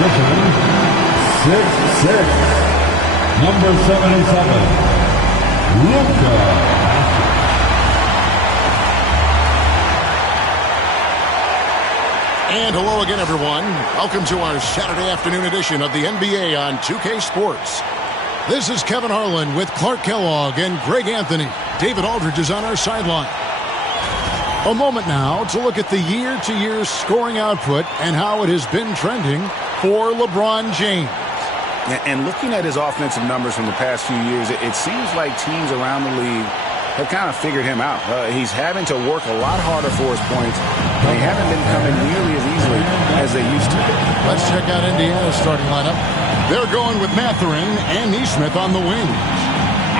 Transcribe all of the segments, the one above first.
position, 6'6", number 77, Luka. And hello again, everyone. Welcome to our Saturday afternoon edition of the NBA on 2K Sports. This is Kevin Harlan with Clark Kellogg and Greg Anthony. David Aldridge is on our sideline. A moment now to look at the year-to-year scoring output and how it has been trending for LeBron James. And looking at his offensive numbers from the past few years, it seems like teams around the league have kind of figured him out. He's having to work a lot harder for his points. They haven't been coming nearly as easily as they used to. Let's check out Indiana's starting lineup. They're going with Mathurin and Nesmith on the wings.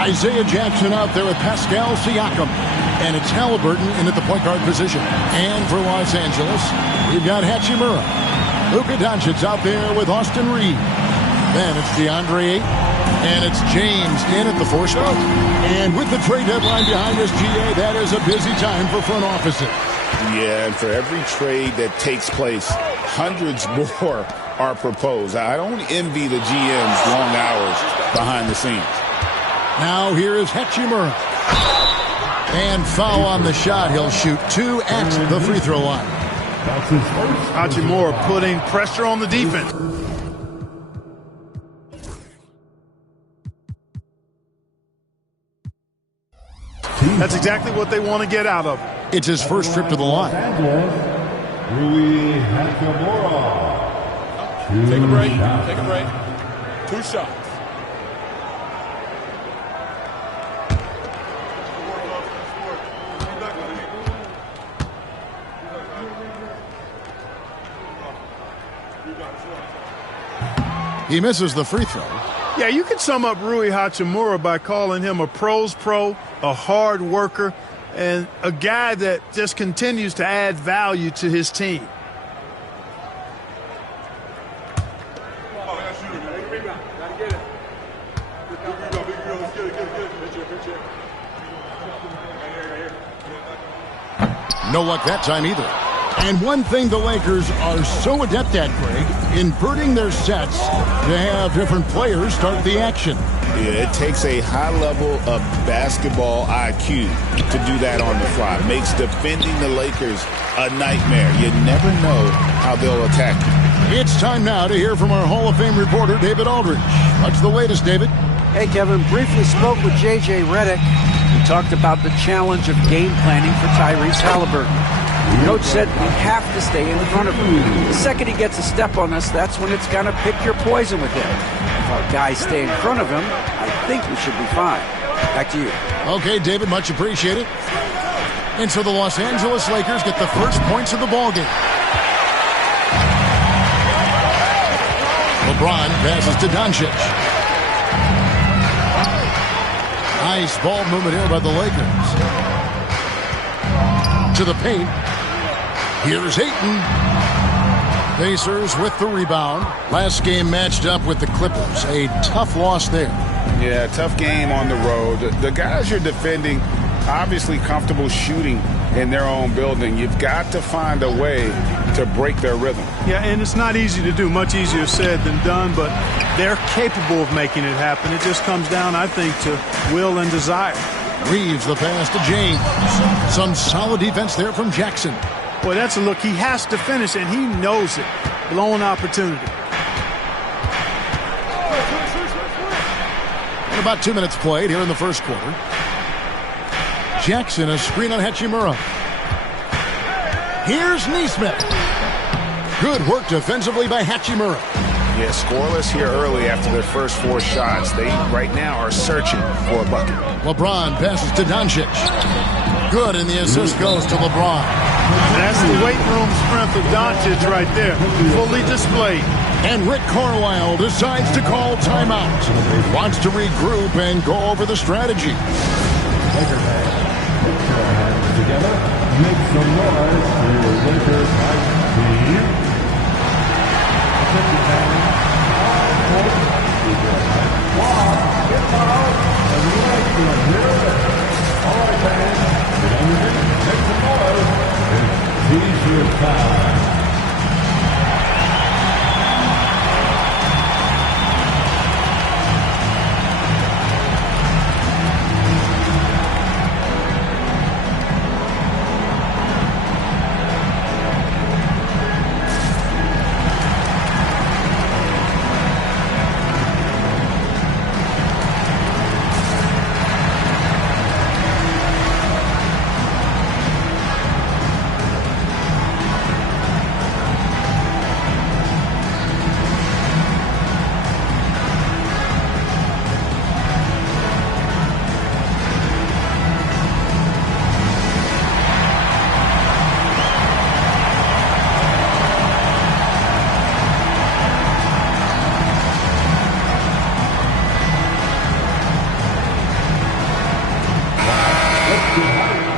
Isaiah Jackson out there with Pascal Siakam. And it's Halliburton in at the point guard position. And for Los Angeles, we've got Hachimura. Luka Doncic out there with Austin Reeves. Then it's DeAndre Ayton. And it's James in at the 4 spot. And with the trade deadline behind us, GA, that is a busy time for front offices. Yeah, and for every trade that takes place, hundreds more are proposed. I don't envy the GM's long hours behind the scenes. Now here is Hachimura. And foul on the shot. He'll shoot 2 at the free throw line. Hachimura putting pressure on the defense. That's exactly what they want to get out of it. It's his first trip to the line. Rui Hachimura. Take a break. Take a break. 2 shots. He misses the free throw. Yeah, you could sum up Rui Hachimura by calling him a pro's pro, a hard worker, and a guy that just continues to add value to his team. No luck that time either. And one thing the Lakers are so adept at, Greg, inverting their sets to have different players start the action. Yeah, it takes a high level of basketball IQ to do that on the fly. Makes defending the Lakers a nightmare. You never know how they'll attack you. It's time now to hear from our Hall of Fame reporter, David Aldridge. What's the latest, David? Hey, Kevin. Briefly spoke with J.J. Redick. We talked about the challenge of game planning for Tyrese Halliburton. The coach said we have to stay in front of him. The second he gets a step on us, that's when it's going to pick your poison with him. If our guys stay in front of him, I think we should be fine. Back to you. Okay, David, much appreciated. And so the Los Angeles Lakers get the first points of the ballgame. LeBron passes to Doncic. Nice ball movement here by the Lakers. To the paint. Here's Ayton. Pacers with the rebound. Last game matched up with the Clippers. A tough loss there. Yeah, tough game on the road. The guys you're defending, obviously comfortable shooting in their own building. You've got to find a way to break their rhythm. Yeah, and it's not easy to do. Much easier said than done, but they're capable of making it happen. It just comes down, I think, to will and desire. Reeves the pass to James. Some solid defense there from Jackson. Boy, that's a look. He has to finish, and he knows it. Blown opportunity. And about 2 minutes played here in the first quarter. Jackson, a screen on Hachimura. Here's Nesmith. Good work defensively by Hachimura. Yeah, scoreless here early after their first 4 shots. They, right now, are searching for a bucket. LeBron passes to Doncic. Good, and the assist goes to LeBron. That's the weight room strength of Doncic right there. Fully displayed. And Rick Carlisle decides to call timeout. Wants to regroup and go over the strategy. Laker fans, put your hands together. Make some noise for your Lakers night team. Attention fans, all important. Keep your hands warm, get loud, and we like to hear it. All right, fans, get on your feet, make some noise. It's T-shirt time.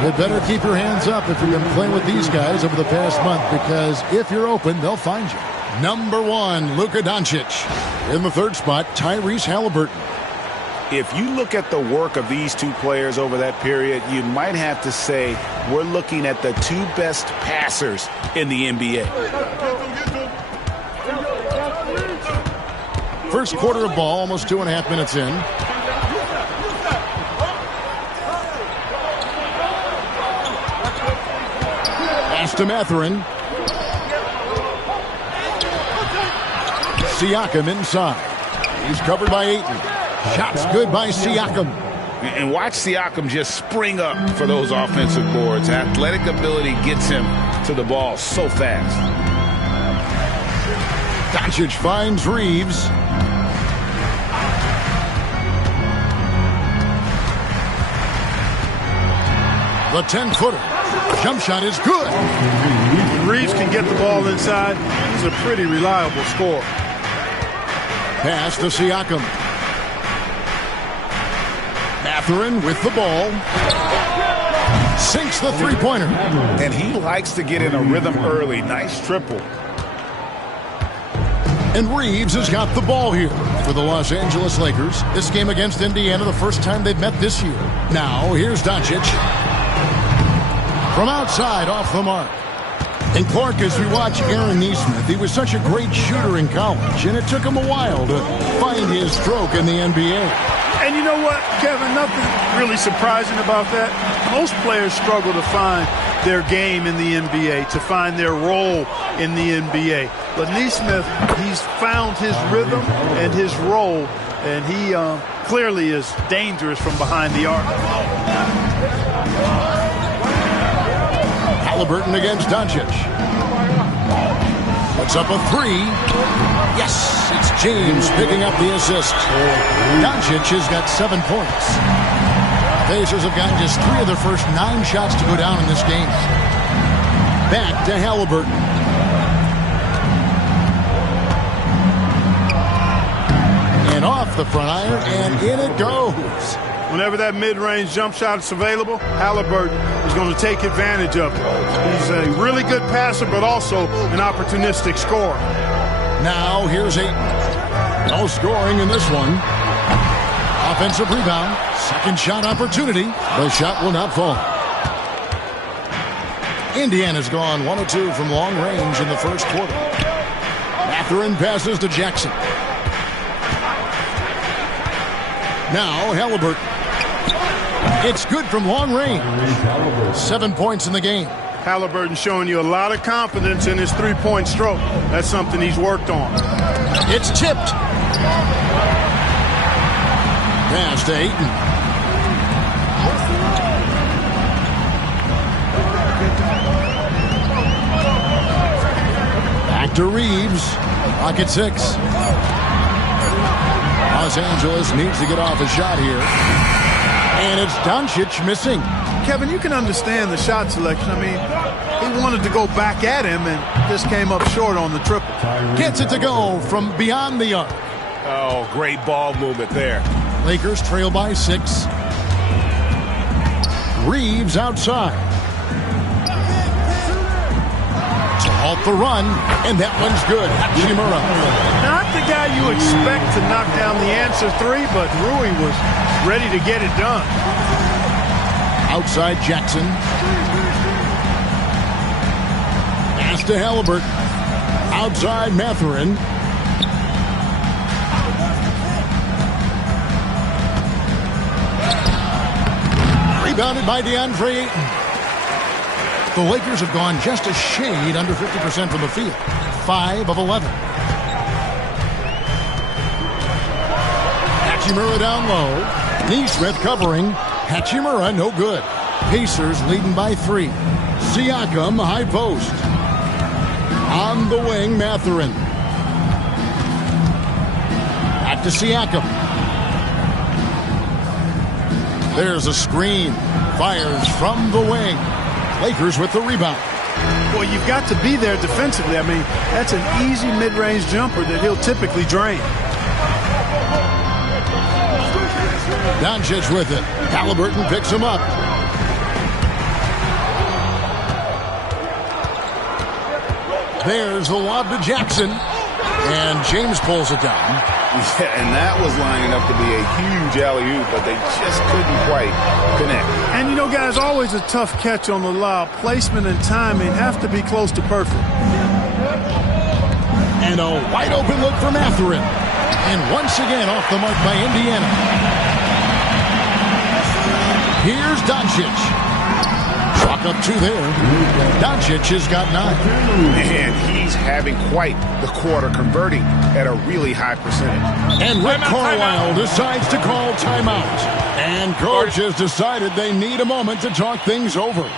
You better keep your hands up if you've been playing with these guys over the past month, because if you're open, they'll find you. Number 1, Luka Doncic. In the third spot, Tyrese Halliburton. If you look at the work of these two players over that period, you might have to say we're looking at the two best passers in the NBA. First quarter of ball, almost 2.5 minutes in. Pass to Mathurin. Siakam inside. He's covered by Ayton. Shots good by Siakam. And watch Siakam just spring up for those offensive boards. Athletic ability gets him to the ball so fast. Doncic finds Reeves. The 10-footer. Jump shot is good. Reeves can get the ball inside. He's a pretty reliable scorer. Pass to Siakam. Mathurin with the ball. Sinks the three-pointer. And he likes to get in a rhythm early. Nice triple. And Reeves has got the ball here for the Los Angeles Lakers. This game against Indiana, the first time they've met this year. Now, here's Doncic. From outside, off the mark. And Clark, as we watch Aaron Nesmith, he was such a great shooter in college, and it took him a while to find his stroke in the NBA. And you know what, Kevin, nothing really surprising about that. Most players struggle to find their game in the NBA, to find their role in the NBA. But Nesmith, he's found his rhythm and his role, and he clearly is dangerous from behind the arc. Halliburton against Doncic. Puts up a three. Yes, it's James picking up the assist. Doncic has got 7 points. Pacers have gotten just 3 of their first 9 shots to go down in this game. Back to Halliburton. And off the front iron, and in it goes. Whenever that mid-range jump shot is available, Halliburton is going to take advantage of it. He's a really good passer, but also an opportunistic scorer. Now here's Ayton. No scoring in this one. Offensive rebound. Second shot opportunity. The shot will not fall. Indiana's gone 1 of 2 from long range in the first quarter. Mathurin passes to Jackson. Now Halliburton. It's good from long range. 7 points in the game. Halliburton showing you a lot of confidence in his three-point stroke. That's something he's worked on. It's tipped. Pass to Ayton. Back to Reeves. Pocket 6. Los Angeles needs to get off a shot here. And it's Doncic missing. Kevin, you can understand the shot selection. I mean, he wanted to go back at him and just came up short on the triple. Gets it to go from beyond the arc. Oh, great ball movement there. Lakers trail by 6. Reeves outside. To halt the run, and that one's good. Hachimura. Not the guy you expect to knock down the answer three, but Rui was ready to get it done. Outside Jackson. Pass to Halliburton. Outside Mathurin. Rebounded by DeAndre Ayton. The Lakers have gone just a shade under 50% from the field. 5 of 11. Hachimura down low. Nesmith covering. Hachimura no good. Pacers leading by 3. Siakam high post. On the wing, Mathurin. Back to Siakam. There's a screen. Fires from the wing. Lakers with the rebound. Well, you've got to be there defensively. I mean, that's an easy mid-range jumper that he'll typically drain. Doncic with it. Halliburton picks him up. There's the lob to Jackson. And James pulls it down. Yeah, and that was lining up to be a huge alley-oop, but they just couldn't quite connect. And, you know, guys, always a tough catch on the lob. Placement and timing have to be close to perfect. And a wide-open look for Mathurin. And once again off the mark by Indiana. Here's Doncic. Chalk up 2 there. Doncic has got 9. And he's having quite the quarter, converting at a really high percentage. And Rick Carlisle decides to call timeout. And coach has decided they need a moment to talk things over.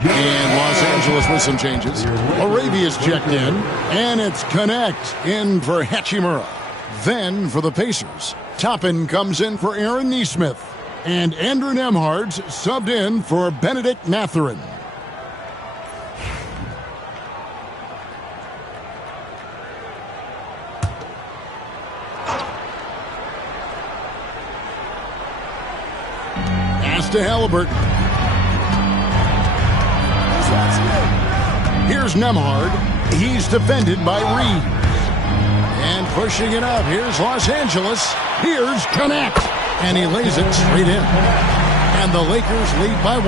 And Los Angeles with some changes. Arabia's checked in, and it's Connect in for Hachimura. Then for the Pacers, Toppin comes in for Aaron Nesmith, and Andrew Nembhard's subbed in for Benedict Mathurin. Pass to Halliburton. Here's Nembhard. He's defended by Reed. And pushing it up. Here's Los Angeles. Here's Connect. And he lays it straight in. And the Lakers lead by 1.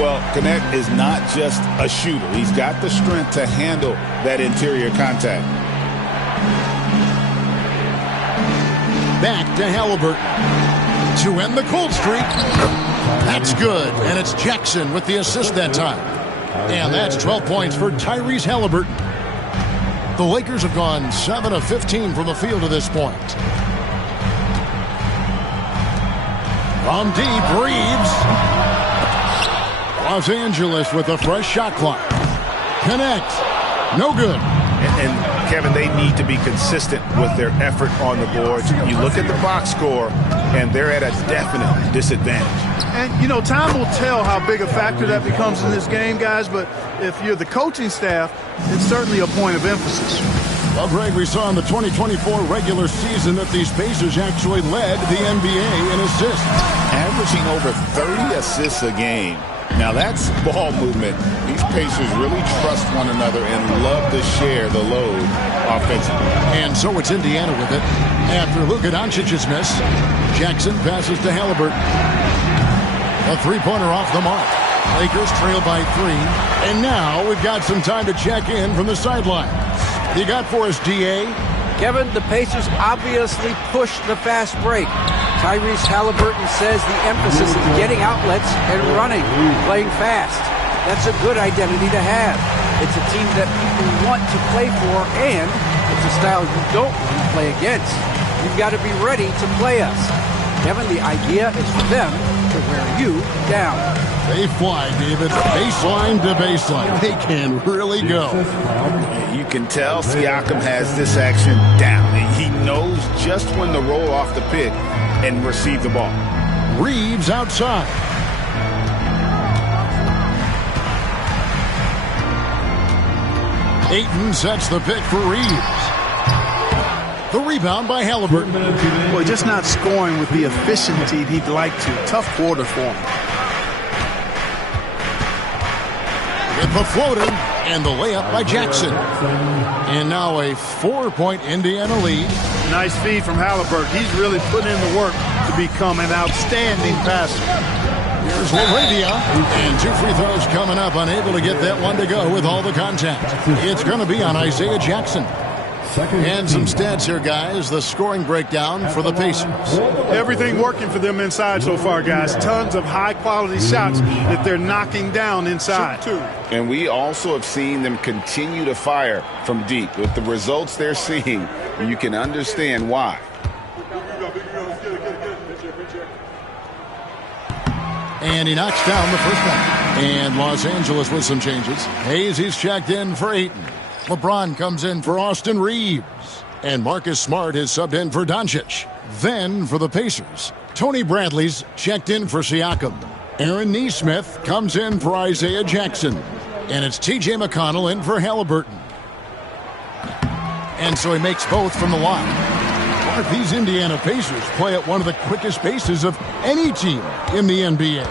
Well, Connect is not just a shooter. He's got the strength to handle that interior contact. Back to Halliburton. To end the cold streak. That's good. And it's Jackson with the assist that time. And that's 12 points for Tyrese Halliburton. The Lakers have gone 7 of 15 from the field to this point. From deep, Reeves. Los Angeles with a fresh shot clock. Connect. No good. And Kevin, they need to be consistent with their effort on the boards. You look at the box score, and they're at a definite disadvantage. And, you know, time will tell how big a factor that becomes in this game, guys, but if you're the coaching staff, it's certainly a point of emphasis. Well, Greg, we saw in the 2024 regular season that these Pacers actually led the NBA in assists. Averaging over 30 assists a game. Now, that's ball movement. These Pacers really trust one another and love to share the load offensively. And so it's Indiana with it. After Luka Doncic's miss, Jackson passes to Halliburton. A three-pointer off the mark. Lakers trail by 3. And now we've got some time to check in from the sidelines. You got for us, D.A.? Kevin, the Pacers obviously pushed the fast break. Tyrese Halliburton says the emphasis is getting outlets and running, playing fast. That's a good identity to have. It's a team that people want to play for, and it's a style you don't want to play against. You've got to be ready to play us. Kevin, the idea is for them to wear you down. They fly, David. Baseline to baseline. They can really go. You can tell Siakam has this action down. He knows just when to roll off the pick and receive the ball. Reeves outside. Ayton sets the pick for Reeves. The rebound by Halliburton. Boy, just not scoring with the efficiency he'd like to. Tough quarter for him. With the floater and the layup by Jackson. And now a 4-point Indiana lead. Nice feed from Halliburton. He's really put in the work to become an outstanding passer. Here's LaRavia. And 2 free throws coming up. Unable to get that one to go with all the contact. It's going to be on Isaiah Jackson. And some stats here, guys. The scoring breakdown for the Pacers. Everything working for them inside so far, guys. Tons of high-quality shots that they're knocking down inside. And we also have seen them continue to fire from deep. With the results they're seeing, you can understand why. And he knocks down the first one. And Los Angeles with some changes. Hayes, he's checked in for Ayton. LeBron comes in for Austin Reeves. And Marcus Smart is subbed in for Doncic. Then for the Pacers, Tony Bradley's checked in for Siakam. Aaron Nesmith comes in for Isaiah Jackson. And it's T.J. McConnell in for Halliburton. And so he makes both from the line. But these Indiana Pacers play at one of the quickest paces of any team in the NBA.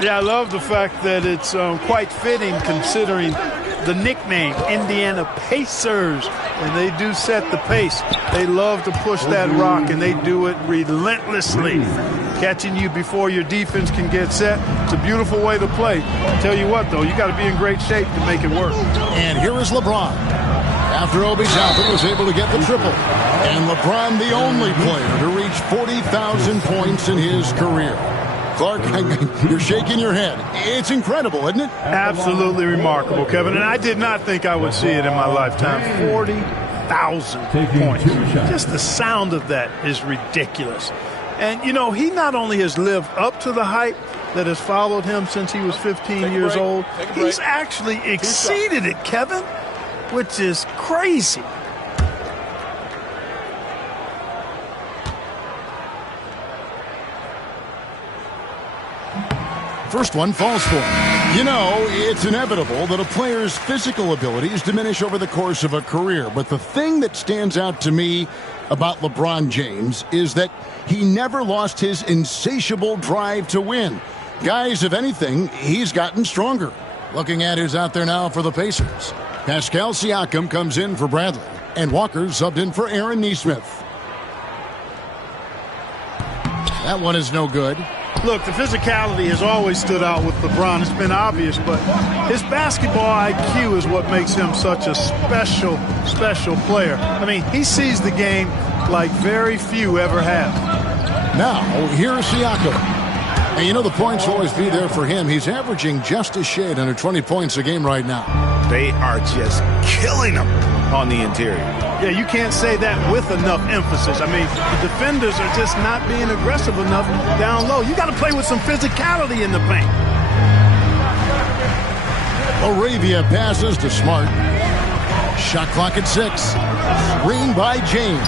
Yeah, I love the fact that it's quite fitting considering the nickname, Indiana Pacers. And they do set the pace. They love to push that rock, and they do it relentlessly. Catching you before your defense can get set. It's a beautiful way to play. I tell you what, though, you got to be in great shape to make it work. And here is LeBron. After Obi Toppin was able to get the triple. And LeBron, the only player to reach 40,000 points in his career. Clark, you're shaking your head. It's incredible, isn't it? Absolutely remarkable, Kevin. And I did not think I would see it in my lifetime. 40,000 points. Just the sound of that is ridiculous. And, you know, he not only has lived up to the hype that has followed him since he was 15 years old, he's actually exceeded it, Kevin, which is crazy. First one falls for him. You know, it's inevitable that a player's physical abilities diminish over the course of a career. But the thing that stands out to me about LeBron James is that he never lost his insatiable drive to win. Guys, if anything, he's gotten stronger. Looking at who's out there now for the Pacers. Pascal Siakam comes in for Bradley. And Walker subbed in for Aaron Nesmith. That one is no good. Look, the physicality has always stood out with LeBron. It's been obvious, but his basketball IQ is what makes him such a special, special player. I mean, he sees the game like very few ever have. Now, here's Siakam. And you know the points will always be there for him. He's averaging just a shade under 20 points a game right now. They are just killing him on the interior. Yeah, you can't say that with enough emphasis. I mean, the defenders are just not being aggressive enough down low. You got to play with some physicality in the paint. LaRavia passes to Smart. Shot clock at 6. Screen by James.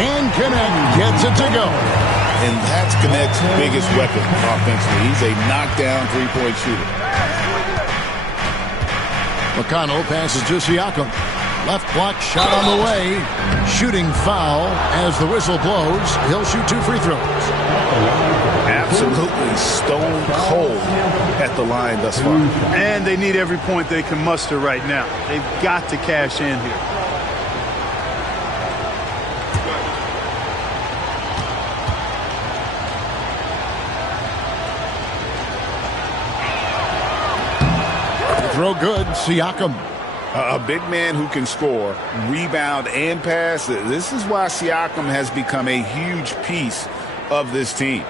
And Connect gets it to go. And that's Connect's biggest weapon offensively. He's a knockdown three-point shooter. McConnell passes to Siakam. Left block shot on the way. Shooting foul as the whistle blows. He'll shoot 2 free throws. Absolutely stone cold at the line thus far. And they need every point they can muster right now. They've got to cash in here. Throw good. Siakam. A big man who can score, rebound, and pass. This is why Siakam has become a huge piece of this team.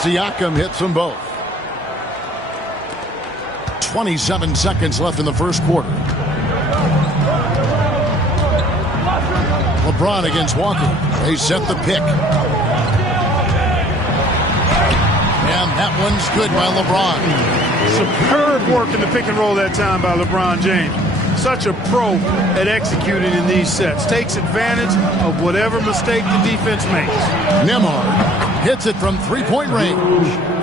Siakam hits them both. 27 seconds left in the first quarter. LeBron against Walker. They set the pick. And that one's good by LeBron. Superb work in the pick and roll that time by LeBron James. such a pro at executing in these sets. Takes advantage of whatever mistake the defense makes. Nembhard hits it from three-point range.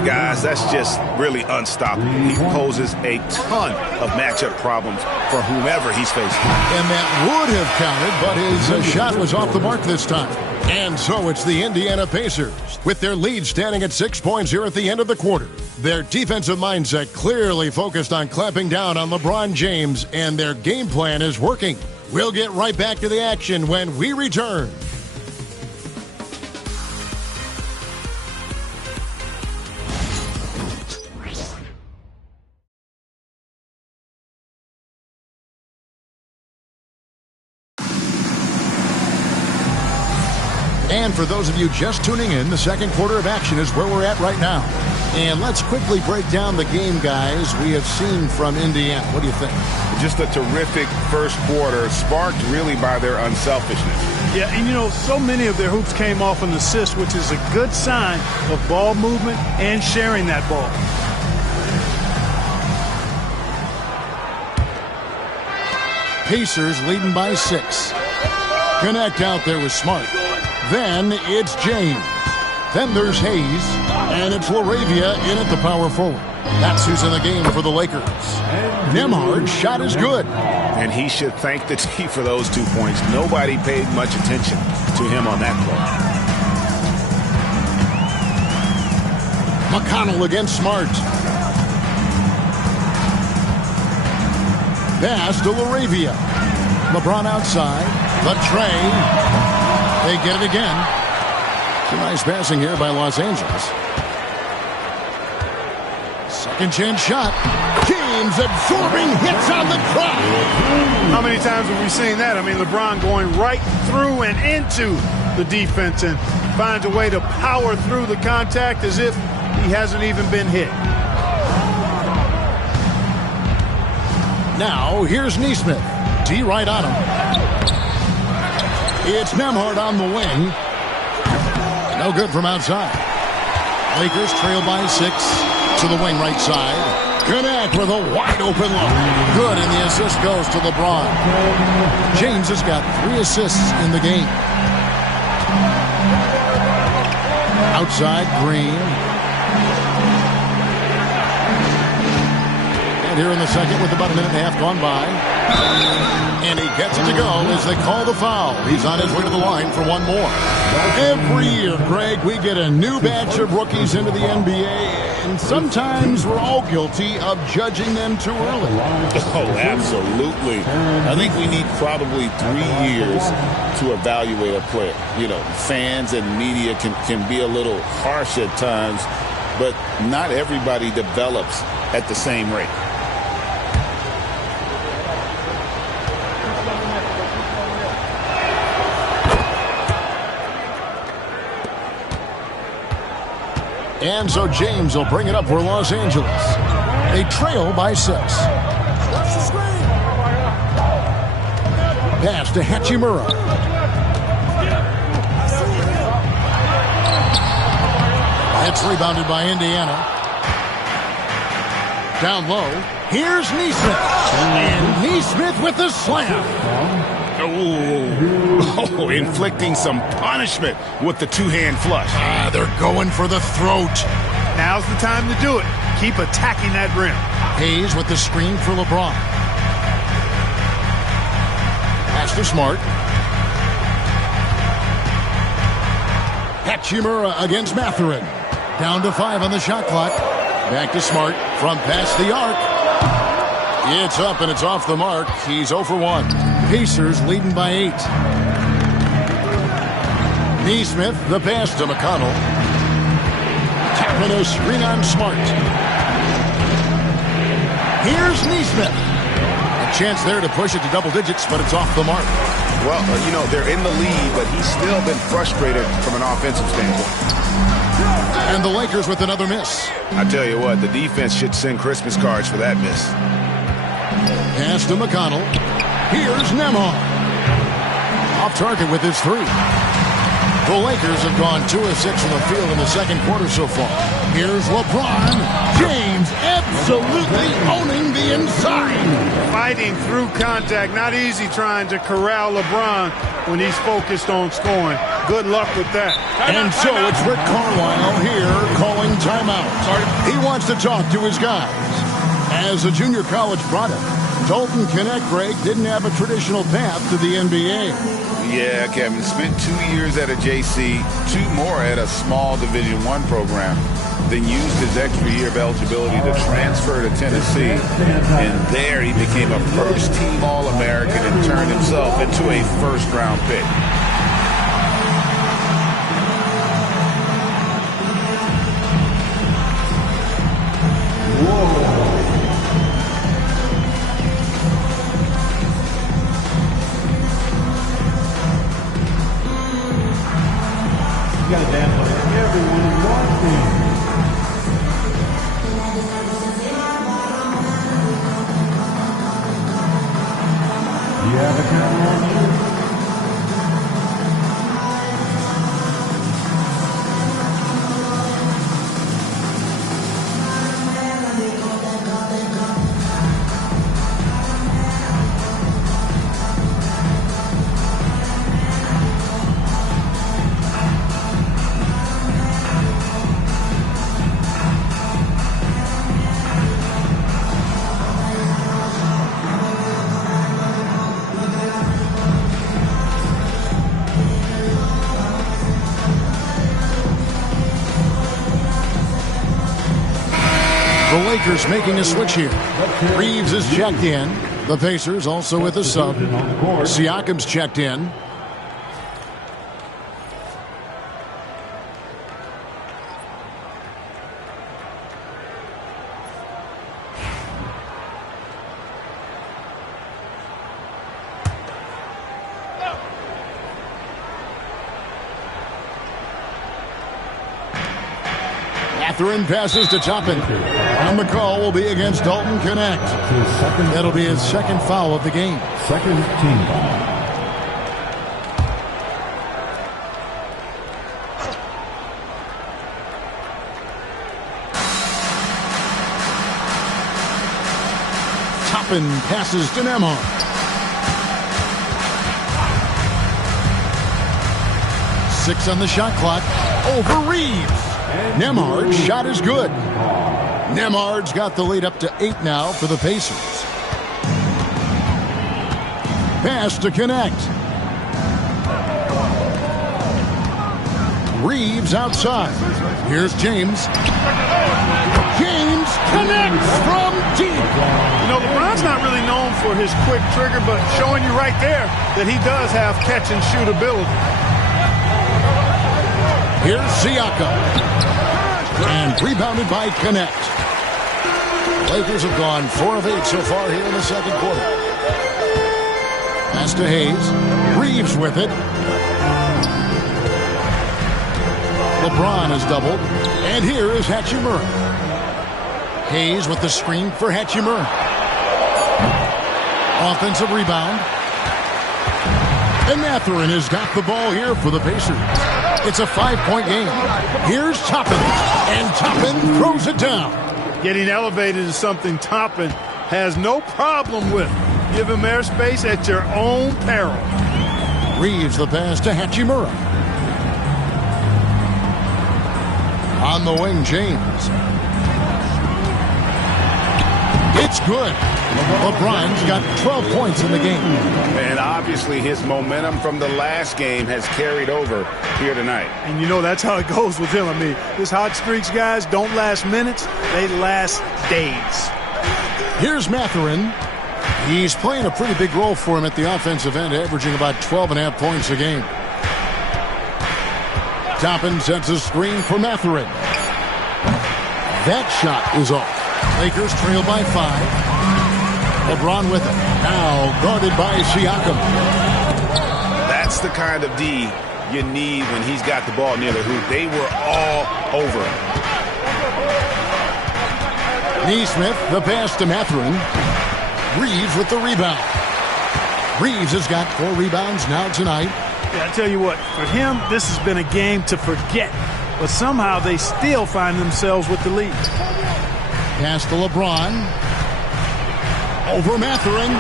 Guys, that's just really unstoppable. He poses a ton of matchup problems for whomever he's facing. And that would have counted, but his shot was off the mark this time. And so it's the Indiana Pacers, with their lead standing at 6 points here at the end of the quarter. Their defensive mindset clearly focused on clamping down on LeBron James, and their game plan is working. We'll get right back to the action when we return. And for those of you just tuning in, the second quarter of action is where we're at right now. And let's quickly break down the game, guys, we have seen from Indiana. What do you think? Just a terrific first quarter, sparked really by their unselfishness. Yeah, and you know, so many of their hoops came off an assist, which is a good sign of ball movement and sharing that ball. Pacers leading by 6. Connect out there with Smart. Then it's James. Then there's Hayes. And it's LaRavia in at the power forward. That's who's in the game for the Lakers. Nembhard's shot is good. And he should thank the team for those 2 points. Nobody paid much attention to him on that play. McConnell against Smart. Pass to LaRavia. LeBron outside. The tray. They get it again. Some nice passing here by Los Angeles. Second chance shot. James absorbing hits on the crop. How many times have we seen that? I mean, LeBron going right through and into the defense and finds a way to power through the contact as if he hasn't even been hit. Now, here's Nesmith. D right on him. It's Nembhard on the wing. No good from outside. Lakers trail by 6 to the wing right side. Connect with a wide open look. Good, and the assist goes to LeBron. James has got 3 assists in the game. Outside, Green. And here in the second with about a minute and a half gone by. And he gets it to go as they call the foul. He's on his way to the line for one more. Every year, Greg, we get a new batch of rookies into the NBA, and sometimes we're all guilty of judging them too early. Oh, absolutely. I think we need probably 3 years to evaluate a player. You know, fans and media can be a little harsh at times, but not everybody develops at the same rate. And so James will bring it up for Los Angeles. They trail by 6. Pass to Hachimura. It's rebounded by Indiana. Down low. Here's Nesmith. And Nesmith with the slam. Oh, inflicting some punishment with the two-hand flush. They're going for the throat. Now's the time to do it. Keep attacking that rim. Hayes with the screen for LeBron. Pass to Smart. Hachimura against Mathurin. Down to 5 on the shot clock. Back to Smart from past the arc. It's up and it's off the mark. He's 0 for 1. Pacers leading by 8. Nesmith, the pass to McConnell. Tapping a screen on Smart. Here's Nesmith. A chance there to push it to double digits, but it's off the mark. Well, you know, they're in the lead, but he's still been frustrated from an offensive standpoint. And the Lakers with another miss. I tell you what, the defense should send Christmas cards for that miss. Pass to McConnell. Here's Nembhard. Off target with his 3. The Lakers have gone 2 of 6 from the field in the second quarter so far. Here's LeBron James absolutely owning the inside. fighting through contact. Not easy trying to corral LeBron when he's focused on scoring. Good luck with that. And so it's Rick Carlisle here calling timeout. He wants to talk to his guys. As a junior college product, Dalton Knecht, Greg, didn't have a traditional path to the NBA. Yeah, Kevin, spent 2 years at a JC, 2 more at a small Division I program, then used his extra year of eligibility to transfer to Tennessee. And there he became a first-team All-American and turned himself into a first-round pick. Got a dance for everyone watching. You have a camera on you. The Lakers making a switch here. Reeves is checked in. The Pacers also with a sub. Siakam's checked in. Mathurin passes to Toppin. And the call will be against Dalton Knecht. That'll be his second foul of the game. Second team foul. Toppin passes to Nembhard. Six on the shot clock. Over Reeves. Nembhard's shot is good. Nembhard's got the lead up to 8 now for the Pacers. Pass to Knecht. Reeves outside. Here's James. James connects from deep. You know, LeBron's not really known for his quick trigger, but showing you right there that he does have catch-and-shoot ability. Here's Siakam. And rebounded by Knecht. Lakers have gone 4 of 8 so far here in the second quarter. Pass to Hayes. Reeves with it. LeBron is doubled. And here is Hachimura. Hayes with the screen for Hachimura. Offensive rebound. And Mathurin has got the ball here for the Pacers. It's a 5-point game. Here's Toppin. And Toppin throws it down. Getting elevated is something Toppin has no problem with. Give him airspace at your own peril. Reeves the pass to Hachimura. On the wing, James. It's good. LeBron's got 12 points in the game. And obviously his momentum from the last game has carried over here tonight. And you know that's how it goes with him. I mean, his hot streaks, guys, don't last minutes. They last days. Here's Mathurin. He's playing a pretty big role for him at the offensive end, averaging about 12.5 points a game. Toppin sets a screen for Mathurin. That shot is off. Lakers trail by 5. LeBron with it. Now guarded by Siakam. That's the kind of D you need when he's got the ball near the hoop. They were all over him. Neesmith, the pass to Mathurin. Reeves with the rebound. Reeves has got 4 rebounds now tonight. Yeah, I tell you what, for him, this has been a game to forget. But somehow they still find themselves with the lead. Pass to LeBron. Over Mathurin.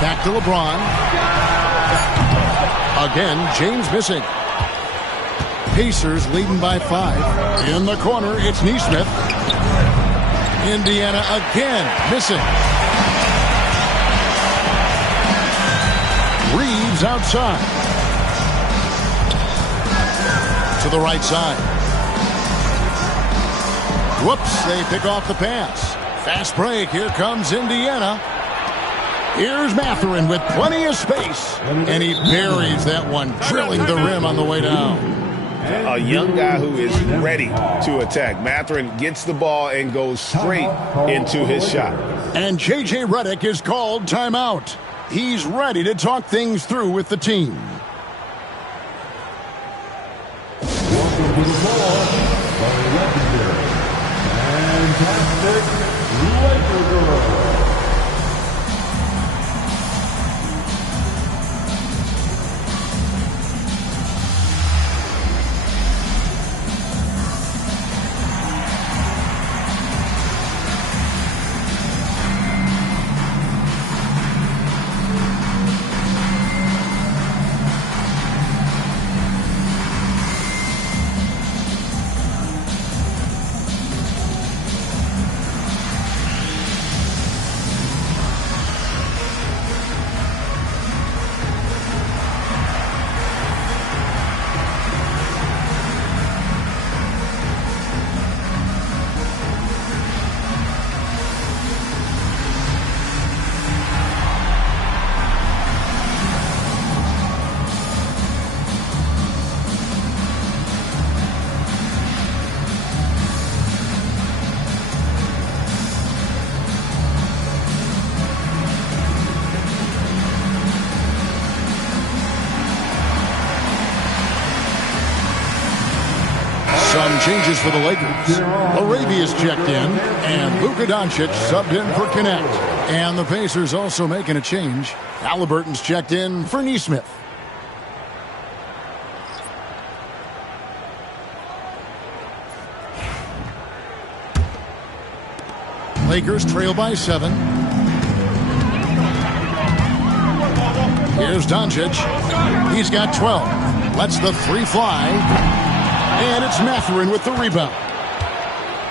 Back to LeBron. Again, James missing. Pacers leading by 5. In the corner, it's Nesmith. Indiana again missing. Reeves outside. To the right side. Whoops, they pick off the pass. Fast break, here comes Indiana. Here's Mathurin with plenty of space. And he buries that one, drilling the rim on the way down. A young guy who is ready to attack. Mathurin gets the ball and goes straight into his shot. And J.J. Redick is called timeout. He's ready to talk things through with the team. Welcome to the floor, the legendary, fantastic Laker girl. Some changes for the Lakers. Arabia's checked in, and Luka Doncic subbed in for Connect. And the Pacers also making a change. Halliburton's checked in for Nesmith. Lakers trail by 7. Here's Doncic. He's got 12. Lets the 3 fly. And it's Mathurin with the rebound.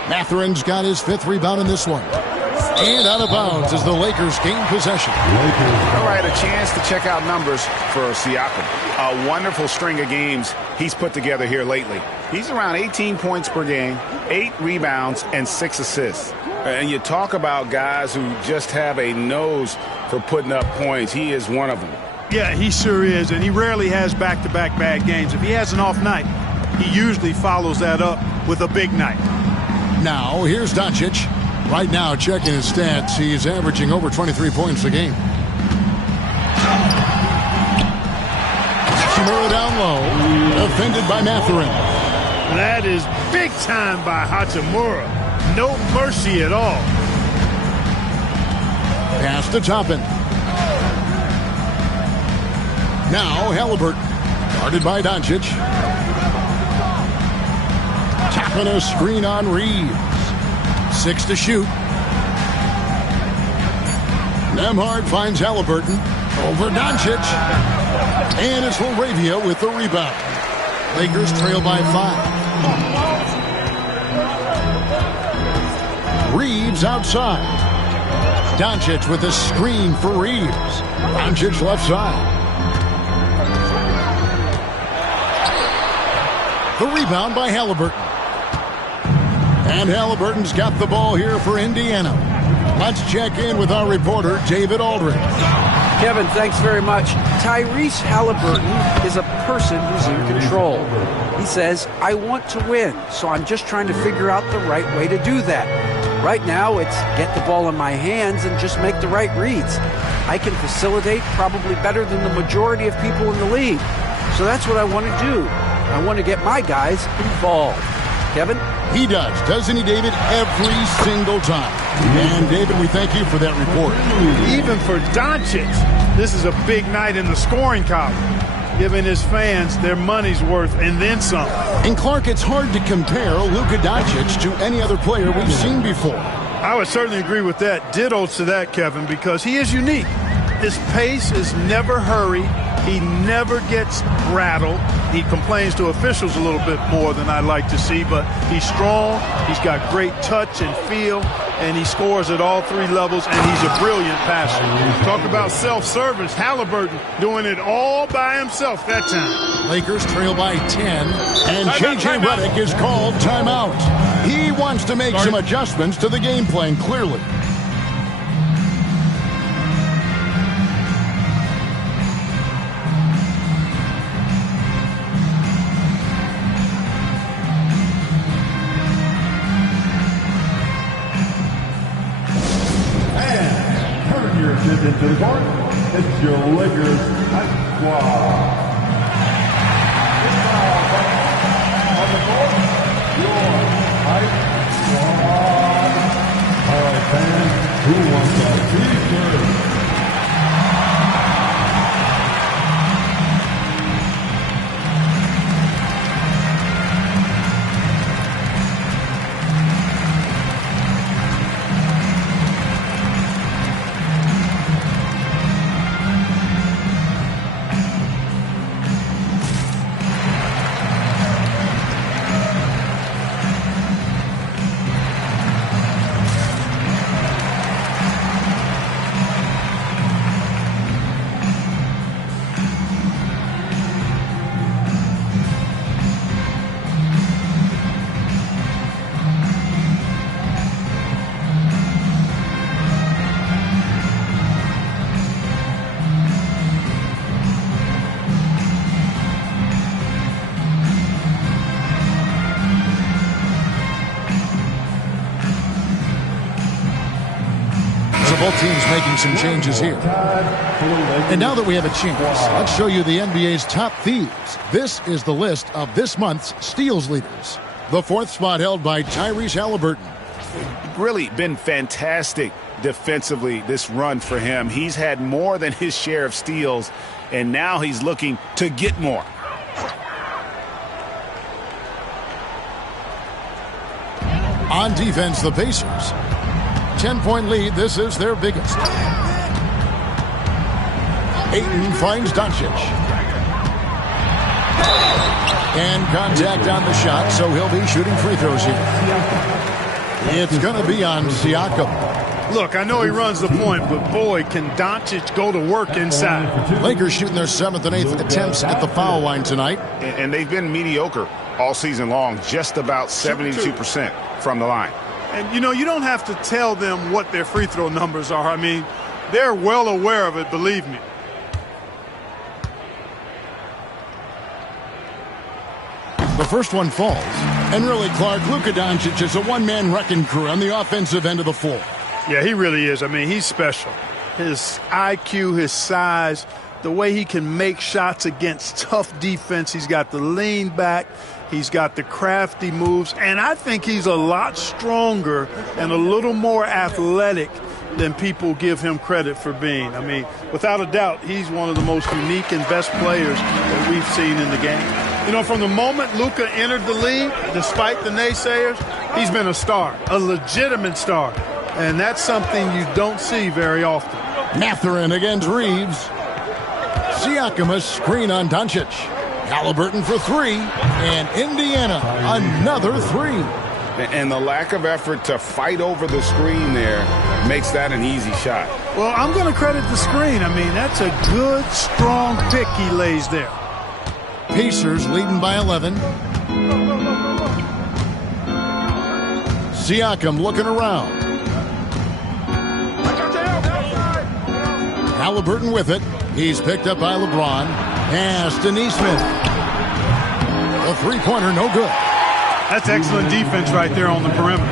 Mathurin's got his 5th rebound in this one. And out of bounds as the Lakers gain possession. All right, a chance to check out numbers for Siakam. A wonderful string of games he's put together here lately. He's around 18 points per game, 8 rebounds, and 6 assists. And you talk about guys who just have a nose for putting up points. He is one of them. Yeah, he sure is, and he rarely has back-to-back bad games. If he has an off night, he usually follows that up with a big night. Now, here's Doncic. Right now, checking his stats, he's averaging over 23 points a game. Hachimura down low, defended by Mathurin. That is big time by Hachimura. No mercy at all. Pass to Toppin. Now, Halliburton, guarded by Doncic. Tapping a screen on Reeves. 6 to shoot. Nembhard finds Halliburton over Doncic. And it's Laravia with the rebound. Lakers trail by 5. Reeves outside. Doncic with a screen for Reeves. Doncic left side. The rebound by Halliburton. And Halliburton's got the ball here for Indiana. Let's check in with our reporter, David Aldridge. Kevin, thanks very much. Tyrese Halliburton is a person who's in control. He says, I want to win, so I'm just trying to figure out the right way to do that. Right now, it's get the ball in my hands and just make the right reads. I can facilitate probably better than the majority of people in the league. So that's what I want to do. I want to get my guys involved. Kevin? He does, doesn't he, David? Every single time. And, David, we thank you for that report. Even for Doncic, this is a big night in the scoring column, giving his fans their money's worth and then some. And, Clark, it's hard to compare Luka Doncic to any other player we've seen before. I would certainly agree with that. Ditto to that, Kevin, because he is unique. His pace is never hurried. He never gets rattled. He complains to officials a little bit more than I'd like to see, but he's strong. He's got great touch and feel, and he scores at all three levels, and he's a brilliant passer. Talk about self-service. Halliburton doing it all by himself that time. Lakers trail by 10, and J.J. Redick is called timeout. He wants to make some adjustments to the game plan, clearly. Into the court, it's your Lakers Hype Squad. On the court, your Hype Squad. All right, fans, who wants a t-shirt? Both teams making some changes here. And now that we have a chance, let's show you the NBA's top thieves. This is the list of this month's steals leaders. The fourth spot held by Tyrese Halliburton. Really been fantastic defensively this run for him. He's had more than his share of steals, and now he's looking to get more. On defense, the Pacers. 10-point lead. This is their biggest. Ayton finds Doncic. And contact on the shot, so he'll be shooting free throws here. It's going to be on Siakam. Look, I know he runs the point, but boy, can Doncic go to work inside. Lakers shooting their 7th and 8th attempts at the foul line tonight. And they've been mediocre all season long, just about 72% from the line. And, you know, you don't have to tell them what their free throw numbers are. I mean, they're well aware of it, believe me. The first one falls. And really, Clark, Luka Doncic is a one-man wrecking crew on the offensive end of the floor. Yeah, he really is. I mean, he's special. His IQ, his size, the way he can make shots against tough defense. He's got the lean back. He's got the crafty moves, and I think he's a lot stronger and a little more athletic than people give him credit for being. I mean, without a doubt, he's one of the most unique and best players that we've seen in the game. You know, from the moment Luka entered the league, despite the naysayers, he's been a star, a legitimate star, and that's something you don't see very often. Mathurin against Reeves. Siakam a screen on Doncic. Halliburton for three, and Indiana another three. And the lack of effort to fight over the screen there makes that an easy shot. Well, I'm going to credit the screen. I mean, that's a good, strong pick he lays there. Pacers leading by 11. Siakam looking around. Halliburton with it. He's picked up by LeBron. Pass to Neesmith. A three-pointer, no good. That's excellent defense right there on the perimeter.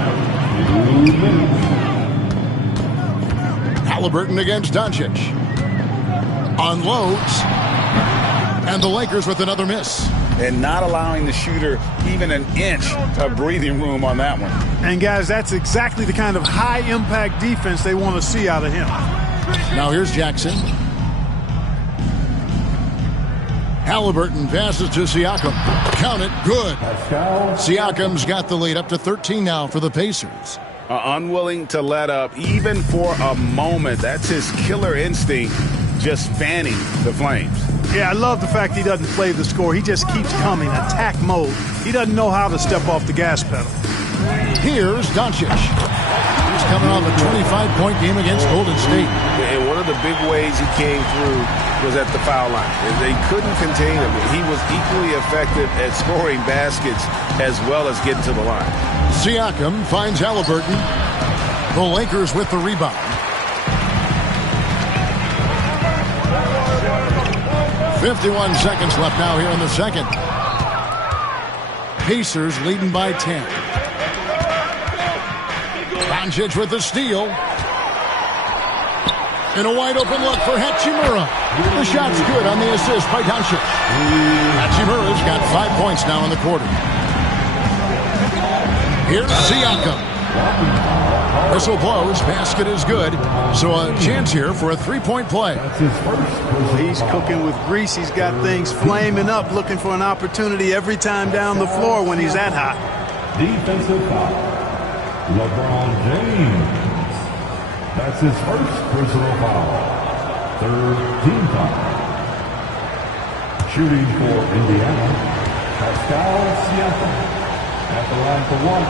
Halliburton against Doncic. Unloads. And the Lakers with another miss. And not allowing the shooter even an inch of breathing room on that one. And, guys, that's exactly the kind of high-impact defense they want to see out of him. Now here's Jackson. Halliburton passes to Siakam. Count it, good. Siakam's got the lead up to 13 now for the Pacers. Unwilling to let up, even for a moment. That's his killer instinct, just fanning the flames. Yeah, I love the fact he doesn't play the score. He just keeps coming, attack mode. He doesn't know how to step off the gas pedal. Here's Doncic. He's coming off a 25-point game against Golden State. And one of the big ways he came through was at the foul line. They couldn't contain him. He was equally effective at scoring baskets as well as getting to the line. Siakam finds Halliburton. The Lakers with the rebound. 51 seconds left now here in the second. Pacers leading by 10. Doncic with the steal. And a wide open look for Hachimura. The shot's good on the assist by Doncic. Hachimura's got 5 points now in the quarter. Here's Siakam. Whistle blows, basket is good. So a chance here for a three-point play. He's cooking with grease. He's got things flaming up, looking for an opportunity every time down the floor when he's that hot. Defensive foul. LeBron James. That's his first personal foul. Third team foul. Shooting for Indiana, Pascal Siakam. At the line for one.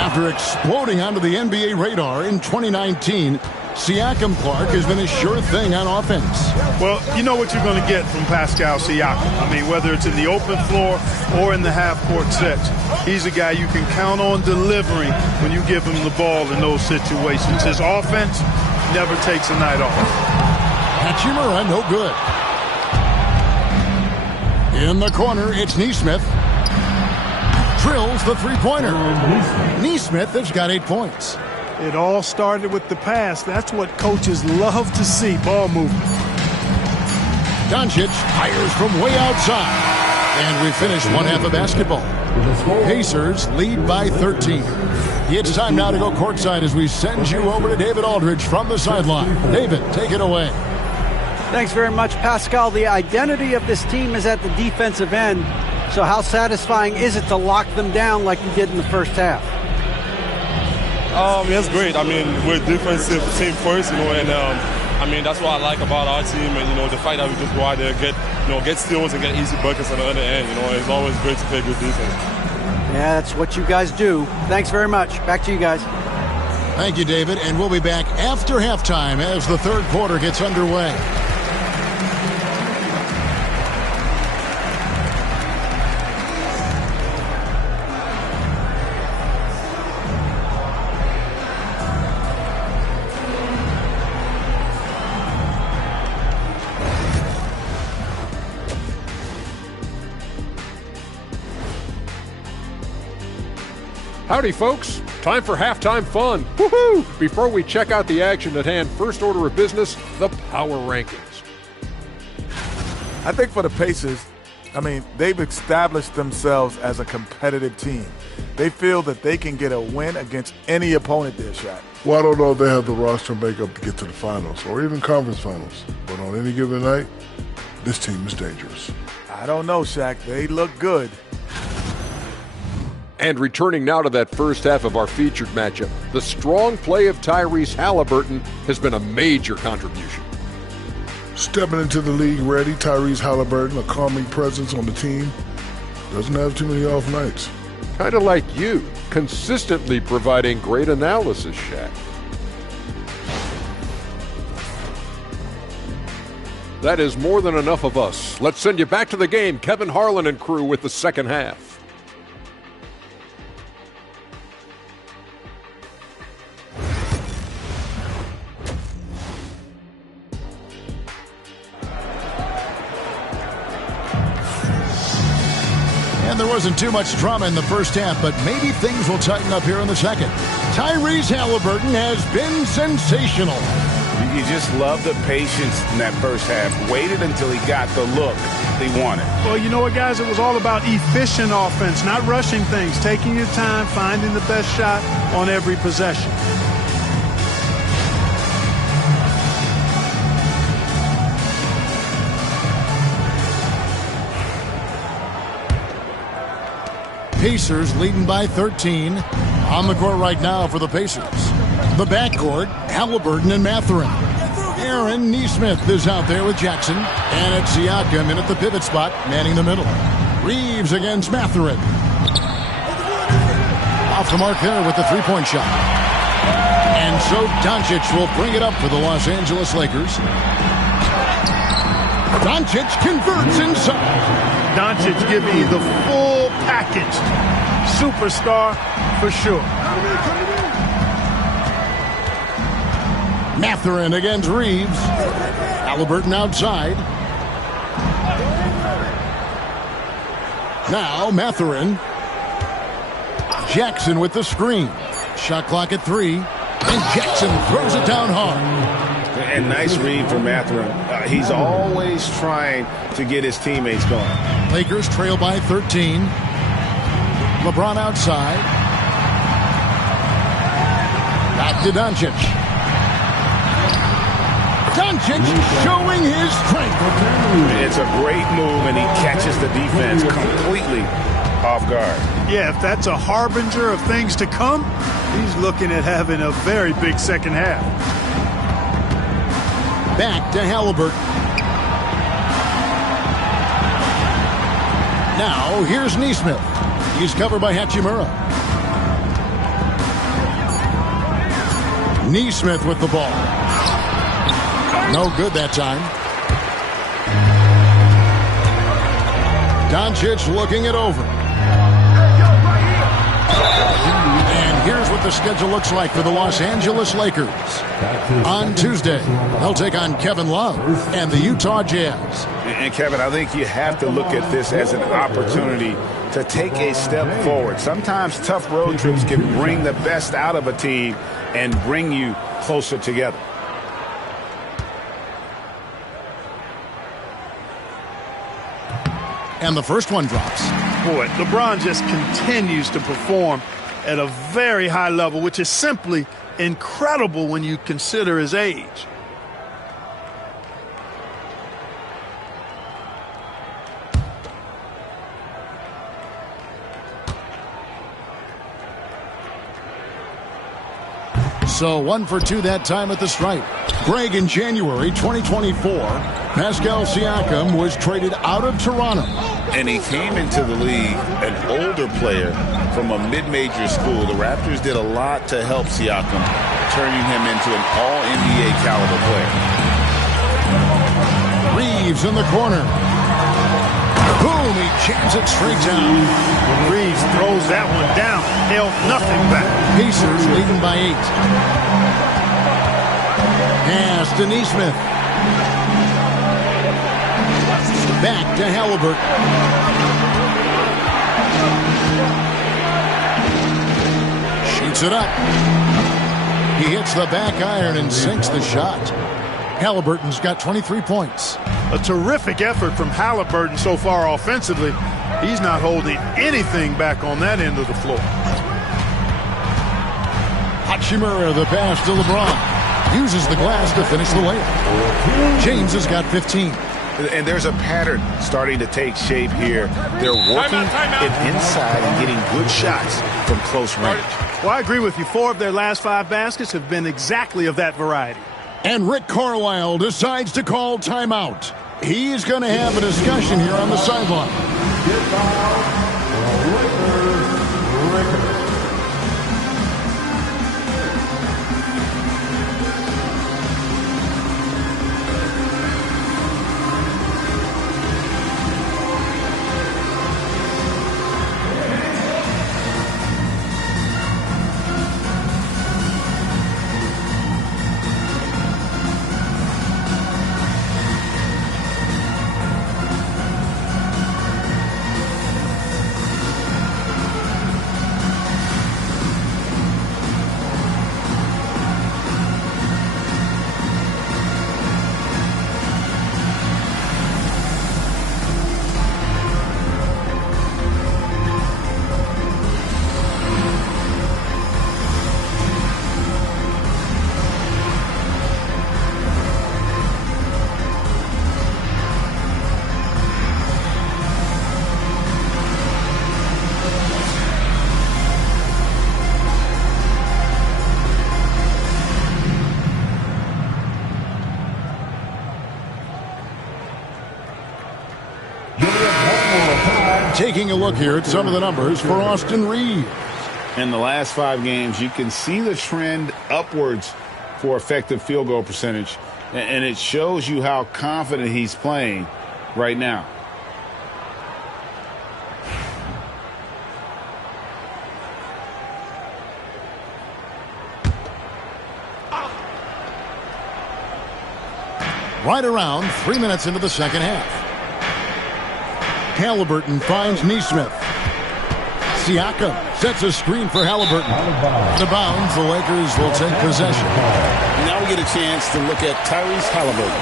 After exploding onto the NBA radar in 2019, Siakam, Clark, has been a sure thing on offense. Well, you know what you're going to get from Pascal Siakam. I mean, whether it's in the open floor or in the half-court sets, he's a guy you can count on delivering when you give him the ball in those situations. His offense never takes a night off. Hachimura, no good. In the corner, it's Nesmith. Drills the three-pointer. Nesmith has got 8 points. It all started with the pass. That's what coaches love to see, ball movement. Doncic fires from way outside. And we finish one half of basketball. Pacers lead by 13. It's time now to go courtside as we send you over to David Aldridge from the sideline. David, take it away. Thanks very much, Pascal. The identity of this team is at the defensive end. So how satisfying is it to lock them down like you did in the first half? It's great. I mean, we're a defensive team first, and I mean, that's what I like about our team, and the fact that we just go out there, get steals and get easy buckets on the other end. It's always great to play good defense. Yeah, that's what you guys do. Thanks very much. Back to you guys. Thank you, David, and we'll be back after halftime as the third quarter gets underway. Howdy, folks. Time for halftime fun. Woohoo! Before we check out the action at hand, first order of business, the power rankings. I think for the Pacers, they've established themselves as a competitive team. They feel that they can get a win against any opponent they're shot. Well, I don't know if they have the roster makeup to get to the finals or even conference finals. But on any given night, this team is dangerous. I don't know, Shaq. They look good. And returning now to that first half of our featured matchup, the strong play of Tyrese Halliburton has been a major contribution. Stepping into the league ready, Tyrese Halliburton, a calming presence on the team, doesn't have too many off nights. Kind of like you, consistently providing great analysis, Shaq. That is more than enough of us. Let's send you back to the game. Kevin Harlan and crew with the second half. And there wasn't too much drama in the first half, but maybe things will tighten up here in the second. Tyrese Halliburton has been sensational. You just love the patience in that first half. Waited until he got the look he wanted. Well, you know what, guys? It was all about efficient offense, not rushing things, taking your time, finding the best shot on every possession. Pacers leading by 13. On the court right now for the Pacers. The backcourt, Halliburton and Mathurin. Aaron Nesmith is out there with Jackson. And it's Siakam in at the pivot spot, manning the middle. Reeves against Mathurin. Off the mark there with the three-point shot. And so Doncic will bring it up for the Los Angeles Lakers. Doncic converts inside. Doncic giving you the full package. Superstar for sure. Mathurin against Reeves. Halliburton outside. Now Mathurin. Jackson with the screen. Shot clock at 3. And Jackson throws it down hard. And nice read for Mathurin. He's always trying to get his teammates going. Lakers trail by 13. LeBron outside. Back to Doncic. Doncic showing his strength. It's a great move, and he catches the defense completely off guard. Yeah, if that's a harbinger of things to come, he's looking at having a very big second half. Back to Halliburton. Now, here's Nesmith. He's covered by Hachimura. Nesmith with the ball. No good that time. Doncic looking it over. And here's what the schedule looks like for the Los Angeles Lakers. On Tuesday, they'll take on Kevin Love and the Utah Jazz. And Kevin, I think you have to look at this as an opportunity to take a step forward. Sometimes tough road trips can bring the best out of a team and bring you closer together. And the first one drops. Boy, LeBron just continues to perform at a very high level, which is simply incredible when you consider his age. So 1 for 2 that time at the stripe. Greg, in January 2024, Pascal Siakam was traded out of Toronto. And he came into the league an older player from a mid-major school. The Raptors did a lot to help Siakam, turning him into an all-NBA caliber player. Reeves in the corner. Boom, he jams it straight down. Reeves throws that one down, held nothing back. Pacers leading by 8. Pass to Nesmith. Back to Halliburton. Shoots it up. He hits the back iron and sinks the shot. Halliburton's got 23 points. A terrific effort from Halliburton so far offensively. He's not holding anything back on that end of the floor. Hachimura, the pass to LeBron. Uses the glass to finish the layup. James has got 15. And there's a pattern starting to take shape here. They're working it inside and getting good shots from close range. Well, I agree with you. 4 of their last 5 baskets have been exactly of that variety. And Rick Carlisle decides to call timeout. He's going to have a discussion here on the sideline. Taking a look here at some of the numbers for Austin Reeves. In the last 5 games, you can see the trend upwards for effective field goal percentage, and it shows you how confident he's playing right now. Right around 3 minutes into the second half. Halliburton finds Nesmith. Siakam sets a screen for Halliburton. The bounds, the Lakers will take possession. Now we get a chance to look at Tyrese Halliburton.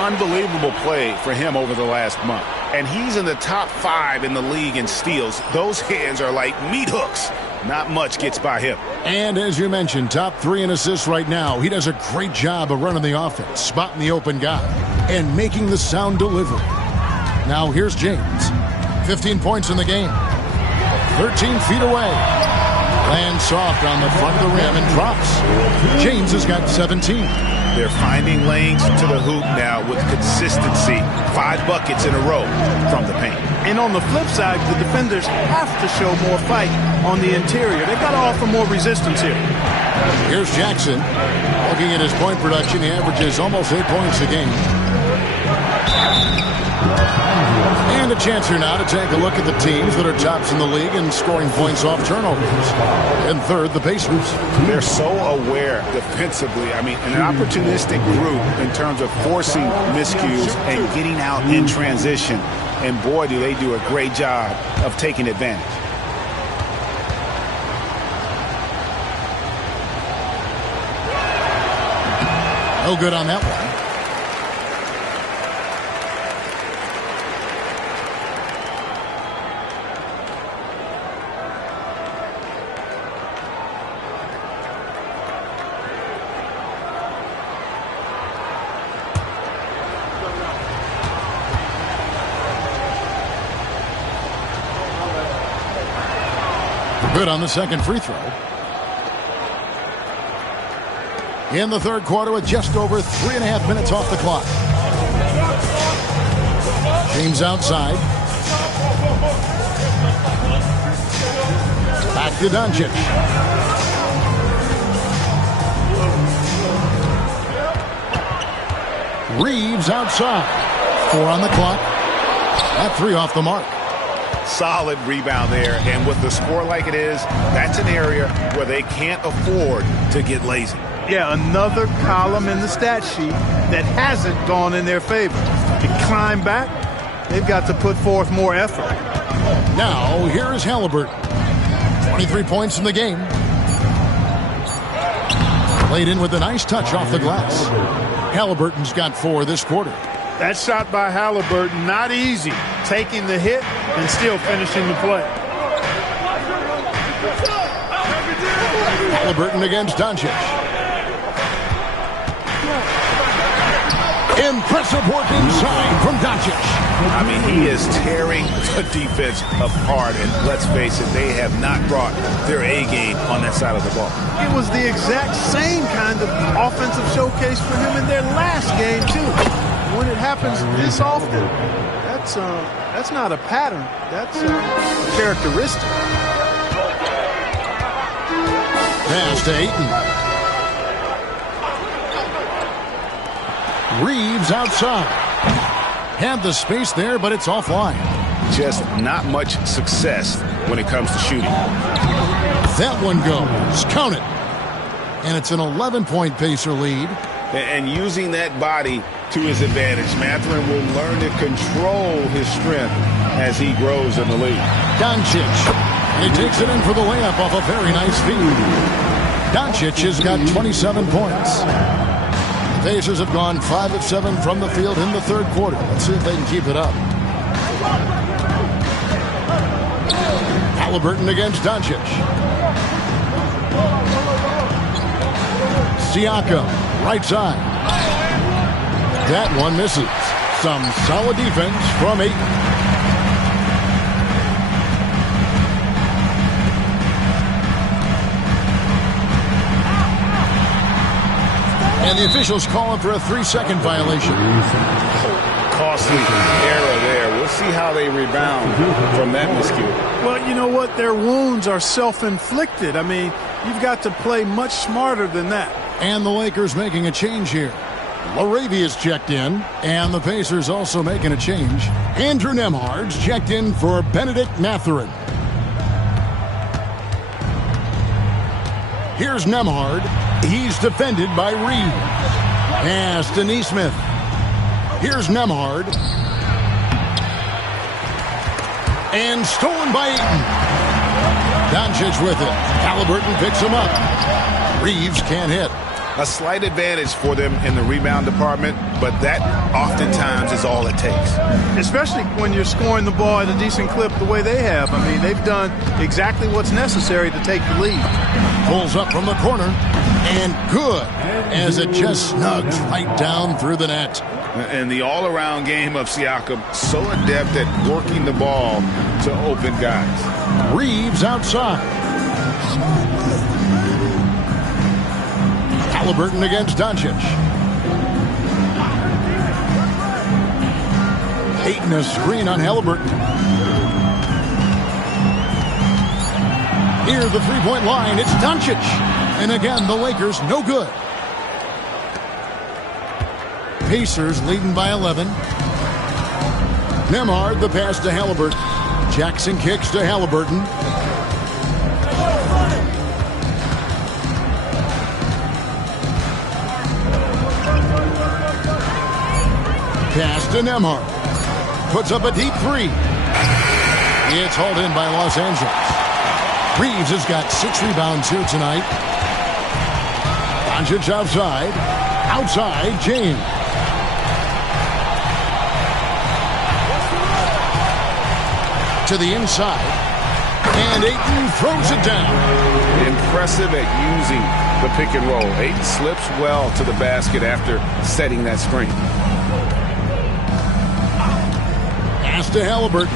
Unbelievable play for him over the last month. And he's in the top 5 in the league in steals. Those hands are like meat hooks. Not much gets by him. And as you mentioned, top 3 in assists right now. He does a great job of running the offense, spotting the open guy, and making the sound delivery. Now here's James. 15 points in the game. 13 feet away. Lands soft on the front of the rim and drops. James has got 17. They're finding lanes to the hoop now with consistency. 5 buckets in a row from the paint. And on the flip side, the defenders have to show more fight on the interior. They've got to offer more resistance here. Here's Jackson. Looking at his point production, he averages almost 8 points a game. And a chance here now to take a look at the teams that are tops in the league in scoring points off turnovers. And third, the Pacers. They're so aware defensively. I mean, an opportunistic group in terms of forcing miscues and getting out in transition. And boy, do they do a great job of taking advantage. No good on that one. Good on the second free throw. In the third quarter with just over 3.5 minutes off the clock. James outside. Back to Doncic. Reeves outside. 4 on the clock. That 3 off the mark. Solid rebound there, and with the score like it is, that's an area where they can't afford to get lazy. Yeah, another column in the stat sheet that hasn't gone in their favor. To climb back, they've got to put forth more effort. Now, here is Halliburton. 23 points in the game. Played in with a nice touch off the glass. Halliburton's got 4 this quarter. That shot by Halliburton, not easy. Taking the hit and still finishing the play. Halliburton against Doncic. Impressive work inside from Doncic. I mean, he is tearing the defense apart, and let's face it, they have not brought their A game on that side of the ball. It was the exact same kind of offensive showcase for him in their last game, too. When it happens this often, that's not a pattern. That's a characteristic. Pass to Ayton. Reeves outside. Had the space there, but it's offline. Just not much success when it comes to shooting. That one goes. Count it. And it's an 11-point Pacer lead. And using that body to his advantage, Mathurin will learn to control his strength as he grows in the league. Doncic. He takes it in for the layup off a very nice feed. Doncic has got 27 points. The Pacers have gone 5 of 7 from the field in the third quarter. Let's see if they can keep it up. Halliburton against Doncic. Siakam, right side. That one misses. Some solid defense from Ayton. And the officials calling for a 3-second violation. costly error there. We'll see how they rebound from that miscue. Well, you know what? Their wounds are self-inflicted. I mean, you've got to play much smarter than that. And the Lakers making a change here. Laravia's checked in, and the Pacers also making a change. Andrew Nembhard's checked in for Benedict Mathurin. Here's Nembhard. He's defended by Reeves. Pass to Nesmith. Here's Nembhard. And stolen by Ayton. Doncic with it. Halliburton picks him up. Reeves can't hit. A slight advantage for them in the rebound department, but that oftentimes is all it takes. Especially when you're scoring the ball at a decent clip the way they have. I mean, they've done exactly what's necessary to take the lead. Pulls up from the corner, and good, as it just snugs right down through the net. And the all-around game of Siakam, so adept at working the ball to open guys. Reeves outside. Halliburton against Doncic. Ayton a screen on Halliburton. Near the three-point line, it's Doncic. And again, the Lakers no good. Pacers leading by 11. Nembhard the pass to Halliburton. Jackson kicks to Halliburton. Pass to Nembhard. Puts up a deep three. It's hauled in by Los Angeles. Reeves has got 6 rebounds here tonight. Doncic outside. Outside, James. To the inside. And Ayton throws it down. Impressive at using the pick and roll. Ayton slips well to the basket after setting that screen. To Halliburton.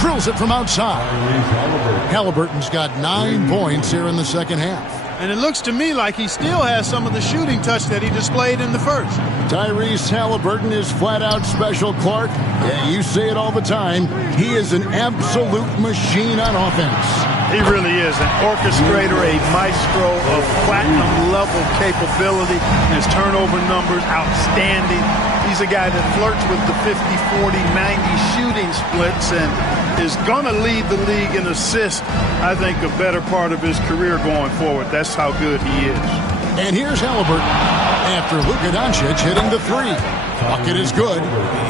Drills it from outside. Halliburton's got 9 points here in the second half. And it looks to me like he still has some of the shooting touch that he displayed in the first. Tyrese Halliburton is flat out special, Clark. Yeah, you say it all the time. He is an absolute machine on offense. He really is an orchestrator, a maestro of platinum-level capability. His turnover numbers, outstanding. He's a guy that flirts with the 50, 40, 90 shooting splits and is going to lead the league in assists, I think, a better part of his career going forward. That's how good he is. And here's Halliburton after Luka Doncic hitting the three. Bucket is good.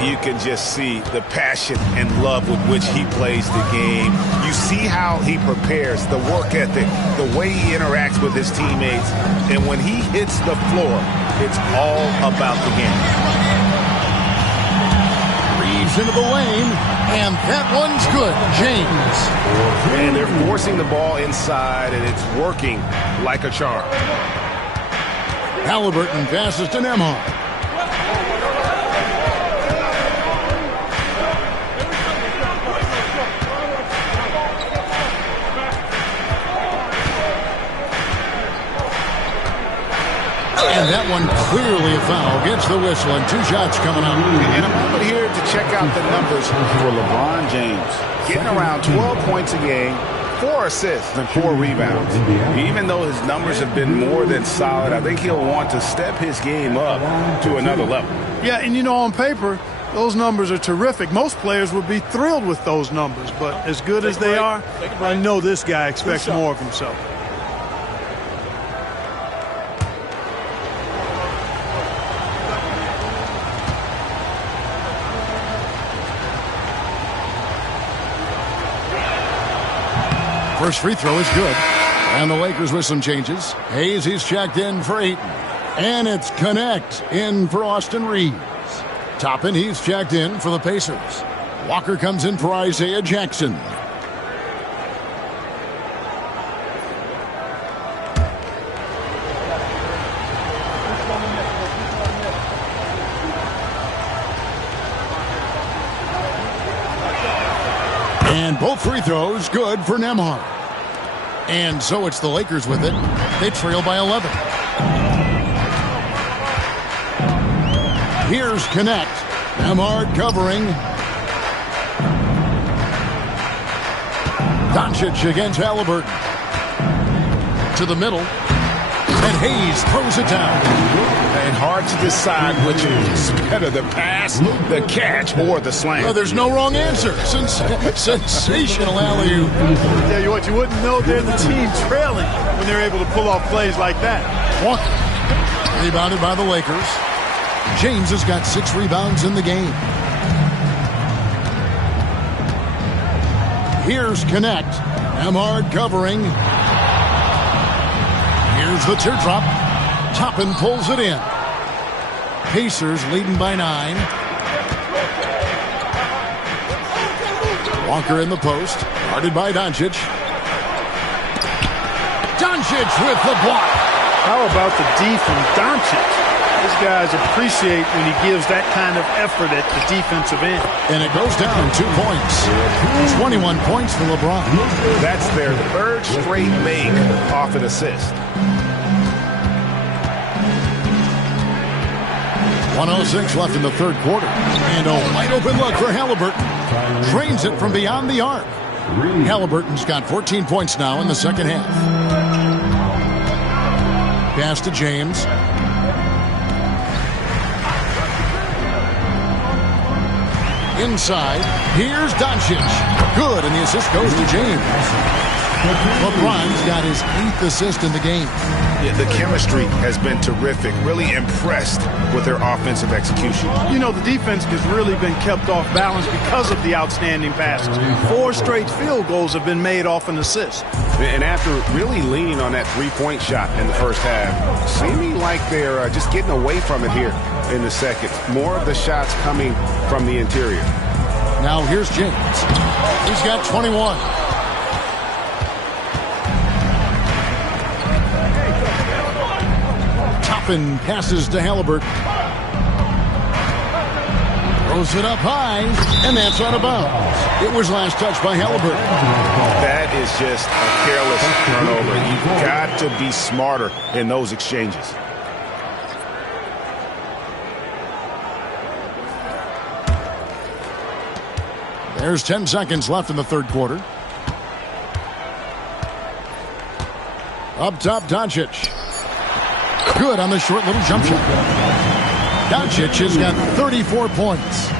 You can just see the passion and love with which he plays the game. You see how he prepares, the work ethic, the way he interacts with his teammates. And when he hits the floor, it's all about the game. Reeves into the lane, and that one's good. James. And they're forcing the ball inside, and it's working like a charm. Halliburton passes to Nembhard. And that one clearly a foul. Gets the whistle, and 2 shots coming up. And a moment here to check out the numbers for LeBron James. Getting around 12 points a game, 4 assists, and 4 rebounds. Even though his numbers have been more than solid, I think he'll want to step his game up to another level. Yeah, and you know, on paper, those numbers are terrific. Most players would be thrilled with those numbers, but as good as they are, I know this guy expects more of himself. First free throw is good. And the Lakers with some changes. Hayes, he's checked in for Ayton. And it's Connect in for Austin Reeves. Toppin, he's checked in for the Pacers. Walker comes in for Isaiah Jackson. And both free throws good for Nembhard. And so it's the Lakers with it. They trail by 11. Here's Connect. Emhart covering. Doncic against Halliburton. To the middle. And Hayes throws it down. And hard to decide which is better, the pass, the catch, or the slam. Well, there's no wrong answer. Sensational alley-oop. I tell you what, you wouldn't know they're the team trailing when they're able to pull off plays like that. Walker. Rebounded by the Lakers. James has got 6 rebounds in the game. Here's Connect. Emhart covering. Here's the teardrop. Toppin pulls it in. Pacers leading by 9. Walker in the post. Guarded by Doncic. Doncic with the block. How about the D from Doncic? These guys appreciate when he gives that kind of effort at the defensive end. And it goes down 2 points. 21 points for LeBron. That's their 3rd straight make off an assist. 1:06 left in the 3rd quarter. And a wide open look for Halliburton. Drains it from beyond the arc. Halliburton's got 14 points now in the 2nd half. Pass to James. Inside. Here's Doncic. Good, and the assist goes to James. LeBron's got his 8th assist in the game. Yeah, the chemistry has been terrific. Really impressed with their offensive execution. You know, the defense has really been kept off balance because of the outstanding passes. 4 straight field goals have been made off an assist. And after really leaning on that 3-point shot in the first half, seeming like they're just getting away from it here in the second. More of the shots coming from the interior. Now here's James. He's got 21. Toppin passes to Halliburton. Throws it up high, and that's out of bounds. It was last touched by Halliburton. That is just a careless turnover. You've got to be smarter in those exchanges. There's 10 seconds left in the 3rd quarter. Up top, Doncic. Good on the short little jump shot. Doncic has got 34 points.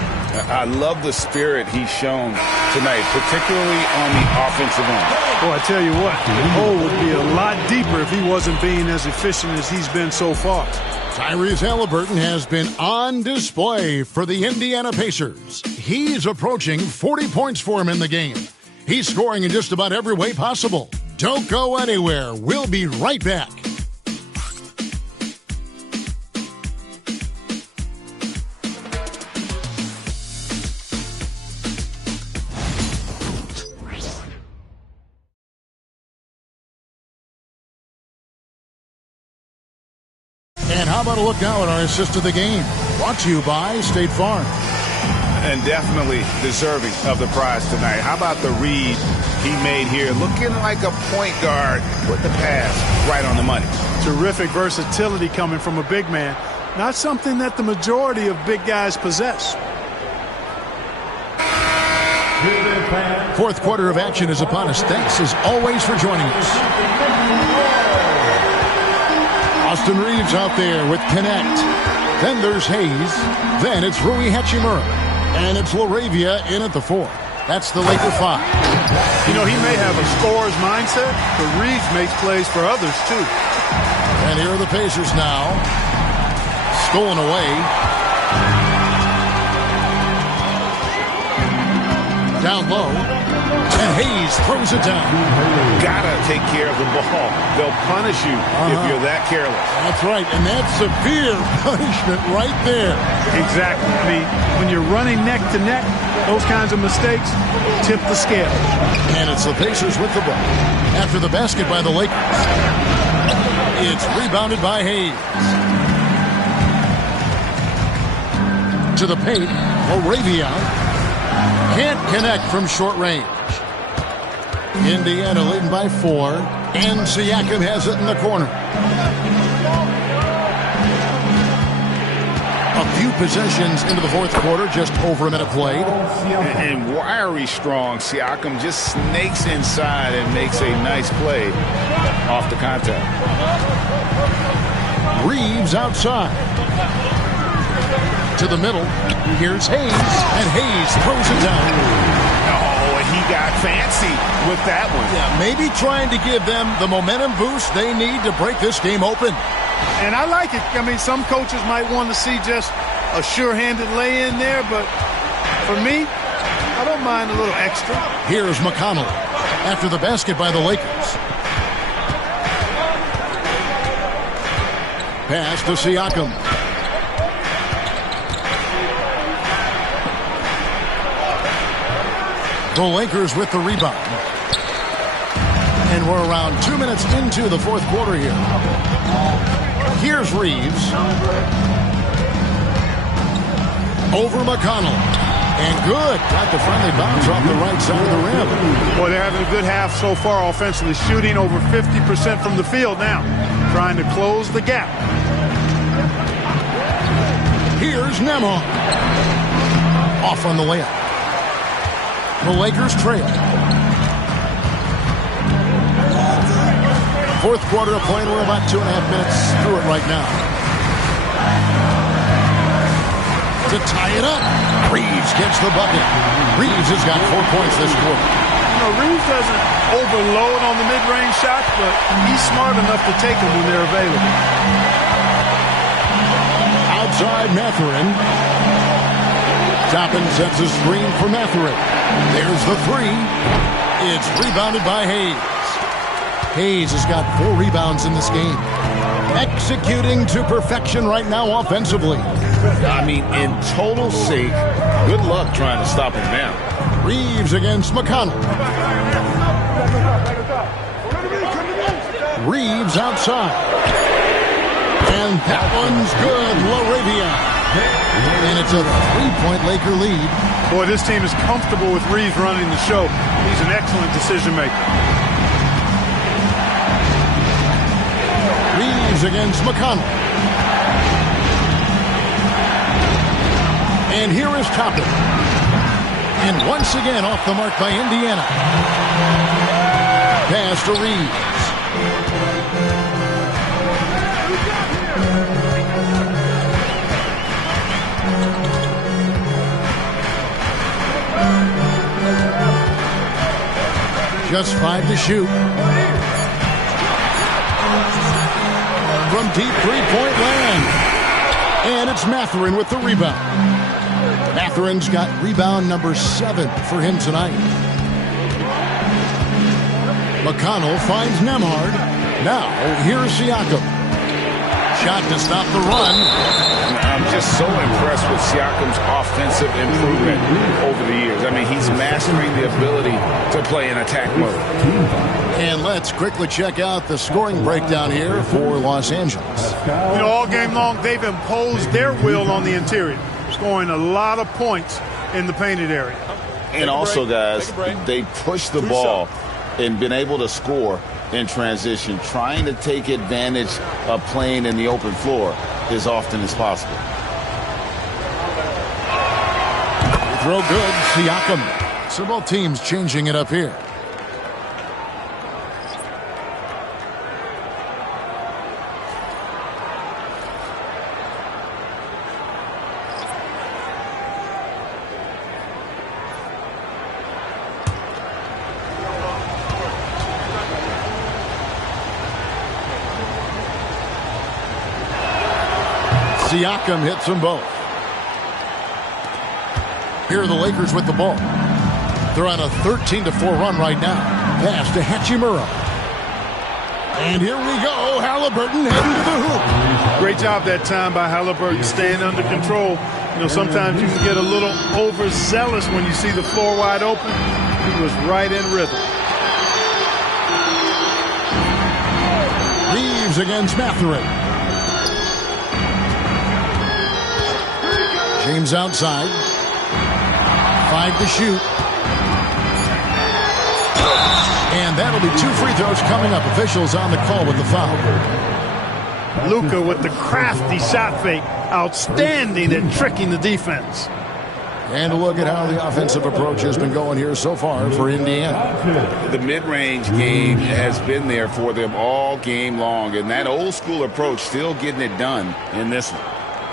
I love the spirit he's shown tonight, particularly on the offensive end. Well, I tell you what, the hole would be a lot deeper if he wasn't being as efficient as he's been so far. Tyrese Halliburton has been on display for the Indiana Pacers. He's approaching 40 points for him in the game. He's scoring in just about every way possible. Don't go anywhere. We'll be right back. And how about a look now at our assist of the game? Brought to you by State Farm. And definitely deserving of the prize tonight. How about the read he made here? Looking like a point guard. Put the pass right on the money. Terrific versatility coming from a big man. Not something that the majority of big guys possess. 4th quarter of action is upon us. Thanks as always for joining us. Austin Reeves out there with Connect. Then there's Hayes. Then it's Rui Hachimura. And it's LaRavia in at the 4. That's the Laker 5. You know, he may have a scorer's mindset, but Reeves makes plays for others, too. And here are the Pacers now. Stolen away. Down low. And Hayes throws it down. Gotta take care of the ball. They'll punish you if you're that careless. That's right, and that's severe punishment right there. Exactly. I mean, when you're running neck to neck, those kinds of mistakes tip the scale. And it's the Pacers with the ball. After the basket by the Lakers. It's rebounded by Hayes. To the paint, LaRavia. Can't connect from short range. Indiana leading by 4. And Siakam has it in the corner. A few possessions into the fourth quarter, just over a minute played. And wiry strong. Siakam just snakes inside and makes a nice play off the contact. Reeves outside. To the middle. Here's Hayes. And Hayes throws it down. Oh, and he got fancy with that one. Yeah, maybe trying to give them the momentum boost they need to break this game open. And I like it. I mean, some coaches might want to see just a sure-handed lay-in there, but for me, I don't mind a little extra. Here's McConnell after the basket by the Lakers. Pass to Siakam. The Lakers with the rebound. And we're around 2 minutes into the fourth quarter here. Here's Reeves. Over McConnell. And good. Got to finally bounce off the right side of the rim. Boy, they're having a good half so far offensively, shooting over 50% from the field now, trying to close the gap. Here's Nemo. Off on the layup. The Lakers trail. Fourth quarter of play, we're about 2.5 minutes through it right now. To tie it up, Reeves gets the bucket. Reeves has got 4 points this quarter. You know, Reeves doesn't overload on the mid-range shots, but he's smart enough to take them when they're available. Outside Mathurin. Toppin sets a screen for Mathurin. There's the three. It's rebounded by Hayes. Hayes has got 4 rebounds in this game. Executing to perfection right now offensively. I mean, in total sync. Good luck trying to stop him now. Reeves against McConnell. Reeves outside. And that one's good. LaRavia. And it's a 3-point Laker lead. Boy, this team is comfortable with Reeves running the show. He's an excellent decision maker. Reeves against McConnell. And here is Toppin. And once again off the mark by Indiana. Pass to Reeves. Just 5 to shoot. From deep three-point land. And it's Mathurin with the rebound. Mathurin's got rebound number 7 for him tonight. McConnell finds Nembhard. Now, here's Siakam. Shot to stop the run. I'm just so impressed with Siakam's offensive improvement over the years. I mean, he's mastering the ability to play in attack mode. And let's quickly check out the scoring breakdown here for Los Angeles. You know, all game long, they've imposed their will on the interior, scoring a lot of points in the painted area. And also, guys, they push the ball and been able to score in transition, trying to take advantage of playing in the open floor as often as possible. Throw good, Siakam. So both teams changing it up here. Siakam hits them both. Here are the Lakers with the ball. They're on a 13-4 run right now. Pass to Hachimura. And here we go. Halliburton heading to the hoop. Great job that time by Halliburton, staying under control. You know, sometimes you can get a little overzealous when you see the floor wide open. He was right in rhythm. Reeves against Mathurin. James outside. 5 to shoot. And that'll be 2 free throws coming up. Officials on the call with the foul. Luka with the crafty shot fake. outstanding at tricking the defense. And look at how the offensive approach has been going here so far for Indiana. The mid-range game has been there for them all game long, and that old-school approach still getting it done in this one.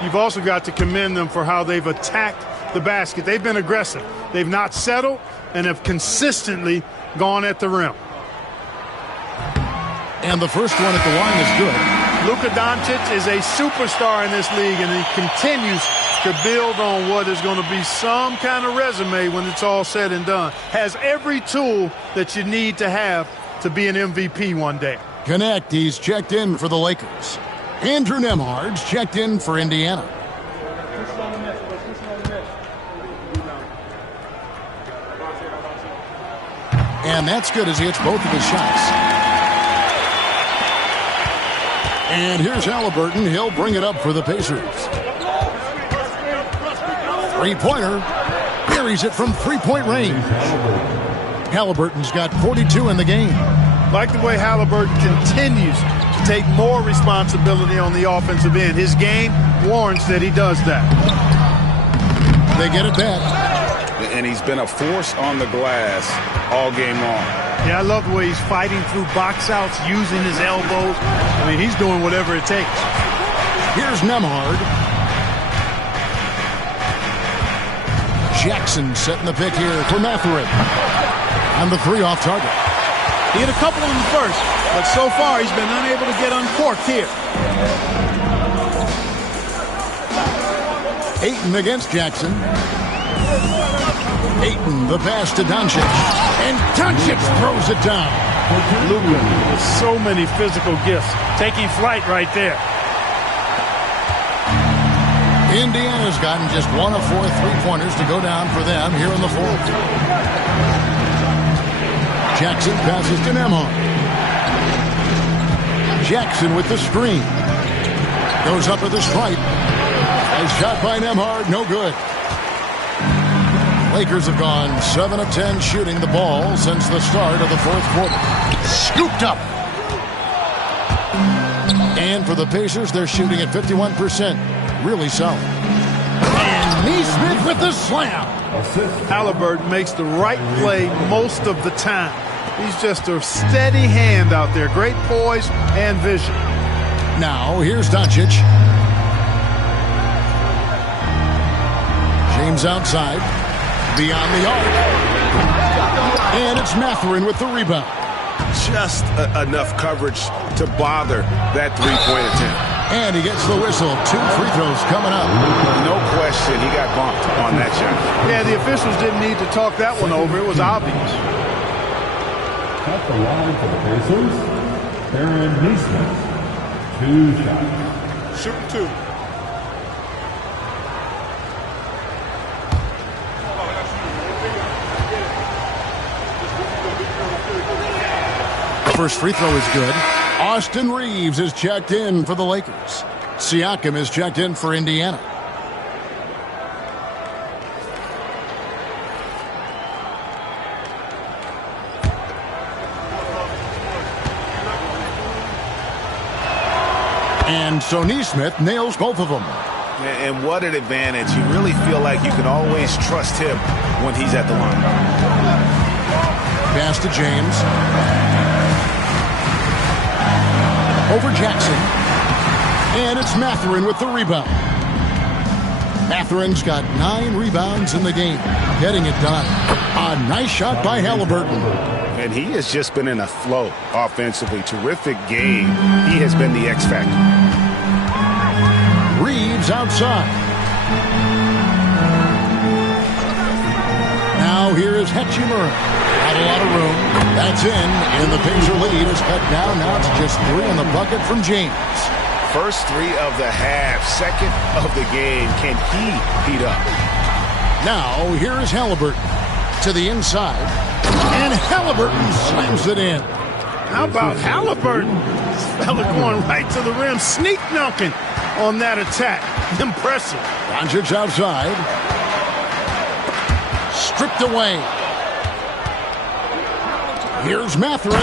You've also got to commend them for how they've attacked the basket. They've been aggressive. They've not settled and have consistently gone at the rim. And the first one at the line is good. Luka Doncic is a superstar in this league, and he continues to build on what is going to be some kind of resume when it's all said and done. Has every tool that you need to have to be an MVP one day. Connect, he's checked in for the Lakers. Andrew Nembhard's checked in for Indiana. And that's good as he hits both of his shots. And here's Halliburton. He'll bring it up for the Pacers. Three-pointer. Buries it from three-point range. Halliburton's got 42 in the game. Like the way Halliburton continues to take more responsibility on the offensive end. His game warrants that he does that. They get it back. And he's been a force on the glass all game long. Yeah, I love the way he's fighting through box outs, using his elbows. I mean, he's doing whatever it takes. Here's Nembhard. Jackson setting the pick here for Mathurin. And the three off target. He hit a couple in the first, but so far he's been unable to get uncorked here. Ayton against Jackson. Ayton, the pass to Doncic. And Doncic throws it down. Luka with so many physical gifts. Taking flight right there. Indiana's gotten just one of 4 3-pointers to go down for them here in the fourth. Jackson passes to Nembhard. Jackson with the screen. Goes up with the stripe. Nice shot by Nembhard, no good. Lakers have gone 7 of 10 shooting the ball since the start of the fourth quarter. Scooped up. And for the Pacers, they're shooting at 51%. Really solid. And Nesmith with the slam. Halliburton makes the right play most of the time. He's just a steady hand out there. Great poise and vision. Now, here's Doncic. James outside. Beyond the arc. And it's Mathurin with the rebound. Just enough coverage to bother that three-point attempt. And he gets the whistle. 2 free throws coming up. No question, he got bumped on that shot. Yeah, the officials didn't need to talk that one over. It was obvious. At the line for the Pacers, Aaron Nesmith. 2 shots. Shooting 2. First free throw is good. Austin Reeves is checked in for the Lakers. Siakam is checked in for Indiana. And so Nesmith nails both of them. And what an advantage. You really feel like you can always trust him when he's at the line. Pass to James. Over Jackson. And it's Mathurin with the rebound. Mathurin's got 9 rebounds in the game. Getting it done. A nice shot by Halliburton. And he has just been in a flow offensively. Terrific game. He has been the X factor. Reeves outside. Now here is Hachimura. Not a lot of room. That's in. And the Pacer lead is cut down now to just 3 in the bucket from James. First 3 of the half. Second of the game. Can he heat up? Now here is Halliburton to the inside. And Halliburton slams it in. How about Halliburton? This fella going right to the rim. Sneak dunking on that attack. Impressive. Doncic outside. Stripped away. Here's Mathurin.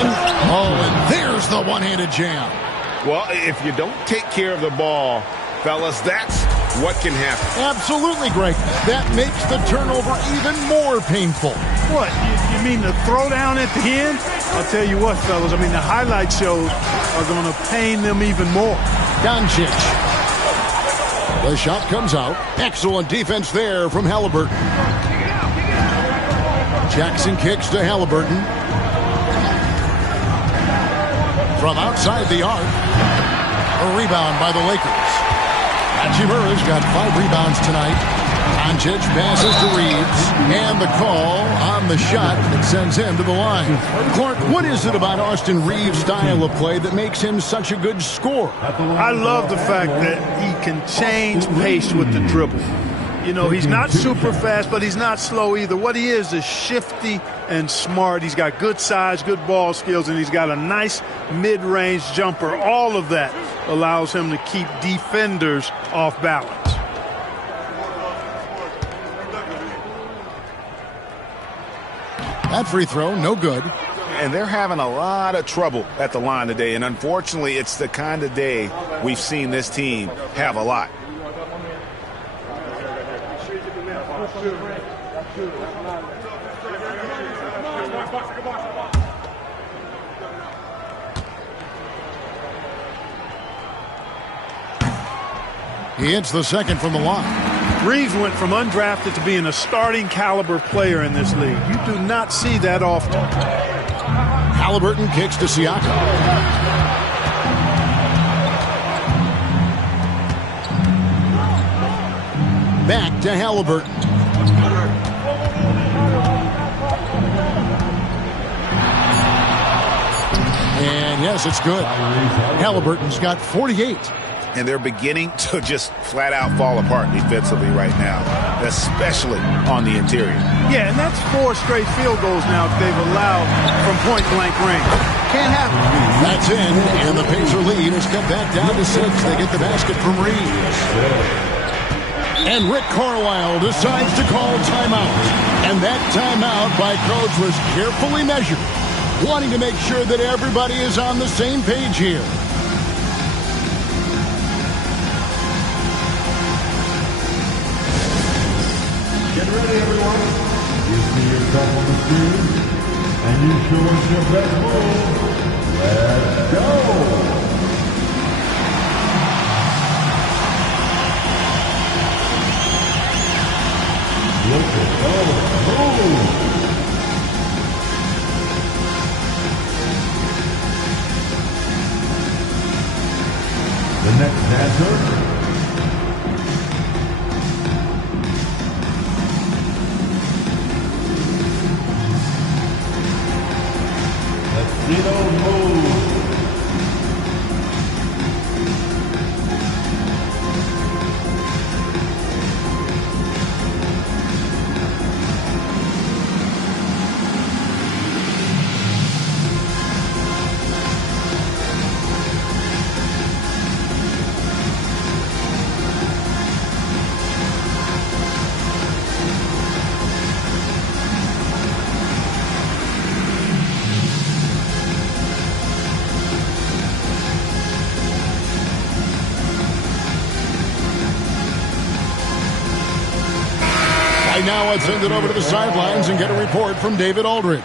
Oh, and there's the one-handed jam. Well, if you don't take care of the ball, fellas, that's what can happen. Absolutely, Greg. That makes the turnover even more painful. What, you mean the throwdown at the end? I'll tell you what, fellas, I mean, the highlight shows are going to pain them even more. Doncic. The shot comes out. Excellent defense there from Halliburton. Jackson kicks to Halliburton. From outside the arc. A rebound by the Lakers. Hachimura's got 5 rebounds tonight. Doncic passes to Reeves. And the call on the shot that sends him to the line. Clark, what is it about Austin Reeves' style of play that makes him such a good scorer? I love the fact that he can change pace with the dribble. You know, he's not super fast, but he's not slow either. What he is shifty and smart. He's got good size, good ball skills, and he's got a nice mid-range jumper. All of that allows him to keep defenders off balance. That free throw, no good. And they're having a lot of trouble at the line today, and unfortunately, it's the kind of day we've seen this team have a lot. He hits the second from the line. Reeves went from undrafted to being a starting caliber player in this league. You do not see that often. Halliburton kicks to Siakam. Back to Halliburton. And yes, it's good. Halliburton's got 48. And they're beginning to just flat out fall apart defensively right now, especially on the interior. Yeah, and that's 4 straight field goals now that they've allowed from point-blank range. Can't happen. That's in, and the Pacer lead is cut back down to 6. They get the basket from Reeves. And Rick Carlisle decides to call timeout. And that timeout by Coach was carefully measured, wanting to make sure that everybody is on the same page here. Get ready, everyone. You see yourself on the screen, and you show us your best move. Let's go. Look at those moves. The next dancer. Latino move. Now let's send it over to the sidelines and get a report from David Aldridge.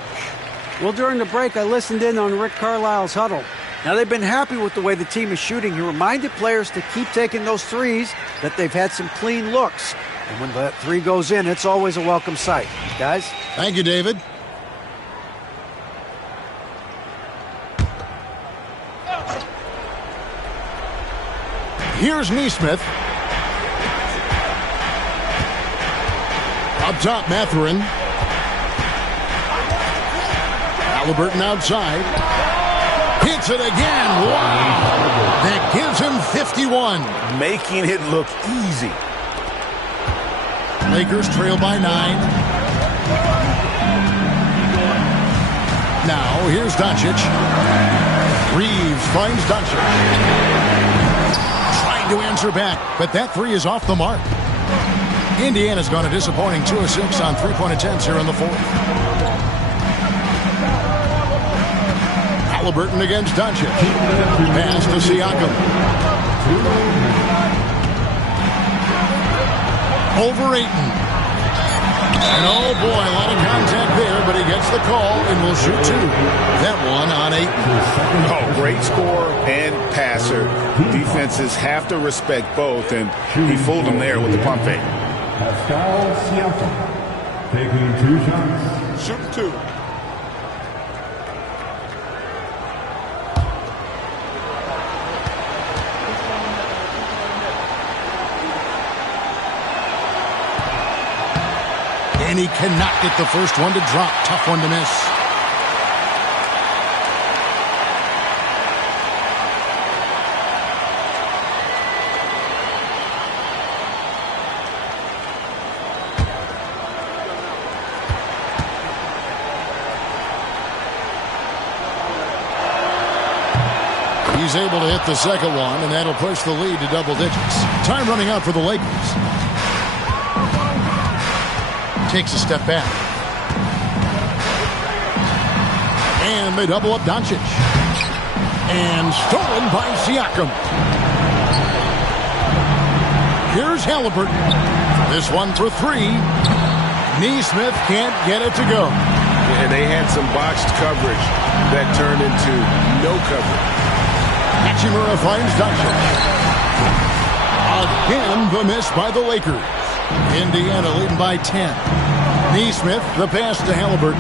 Well, during the break, I listened in on Rick Carlisle's huddle. Now, they've been happy with the way the team is shooting. He reminded players to keep taking those threes, that they've had some clean looks. And when that 3 goes in, it's always a welcome sight. Guys? Thank you, David. Here's Neesmith. Up top, Mathurin. Halliburton outside. Hits it again. Wow. That gives him 51. Making it look easy. Lakers trail by 9. Now, here's Doncic. Reeves finds Doncic. Trying to answer back, but that 3 is off the mark. Indiana's gone a disappointing 2 of 6 on 3-point attempts here in the 4th. Halliburton against Doncic. Pass to Siakam. Over Ayton. And oh boy, a lot of contact there, but he gets the call and will shoot two. That one on Ayton. Oh, great scorer and passer. Defenses have to respect both, and he fooled them there with the pump fake. Pascal Siakam taking 2 shots. Shoot two. And he cannot get the first one to drop. Tough one to miss. He's able to hit the second one, and that'll push the lead to double digits. Time running out for the Lakers. Takes a step back. And they double up Doncic. And stolen by Siakam. Here's Halliburton. This one for three. Neesmith can't get it to go. And they had some botched coverage that turned into no coverage. Hachimura finds Doncic. Again, the miss by the Lakers. Indiana leading by 10. Neesmith, the pass to Halliburton.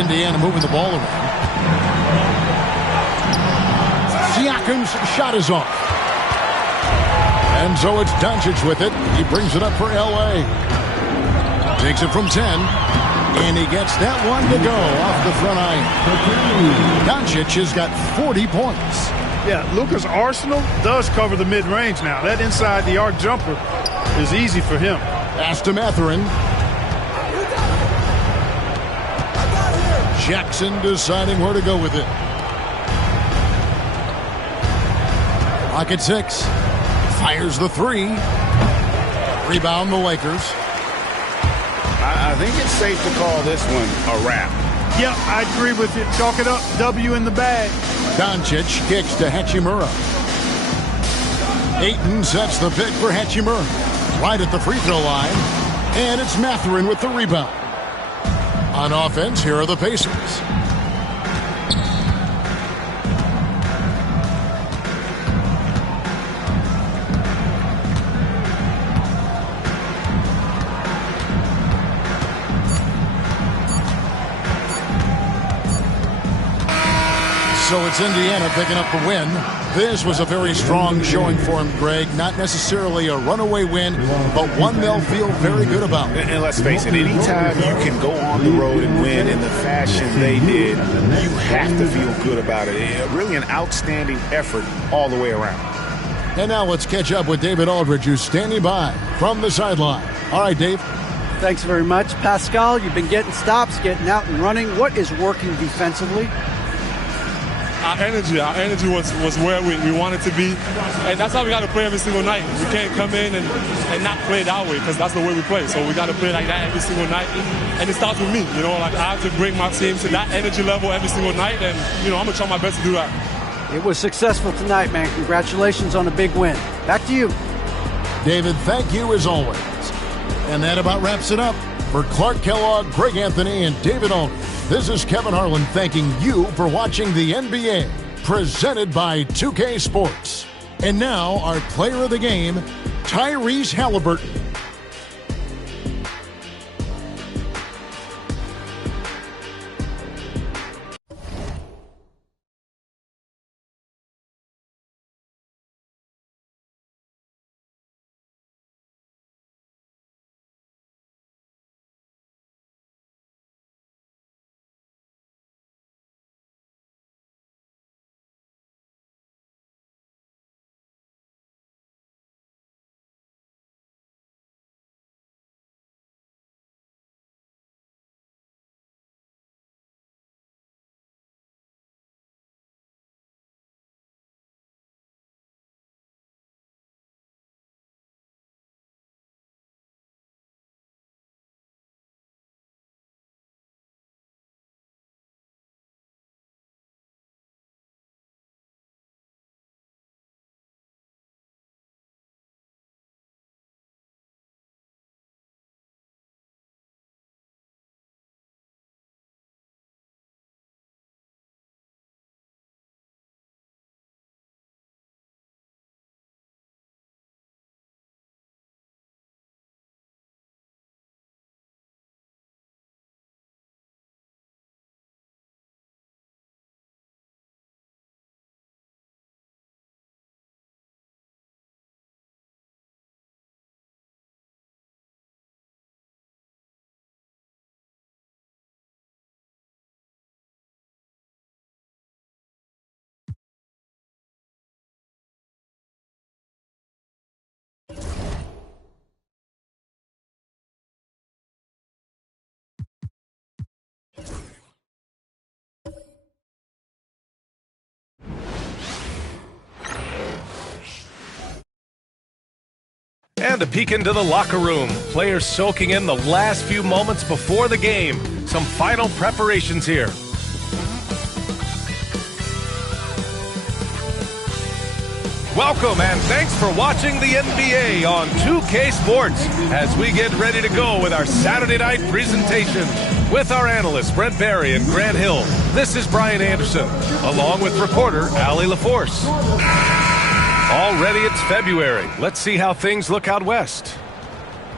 Indiana moving the ball around. Siakam's shot is off. And so it's Doncic with it. He brings it up for L.A. Takes it from 10. And he gets that one to go off the front iron. Doncic has got 40 points. Yeah, Luka's arsenal does cover the mid-range now. That inside the arc jumper is easy for him. Pass to Mathurin. Jackson deciding where to go with it. Clock at 6. Fires the three. Rebound the Lakers. I think it's safe to call this one a wrap. Yeah, I agree with you. Chalk it up. W in the bag. Doncic kicks to Hachimura. Ayton sets the pick for Hachimura. Right at the free throw line. And it's Mathurin with the rebound. On offense, here are the Pacers. So it's Indiana picking up the win. This was a very strong showing for him, Greg. Not necessarily a runaway win, but one they'll feel very good about. And let's face it, anytime you can go on the road and win in the fashion they did, you have to feel good about it. Really an outstanding effort all the way around. And now let's catch up with David Aldridge, who's standing by from the sideline. All right, Dave. Thanks very much. Pascal, you've been getting stops, getting out and running. What is working defensively? Our energy was where we wanted to be, and that's how we got to play every single night. We can't come in and not play that way, because that's the way we play. So we got to play like that every single night, and it starts with me. You know, like I have to bring my team to that energy level every single night, and you know I'm gonna try my best to do that. It was successful tonight, man. Congratulations on a big win. Back to you, David. Thank you as always, and that about wraps it up for Clark Kellogg, Greg Anthony, and David Aldridge. This is Kevin Harlan thanking you for watching the NBA, presented by 2K Sports. And now, our player of the game, Tyrese Halliburton. And a peek into the locker room. Players soaking in the last few moments before the game. Some final preparations here. Welcome and thanks for watching the NBA on 2K Sports as we get ready to go with our Saturday night presentation. With our analysts Brent Barry and Grant Hill, this is Brian Anderson, along with reporter Allie LaForce. Already it's February. Let's see how things look out west.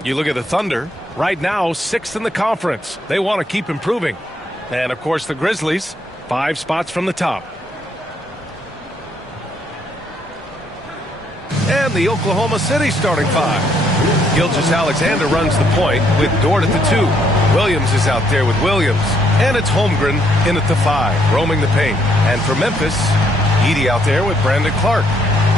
You look at the Thunder, right now 6th in the conference. They want to keep improving. And of course the Grizzlies, 5 spots from the top. And the Oklahoma City starting 5. Gilgeous-Alexander runs the point with Dort at the 2. Williams is out there with Williams. And it's Holmgren in at the 5, roaming the paint. And for Memphis, Edey out there with Brandon Clark.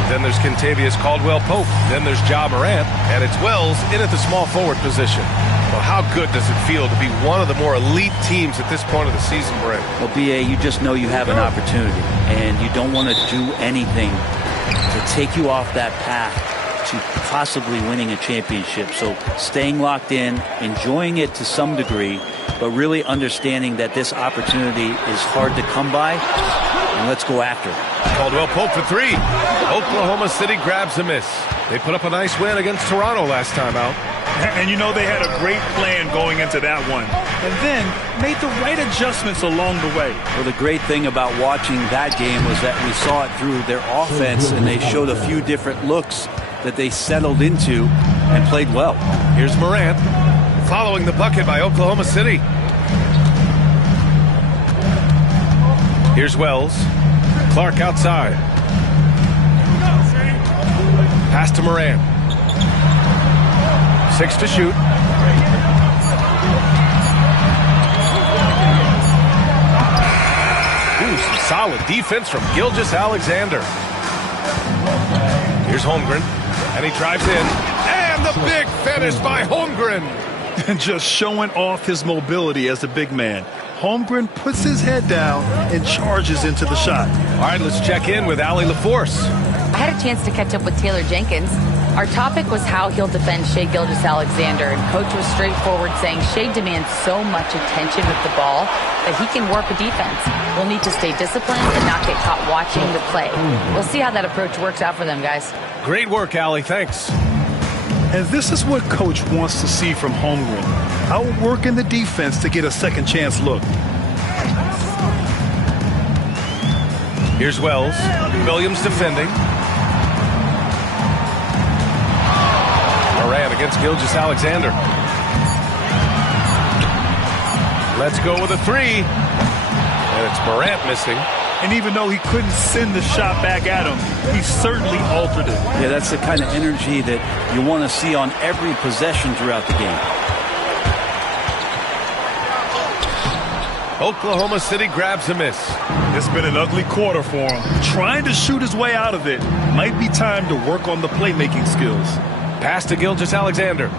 Then there's Kentavious Caldwell-Pope. Then there's Ja Morant. And it's Wells in at the small forward position. Well, how good does it feel to be one of the more elite teams at this point of the season, Brent? Well, B.A., you just know you have an opportunity, and you don't want to do anything to take you off that path to possibly winning a championship. So staying locked in, enjoying it to some degree, but really understanding that this opportunity is hard to come by, and let's go after it. Caldwell-Pope for 3. Oklahoma City grabs a miss. They put up a nice win against Toronto last time out. And you know they had a great plan going into that one. And then made the right adjustments along the way. Well, the great thing about watching that game was that we saw it through their offense, and they showed a few different looks that they settled into and played well. Here's Morant following the bucket by Oklahoma City. Here's Wells. Clark outside. Pass to Morant. 6 to shoot. Ooh, some solid defense from Gilgeous-Alexander. Here's Holmgren, and he drives in. And the big finish by Holmgren. And just showing off his mobility as a big man. Holmgren puts his head down and charges into the shot. All right, let's check in with Allie LaForce. I had a chance to catch up with Taylor Jenkins. Our topic was how he'll defend Shai Gilgeous-Alexander, and Coach was straightforward, saying Shai demands so much attention with the ball that he can work a defense. We'll need to stay disciplined and not get caught watching the play. We'll see how that approach works out for them, guys. Great work, Allie. Thanks. And this is what Coach wants to see from Holmgren. Outworking the defense to get a second chance look. Here's Wells. Williams defending. Morant against Gilgeous-Alexander. Let's go with a 3. And it's Morant missing. And even though he couldn't send the shot back at him, he certainly altered it. Yeah, that's the kind of energy that you want to see on every possession throughout the game. Oklahoma City grabs a miss. It's been an ugly quarter for him. Trying to shoot his way out of it. Might be time to work on the playmaking skills. Pass to Gilgeous-Alexander.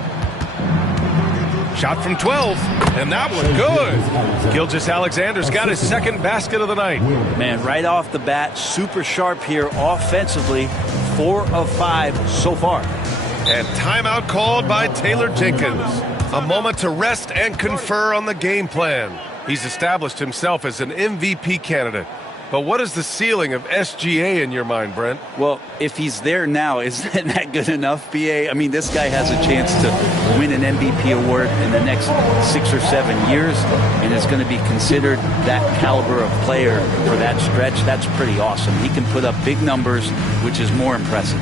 Shot from 12, and that one good. Gilgeous-Alexander's got his second basket of the night. Man, right off the bat, super sharp here offensively. 4 of 5 so far. And timeout called by Taylor Jenkins. A moment to rest and confer on the game plan. He's established himself as an MVP candidate. But what is the ceiling of SGA in your mind, Brent? Well, if he's there now, isn't that good enough, BA? I mean, this guy has a chance to win an MVP award in the next 6 or 7 years, and is going to be considered that caliber of player for that stretch. That's pretty awesome. He can put up big numbers, which is more impressive.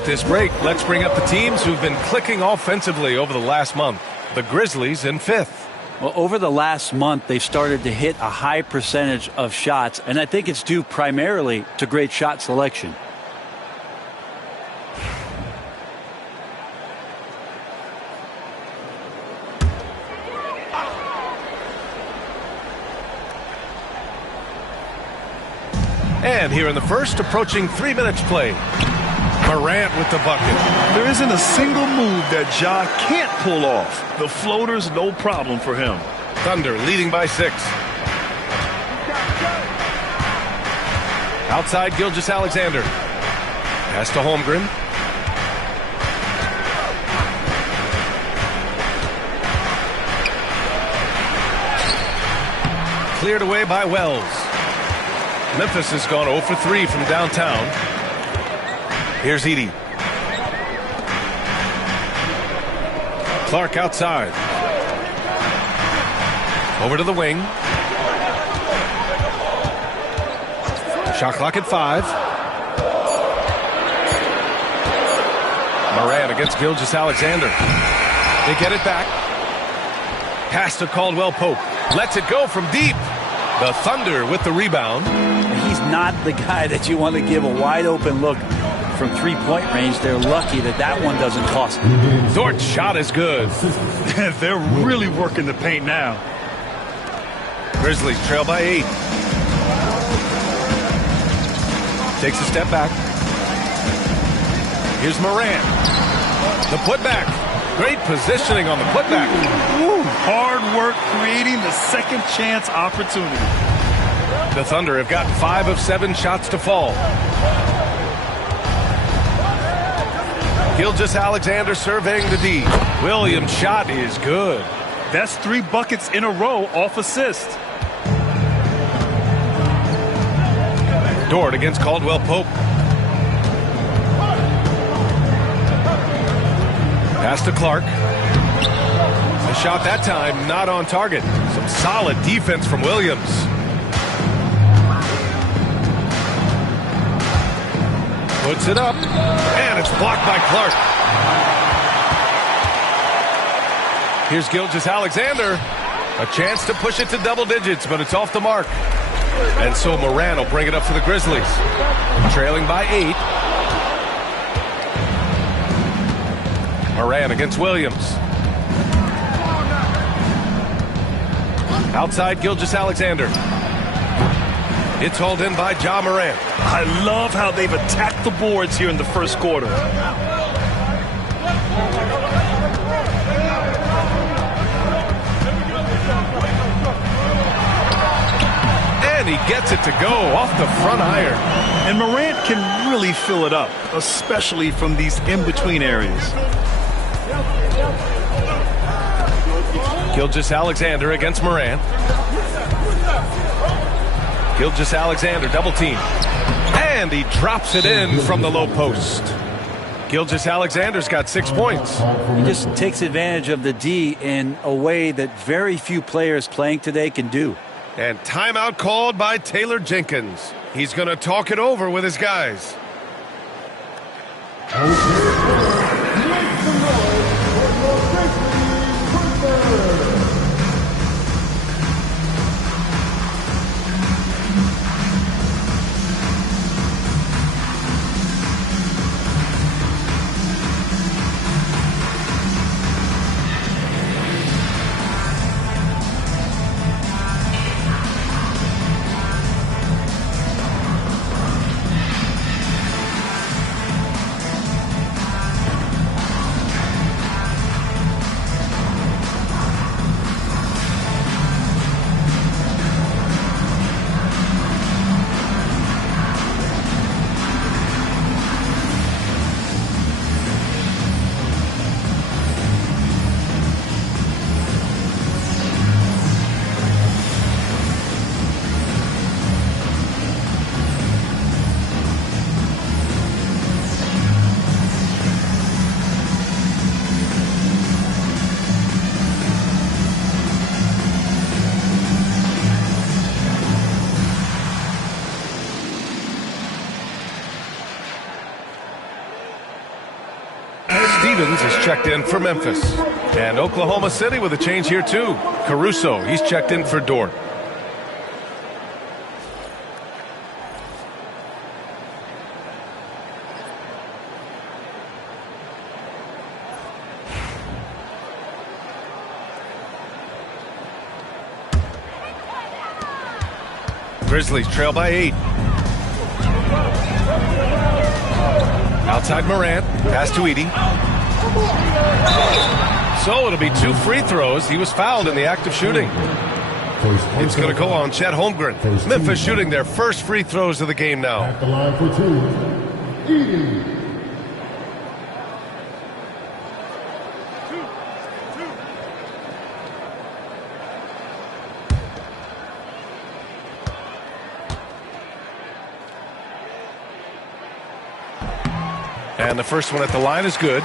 with this break, let's bring up the teams who've been clicking offensively over the last month. The Grizzlies in 5th. Well, over the last month, they've started to hit a high percentage of shots, and I think it's due primarily to great shot selection. And here in the first, approaching 3 minutes played. Morant with the bucket. There isn't a single move that Ja can't pull off. The floater's no problem for him. Thunder leading by 6. Outside, Gilgeous-Alexander. Pass to Holmgren. Cleared away by Wells. Memphis has gone 0 for 3 from downtown. Here's Edey. Clark outside. Over to the wing. Shot clock at 5. Morant against Gilgeous-Alexander. They get it back. Pass to Caldwell Pope. Lets it go from deep. The Thunder with the rebound. He's not the guy that you want to give a wide open look from three-point range. They're lucky that that one doesn't cost them. Dort's shot is good. They're really working the paint now. Grizzlies trail by 8. Takes a step back. Here's Morant. The putback. Great positioning on the putback. Woo, hard work creating the second chance opportunity. The Thunder have gotten 5 of 7 shots to fall. Gilgeous-Alexander surveying the D. Williams' shot is good. That's 3 buckets in a row off assist. Dort against Caldwell Pope. Pass to Clark. The shot that time not on target. Some solid defense from Williams. Puts it up, and it's blocked by Clark. Here's Gilgeous-Alexander. A chance to push it to double digits, but it's off the mark. And so Morant will bring it up for the Grizzlies. Trailing by 8. Morant against Williams. Outside Gilgeous-Alexander. It's hauled in by Ja Morant. I love how they've attacked the boards here in the first quarter. And he gets it to go off the front iron. And Morant can really fill it up, especially from these in-between areas. Gilgeous-Alexander against Morant. Gilgeous-Alexander double team. And he drops it in from the low post. Gilgeous-Alexander's got 6 points. He just takes advantage of the D in a way that very few players playing today can do. And timeout called by Taylor Jenkins. He's going to talk it over with his guys. Stevens is checked in for Memphis. And Oklahoma City with a change here too. Caruso, he's checked in for Dort. Grizzlies trail by 8. Outside Morant, pass to Edey. So it'll be 2 free throws. He was fouled in the act of shooting. It's going to go on Chet Holmgren. Memphis shooting their first free throws of the game now. At the line for 2, Edey. And the first one at the line is good.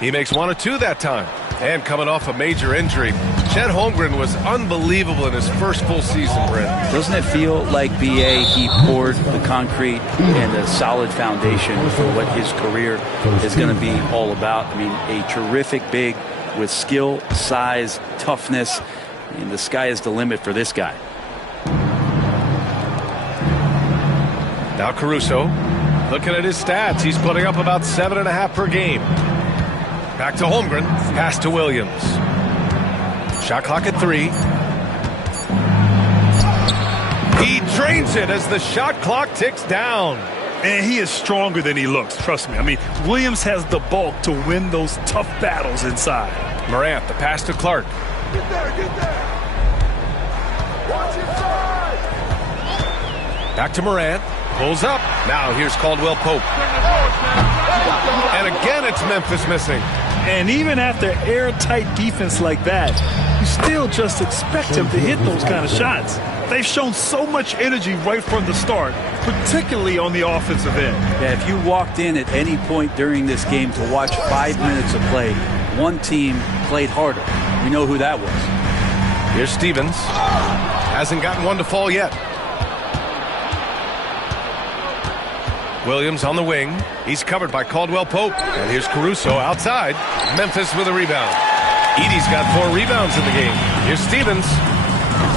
He makes 1 or 2 that time. And coming off a major injury, Chet Holmgren was unbelievable in his first full season, Brent. Doesn't it feel like BA, he poured the concrete and a solid foundation for what his career is going to be all about? I mean, a terrific big with skill, size, toughness, and the sky is the limit for this guy. Now Caruso, looking at his stats, he's putting up about 7.5 per game. Back to Holmgren, pass to Williams. Shot clock at 3. He drains it as the shot clock ticks down. And he is stronger than he looks, trust me. I mean, Williams has the bulk to win those tough battles inside. Morant, the pass to Clark. Get there, get there. Watch your side. Back to Morant, pulls up. Now here's Caldwell Pope. And again, it's Memphis missing. And even after airtight defense like that, you still just expect him to hit those kind of shots. They've shown so much energy right from the start, particularly on the offensive end. Yeah, if you walked in at any point during this game to watch 5 minutes of play, one team played harder. We know who that was. Here's Stevens. Hasn't gotten one to fall yet. Williams on the wing. He's covered by Caldwell Pope. And here's Caruso outside. Memphis with a rebound. Edey's got 4 rebounds in the game. Here's Stevens.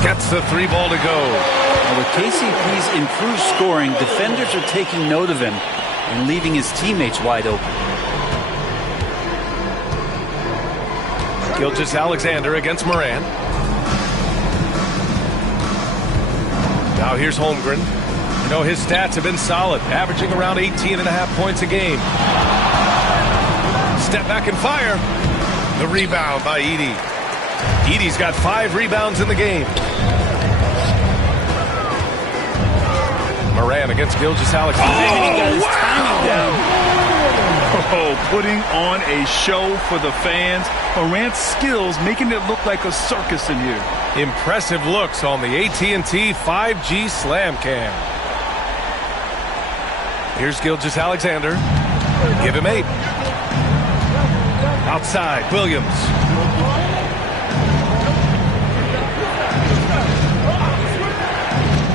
Gets the 3 ball to go. Now with KCP's improved scoring, defenders are taking note of him and leaving his teammates wide open. Gilgeous-Alexander against Morant. Now here's Holmgren. You know, his stats have been solid, averaging around 18.5 points a game. Step back and fire. The rebound by Edey. Edey's got 5 rebounds in the game. Morant against Gilgeous-Alexander. Oh, putting on a show for the fans. Morant's skills making it look like a circus in here. Impressive looks on the AT&T 5G Slam Cam. Here's Gilgeous-Alexander. Give him 8. Outside, Williams.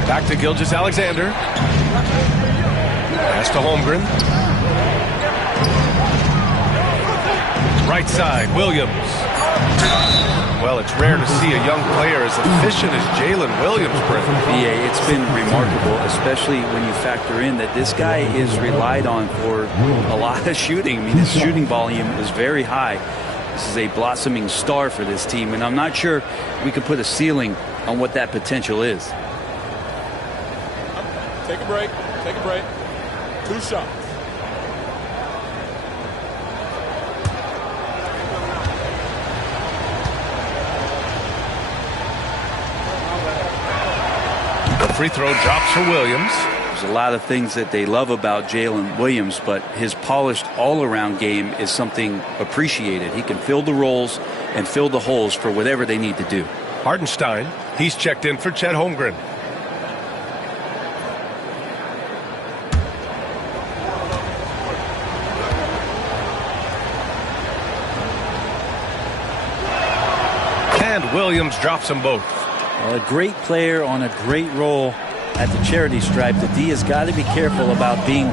Back to Gilgeous-Alexander. Pass to Holmgren. Right side, Williams. Well, it's rare to see a young player as efficient as Jalen Williams, Brent. Yeah, it's been remarkable, especially when you factor in that this guy is relied on for a lot of shooting. I mean, his shooting volume is very high. This is a blossoming star for this team, and I'm not sure we can put a ceiling on what that potential is. Take a break. Take a break. 2 shots. The free throw drops for Williams. There's a lot of things that they love about Jalen Williams, but his polished all-around game is something appreciated. He can fill the roles and fill the holes for whatever they need to do. Hartenstein, he's checked in for Chet Holmgren. And Williams drops them both. A great player on a great role at the charity stripe. The D has got to be careful about being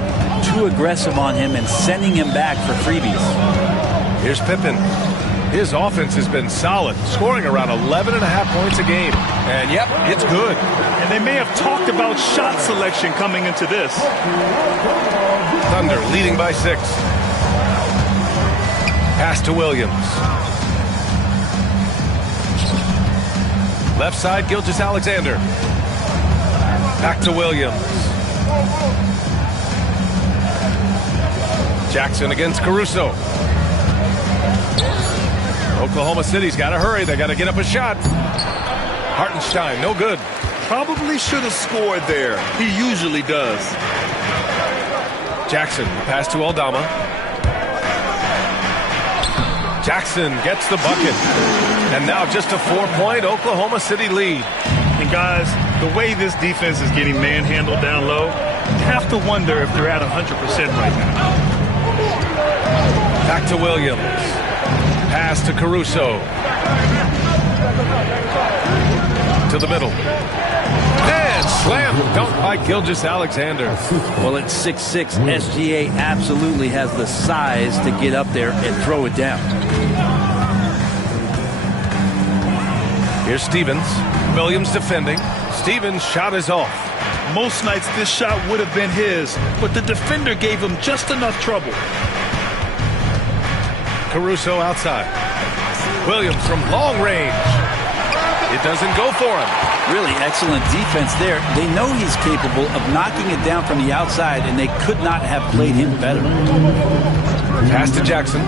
too aggressive on him and sending him back for freebies. Here's Pippen. His offense has been solid, scoring around 11.5 points a game. And yep, it's good. And they may have talked about shot selection coming into this. Thunder leading by 6. Pass to Williams. Left side, Gilgeous-Alexander. Back to Williams. Jackson against Caruso. Oklahoma City's got to hurry. They got to get up a shot. Hartenstein, no good. Probably should have scored there. He usually does. Jackson, pass to Aldama. Jackson gets the bucket. And now just a 4-point Oklahoma City lead. And guys, the way this defense is getting manhandled down low, you have to wonder if they're at 100% right now. Back to Williams. Pass to Caruso. To the middle. And slam dunk by Gilgeous-Alexander. Well, at 6'6", SGA absolutely has the size to get up there and throw it down. Here's Stevens. Williams defending. Stevens' shot is off. Most nights this shot would have been his, but the defender gave him just enough trouble. Caruso outside. Williams from long range. It doesn't go for him. Really excellent defense there. They know he's capable of knocking it down from the outside, and they could not have played him better. Pass to Jackson.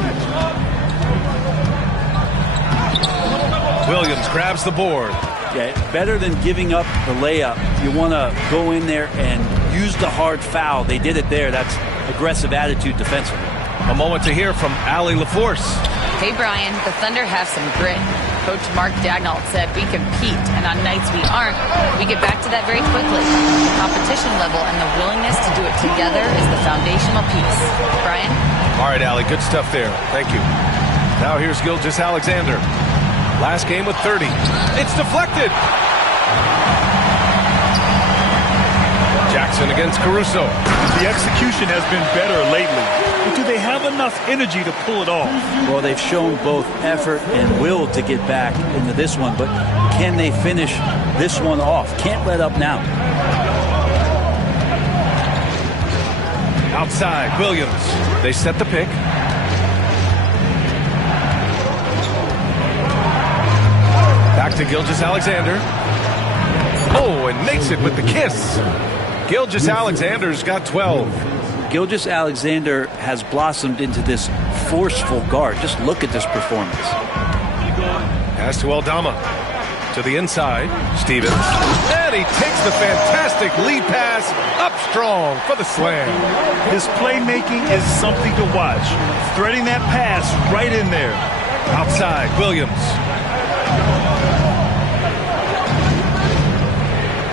Williams grabs the board. Yeah, better than giving up the layup. You want to go in there and use the hard foul. They did it there. That's aggressive attitude defensively. A moment to hear from Allie LaForce. Hey, Brian, the Thunder have some grit. Coach Mark Daigneault said we compete, and on nights we aren't, we get back to that very quickly. The competition level and the willingness to do it together is the foundational piece. Brian? All right, Allie, good stuff there. Thank you. Now here's Gilgeous-Alexander. Last game with 30. It's deflected. Jackson against Caruso. The execution has been better lately. But do they have enough energy to pull it off? Well, they've shown both effort and will to get back into this one, but can they finish this one off? Can't let up now. Outside, Williams. They set the pick. Back to Gilgeous-Alexander. Oh, and makes it with the kiss. Gilgeous-Alexander's got 12. Gilgeous-Alexander has blossomed into this forceful guard. Just look at this performance. Pass to Aldama. To the inside, Stevens. And he takes the fantastic lead pass up strong for the slam. His playmaking is something to watch. Threading that pass right in there. Outside, Williams.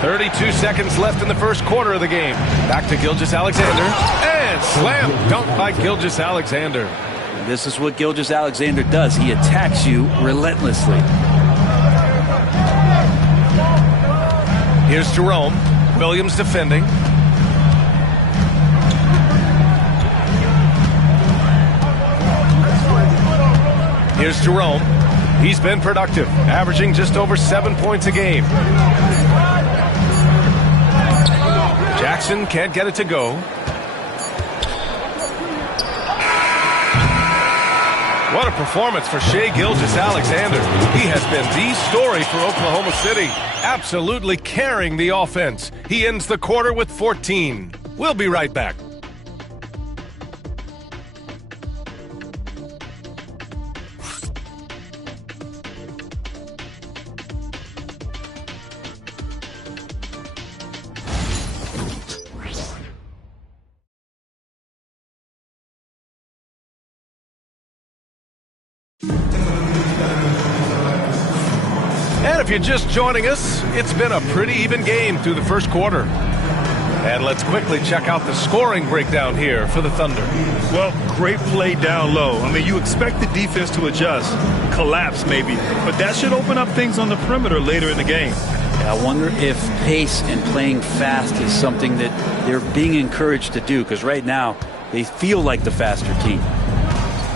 32 seconds left in the first quarter of the game. Back to Gilgeous-Alexander. And slam dunk by Gilgeous-Alexander. This is what Gilgeous-Alexander does. He attacks you relentlessly. Here's Jerome. Williams defending. Here's Jerome. He's been productive, averaging just over 7 points a game. Jackson can't get it to go. What a performance for Shai Gilgeous-Alexander. He has been the story for Oklahoma City, absolutely carrying the offense. He ends the quarter with 14. We'll be right back. And if you're just joining us, it's been a pretty even game through the first quarter. And let's quickly check out the scoring breakdown here for the Thunder. Well, great play down low. I mean, you expect the defense to adjust, collapse maybe, but that should open up things on the perimeter later in the game. I wonder if pace and playing fast is something that they're being encouraged to do, because right now they feel like the faster team.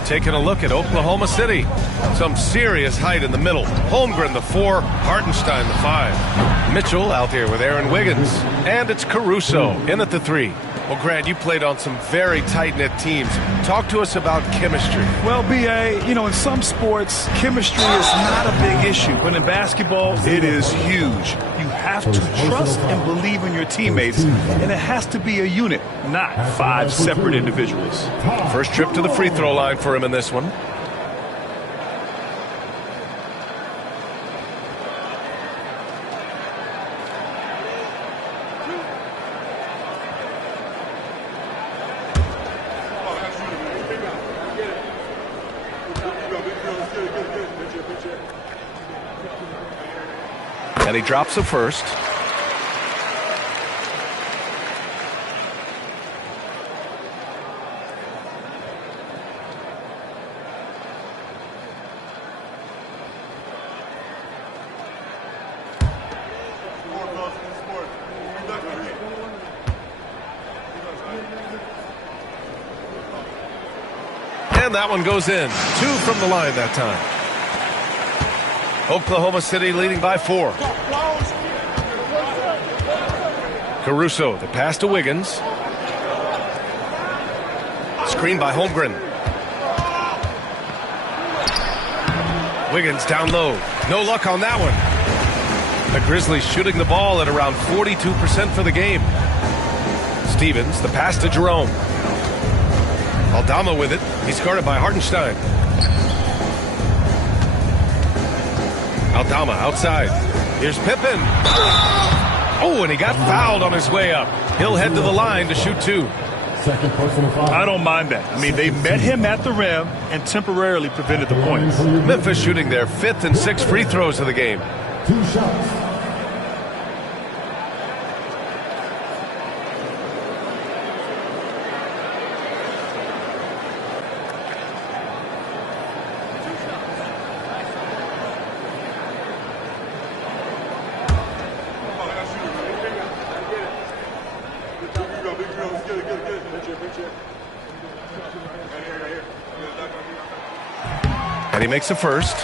Taking a look at Oklahoma City. Some serious height in the middle. Holmgren, the 4. Hartenstein, the 5. Mitchell out there with Aaron Wiggins. And it's Caruso in at the 3. Well, Grant, you played on some very tight-knit teams. Talk to us about chemistry. Well, B.A., you know, in some sports, chemistry is not a big issue. But in basketball, it is huge. You have to trust and believe in your teammates. And it has to be a unit, not 5 separate individuals. First trip to the free throw line for him in this one. And he drops the first. And that one goes in. 2 from the line that time. Oklahoma City leading by 4. Caruso, the pass to Wiggins. Screen by Holmgren. Wiggins down low. No luck on that one. The Grizzlies shooting the ball at around 42% for the game. Stevens, the pass to Jerome. Aldama with it. He's guarded by Hartenstein. Aldama outside. Here's Pippen. Oh, and he got fouled on his way up. He'll head to the line to shoot 2. Second personal foul. I don't mind that. I mean, they met him at the rim and temporarily prevented the points. Memphis shooting their 5th and 6th free throws of the game. 2 shots. And he makes the first.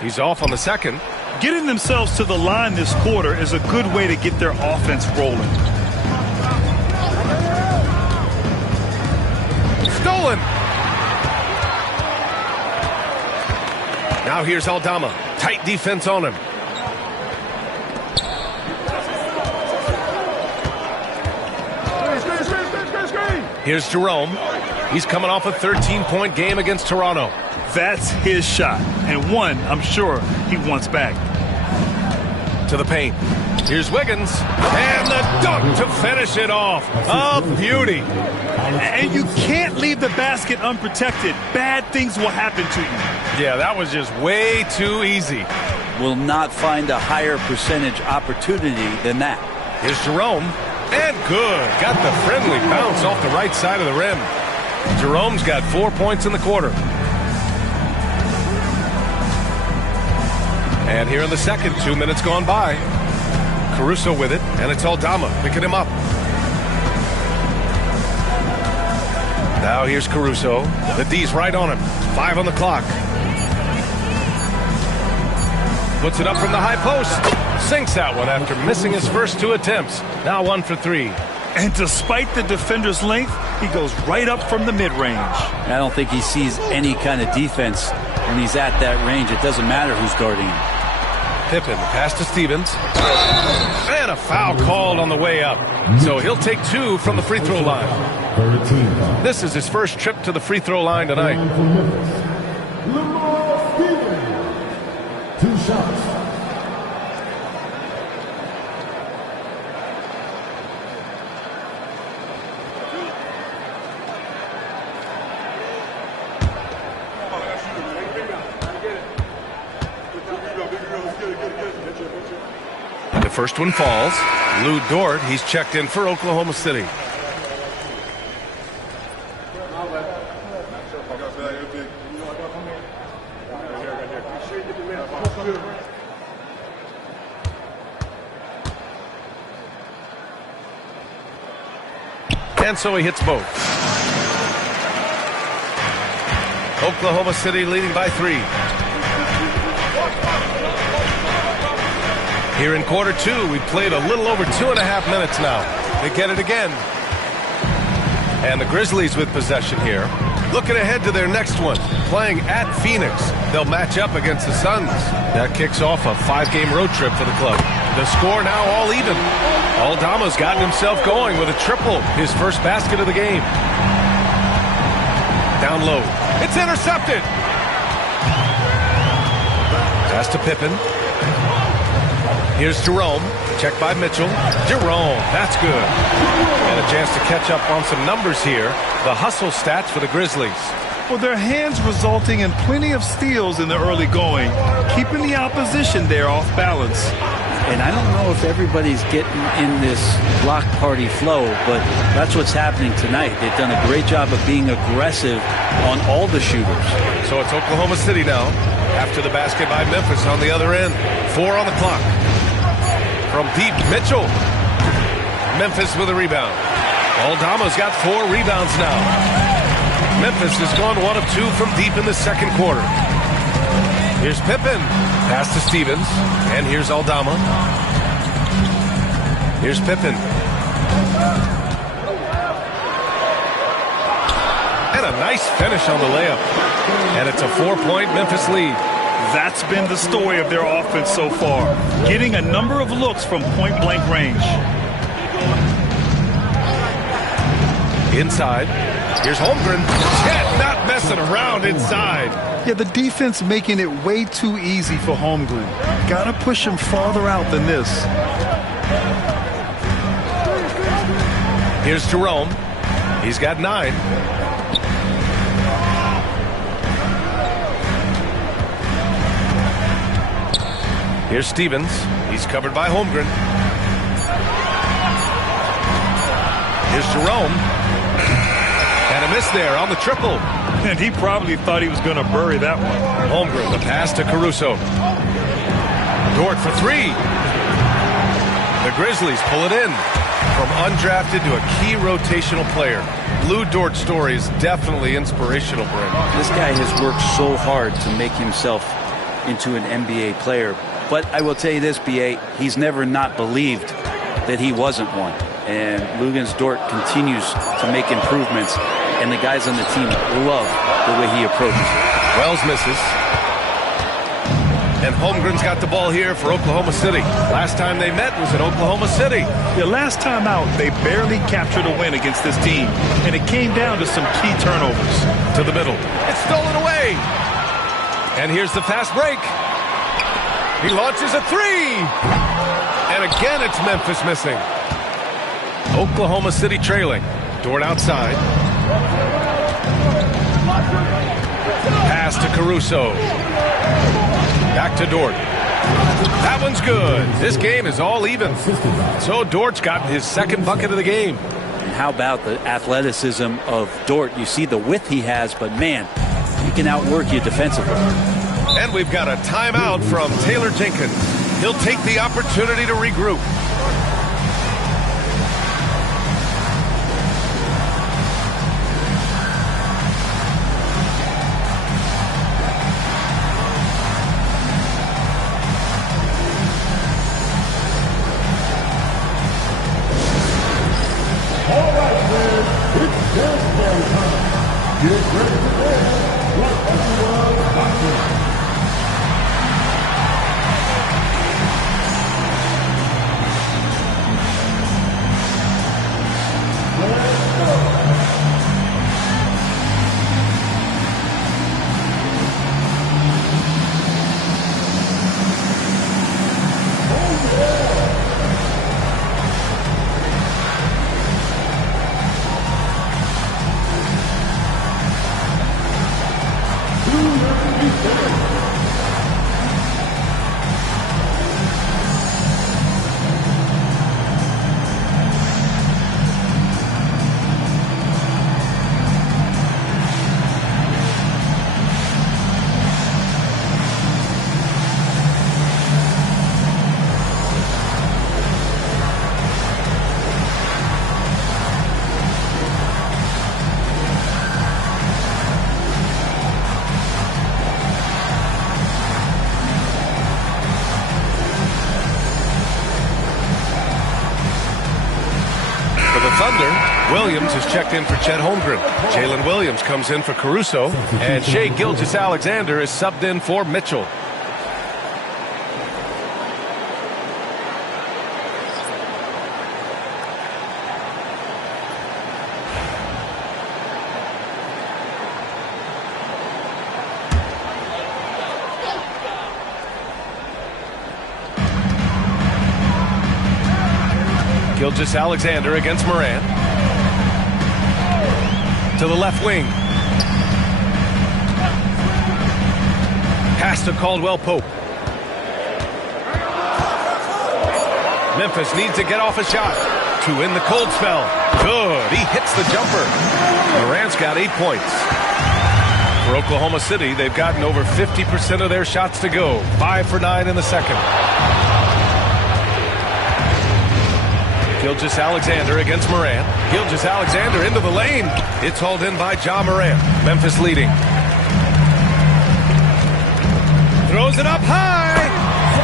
He's off on the second. Getting themselves to the line this quarter is a good way to get their offense rolling. Stolen. Now here's Aldama. Tight defense on him. Here's Jerome. He's coming off a 13-point game against Toronto. That's his shot, and one I'm sure he wants back. To the paint. Here's Wiggins, and the dunk to finish it off. A beauty. And you can't leave the basket unprotected. Bad things will happen to you. Yeah, that was just way too easy. Will not find a higher percentage opportunity than that. Here's Jerome, and good. Got the friendly bounce off the right side of the rim. Jerome's got 4 points in the quarter. And here in the second, 2 minutes gone by. Caruso with it, and it's Aldama picking him up. Now here's Caruso. The D's right on him. 5 on the clock. Puts it up from the high post. Sinks that one after missing his first 2 attempts. Now 1 for 3. And despite the defender's length, he goes right up from the mid-range. I don't think he sees any kind of defense when he's at that range. It doesn't matter who's guarding him. Pippen, pass to Stevens. And a foul called on the way up. So he'll take 2 from the free throw line. This is his first trip to the free throw line tonight. 2 shots. The first one falls. Lou Dort, he's checked in for Oklahoma City. And so he hits both. Oklahoma City leading by 3. Here in quarter 2, we've played a little over 2.5 minutes now. They get it again. And the Grizzlies with possession here. Looking ahead to their next one, playing at Phoenix. They'll match up against the Suns. That kicks off a 5-game road trip for the club. The score now all even. Aldama's gotten himself going with a triple, his first basket of the game. Down low. It's intercepted. Pass to Pippen. Here's Jerome. Check by Mitchell. Jerome. That's good. And a chance to catch up on some numbers here. The hustle stats for the Grizzlies. Well, their hands resulting in plenty of steals in the early going, keeping the opposition there off balance. And I don't know if everybody's getting in this block party flow, but that's what's happening tonight. They've done a great job of being aggressive on all the shooters. So it's Oklahoma City now, after the basket by Memphis on the other end. 4 on the clock. From deep, Mitchell. Memphis with a rebound. Aldama's got 4 rebounds now. Memphis has gone 1 of 2 from deep in the second quarter. Here's Pippen. Pass to Stevens. And here's Aldama. Here's Pippen. And a nice finish on the layup. And it's a 4-point Memphis lead. That's been the story of their offense so far, getting a number of looks from point-blank range. Inside. Here's Holmgren. Chet not messing around inside. Yeah, the defense making it way too easy for Holmgren. Got to push him farther out than this. Here's Jerome. He's got 9. Here's Stevens. He's covered by Holmgren. Here's Jerome. And a miss there on the triple. And he probably thought he was going to bury that one. Holmgren, the pass to Caruso. Dort for 3. The Grizzlies pull it in. From undrafted to a key rotational player. Lou Dort's story is definitely inspirational, Brent. This guy has worked so hard to make himself into an NBA player. But I will tell you this, B.A., he's never not believed that he wasn't one. And Luguentz Dort continues to make improvements, and the guys on the team love the way he approaches it. Wells misses. And Holmgren's got the ball here for Oklahoma City. Last time they met was at Oklahoma City. The last time out, they barely captured a win against this team, and it came down to some key turnovers. To the middle. It's stolen away. And here's the fast break. He launches a 3. And again, it's Memphis missing. Oklahoma City trailing. Dort outside. Pass to Caruso. Back to Dort. That one's good. This game is all even. So Dort's got his second bucket of the game. And how about the athleticism of Dort? You see the width he has, but man, he can outwork you defensively. And we've got a timeout from Taylor Jenkins. He'll take the opportunity to regroup. All right, man. It's baseball time. Get ready to dance like everyone watching. the Thunder, Williams is checked in for Chet Holmgren. Jalen Williams comes in for Caruso, and Shai Gilgeous-Alexander is subbed in for Mitchell. Gilgeous-Alexander against Morant. To the left wing. Pass to Caldwell-Pope. Memphis needs to get off a shot to win the cold spell. Good. He hits the jumper. Morant's got 8 points. For Oklahoma City, they've gotten over 50% of their shots to go. 5 for 9 in the second. Gilgeous-Alexander against Morant. Gilgeous-Alexander into the lane. It's hauled in by Ja Morant. Memphis leading. Throws it up high.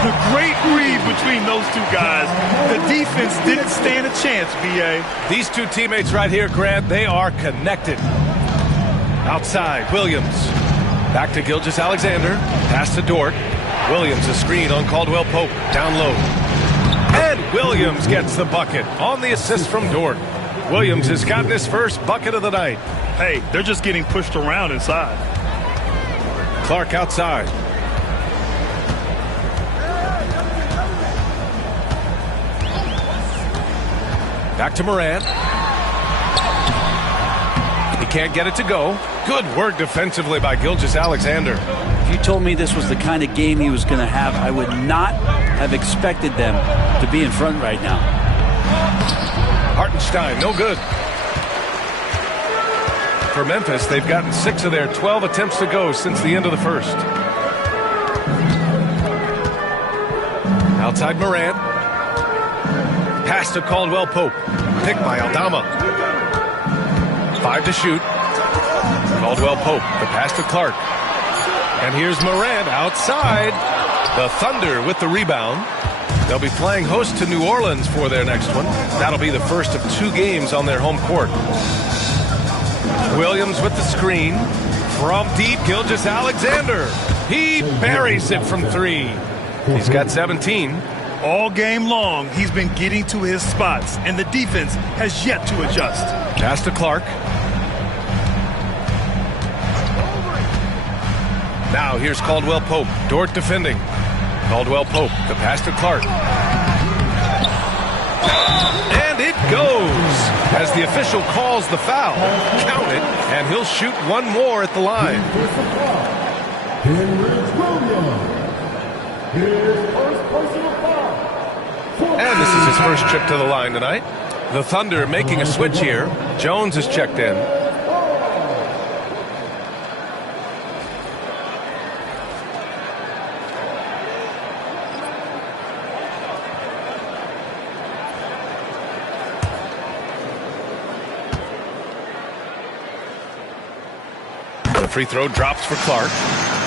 The great read between those two guys. The defense didn't stand a chance, B.A. These two teammates right here, Grant, they are connected. Outside, Williams. Back to Gilgeous-Alexander. Pass to Dort. Williams a screen on Caldwell-Pope. Down low. And Williams gets the bucket on the assist from Dort. Williams has gotten his first bucket of the night. Hey, they're just getting pushed around inside. Clark outside. Back to Morant. He can't get it to go. Good work defensively by Gilgeous-Alexander. If you told me this was the kind of game he was going to have, I would not have expected them to be in front right now. Hartenstein, no good. For Memphis, they've gotten 6 of their 12 attempts to go since the end of the first. Outside Morant. Pass to Caldwell-Pope. Picked by Aldama. 5 to shoot. Caldwell-Pope. The pass to Clark. And here's Morant outside. The Thunder with the rebound. They'll be playing host to New Orleans for their next one. That'll be the first of 2 games on their home court. Williams with the screen. From deep, Gilgeous-Alexander. He buries it from 3. He's got 17. All game long, he's been getting to his spots, and the defense has yet to adjust. Pass to Clark. Now here's Caldwell-Pope. Dort defending. Caldwell-Pope. The pass to Clark. And it goes as the official calls the foul. Count it, and he'll shoot one more at the line. And this is his first trip to the line tonight. The Thunder making a switch here. Jones is checked in. The free throw drops for Clark.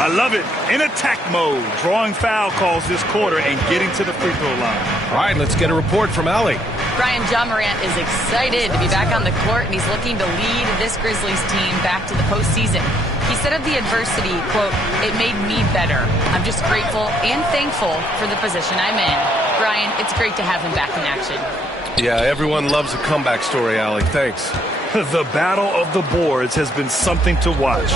I love it. In attack mode, drawing foul calls this quarter and getting to the free throw line. All right, let's get a report from Allie. Brian, Ja Morant is excited to be back on the court, and he's looking to lead this Grizzlies team back to the postseason. He said of the adversity, quote, "It made me better. I'm just grateful and thankful for the position I'm in." Brian, it's great to have him back in action. Yeah, everyone loves a comeback story, Allie. Thanks. The battle of the boards has been something to watch.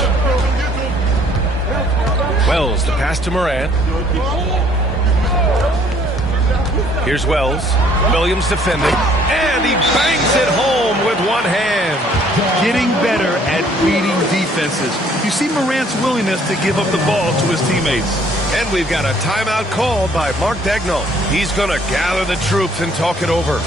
Wells, the pass to Morant. Here's Wells. Williams defending. And he bangs it home with one hand. Getting better at reading defenses. You see Morant's willingness to give up the ball to his teammates. And we've got a timeout called by Mark Daigneault. He's going to gather the troops and talk it over.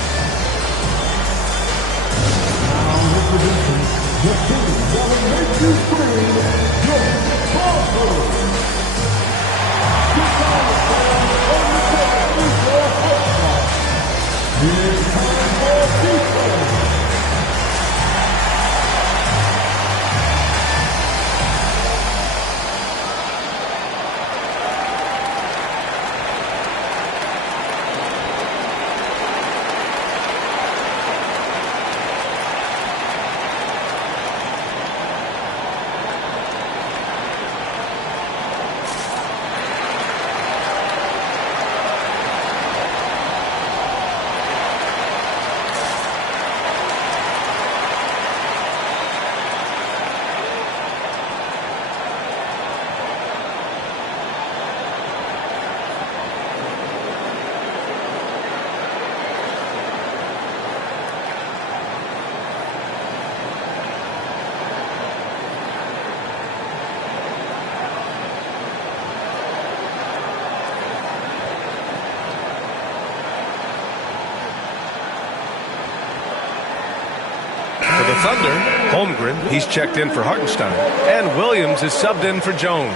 the Thunder, Holmgren, he's checked in for Hartenstein. And Williams is subbed in for Jones.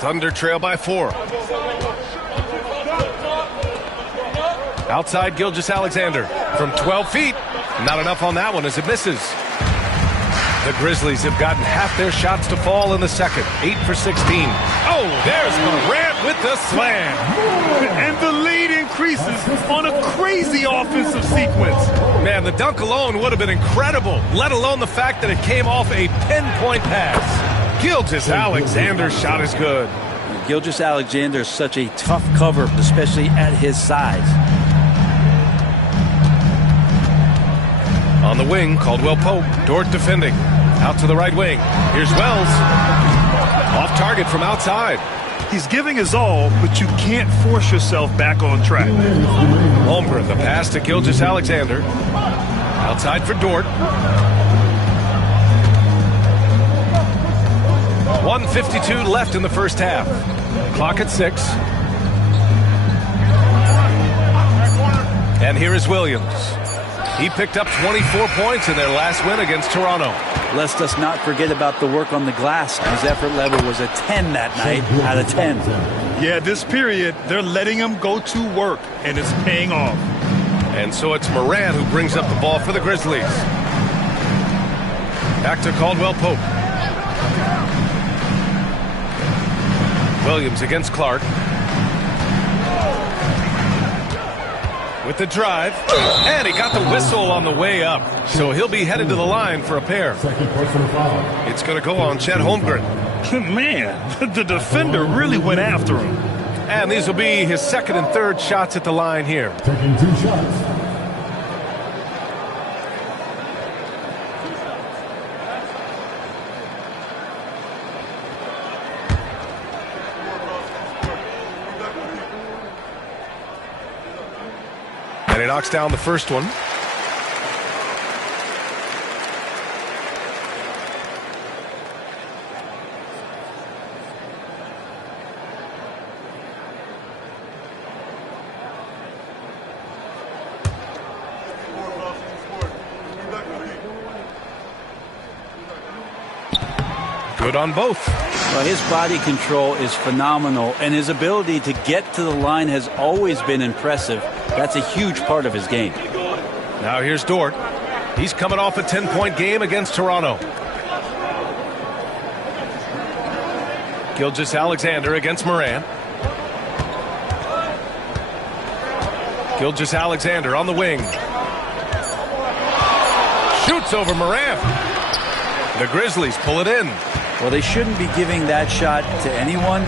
Thunder trail by 4. Outside Gilgeous-Alexander from 12 feet. Not enough on that one as it misses. The Grizzlies have gotten half their shots to fall in the second. 8 for 16. Oh, there's Morant with the slam. And the lead increases on a crazy offensive sequence. Man, the dunk alone would have been incredible, let alone the fact that it came off a pinpoint pass. Gilgeous-Alexander's shot is good. Gilgeous-Alexander is such a tough cover, especially at his size. On the wing, Caldwell Pope. Dort defending. Out to the right wing. Here's Wells. Off target from outside. He's giving his all, but you can't force yourself back on track. Holmgren, the pass to Gilgeous-Alexander. Outside for Dort. 1:52 left in the first half. Clock at 6. And here is Williams. He picked up 24 points in their last win against Toronto. Let us not forget about the work on the glass. His effort level was a 10 that night out of 10. Yeah, this period, they're letting him go to work, and it's paying off. And so it's Morant who brings up the ball for the Grizzlies. Back to Caldwell Pope. Williams against Clark. With the drive, and he got the whistle on the way up, so he'll be headed to the line for a pair. It's going to go on Chet Holmgren. Man, the defender really went after him. And these will be his second and third shots at the line here. Taking 2 shots. And he knocks down the first one. Good on both. Well, his body control is phenomenal, and his ability to get to the line has always been impressive. That's a huge part of his game. Now here's Dort. He's coming off a 10-point game against Toronto. Gilgeous-Alexander against Morant. Gilgeous-Alexander on the wing. Shoots over Morant. The Grizzlies pull it in. Well, they shouldn't be giving that shot to anyone,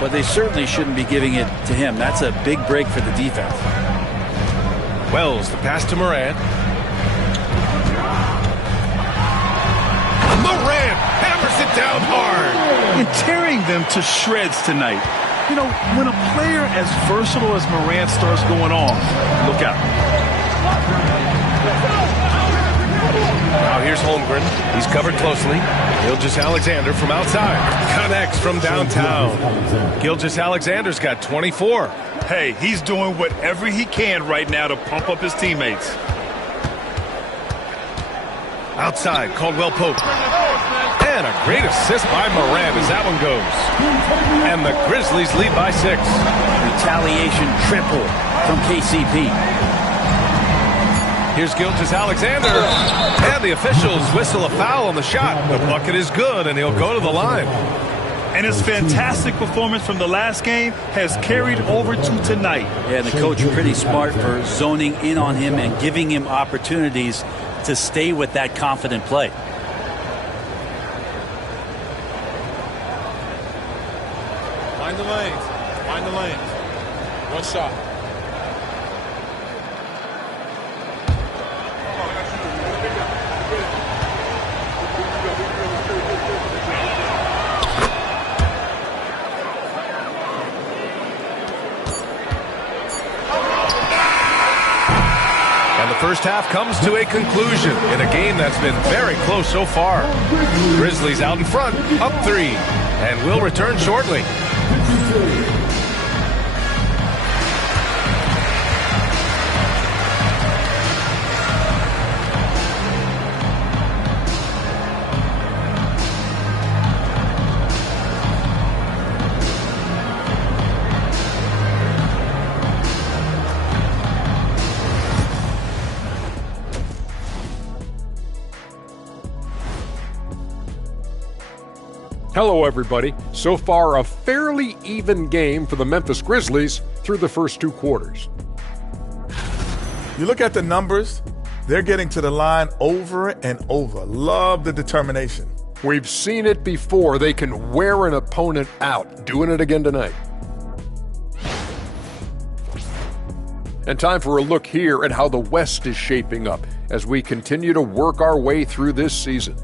but they certainly shouldn't be giving it to him. That's a big break for the defense. Wells, the pass to Morant. Morant hammers it down hard. And tearing them to shreds tonight. You know, when a player as versatile as Morant starts going on, look out. Now here's Holmgren. He's covered closely. Gilgeous-Alexander from outside. Connects from downtown. Gilgeous-Alexander's got 24. Hey, he's doing whatever he can right now to pump up his teammates. Outside, Caldwell Pope. And a great assist by Morant as that one goes. And the Grizzlies lead by 6. Retaliation triple from KCP. Here's Gilgeous-Alexander. And the officials whistle a foul on the shot. The bucket is good, and he'll go to the line. And his fantastic performance from the last game has carried over to tonight. Yeah, the coach pretty smart for zoning in on him and giving him opportunities to stay with that confident play. Find the lanes. Find the lanes. One shot. first half comes to a conclusion in a game that's been very close so far. Grizzlies out in front, up 3, and will return shortly. Hello, everybody. So far, a fairly even game for the Memphis Grizzlies through the first 2 quarters. You look at the numbers, they're getting to the line over and over. Love the determination. We've seen it before. They can wear an opponent out. Doing it again tonight. And time for a look here at how the West is shaping up as we continue to work our way through this season.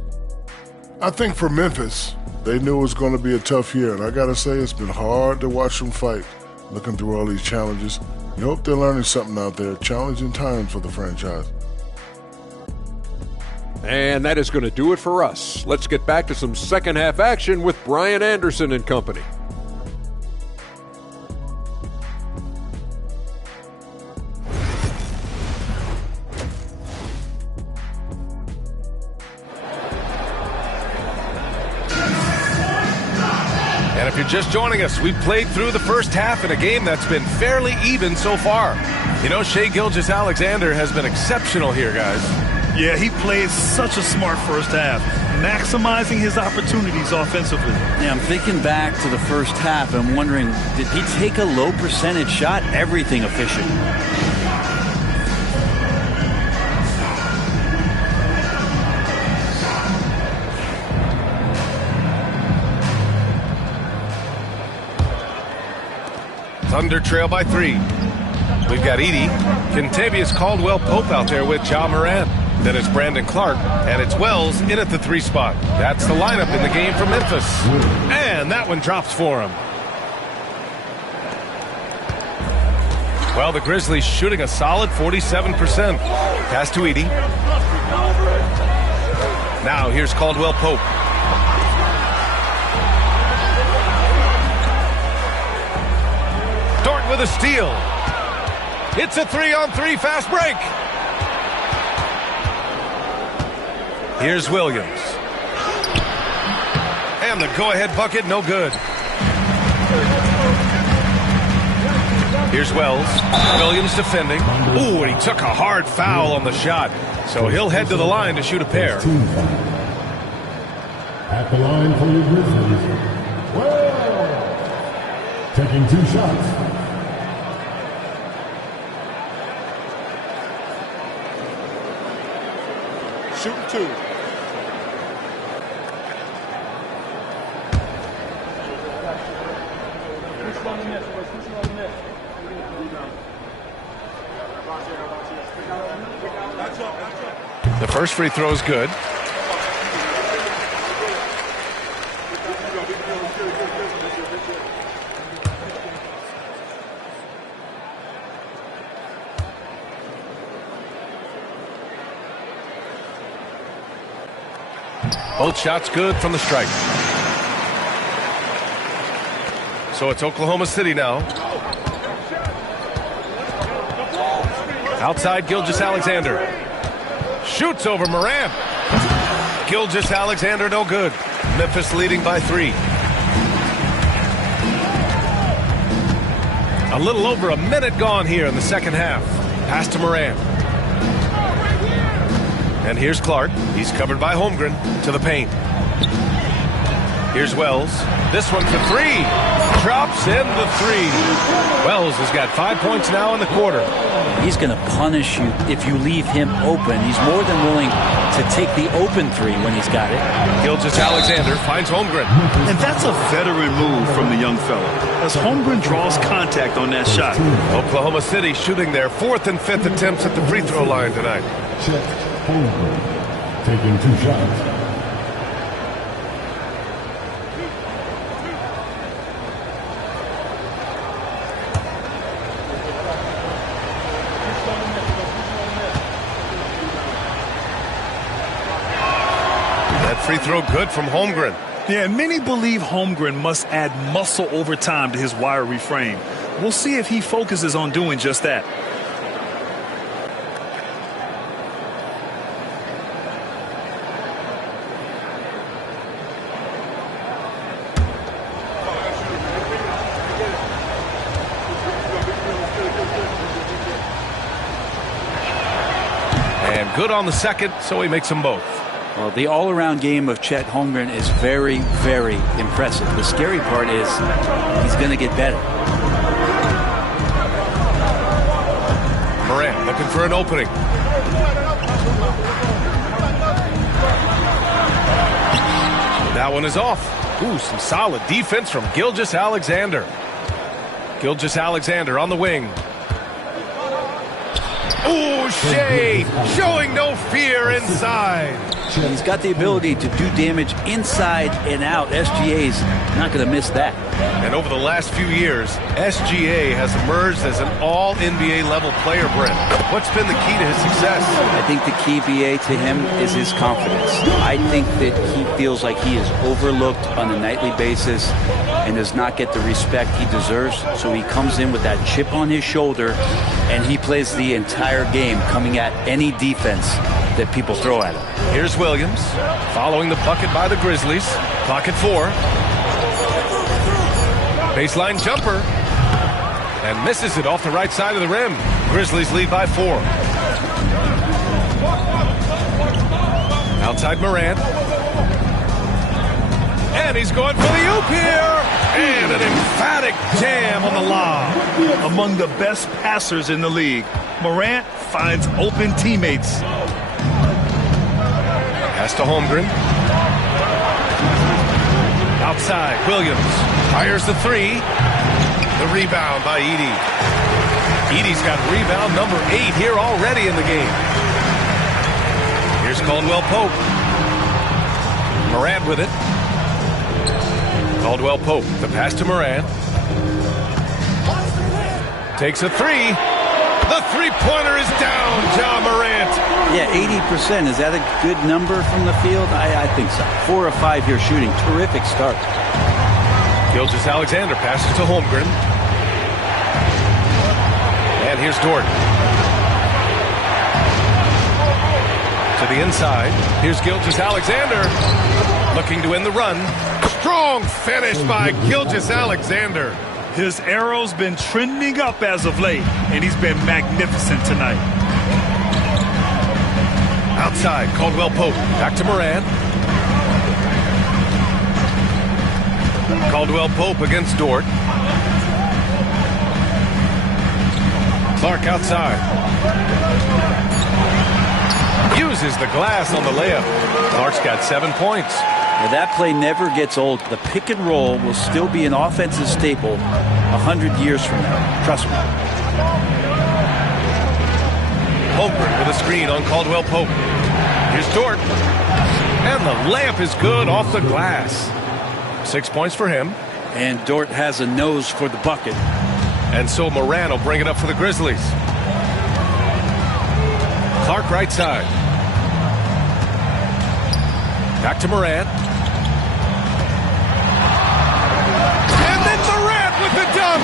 I think for Memphis, they knew it was going to be a tough year, and I got to say it's been hard to watch them fight, looking through all these challenges. You hope they're learning something out there. Challenging times for the franchise. And that is going to do it for us. Let's get back to some second half action with Brian Anderson and company. And if you're just joining us, we've played through the first half in a game that's been fairly even so far. You know, Shai Gilgeous-Alexander has been exceptional here, guys. Yeah, he played such a smart first half, maximizing his opportunities offensively. Yeah, I'm thinking back to the first half. I'm wondering, did he take a low percentage shot? Everything efficient. Thunder trail by 3. We've got Edey, Kentavious Caldwell-Pope out there with Ja Morant. Then it's Brandon Clark, and it's Wells in at the 3 spot. That's the lineup in the game for Memphis. And that one drops for him. Well, the Grizzlies shooting a solid 47%. Pass to Edey. Now here's Caldwell-Pope. Dort with a steal. It's a 3-on-3 fast break. Here's Williams. And the go-ahead bucket, no good. Here's Wells. Williams defending. Ooh, and he took a hard foul on the shot. So he'll head to the line to shoot a pair. At the line for the Grizzlies, Wells, taking 2 shots. Shooting 2. The first free throw is good. Both shots good from the stripe. So it's Oklahoma City now. Outside Gilgeous-Alexander. Shoots over Morant. Gilgeous-Alexander no good. Memphis leading by 3. A little over a minute gone here in the second half. Pass to Morant. And here's Clark. He's covered by Holmgren to the paint. Here's Wells. This one for 3. Drops in the 3. Wells has got 5 points now in the quarter. He's going to punish you if you leave him open. He's more than willing to take the open 3 when he's got it. Gilgeous-Alexander finds Holmgren. And that's a veteran move from the young fella, as Holmgren draws contact on that shot. Oklahoma City shooting their 4th and 5th attempts at the free throw line tonight. Chet Holmgren, taking 2 shots. free throw good from Holmgren. Yeah, and many believe Holmgren must add muscle over time to his wiry frame. We'll see if he focuses on doing just that. And good on the second, so he makes them both. Well, the all-around game of Chet Holmgren is very, very impressive. The scary part is he's going to get better. Morant looking for an opening. That one is off. Ooh, some solid defense from Gilgeous-Alexander. Gilgeous-Alexander on the wing. Ooh, Shea showing no fear inside. He's got the ability to do damage inside and out. SGA's not going to miss that. And over the last few years, SGA has emerged as an all-NBA level player, Brent. What's been the key to his success? I think the key, BA, to him is his confidence. I think that he feels like he is overlooked on a nightly basis and does not get the respect he deserves. So he comes in with that chip on his shoulder, and he plays the entire game coming at any defense that people throw at him. Here's Williams following the bucket by the Grizzlies. Clock at 4. Baseline jumper. And misses it off the right side of the rim. Grizzlies lead by 4. Outside Morant. And he's going for the oop here. And an emphatic jam on the lob. Among the best passers in the league, Morant finds open teammates. Pass to Holmgren. Outside, Williams fires the 3. The rebound by Edey. Edey's got rebound number 8 here already in the game. Here's Caldwell Pope. Morant with it. Caldwell Pope, the pass to Morant. Takes a 3. The three-pointer is down, Ja Morant. Yeah, 80%. Is that a good number from the field? I think so. 4 of 5 here shooting. Terrific start. Gilgeous-Alexander passes to Holmgren. And here's Dort. To the inside. Here's Gilgeous-Alexander. Looking to win the run. Strong finish by Gilgeous-Alexander. His arrow's been trending up as of late, and he's been magnificent tonight. Outside, Caldwell Pope. Back to Morant. Caldwell Pope against Dort. Clark outside. Uses the glass on the layup. Clark's got 7 points. Now that play never gets old. The pick and roll will still be an offensive staple 100 years from now. Trust me. Holmgren with a screen on Caldwell Pope. Here's Dort. And the layup is good off the glass. 6 points for him. And Dort has a nose for the bucket. And so Morant will bring it up for the Grizzlies. Clark right side. Back to Morant. And then Morant with the dunk.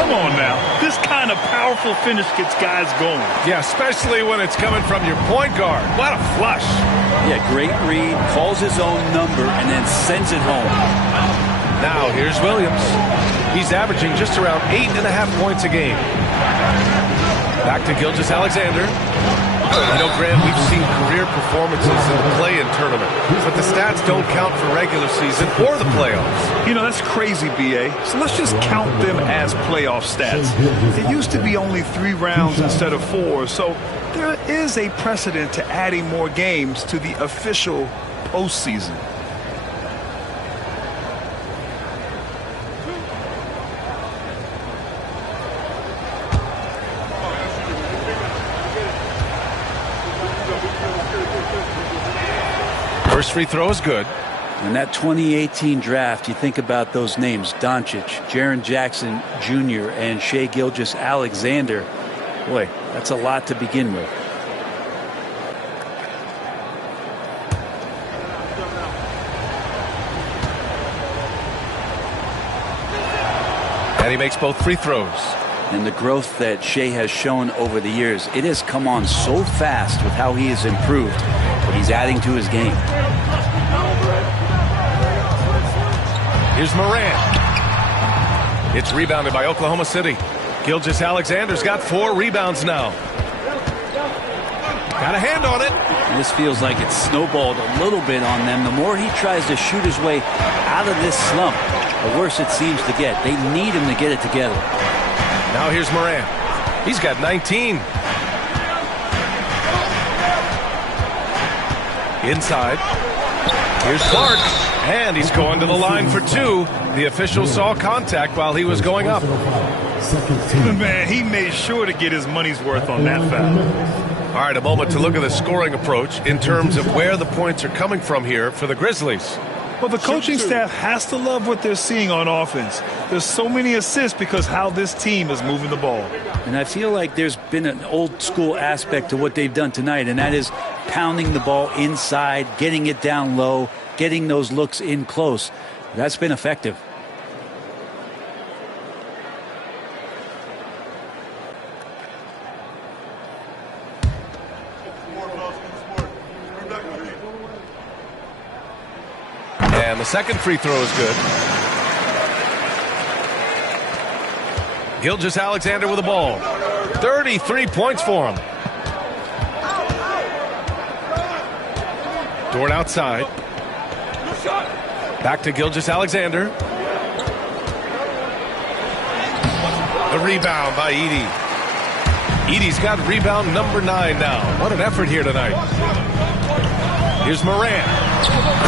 Come on now. This kind of powerful finish gets guys going. Yeah, especially when it's coming from your point guard. What a flush. Yeah, great read. Calls his own number and then sends it home. Now here's Williams. He's averaging just around 8.5 points a game. Back to Gilgeous-Alexander. You know, Grant, we've seen career performances in the play-in tournament, but the stats don't count for regular season or the playoffs. You know, that's crazy, BA. So let's just count them as playoff stats. It used to be only 3 rounds instead of 4, so there is a precedent to adding more games to the official postseason. First free throw is good. In that 2018 draft, you think about those names, Doncic, Jaren Jackson Jr., and Shai Gilgeous-Alexander. Boy, that's a lot to begin with. And he makes both free throws. And the growth that Shea has shown over the years, it has come on so fast with how he has improved, but he's adding to his game. Here's Morant. It's rebounded by Oklahoma City. Gilgeous-Alexander's got 4 rebounds now. Got a hand on it. And this feels like it's snowballed a little bit on them. The more he tries to shoot his way out of this slump, the worse it seems to get. They need him to get it together. Now here's Morant. He's got 19. Inside. Here's Clark. And he's going to the line for 2. The official saw contact while he was going up. Man, he made sure to get his money's worth on that foul. All right, a moment to look at the scoring approach in terms of where the points are coming from here for the Grizzlies. Well, the coaching staff has to love what they're seeing on offense. There's so many assists because how this team is moving the ball. And I feel like there's been an old school aspect to what they've done tonight, and that is pounding the ball inside, getting it down low, getting those looks in close. That's been effective. And the second free throw is good. Gilgeous-Alexander with the ball. 33 points for him. Dort outside. Back to Gilgeous-Alexander. The rebound by Edey. Edey's got rebound number 9 now. What an effort here tonight. Here's Morant.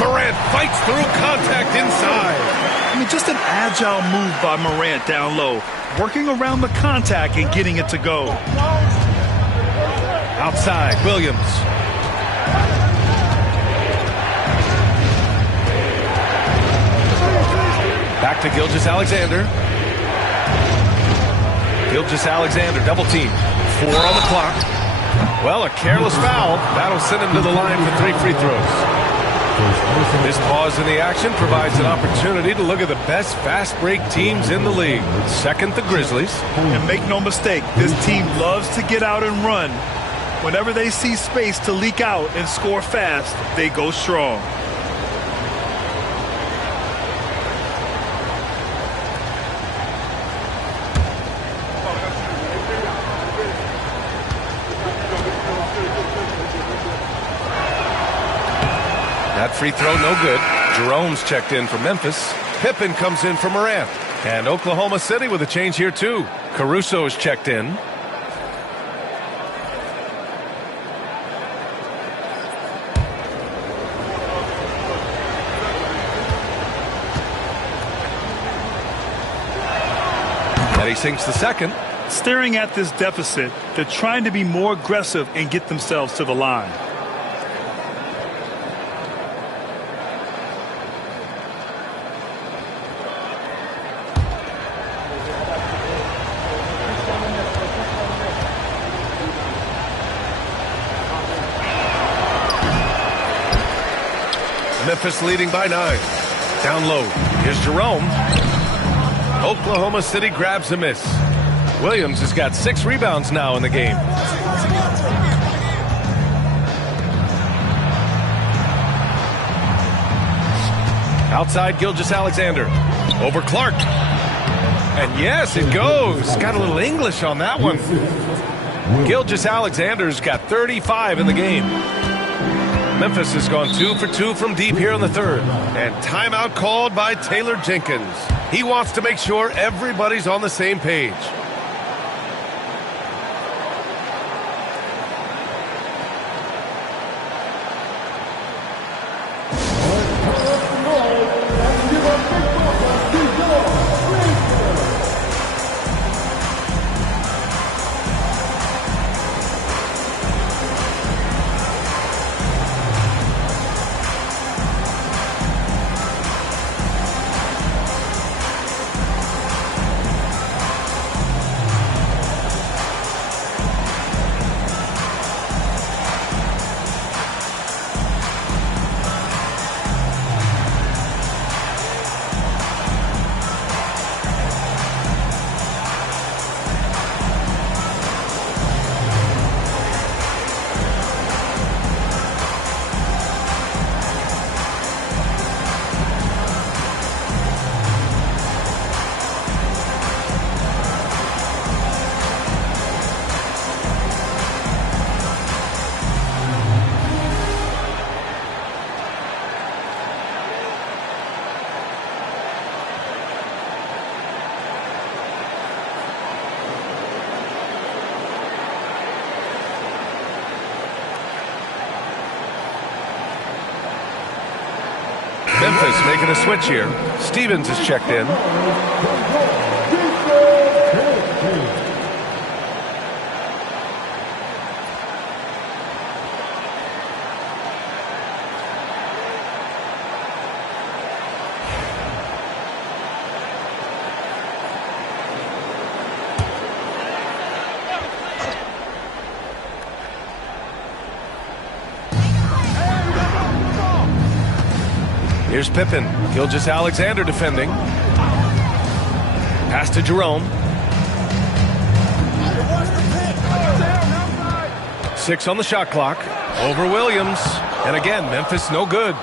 Morant fights through contact inside. I mean, just an agile move by Morant down low, working around the contact and getting it to go. Outside, Williams. Back to Gilgeous-Alexander. Gilgeous-Alexander, double team. 4 on the clock. Well, a careless foul. That'll send him to the line for 3 free throws. This pause in the action provides an opportunity to look at the best fast break teams in the league. Second, the Grizzlies. And make no mistake, this team loves to get out and run. Whenever they see space to leak out and score fast, they go strong. That free throw, no good. Jerome's checked in for Memphis. Pippen comes in for Morant. And Oklahoma City with a change here, too. Caruso is checked in. And he sinks the second. Staring at this deficit, they're trying to be more aggressive and get themselves to the line. Memphis leading by 9. Down low. Here's Jerome. Oklahoma City grabs a miss. Williams has got 6 rebounds now in the game. Outside, Gilgeous-Alexander. Over Clark. And yes, it goes. Got a little English on that one. Gilgeous-Alexander's got 35 in the game. Memphis has gone 2 for 2 from deep here in the third. And timeout called by Taylor Jenkins. He wants to make sure everybody's on the same page. Memphis making a switch here. Stevens is checked in. Here's Pippen. Gilgeous-Alexander defending. Pass to Jerome. 6 on the shot clock. Over Williams. And again, Memphis no good.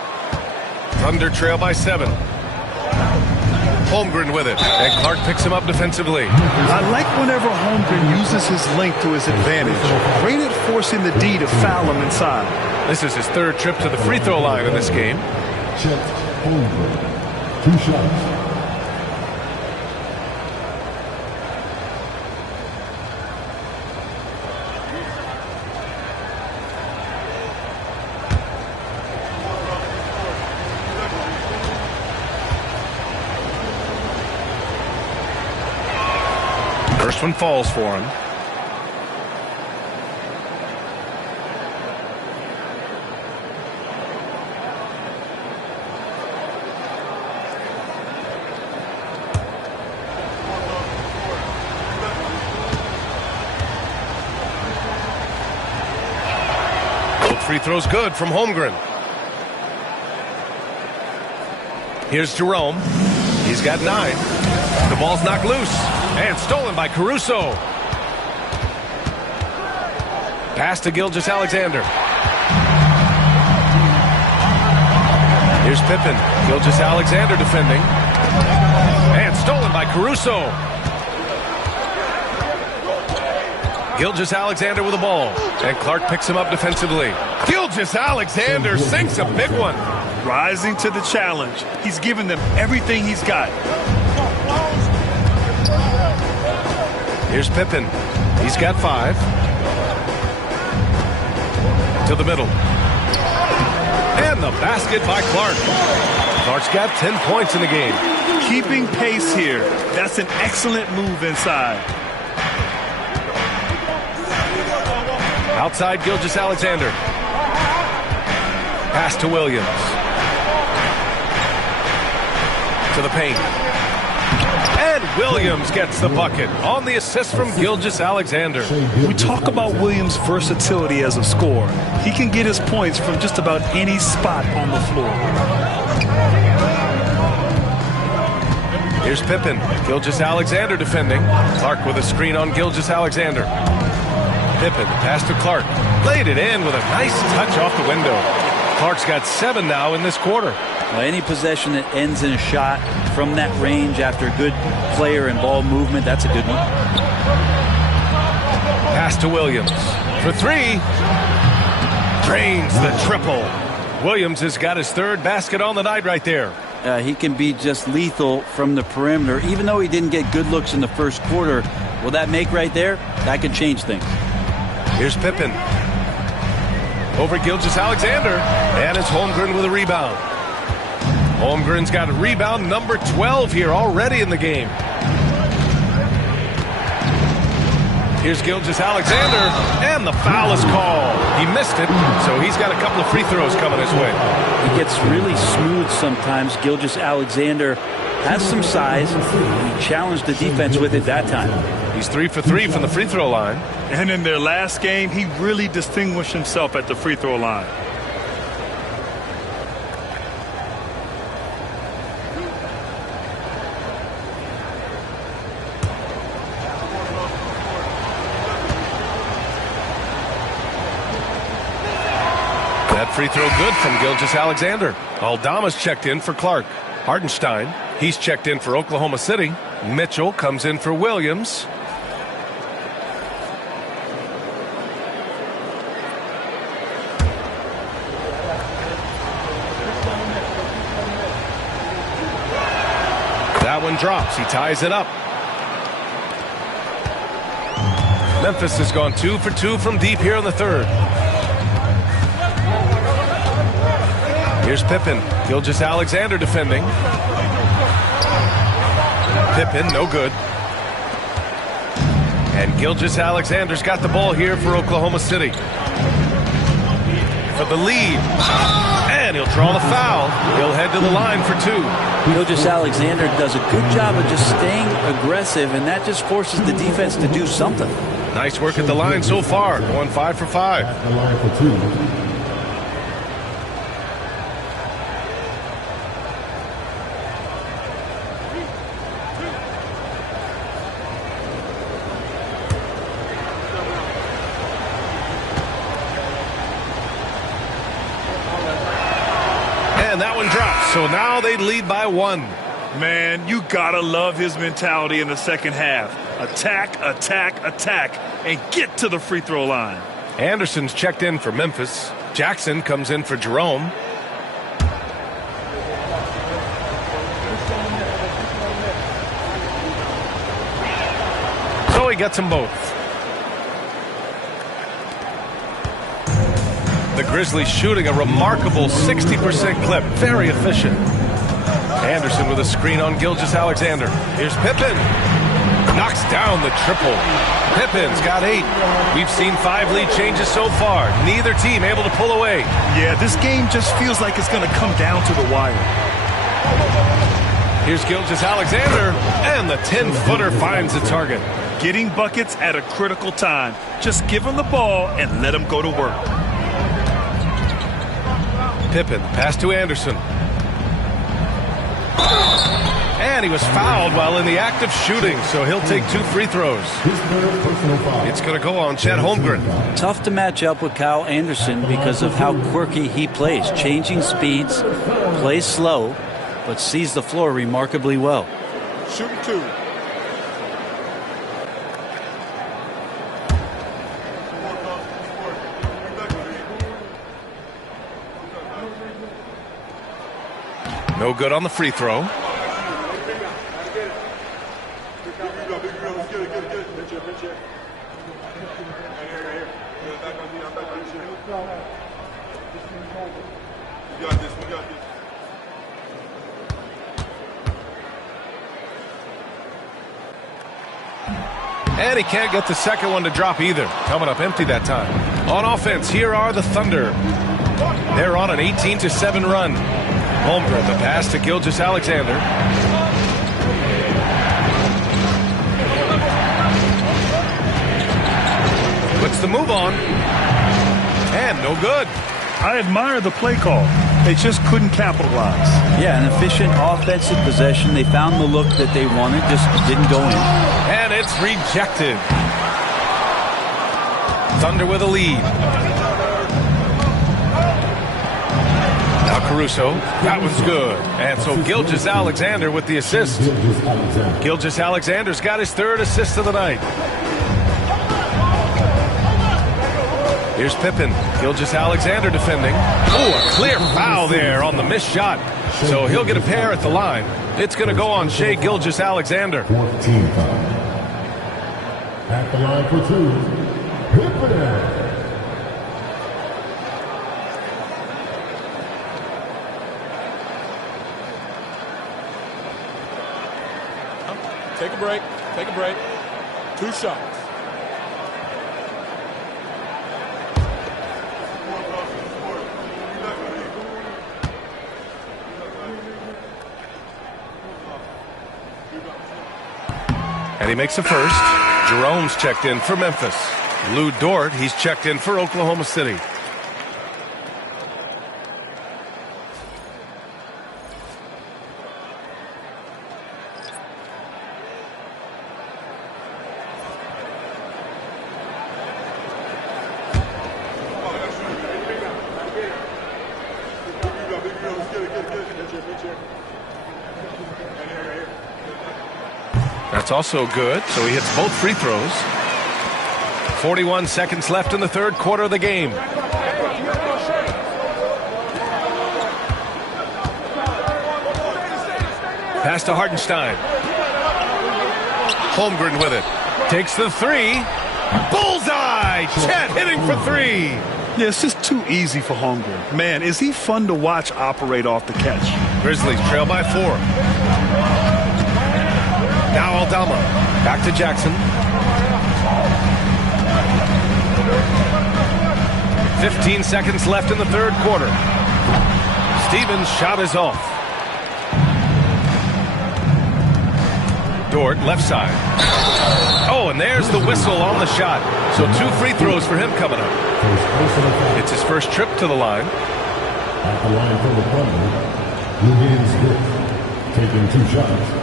Thunder trail by 7. Holmgren with it. And Clark picks him up defensively. I like whenever Holmgren uses his length to his advantage. Great at forcing the D to foul him inside. This is his 3rd trip to the free throw line in this game. Chet Holmgren, 2 shots. First one falls for him. Free throw's good from Holmgren. Here's Jerome. He's got 9. The ball's knocked loose and stolen by Caruso. Pass to Gilgeous-Alexander. Here's Pippen. Gilgeous-Alexander defending. And stolen by Caruso. Gilgeous-Alexander with the ball. And Clark picks him up defensively. Gilgeous-Alexander sinks a big one. Rising to the challenge. He's given them everything he's got. Here's Pippen. He's got 5. To the middle. And the basket by Clark. Clark's got 10 points in the game. Keeping pace here. That's an excellent move inside. Outside Gilgeous-Alexander. Pass to Williams. To the paint. And Williams gets the bucket on the assist from Gilgeous-Alexander. We talk about Williams' versatility as a scorer. He can get his points from just about any spot on the floor. Here's Pippen. Gilgeous-Alexander defending. Clark with a screen on Gilgeous-Alexander. Pippen, pass to Clark. Laid it in with a nice touch off the window. Clark's got 7 now in this quarter. Well, any possession that ends in a shot from that range after good player and ball movement, that's a good one. Pass to Williams. For 3. Drains the triple. Williams has got his 3rd basket on the night right there. He can be just lethal from the perimeter. Even though he didn't get good looks in the first quarter, will that make right there? That could change things. Here's Pippen. Over Gilgeous-Alexander. And it's Holmgren with a rebound. Holmgren's got a rebound number 12 here already in the game. Here's Gilgeous-Alexander. And the foul is called. He missed it, so he's got a couple of free throws coming his way. He gets really smooth sometimes. Gilgeous-Alexander has some size. He challenged the defense with it that time. He's 3 for 3 from the free throw line. And in their last game, he really distinguished himself at the free throw line. That free throw good from Gilgeous-Alexander. Aldama's checked in for Clark. Hardenstein, he's checked in for Oklahoma City. Mitchell comes in for Williams. That one drops. He ties it up. Memphis has gone 2 for 2 from deep here in the 3rd. Here's Pippen. Gilgeous-Alexander defending. Pippen, no good. And Gilgeous-Alexander's got the ball here for Oklahoma City. For the lead. And he'll draw the foul. He'll head to the line for 2. Gilgeous-Alexander does a good job of just staying aggressive, and that just forces the defense to do something. Nice work at the line so far. Going 5 for 5. At the line for 2. And that one drops. So now they lead by 1. Man, you gotta love his mentality in the second half. Attack, attack, attack, and get to the free throw line. Anderson's checked in for Memphis. Jackson comes in for Jerome. So he gets them both. The Grizzlies shooting a remarkable 60% clip. Very efficient. Anderson with a screen on Gilgeous-Alexander. Here's Pippen. Knocks down the triple. Pippen's got 8. We've seen 5 lead changes so far. Neither team able to pull away. Yeah, this game just feels like it's going to come down to the wire. Here's Gilgeous-Alexander, and the 10-footer finds the target. Getting buckets at a critical time. Just give him the ball and let him go to work. Pippen, pass to Anderson. And he was fouled while in the act of shooting, so he'll take 2 free throws. It's going to go on Chet Holmgren. Tough to match up with Kyle Anderson because of how quirky he plays. Changing speeds, plays slow, but sees the floor remarkably well. Shooting 2. No good on the free throw. And he can't get the second one to drop either. Coming up empty that time. On offense, here are the Thunder. They're on an 18-7 run. Holmgren, the pass to Gilgeous-Alexander. Puts the move on. And no good. I admire the play call. They just couldn't capitalize. Yeah, an efficient offensive possession. They found the look that they wanted, just didn't go in. And it's rejected. Thunder with a lead. Now Caruso. That was good. And so Gilgeous-Alexander with the assist. Gilgeous-Alexander's got his 3rd assist of the night. Here's Pippen. Gilgeous-Alexander defending. Oh, a clear foul there on the missed shot. So he'll get a pair at the line. It's going to go on Shai Gilgeous-Alexander. 14 foul. At the line for 2. Pippen. Take a break. Take a break. 2 shots. And he makes the first. Jerome's checked in for Memphis. Lou Dort, he's checked in for Oklahoma City. That's also good, so he hits both free throws. 41 seconds left in the 3rd quarter of the game. Pass to Hartenstein. Holmgren with it. Takes the 3. Bullseye! Chet hitting for 3. Yeah, it's just too easy for Holmgren. Man, is he fun to watch operate off the catch. Grizzlies trail by 4. Now Aldama. Back to Jackson. 15 seconds left in the third quarter. Stevens' shot is off. Dort, left side. Oh, and there's the whistle on the shot. So 2 free throws for him coming up. It's his first trip to the line. At the line for the Thunder, taking 2 shots.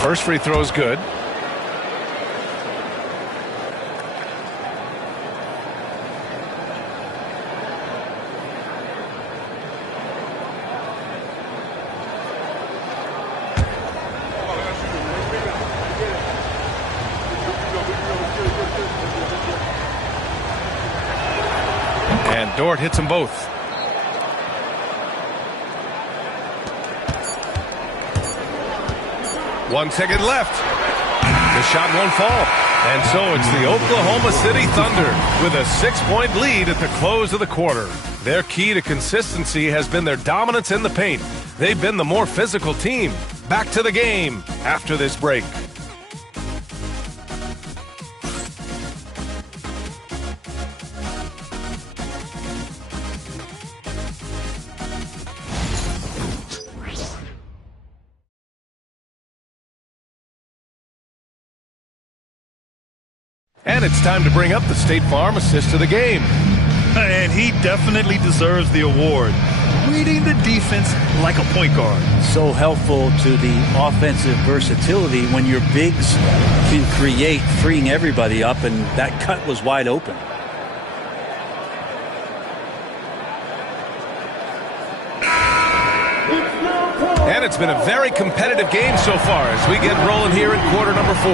First free throw is good. And Dort hits them both. One second left. The shot won't fall. And so it's the Oklahoma City Thunder with a 6-point lead at the close of the quarter. Their key to consistency has been their dominance in the paint. They've been the more physical team. Back to the game after this break. And it's time to bring up the State Farm assist of the game. And he definitely deserves the award. Reading the defense like a point guard. So helpful to the offensive versatility when your bigs can create, freeing everybody up, and that cut was wide open. And it's been a very competitive game so far as we get rolling here in quarter number 4.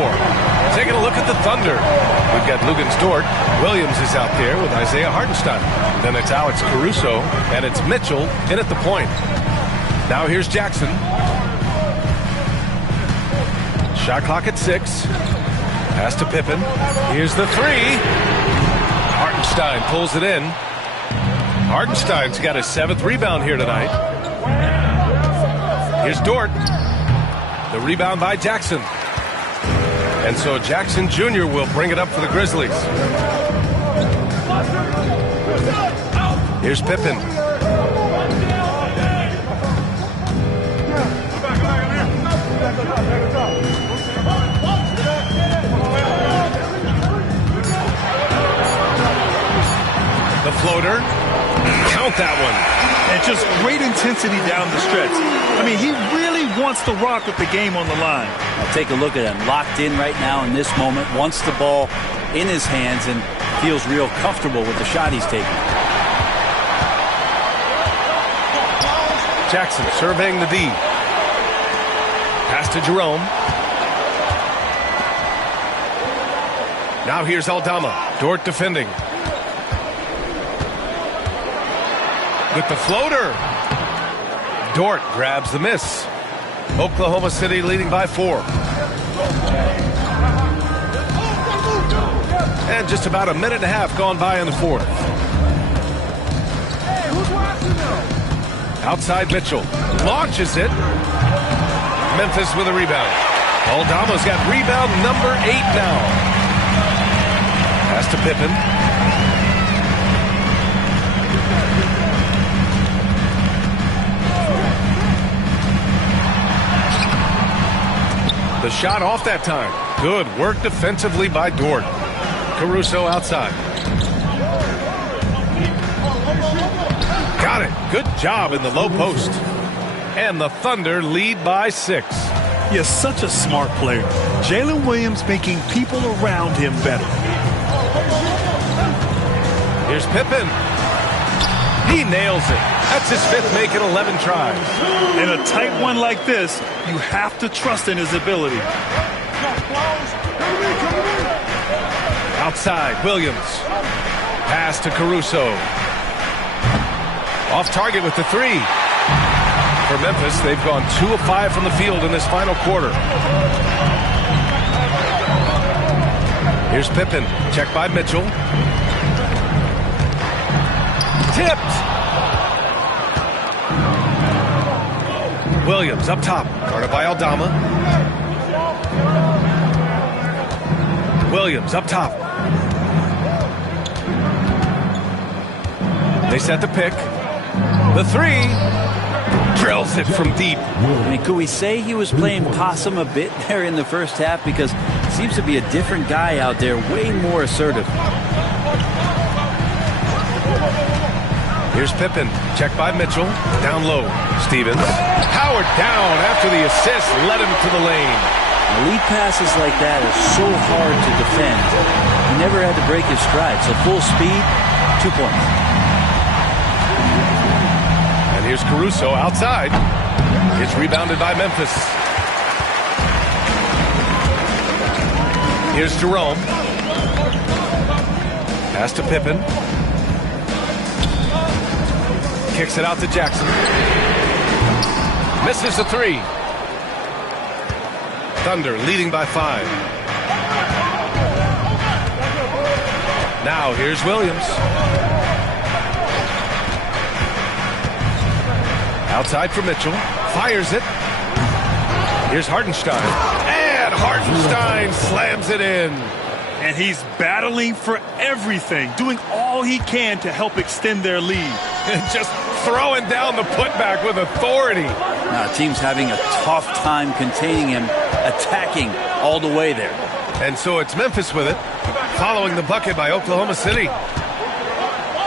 Taking a look at the Thunder. We've got Lugens Dort. Williams is out there with Isaiah Hartenstein. Then it's Alex Caruso, and it's Mitchell in at the point. Now here's Jackson. Shot clock at 6. Pass to Pippen. Here's the 3. Hartenstein pulls it in. Hartenstein's got his 7th rebound here tonight. Here's Dort. The rebound by Jackson. And so Jackson Jr. will bring it up for the Grizzlies. Here's Pippen. The floater. Count that one. And just great intensity down the stretch. I mean, he really wants to rock with the game on the line. Now take a look at him. Locked in right now in this moment. Wants the ball in his hands and feels real comfortable with the shot he's taking. Jackson surveying the D. Pass to Jerome. Now here's Aldama. Dort defending. With the floater. Dort grabs the miss. Oklahoma City leading by 4. And just about a minute and a half gone by in the 4th. Outside Mitchell. Launches it. Memphis with a rebound. Aldama's got rebound number 8 now. Pass to Pippen. The shot off that time. Good work defensively by Dort. Caruso outside. Got it. Good job in the low post. And the Thunder lead by 6. He is such a smart player. Jalen Williams making people around him better. Here's Pippen. He nails it. That's his 5th make in 11 tries. In a tight one like this, you have to trust in his ability. Outside, Williams. Pass to Caruso. Off target with the three. For Memphis, they've gone 2 of 5 from the field in this final quarter. Here's Pippen. Checked by Mitchell. Tipped. Williams up top. Guarded by Aldama. Williams up top. They set the pick. The three. Drills it from deep. I mean, could we say he was playing possum a bit there in the first half? Because it seems to be a different guy out there, way more assertive. Here's Pippen. Checked by Mitchell. Down low. Stevens. Howard down after the assist. Led him to the lane. Lead passes like that are so hard to defend. He never had to break his stride. So full speed, 2 points. And here's Caruso outside. It's rebounded by Memphis. Here's Jerome. Pass to Pippen. Kicks it out to Jackson. Misses the three. Thunder leading by 5. Now here's Williams. Outside for Mitchell. Fires it. Here's Hartenstein. And Hartenstein slams it in. And he's battling for everything, doing all he can to help extend their lead. And just throwing down the putback with authority. Now, team's having a tough time containing him, attacking all the way there. And so it's Memphis with it, following the bucket by Oklahoma City.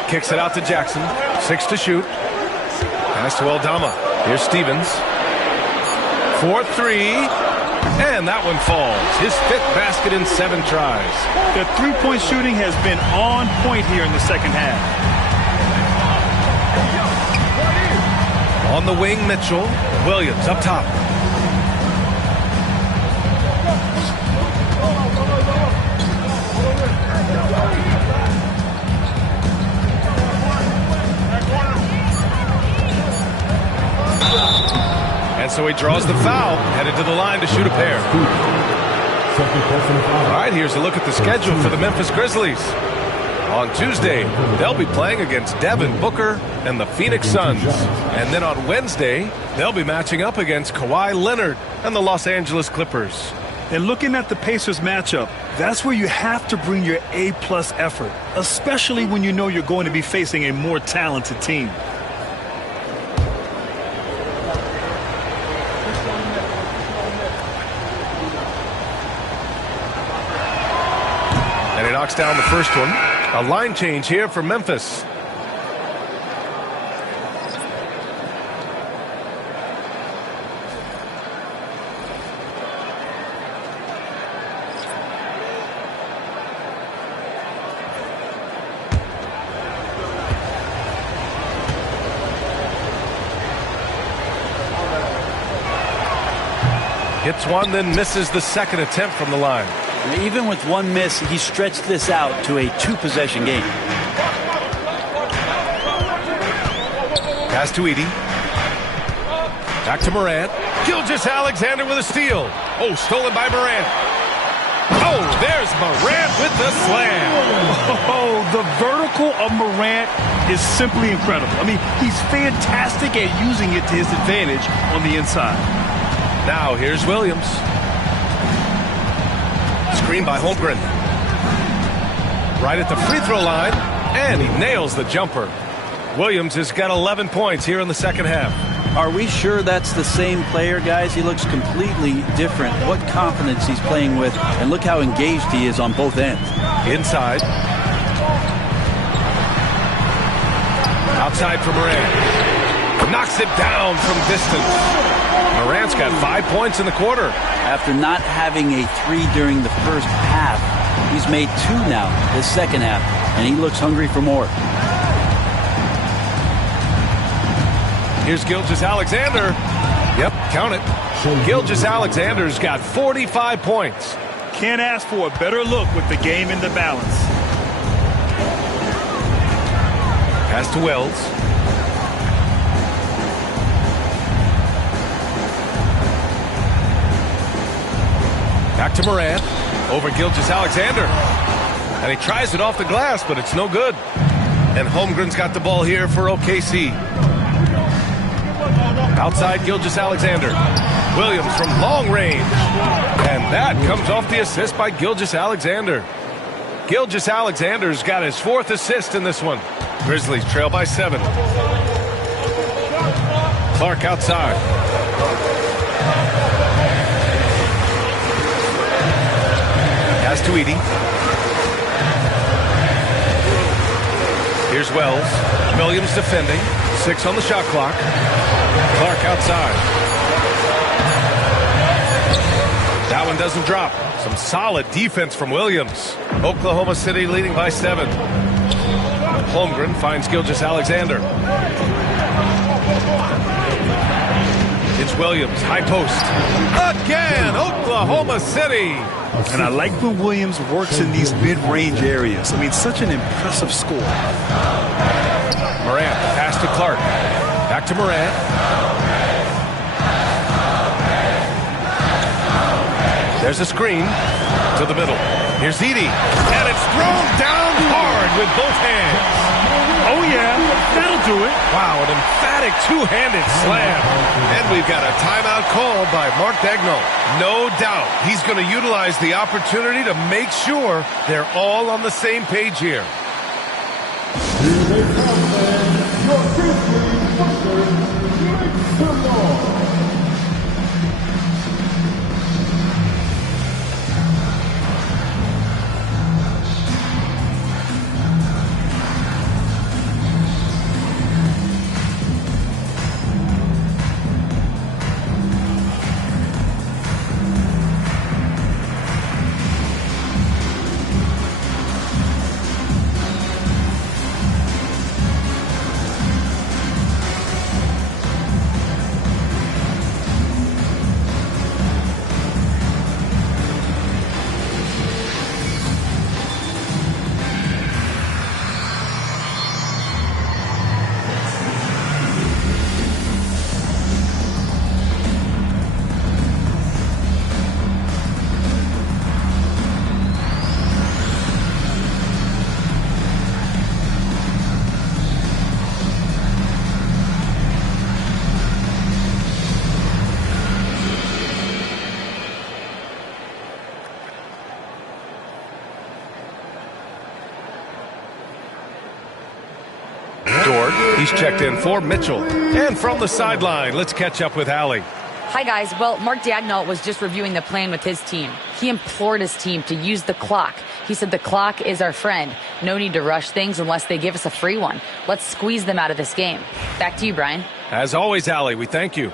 Kicks it out to Jackson. 6 to shoot. Pass to Aldama. Here's Stevens. 4-3. And that one falls. His 5th basket in 7 tries. The three-point shooting has been on point here in the second half. On the wing, Mitchell. Williams up top. And so he draws the foul, headed to the line to shoot a pair. All right, here's a look at the schedule for the Memphis Grizzlies. On Tuesday, they'll be playing against Devin Booker and the Phoenix Suns. And then on Wednesday, they'll be matching up against Kawhi Leonard and the Los Angeles Clippers. And looking at the Pacers matchup, that's where you have to bring your A-plus effort, especially when you know you're going to be facing a more talented team. And he knocks down the first one. A line change here for Memphis. Hits one, then misses the second attempt from the line. Even with one miss, he stretched this out to a 2-possession game. Pass to Edey. Back to Morant. Gilgeous-Alexander with a steal. Oh, stolen by Morant. Oh, there's Morant with the slam. Oh, the vertical of Morant is simply incredible. I mean, he's fantastic at using it to his advantage on the inside. Now here's Williams. Screen by Holmgren. Right at the free throw line, and he nails the jumper. Williams has got 11 points here in the second half. Are we sure that's the same player, guys? He looks completely different. What confidence he's playing with, and look how engaged he is on both ends. Inside. Outside for Morant. Knocks it down from distance. Morant's got 5 points in the quarter. After not having a 3 during the first half, he's made 2 now, the second half, and he looks hungry for more. Here's Gilgeous-Alexander. Yep, count it. Gilgeous-Alexander's got 45 points. Can't ask for a better look with the game in the balance. Pass to Wells. Back to Moran. Over Gilgeous-Alexander. And he tries it off the glass, but it's no good. And Holmgren's got the ball here for OKC. Outside Gilgeous-Alexander. Williams from long range. And that comes off the assist by Gilgeous-Alexander. Gilgeous-Alexander's got his 4th assist in this one. Grizzlies trail by 7. Clark outside. Pass to Edey. Here's Wells. Williams defending. 6 on the shot clock. Clark outside. That one doesn't drop. Some solid defense from Williams. Oklahoma City leading by 7. Holmgren finds Gilgeous-Alexander. It's Williams, high post. Again, Oklahoma City. And I like when Williams works in these mid-range areas. I mean, such an impressive score. Morant, pass to Clark. Back to Morant. There's a screen to the middle. Here's Edey. And it's thrown down hard with both hands. Oh, yeah, that'll do it. Wow, an emphatic two-handed slam. And we've got a timeout called by Mark Daigneault. No doubt he's going to utilize the opportunity to make sure they're all on the same page here. Here they come, then. Your Grizzlies Thunder, make some noise. He's checked in for Mitchell. And from the sideline, let's catch up with Allie. Hi, guys. Well, Mark Daigneault was just reviewing the plan with his team. He implored his team to use the clock. He said the clock is our friend. No need to rush things unless they give us a free one. Let's squeeze them out of this game. Back to you, Brian. As always, Allie, we thank you.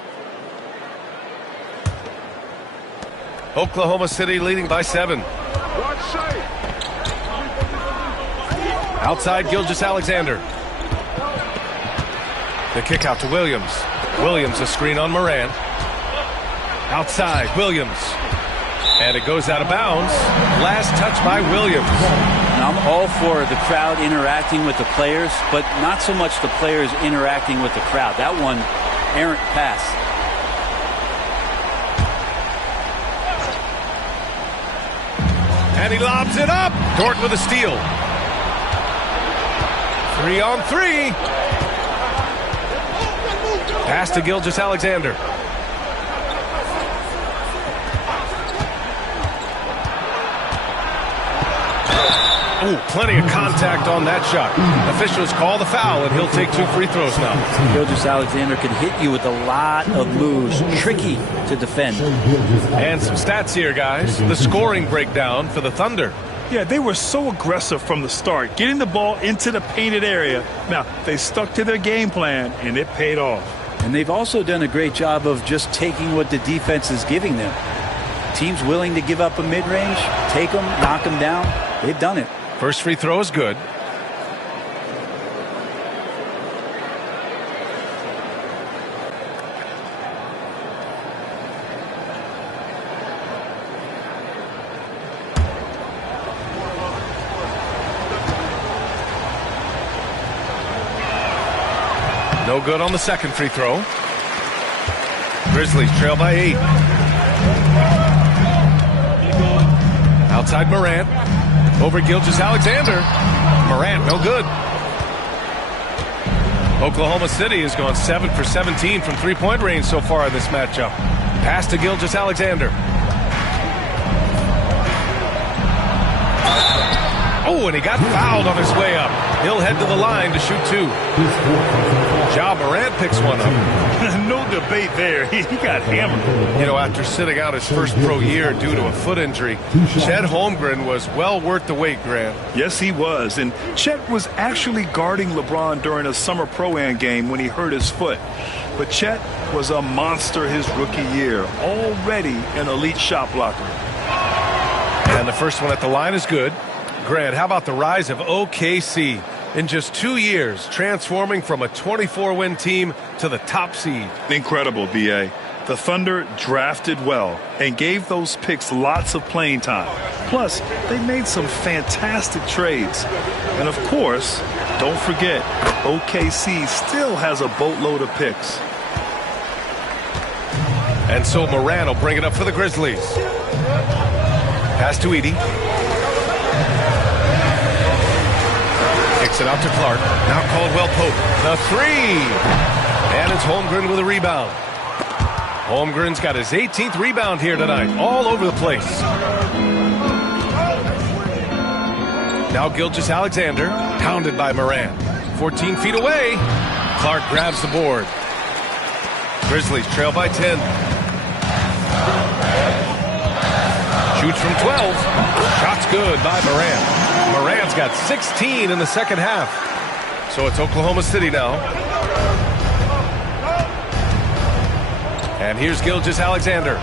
Oklahoma City leading by 7. Outside Gilgeous-Alexander. The kick out to Williams. Williams a screen on Moran. Outside Williams. And it goes out of bounds. Last touch by Williams. Now, I'm all for the crowd interacting with the players, but not so much the players interacting with the crowd. That one, errant pass. And he lobs it up. Dort with a steal. 3 on 3. Pass to Gilgeous-Alexander. Ooh, plenty of contact on that shot. Officials call the foul, and he'll take 2 free throws now. Gilgeous-Alexander can hit you with a lot of moves. Tricky to defend. And some stats here, guys. The scoring breakdown for the Thunder. Yeah, they were so aggressive from the start, getting the ball into the painted area. Now, they stuck to their game plan, and it paid off. And they've also done a great job of just taking what the defense is giving them. Teams willing to give up a mid-range, take them, knock them down. They've done it. First free throw is good. No good on the second free throw. Grizzlies trail by 8. Outside Morant. Over Gilgeous-Alexander. Morant, no good. Oklahoma City has gone 7 for 17 from three-point range so far in this matchup. Pass to Gilgeous-Alexander. Oh, and he got fouled on his way up. He'll head to the line to shoot 2. Ja Morant picks one up. No debate there. He got hammered. You know, after sitting out his first pro year due to a foot injury, Chet Holmgren was well worth the wait, Grant. Yes, he was. And Chet was actually guarding LeBron during a summer Pro-Am game when he hurt his foot. But Chet was a monster his rookie year, already an elite shot blocker. And the first one at the line is good. Grant, how about the rise of OKC? In just 2 years, transforming from a 24-win team to the top seed. Incredible, B.A. The Thunder drafted well and gave those picks lots of playing time. Plus, they made some fantastic trades. And of course, don't forget, OKC still has a boatload of picks. And so Morant will bring it up for the Grizzlies. Pass to Edey. Kicks it out to Clark. Now Caldwell Pope. The 3. And it's Holmgren with a rebound. Holmgren's got his 18th rebound here tonight. All over the place. Now Gilgeous-Alexander. Pounded by Morant. 14 feet away. Clark grabs the board. Grizzlies trail by 10. Shoots from 12. Shot's good by Morant. Morant's got 16 in the second half. So it's Oklahoma City now. And here's Gilgeous-Alexander.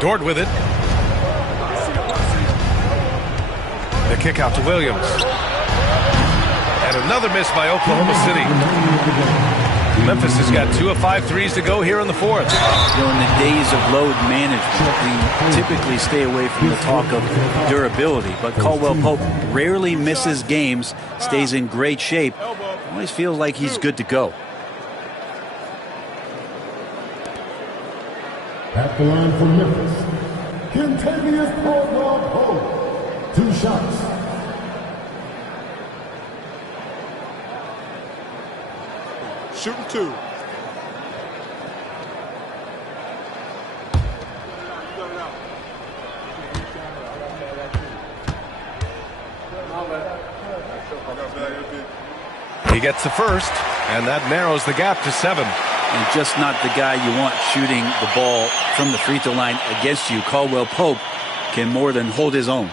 Dort with it. The kick out to Williams. And another miss by Oklahoma City. Memphis has got 2 of 5 threes to go here in the fourth. You know, in the days of load management, we typically stay away from the talk of durability. But Caldwell Pope rarely misses games, stays in great shape, always feels like he's good to go. At the line for Memphis, Kentavious Caldwell Pope. 2 shots. Shooting 2. He gets the first, and that narrows the gap to 7. And just not the guy you want shooting the ball from the free throw line against you. Caldwell Pope can more than hold his own.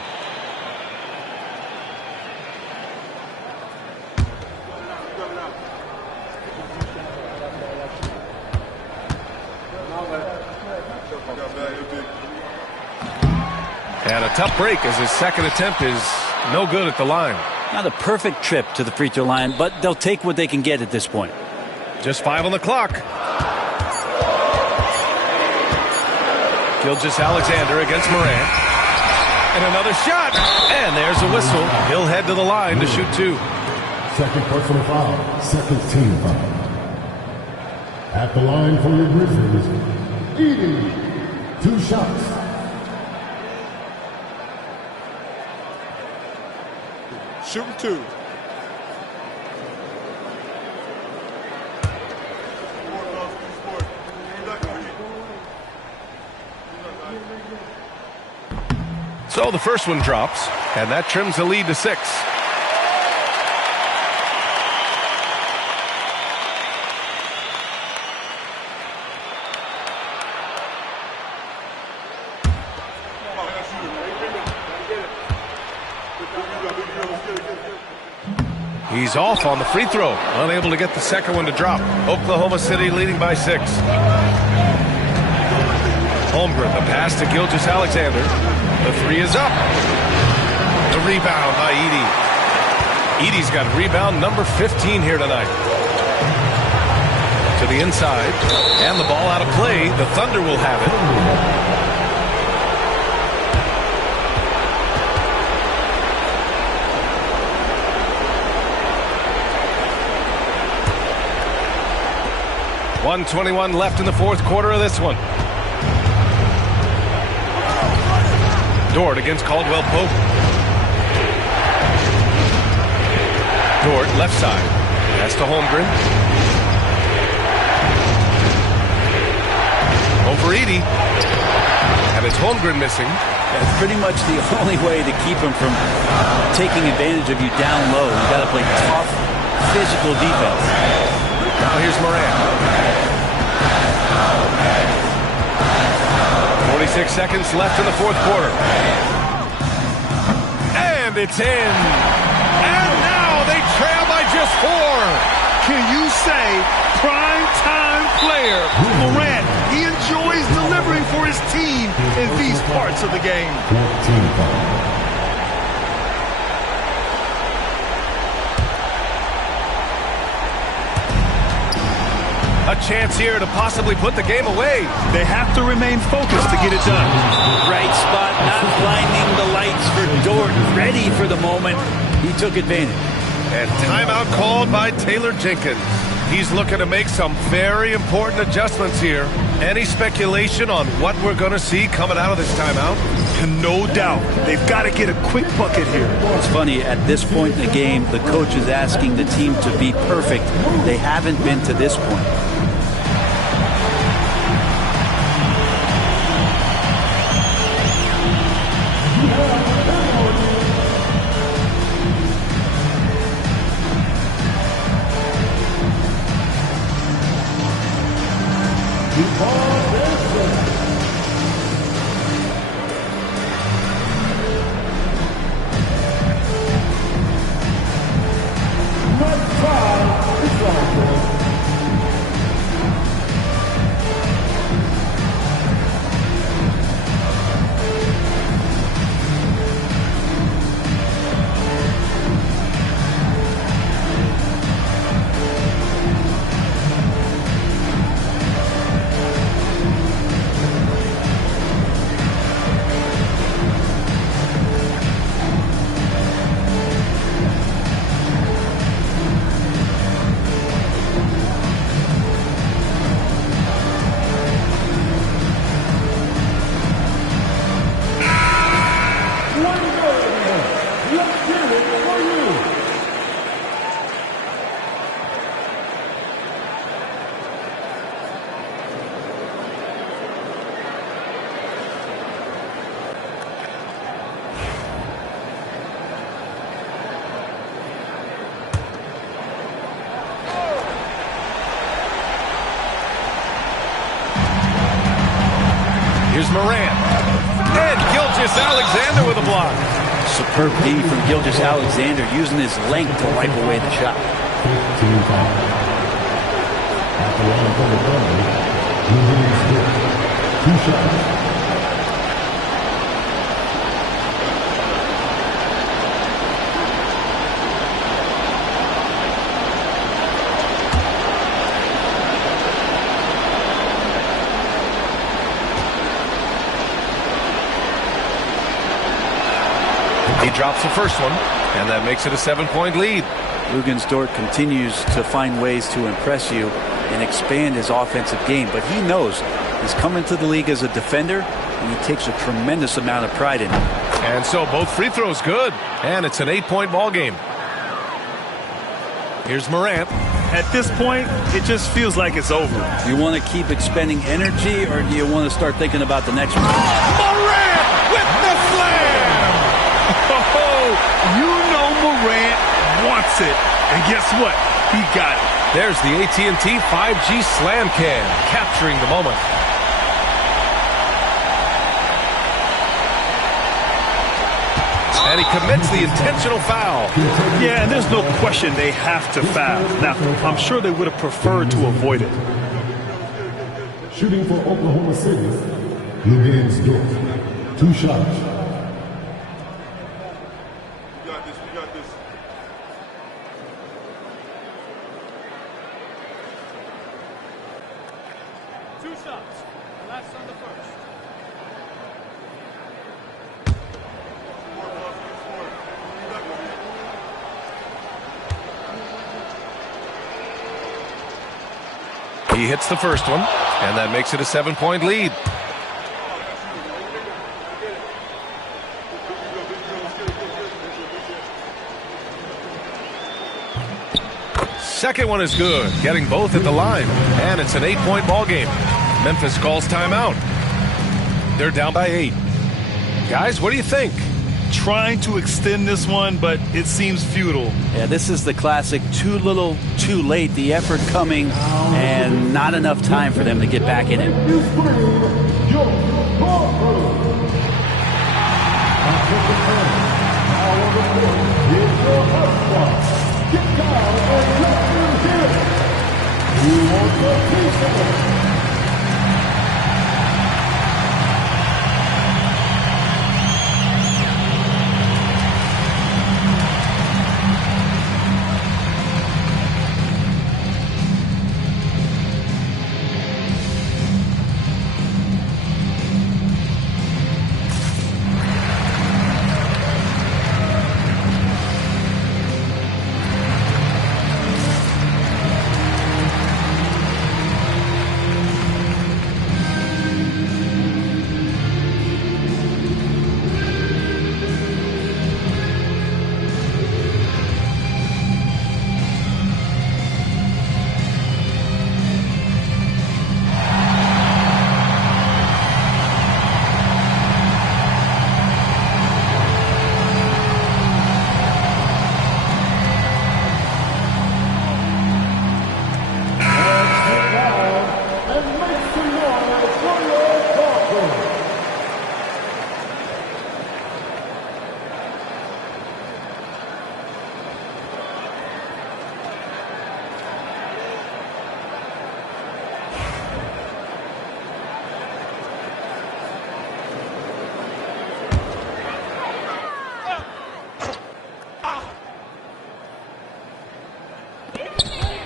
And a tough break as his second attempt is no good at the line. Not a perfect trip to the free throw line, but they'll take what they can get at this point. Just 5 on the clock. Gilgeous-Alexander against Morant. And another shot. And there's a whistle. He'll head to the line to shoot 2. Second personal foul. Second team foul. At the line for your Grizzlies, Edey. 2 shots. Shooting 2. So the first one drops, and that trims the lead to 6. He's off on the free throw, unable to get the second one to drop. Oklahoma City leading by 6. Holmgren, the pass to Gilgeous-Alexander. The 3 is up. The rebound by Edey. Edey's got rebound number 15 here tonight. To the inside, and the ball out of play. The Thunder will have it. 1:21 left in the fourth quarter of this one. Dort against Caldwell Pope. Dort, left side. Pass to Holmgren. Over Edey. And it's Holmgren missing. That's pretty much the only way to keep him from taking advantage of you down low. You got to play tough, physical defense. Now here's Morant. 46 seconds left in the fourth quarter. And it's in. And now they trail by just 4. Can you say prime time player Morant? He enjoys delivering for his team in these parts of the game. A chance here to possibly put the game away. They have to remain focused to get it done. Right spot, not blinding the lights for Dort. Ready for the moment. He took advantage. And timeout called by Taylor Jenkins. He's looking to make some very important adjustments here. Any speculation on what we're going to see coming out of this timeout? No doubt. They've got to get a quick bucket here. It's funny, at this point in the game, the coach is asking the team to be perfect. They haven't been to this point. Here's Morant. And Gilgeous-Alexander with a block. Superb D from Gilgeous-Alexander, using his length to wipe away the shot. He drops the first one, and that makes it a 7-point lead. Dort continues to find ways to impress you and expand his offensive game, but he knows he's coming to the league as a defender, and he takes a tremendous amount of pride in it. And so both free throws good, and it's an 8-point ball game. Here's Morant. At this point, it just feels like it's over. Do you want to keep expending energy, or do you want to start thinking about the next one? Morant with the slam! You know Morant wants it. And guess what? He got it. There's the AT&T 5G Slam Cam, capturing the moment. And he commits the intentional foul. Yeah, and there's no question they have to foul. Now, I'm sure they would have preferred to avoid it. Shooting for Oklahoma City, Dort. 2 shots. He He hits the first one, and that makes it a 7-point lead. Second one is good, getting both at the line, and it's an 8-point ball game. Memphis calls timeout. They're down by 8. Guys, what do you think? Trying to extend this one, but it seems futile. Yeah, this is the classic too little, too late. The effort coming and not enough time for them to get back in it.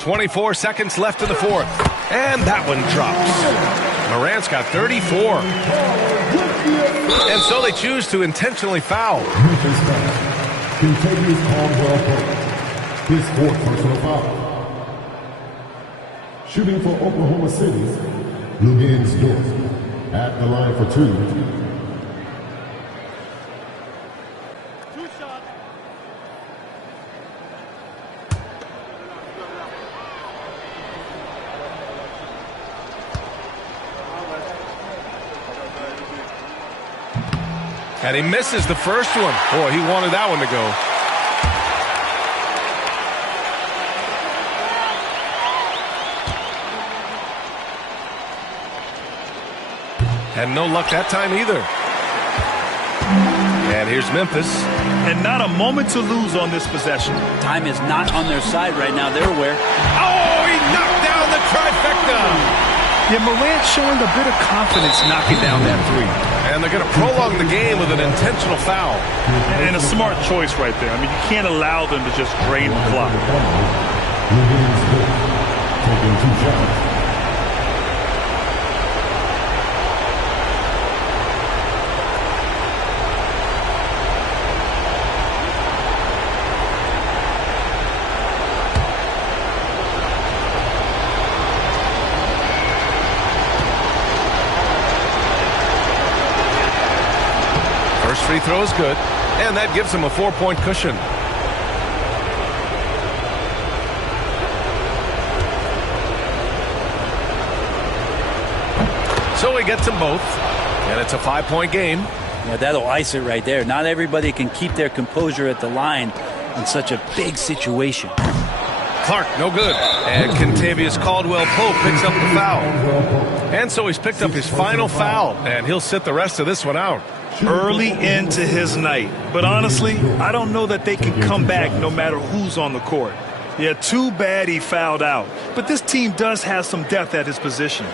.24 seconds left in the fourth. And that one drops. Morant's got 34. And so they choose to intentionally foul. Continues Caldwell Pope. His fourth personal foul. Shooting for Oklahoma City, Lugens Dort. At the line for 2. And he misses the first one. Boy, he wanted that one to go. And no luck that time either. And here's Memphis. And not a moment to lose on this possession. Time is not on their side right now. They're aware. Oh, he knocked down the trifecta. Yeah, Morant showing a bit of confidence knocking down that three. And they're going to prolong the game with an intentional foul. And a smart choice right there. I mean, you can't allow them to just drain the clock. Taking 2 shots. Free throw is good, and that gives him a 4-point cushion. So he gets them both, and it's a 5-point game. Yeah, that'll ice it right there. Not everybody can keep their composure at the line in such a big situation. Clark, no good. And Kentavious Caldwell-Pope picks up the foul. And so he's picked up his final foul, and he'll sit the rest of this one out. Early into his night. But honestly, I don't know that they can come back no matter who's on the court. Yeah, too bad he fouled out. But this team does have some depth at his position.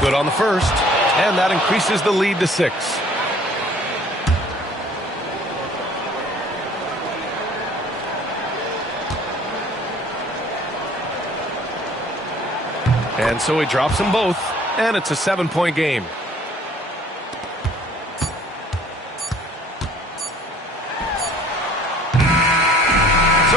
Good on the first, and that increases the lead to 6. And so he drops them both, and it's a 7-point game.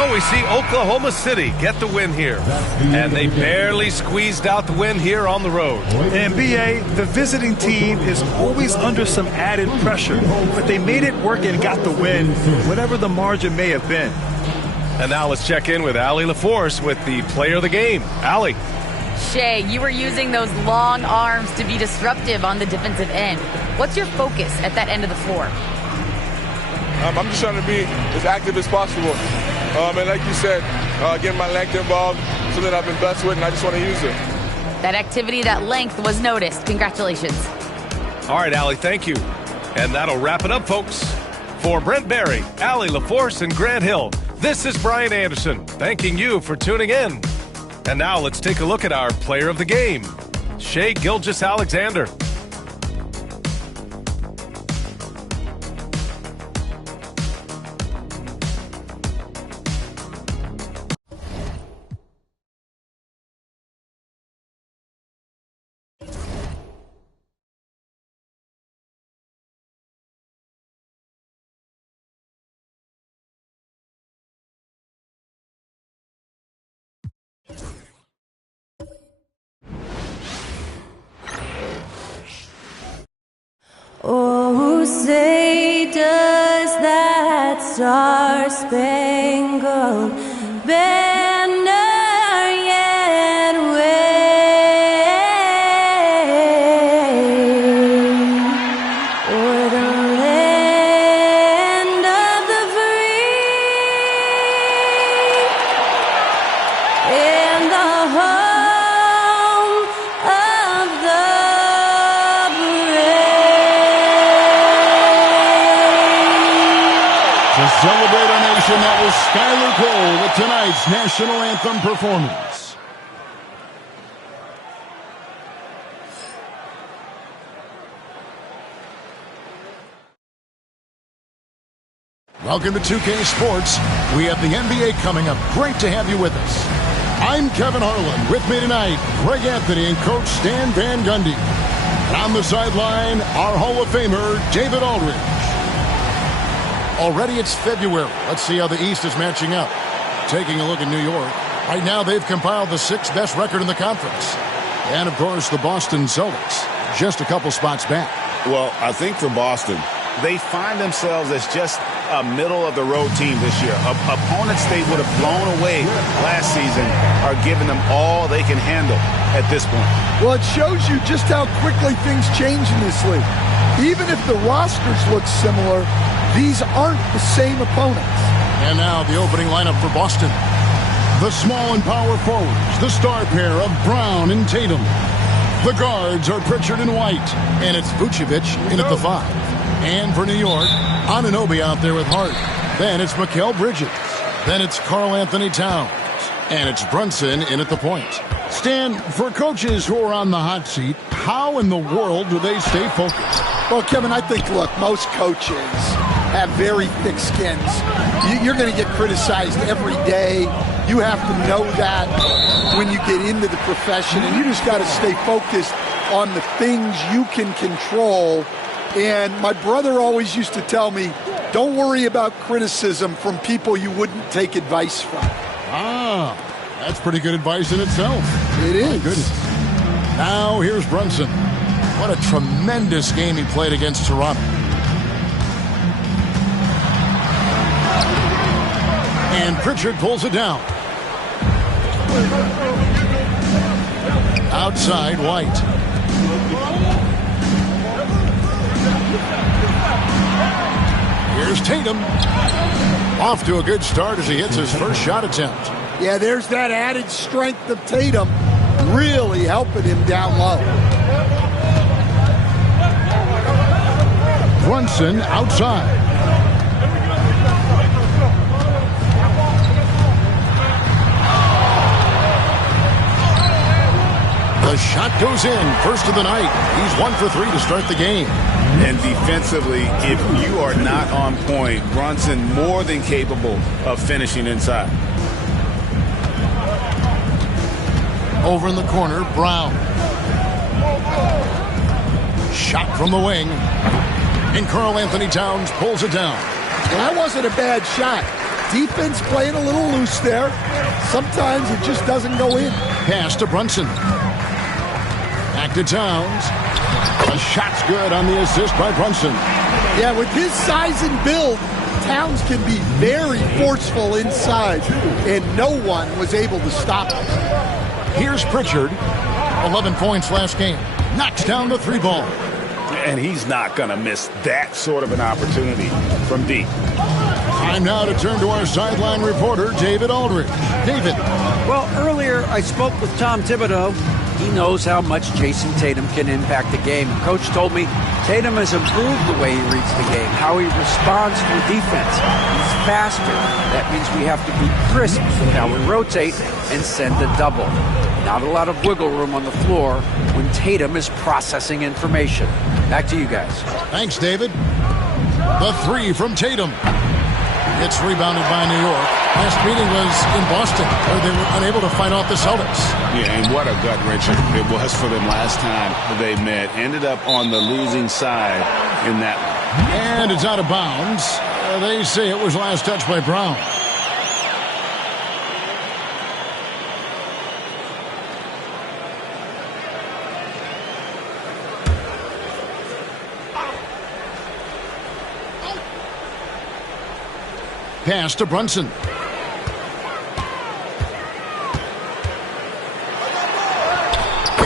So we see Oklahoma City get the win here. And they barely squeezed out the win here on the road. And BA, the visiting team is always under some added pressure, but they made it work and got the win, whatever the margin may have been. And now let's check in with Allie LaForce with the player of the game. Allie. Shea, you were using those long arms to be disruptive on the defensive end. What's your focus at that end of the floor? I'm just trying to be as active as possible. And like you said, getting my length involved, something I've been blessed with, and I just want to use it. That activity, that length was noticed. Congratulations. All right, Allie, thank you. And that'll wrap it up, folks. For Brent Barry, Allie LaForce, and Grant Hill, this is Brian Anderson, thanking you for tuning in. And now let's take a look at our player of the game, Shai Gilgeous-Alexander. Oh, say does that star-spangled banner yet wave o'er the land of the free and the home of the To celebrate our nation, that was Skylar Cole with tonight's national anthem performance. Welcome to 2K Sports. We have the NBA coming up. Great to have you with us. I'm Kevin Harlan. With me tonight, Greg Anthony and Coach Stan Van Gundy. And on the sideline, our Hall of Famer, David Aldridge. Already it's February. Let's see how the East is matching up. Taking a look at New York. Right now they've compiled the 6th best record in the conference. And, of course, the Boston Celtics, just a couple spots back. Well, I think for Boston, they find themselves as just a middle-of-the-road team this year. Opponents they would have blown away last season are giving them all they can handle at this point. Well, it shows you just how quickly things change in this league. Even if the rosters look similar, these aren't the same opponents. And now the opening lineup for Boston. The small and power forwards, the star pair of Brown and Tatum. The guards are Pritchard and White, and it's Vucevic in at the 5. And for New York, Anunoby out there with Hart. Then it's Mikal Bridges. Then it's Karl Anthony Towns. And it's Brunson in at the point. Stan, for coaches who are on the hot seat, how in the world do they stay focused? Well, Kevin, I think, look, most coaches have very thick skins. You're going to get criticized every day. You have to know that when you get into the profession, and you just got to stay focused on the things you can control. And my brother always used to tell me, don't worry about criticism from people you wouldn't take advice from. Ah, that's pretty good advice in itself. It is. My goodness. Now here's Brunson. What a tremendous game he played against Toronto. And Pritchard pulls it down. Outside, White. Here's Tatum. Off to a good start as he hits his first shot attempt. Yeah, there's that added strength of Tatum really helping him down low. Brunson outside. The shot goes in. First of the night. He's 1 for 3 to start the game. And defensively, if you are not on point, Brunson more than capable of finishing inside. Over in the corner, Brown. Shot from the wing. And Karl Anthony Towns pulls it down. Well, that wasn't a bad shot. defense playing a little loose there. Sometimes it just doesn't go in. Pass to Brunson. Back to Towns. A shot's good on the assist by Brunson. Yeah, with his size and build, Towns can be very forceful inside, and no one was able to stop him. Here's Pritchard. 11 points last game. Knocks down the 3 ball. And he's not going to miss that sort of an opportunity from deep. Time now to turn to our sideline reporter, David Aldridge. David. Well, earlier I spoke with Tom Thibodeau. He knows how much Jason Tatum can impact the game. Coach told me Tatum has improved the way he reads the game, how he responds to a defense. He's faster. That means we have to be crisp with how we rotate and send the double. Not a lot of wiggle room on the floor when Tatum is processing information. Back to you guys. Thanks, David. The 3 from Tatum. It's rebounded by New York. Last meeting was in Boston, where they were unable to fight off the Celtics. Yeah, and what a gut wrencher it was for them last time they met. Ended up on the losing side in that one. And it's out of bounds. They say it was last touched by Brown. Pass to Brunson.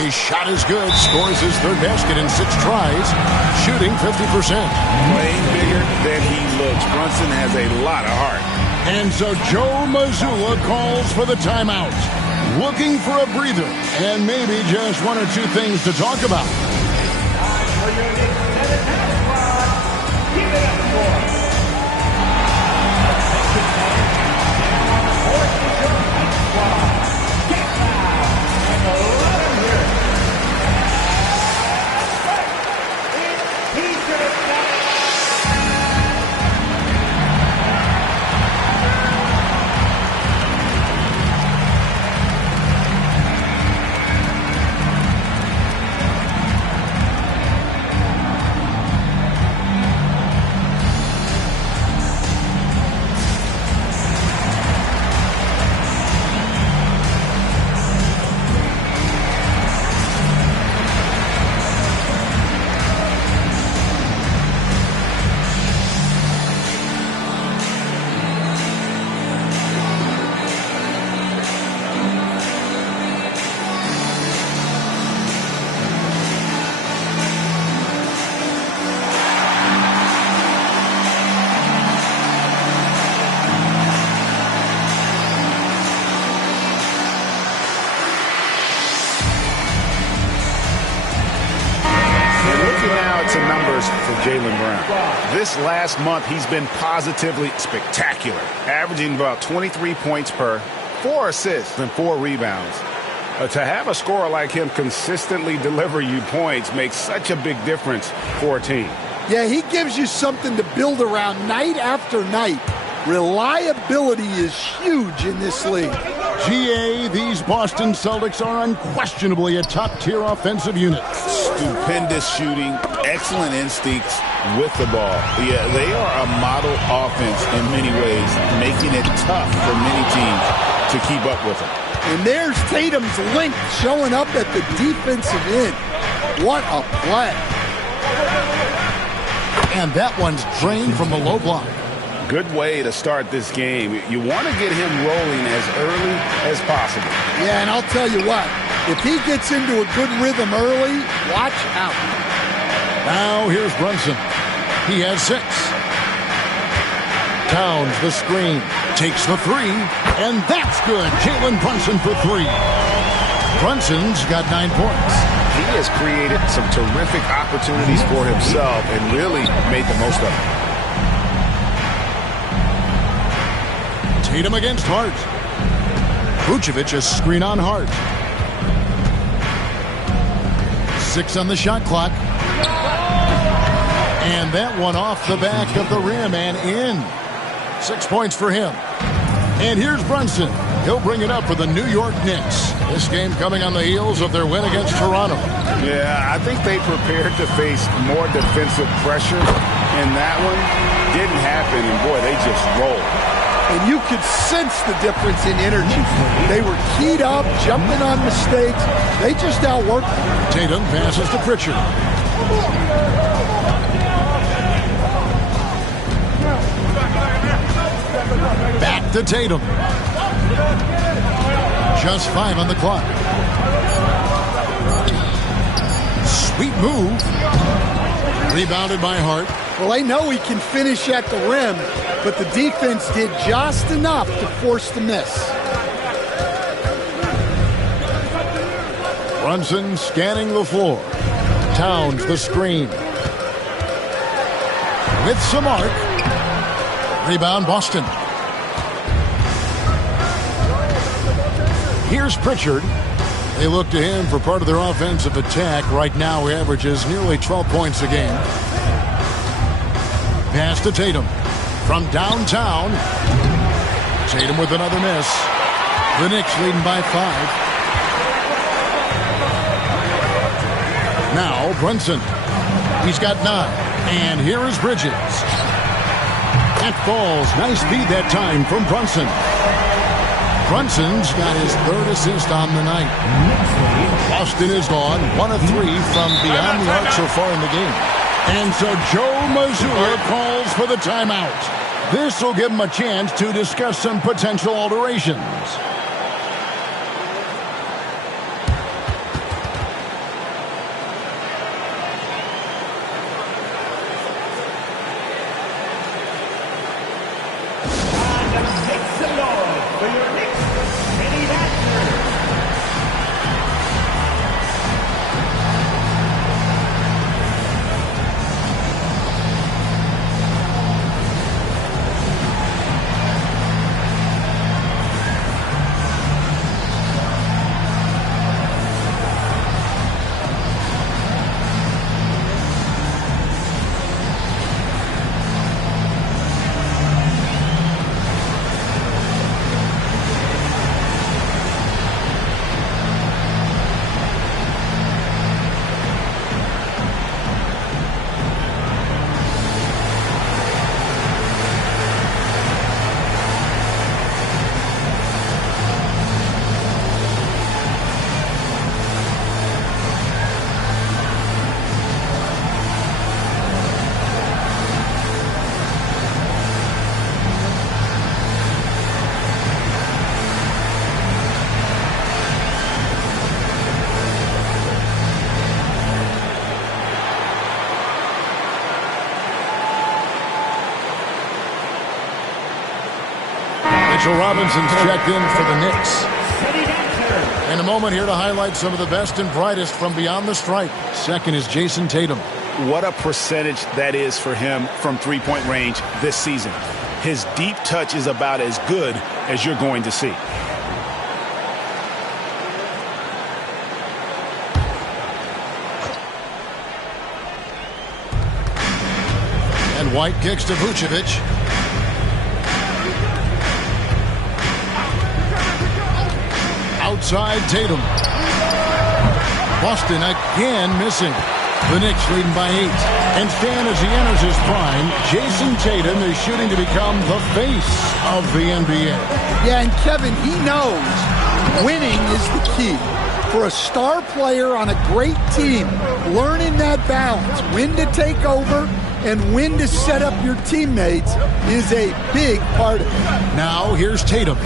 His shot is good. Scores his 3rd basket in 6 tries. Shooting 50%. Playing bigger than he looks. Brunson has a lot of heart. And so Joe Mazzulla calls for the timeout. Looking for a breather. And maybe just 1 or 2 things to talk about. Jaylen Brown. This last month, he's been positively spectacular, averaging about 23 points per, 4 assists, and 4 rebounds. To have a scorer like him consistently deliver you points makes such a big difference for a team. Yeah, he gives you something to build around night after night. Reliability is huge in this league. GA, these Boston Celtics are unquestionably a top-tier offensive unit. Stupendous shooting, excellent instincts with the ball. Yeah, they are a model offense in many ways, making it tough for many teams to keep up with them. And there's Tatum's length showing up at the defensive end. What a play. And that one's drained from the low block. Good way to start this game. You want to get him rolling as early as possible. Yeah, and I'll tell you what, if he gets into a good rhythm early, watch out. Now here's Brunson. He has 6. Towns the screen, takes the 3, and that's good. Jalen Brunson for 3. Brunson's got 9 points. He has created some terrific opportunities for himself and really made the most of it. Tatum against Hart. Vucevic a screen on Hart. 6 on the shot clock. And that one off the back of the rim and in. 6 points for him. And here's Brunson. He'll bring it up for the New York Knicks. This game coming on the heels of their win against Toronto. Yeah, I think they prepared to face more defensive pressure, and that one didn't happen, and boy, they just rolled. and you could sense the difference in energy. They were keyed up, jumping on mistakes. They just outworked them. Tatum passes to Pritchard. Back to Tatum. Just 5 on the clock. Sweet move. Rebounded by Hart. Well, they know he can finish at the rim, but the defense did just enough to force the miss. Brunson scanning the floor. Towns the screen. With some arc. Rebound Boston. Here's Pritchard. They look to him for part of their offensive attack. Right now he averages nearly 12 points a game. Pass to Tatum. From downtown. Tatum with another miss. The Knicks leading by 5. Now Brunson. He's got 9. And here is Bridges. That falls. Nice feed that time from Brunson. Brunson's got his 3rd assist on the night. Boston is gone 1 of 3 from beyond the arc so far in the game. And so Joe Mazzulla calls for the timeout. This will give him a chance to discuss some potential alterations. Mitchell Robinson's checked in for the Knicks. In a moment here to highlight some of the best and brightest from beyond the stripe. Second is Jason Tatum. What a percentage that is for him from three-point range this season. His deep touch is about as good as you're going to see. And White kicks to Vucevic. Outside Tatum. Boston again missing. The Knicks leading by 8. And Stan, as he enters his prime, Jason Tatum is shooting to become the face of the NBA. Yeah, and Kevin, he knows winning is the key. For a star player on a great team, learning that balance, when to take over and when to set up your teammates is a big part of it. Now here's Tatum.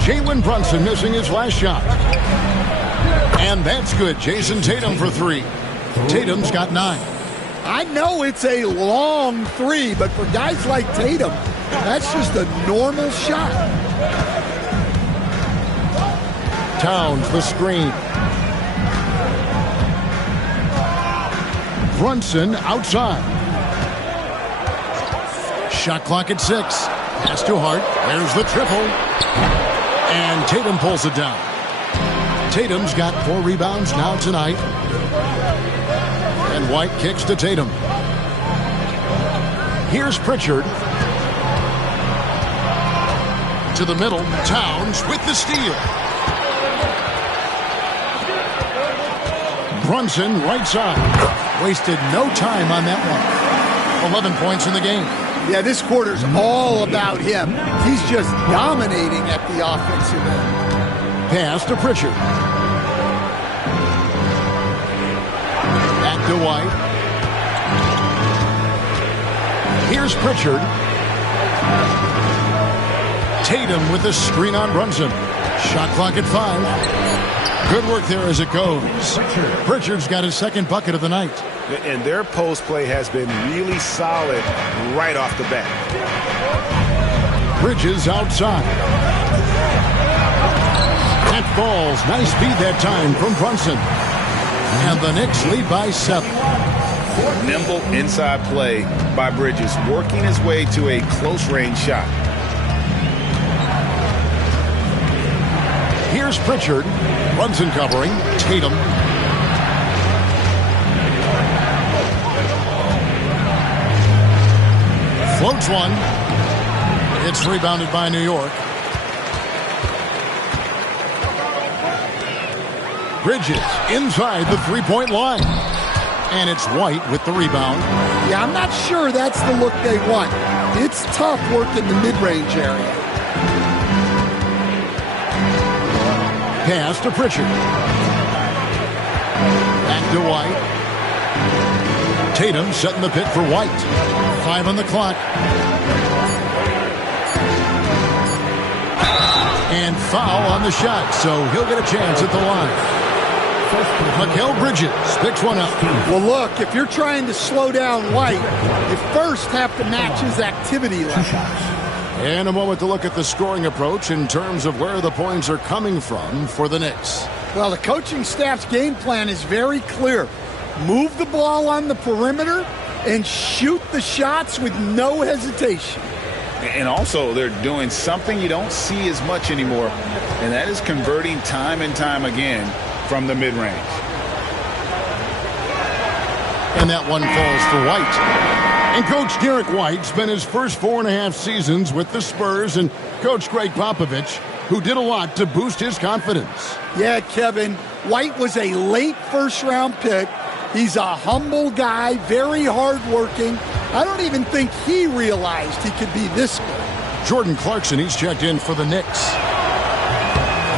Jalen Brunson missing his last shot. And that's good. Jason Tatum for 3. Tatum's got 9. I know it's a long 3, but for guys like Tatum, that's just a normal shot. Towns the screen. Brunson outside. Shot clock at 6. Pass to Hart. There's the triple. And Tatum pulls it down. Tatum's got 4 rebounds now tonight. And White kicks to Tatum. Here's Pritchard. To the middle. Towns with the steal. Brunson right side. Wasted no time on that one. 11 points in the game. Yeah, this quarter's all about him. He's just dominating at the offensive end. Pass to Pritchard. Back to White. Here's Pritchard. Tatum with the screen on Brunson. Shot clock at 5. Good work there as it goes. Pritchard's got his second bucket of the night. And their post play has been really solid right off the bat. Bridges outside. That falls. Nice feed that time from Brunson. And the Knicks lead by 7. Nimble inside play by Bridges, working his way to a close-range shot. Here's Pritchard. Brunson covering. Tatum. Floats one. It's rebounded by New York. Bridges inside the three-point line. And it's White with the rebound. Yeah, I'm not sure that's the look they want. It's tough work in the mid-range area. Pass to Pritchard. Back to White. Tatum setting the pick for White. 5 on the clock. And foul on the shot, so he'll get a chance at the line. Mikal Bridges picks one up. Well, look, if you're trying to slow down White, you first have to match his activity level. And a moment to look at the scoring approach in terms of where the points are coming from for the Knicks. Well, the coaching staff's game plan is very clear. Move the ball on the perimeter and shoot the shots with no hesitation. And also, they're doing something you don't see as much anymore, and that is converting time and time again from the mid-range. And that one falls for White. And Coach Derek White spent his first 4.5 seasons with the Spurs and Coach Greg Popovich, who did a lot to boost his confidence. Yeah, Kevin, White was a late first-round pick. He's a humble guy, very hardworking. I don't even think he realized he could be this good. Jordan Clarkson, he's checked in for the Knicks.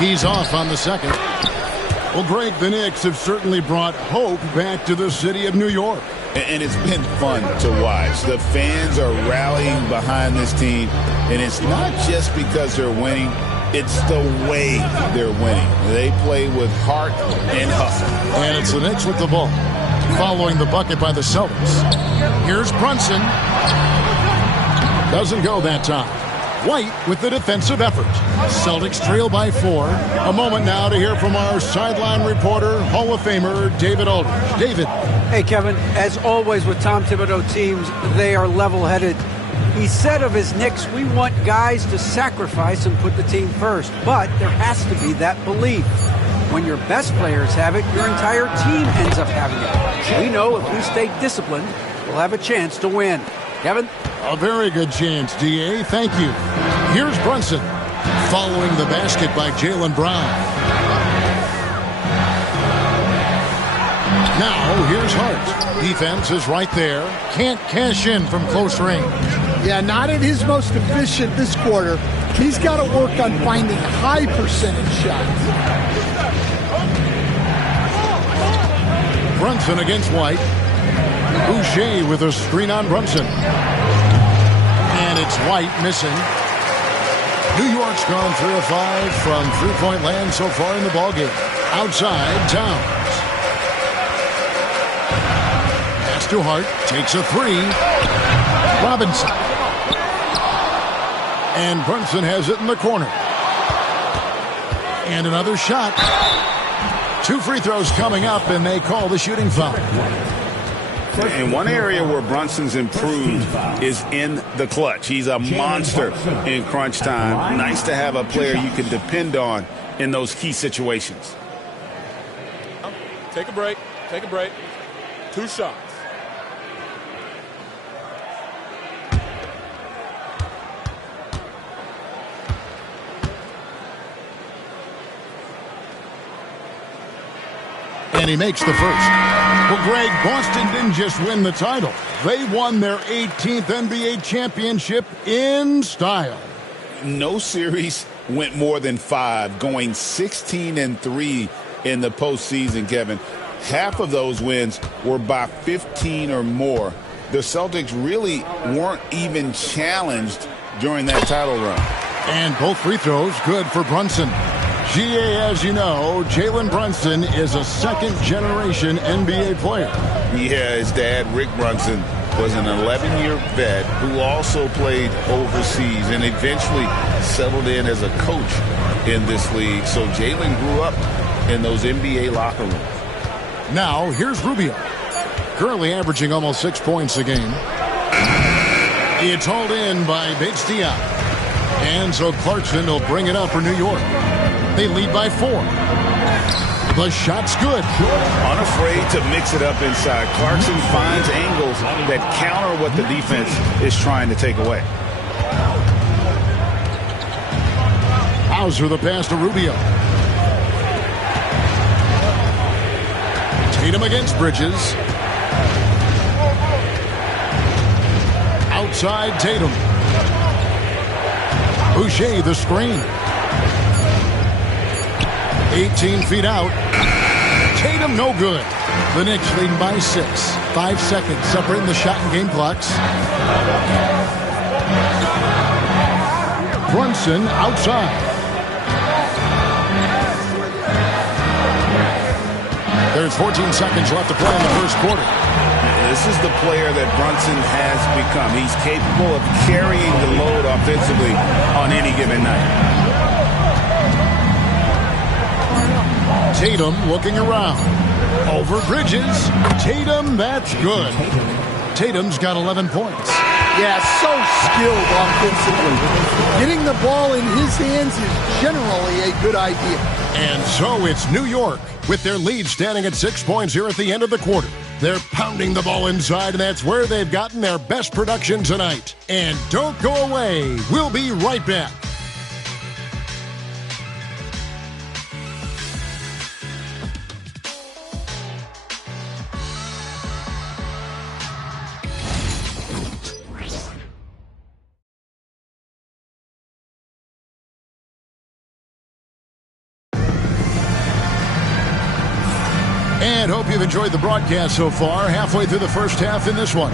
He's off on the second. Well, Greg, the Knicks have certainly brought hope back to the city of New York. And it's been fun to watch. The fans are rallying behind this team, and it's not just because they're winning. It's the way they're winning. They play with heart and hustle. And it's the Knicks with the ball, following the bucket by the Celtics. Here's Brunson. Doesn't go that time. White with the defensive effort. Celtics trail by 4. A moment now to hear from our sideline reporter, Hall of Famer David Aldridge. David. Hey, Kevin, as always with Tom Thibodeau teams, they are level-headed. He said of his Knicks, we want guys to sacrifice and put the team first. But there has to be that belief. When your best players have it, your entire team ends up having it. We know if we stay disciplined, we'll have a chance to win. Kevin? A very good chance, D.A. Thank you. Here's Brunson, following the basket by Jaylen Brown. Now, here's Hart. Defense is right there. Can't cash in from close range. Yeah, not at his most efficient this quarter. He's got to work on finding high percentage shots. Brunson against White. Boucher with a screen on Brunson. And it's White missing. New York's gone 3 of 5 from three-point land so far in the ballgame. Outside, Towns. Pass to Hart. Takes a 3. Robinson. And Brunson has it in the corner. And another shot. 2 free throws coming up, and they call the shooting foul. And one area where Brunson's improved is in the clutch. He's a monster in crunch time. Nice to have a player you can depend on in those key situations. Take a break. Take a break. 2 shots. And he makes the first. Well, Greg, Boston didn't just win the title. They won their 18th NBA championship in style. No series went more than 5, going 16-3 in the postseason, Kevin. Half of those wins were by 15 or more. The Celtics really weren't even challenged during that title run. And both free throws good for Brunson. GA, as you know, Jalen Brunson is a second-generation NBA player. Yeah, his dad, Rick Brunson, was an 11-year vet who also played overseas and eventually settled in as a coach in this league. So Jalen grew up in those NBA locker rooms. Now, here's Rubio. Currently averaging almost 6 points a game. It's hauled in by Bates-Diop. And so Clarkson will bring it up for New York. They lead by 4. The shot's good. Unafraid to mix it up inside. Clarkson finds angles that counter what the defense is trying to take away. Hauser the pass to Rubio. Tatum against Bridges. Outside Tatum. Boucher the screen. 18 feet out. Tatum no good. The Knicks leading by 6. 5 seconds separating the shot and game clocks. Brunson outside. There's 14 seconds left to play in the first quarter. This is the player that Brunson has become. He's capable of carrying the load offensively on any given night. Tatum looking around. Over Bridges. Tatum, that's good. Tatum's got 11 points. Yeah, so skilled offensively. Getting the ball in his hands is generally a good idea. And so it's New York with their lead standing at 6 points here at the end of the quarter. They're pounding the ball inside, and that's where they've gotten their best production tonight. And don't go away. We'll be right back. And hope you've enjoyed the broadcast so far. Halfway through the first half in this one.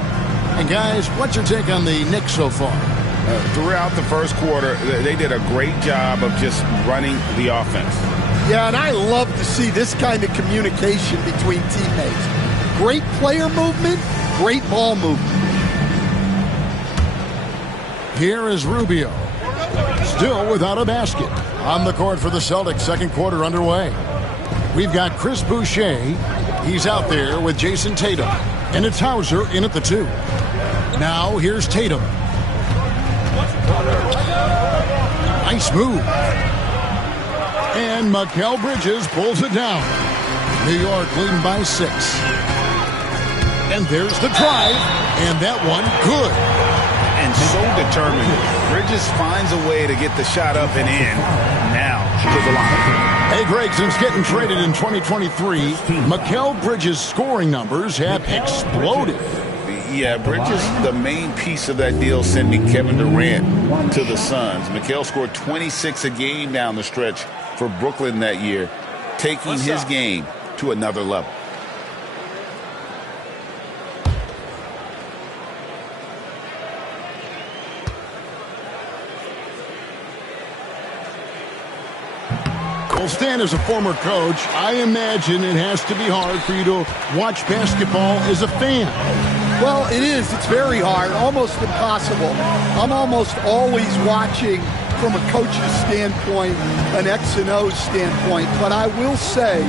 And guys, what's your take on the Knicks so far? Throughout the first quarter, they did a great job of just running the offense. Yeah, and I love to see this kind of communication between teammates. Great player movement, great ball movement. Here is Rubio. Still without a basket. On the court for the Celtics, second quarter underway. We've got Chris Boucher. He's out there with Jason Tatum. And it's Hauser in at the 2. Now here's Tatum. Nice move. And Mikal Bridges pulls it down. New York leading by 6. And there's the drive. And that one good. And so determined. Bridges finds a way to get the shot up and in. Now to the line. Hey, Greg, since getting traded in 2023, Mikal Bridges' scoring numbers have exploded. Yeah, Bridges, the main piece of that deal, sending Kevin Durant to the Suns. Mikal scored 26 a game down the stretch for Brooklyn that year, taking his game to another level. Well, Stan, as a former coach, I imagine it has to be hard for you to watch basketball as a fan. Well, it is. It's very hard, almost impossible. I'm almost always watching from a coach's standpoint, an X and O standpoint. But I will say,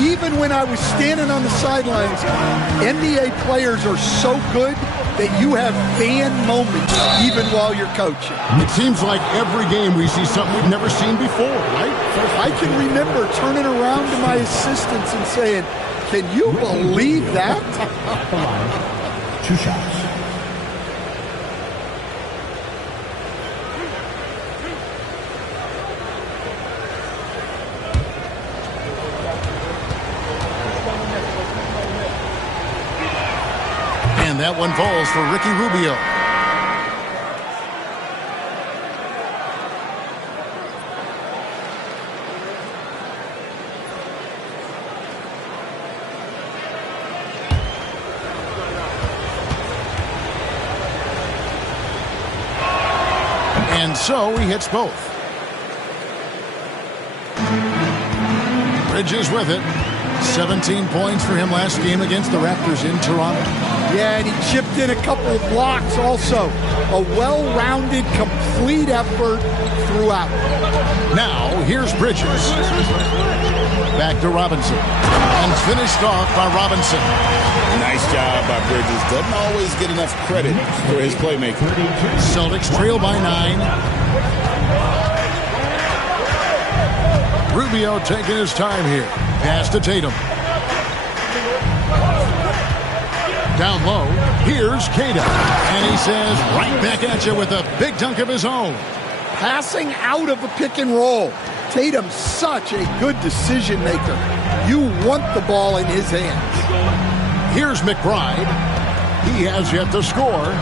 even when I was standing on the sidelines, NBA players are so good that you have fan moments even while you're coaching. It seems like every game we see something we've never seen before, right? I can remember turning around to my assistants and saying, can you believe that? Come on. 2 shots. that one falls for Ricky Rubio. And so he hits both. Bridges with it. 17 points for him last game against the Raptors in Toronto. Yeah, and he chipped in a couple of blocks also. A well-rounded, complete effort throughout. Now, here's Bridges. Back to Robinson. And finished off by Robinson. Nice job by Bridges. Doesn't always get enough credit for his playmaking. Celtics trail by 9. Rubio taking his time here. Pass to Tatum. Down low, here's Cada. And he says, right back at you with a big dunk of his own. Passing out of a pick and roll. Tatum's such a good decision maker. You want the ball in his hands. Here's McBride. He has yet to score.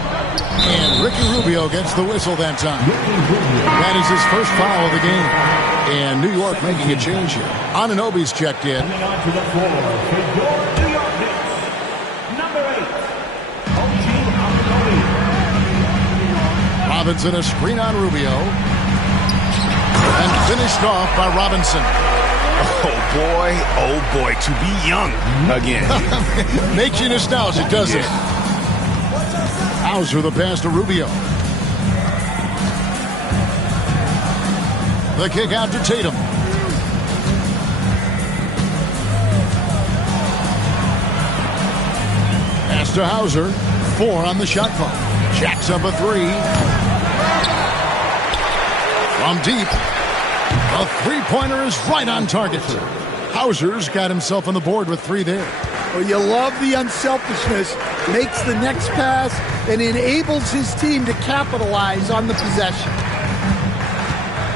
And Ricky Rubio gets the whistle that time. That is his first foul of the game. And New York making a change here. Anunoby's checked in. Robinson a screen on Rubio. And finished off by Robinson. Oh boy, to be young again. Makes you nostalgic, doesn't it? Hauser the pass to Rubio. The kick out to Tatum. Pass to Hauser. 4 on the shot clock. Jacks up a 3. From deep. A three-pointer is right on target. Hauser's got himself on the board with 3 there. Well, you love the unselfishness. Makes the next pass and enables his team to capitalize on the possession.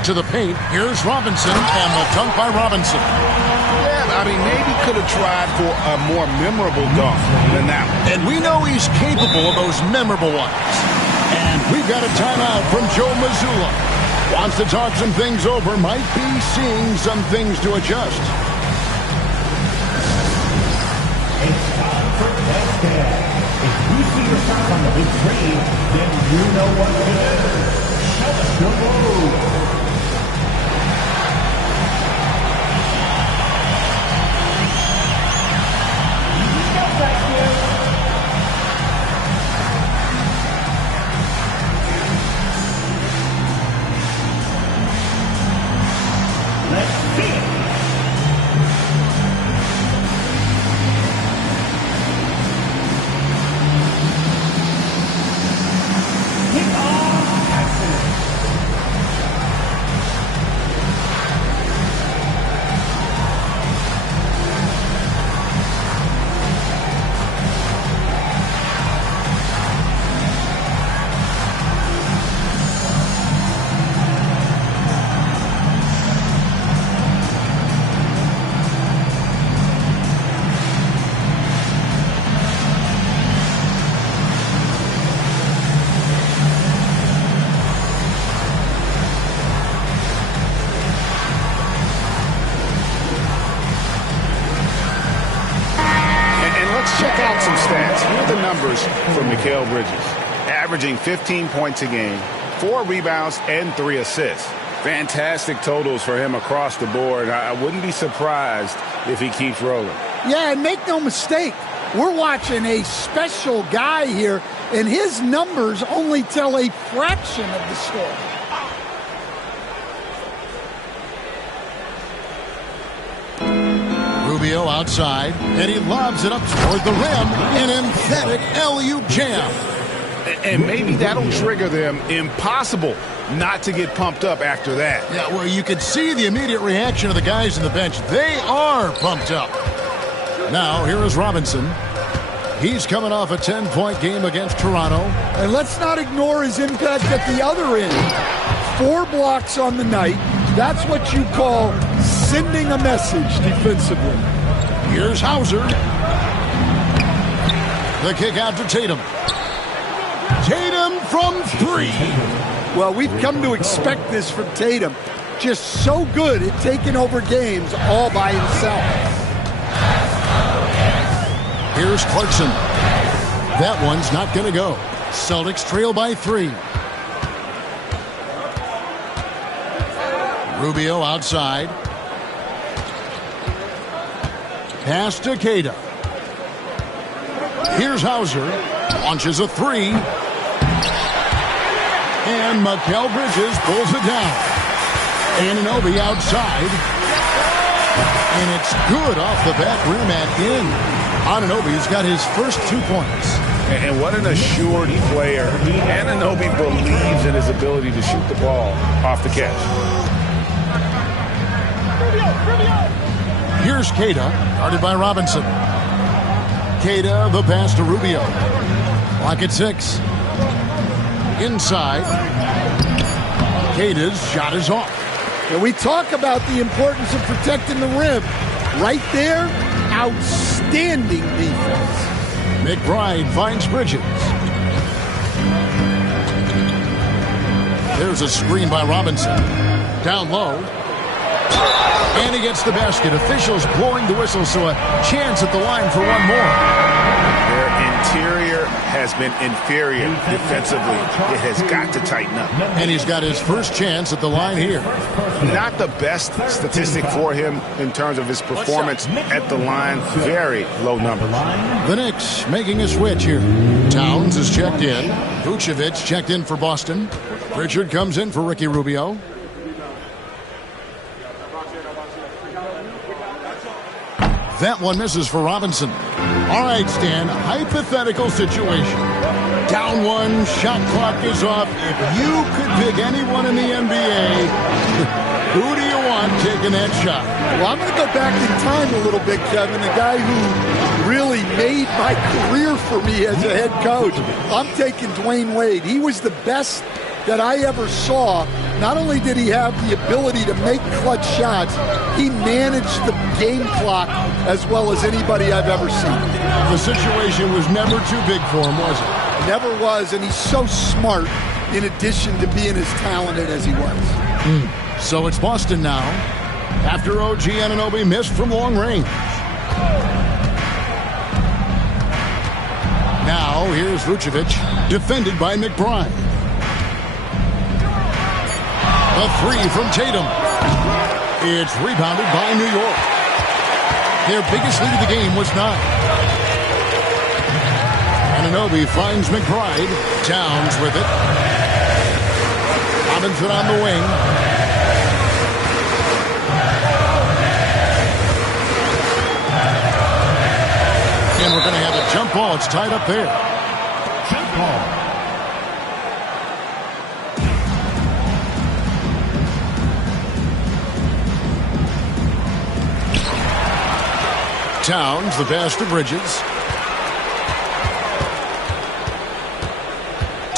To the paint, here's Robinson, and the dunk by Robinson. Yeah, I mean, maybe could have tried for a more memorable dunk than that one. And we know he's capable of those memorable ones. And we've got a timeout from Joe Mazzulla. Wants to talk some things over, might be seeing some things to adjust. It's time for basket. If you see yourself on the big screen, then you know what to do. Show us the move. Let's see it. Kick-off action. For Mikal Bridges, averaging 15 points a game, 4 rebounds, and 3 assists. Fantastic totals for him across the board. I wouldn't be surprised if he keeps rolling. Yeah, and make no mistake, we're watching a special guy here, and his numbers only tell a fraction of the story. Rubio outside, and he lobs it up toward the rim. An emphatic alley-oop jam. And maybe that'll trigger them. Impossible not to get pumped up after that. Yeah, well, you can see the immediate reaction of the guys on the bench. They are pumped up. Now, here is Robinson. He's coming off a 10-point game against Toronto. And let's not ignore his impact at the other end. 4 blocks on the night. That's what you call sending a message defensively. Here's Hauser. The kick out to Tatum. Tatum from 3. Well, we've come to expect this from Tatum. Just so good at taking over games all by himself. Here's Clarkson. That one's not going to go. Celtics trail by 3. Rubio outside. Pass to Queta. Here's Hauser. Launches a 3. And Mikal Bridges pulls it down. Anunoby outside. And it's good off the back rim and in. Anunoby's got his first 2 points. And what an assured player. Anunoby believes in his ability to shoot the ball off the catch. Here's Queta, guarded by Robinson. Queta, the pass to Rubio. Clock at 6. Inside. Queta's shot is off. And we talk about the importance of protecting the rim. Right there, outstanding defense. McBride finds Bridges. There's a screen by Robinson. Down low. And he gets the basket. Officials blowing the whistle, so a chance at the line for one more. Their interior has been inferior defensively. It has got to tighten up. And he's got his first chance at the line here. Not the best statistic for him in terms of his performance at the line. Very low number. The Knicks making a switch here. Towns is checked in. Vucevic checked in for Boston. Pritchard comes in for Ricky Rubio. That one misses for Robinson. All right, Stan, hypothetical situation. Down 1, shot clock is off. If you could pick anyone in the NBA, who do you want taking that shot? Well, I'm going to go back in time a little bit, Kevin. A guy who really made my career for me as a head coach. I'm taking Dwayne Wade. He was the best that I ever saw. Not only did he have the ability to make clutch shots, he managed the game clock as well as anybody I've ever seen. The situation was never too big for him, was it? Never was, and he's so smart in addition to being as talented as he was. So it's Boston now, after OG Anunoby missed from long range. Now here's Vucevic, defended by McBride. A 3 from Tatum. It's rebounded by New York. Their biggest lead of the game was 9. Anunoby finds McBride. Towns with it. Robinson on the wing. And we're going to have a jump ball. It's tied up there. Jump ball. Towns, the pass to Bridges.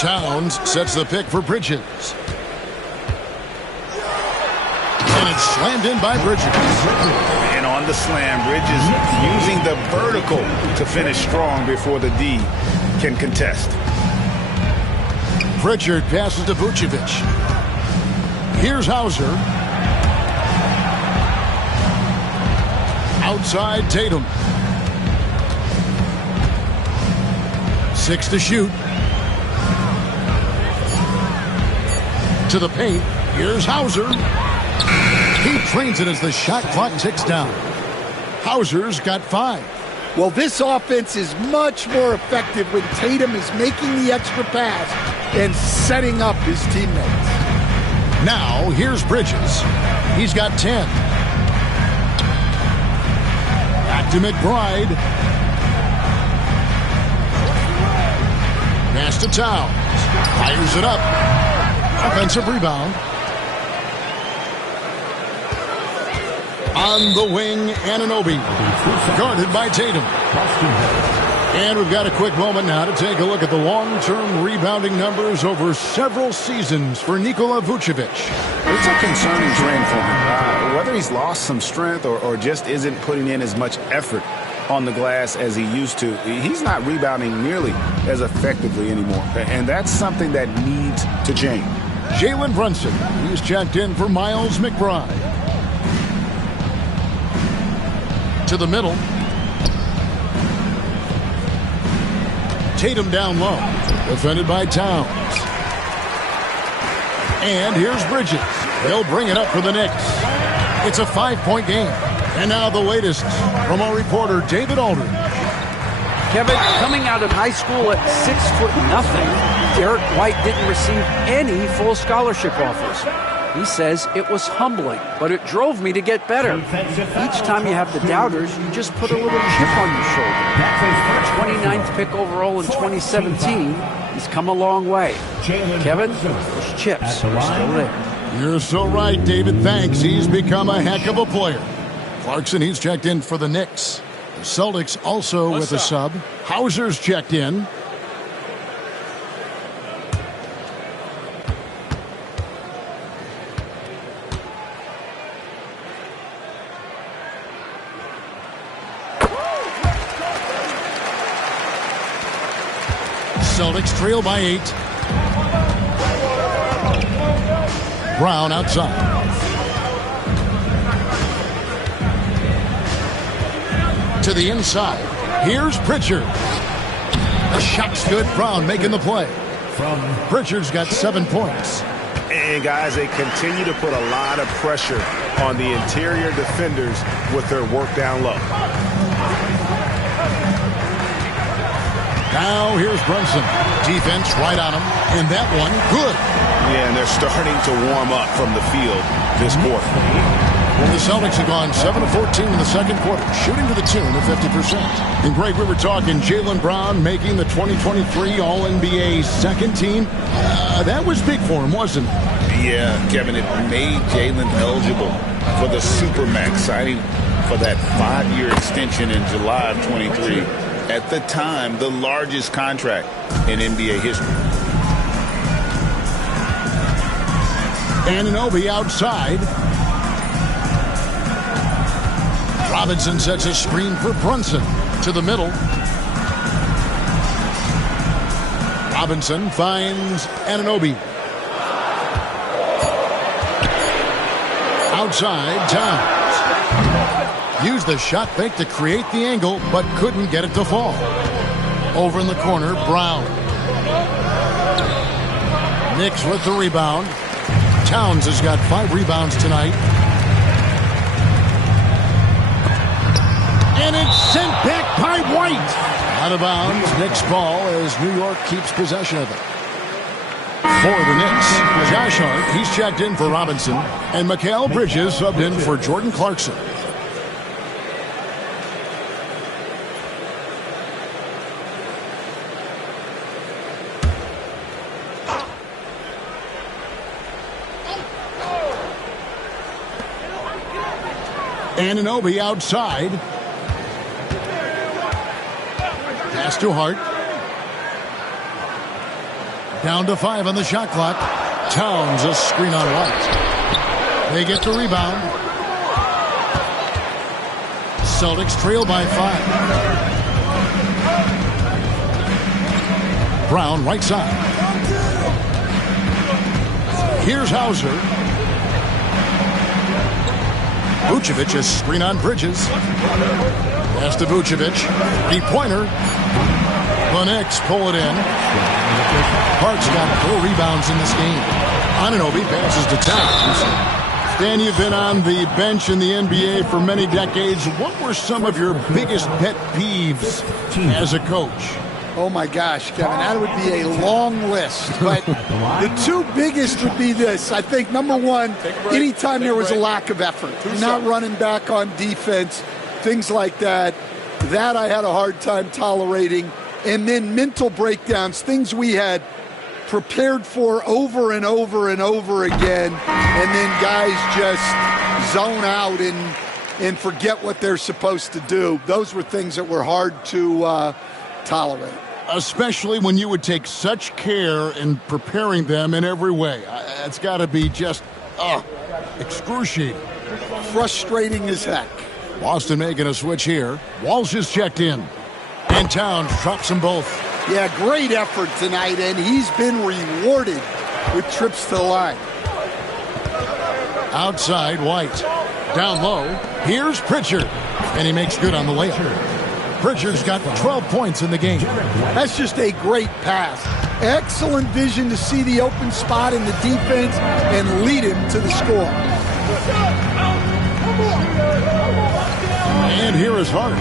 Towns sets the pick for Bridges. And it's slammed in by Bridges. And on the slam, Bridges using the vertical to finish strong before the D can contest. Pritchard passes to Vucevic. Here's Hauser. Outside Tatum. 6 to shoot. To the paint. Here's Hauser. He trains it as the shot clock ticks down. Hauser's got 5. Well, this offense is much more effective when Tatum is making the extra pass and setting up his teammates. Now, here's Bridges. He's got 10. Back to McBride. Pass to Towns. Fires it up. Offensive rebound. On the wing, Anunoby. Guarded by Tatum. And we've got a quick moment now to take a look at the long-term rebounding numbers over several seasons for Nikola Vucevic. It's a concerning trend for him. Whether he's lost some strength or just isn't putting in as much effort on the glass as he used to. He's not rebounding nearly as effectively anymore, and that's something that needs to change. Jalen Brunson, he's checked in for Miles McBride. To the middle. Tatum down low, defended by Towns. And here's Bridges. They'll bring it up for the Knicks. It's a 5-point game. And now the latest from our reporter, David Aldridge. Kevin, coming out of high school at 6'0", Derek White didn't receive any full scholarship offers. He says it was humbling, but it drove me to get better. Each time you have the doubters, you just put a little chip on your shoulder. 29th pick overall in 2017, he's come a long way. Kevin, those chips are still there. You're so right, David. Thanks. He's become a heck of a player. Clarkson, he's checked in for the Knicks. The Celtics also with a sub. Hauser's checked in. Celtics trail by 8. Brown outside. To the inside. Here's Pritchard. The shot's good. Brown making the play. Pritchard's got 7 points. And guys, they continue to put a lot of pressure on the interior defenders with their work down low. Now here's Brunson. Defense right on him. And that one, good. Yeah, and they're starting to warm up from the field this quarter. The Celtics have gone 7 of 14 in the second quarter, shooting to the tune of 50%. And Greg, we were talking Jaylen Brown making the 2023 All-NBA second team. That was big for him, wasn't it? Yeah, Kevin, it made Jaylen eligible for the Supermax, signing for that 5-year extension in July of 23. At the time, the largest contract in NBA history. Anunoby outside. Robinson sets a screen for Brunson to the middle. Robinson finds Anunoby. Outside, Towns. Used the shot fake to create the angle, but couldn't get it to fall. Over in the corner, Brown. Knicks with the rebound. Towns has got 5 rebounds tonight. And it's sent back by White. Out of bounds, Knicks ball as New York keeps possession of it. For the Knicks, Josh Hart, he's checked in for Robinson. And Mikal Bridges subbed in for Jordan Clarkson. Anunoby outside. Pass to Hart. Down to 5 on the shot clock. Towns a screen on White. They get the rebound. Celtics trail by 5. Brown right side. Here's Hauser. Vucevic is screen on Bridges. Pass to Vucevic. 3-pointer. The Knicks pull it in. Hart's got 4 rebounds in this game. Anunoby passes to Towns. Dan, you've been on the bench in the NBA for many decades. What were some of your biggest pet peeves as a coach? Oh, my gosh, Kevin, that would be a long list. But the 2 biggest would be this. I think, number one, anytime there was a lack of effort, not running back on defense, things like that, that I had a hard time tolerating. And then mental breakdowns, things we had prepared for over and over and over again, and then guys just zone out and forget what they're supposed to do. Those were things that were hard to tolerate. Especially when you would take such care in preparing them in every way. It's got to be just excruciating. Frustrating as heck. Boston making a switch here. Walsh is checked in. And Towns drops them both. Yeah, great effort tonight, and he's been rewarded with trips to the line. Outside, White. Down low, here's Pritchard. And he makes good on the layup. Pritchard's got 12 points in the game. That's just a great pass. Excellent vision to see the open spot in the defense and lead him to the score. And here is Hart.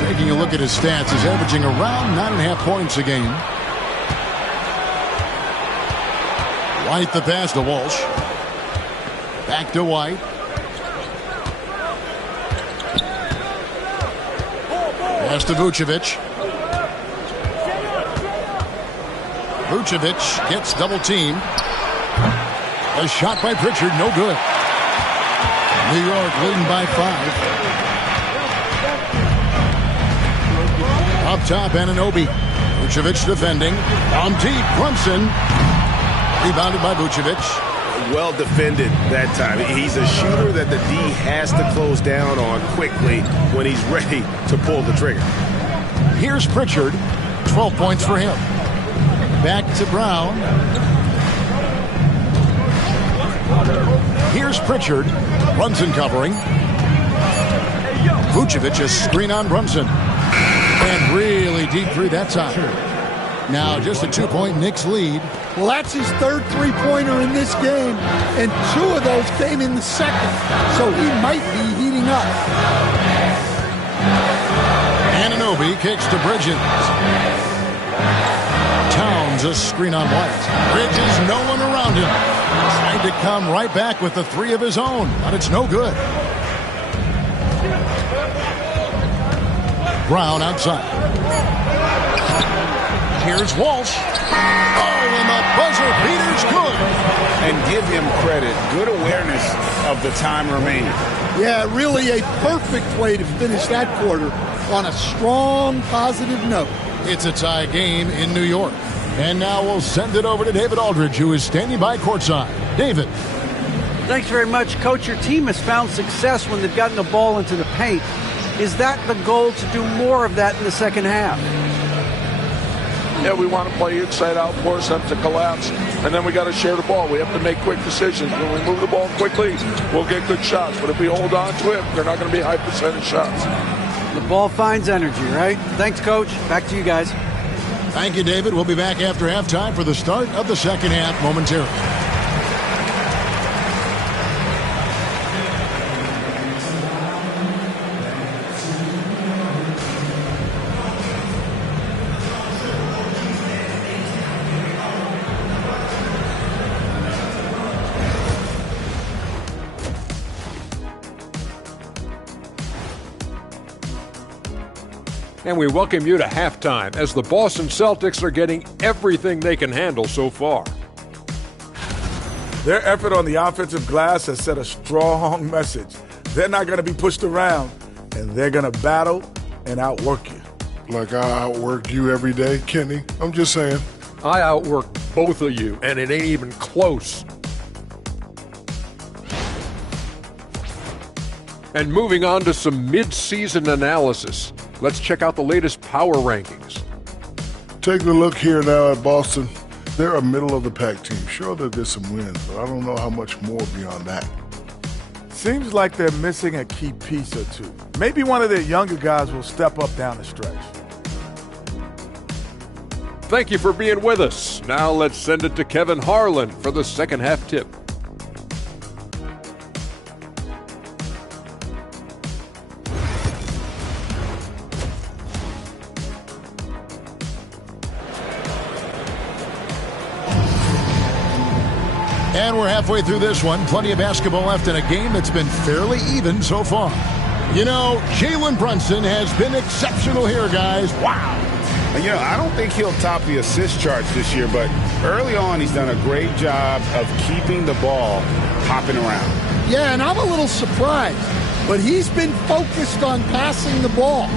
Taking a look at his stats, he's averaging around 9.5 points a game. White the pass to Walsh. Back to White. Pass to Vucevic. Vucevic gets double teamed. A shot by Pritchard, no good. New York leading by 5. Up top, Anunoby. Vucevic defending. On deep, Brunson. Rebounded by Vucevic. Well defended that time. He's a shooter that the D has to close down on quickly when he's ready to pull the trigger. Here's Pritchard. 12 points for him. Back to Brown. Here's Pritchard. Brunson covering. Vucevic a screen on Brunson. And really deep three that time. Now just a 2-point Knicks lead. Well, that's his third three-pointer in this game, and 2 of those came in the second, so he might be heating up. Anunoby kicks to Bridges. Towns a screen on White. Bridges, no one around him. Trying to come right back with the 3 of his own, but it's no good. Brown outside. Here's Walsh. Oh, and the buzzer beater's good. And give him credit. Good awareness of the time remaining. Yeah, really a perfect way to finish that quarter on a strong, positive note. It's a tie game in New York. And now we'll send it over to David Aldridge, who is standing by courtside. David. Thanks very much, Coach. Your team has found success when they've gotten the ball into the paint. Is that the goal, to do more of that in the second half? Yeah, we want to play inside out, force them to collapse, and then we got to share the ball. We have to make quick decisions. When we move the ball quickly, we'll get good shots. But if we hold on to it, they're not going to be high percentage shots. The ball finds energy, right? Thanks, Coach. Back to you guys. Thank you, David. We'll be back after halftime for the start of the second half momentarily. And we welcome you to halftime as the Boston Celtics are getting everything they can handle so far. Their effort on the offensive glass has sent a strong message. They're not going to be pushed around, and they're going to battle and outwork you. Like I outwork you every day, Kenny. I'm just saying. I outwork both of you, and it ain't even close. And moving on to some mid-season analysis. Let's check out the latest power rankings. Taking a look here now at Boston. They're a middle-of-the-pack team. Sure, they'll get some wins, but I don't know how much more beyond that. Seems like they're missing a key piece or two. Maybe one of their younger guys will step up down the stretch. Thank you for being with us. Now let's send it to Kevin Harlan for the second half tip. And we're halfway through this one. Plenty of basketball left in a game that's been fairly even so far. You know, Jalen Brunson has been exceptional here, guys. Wow. You know, I don't think he'll top the assist charts this year, but early on he's done a great job of keeping the ball hopping around. Yeah, and I'm a little surprised, but he's been focused on passing the ball.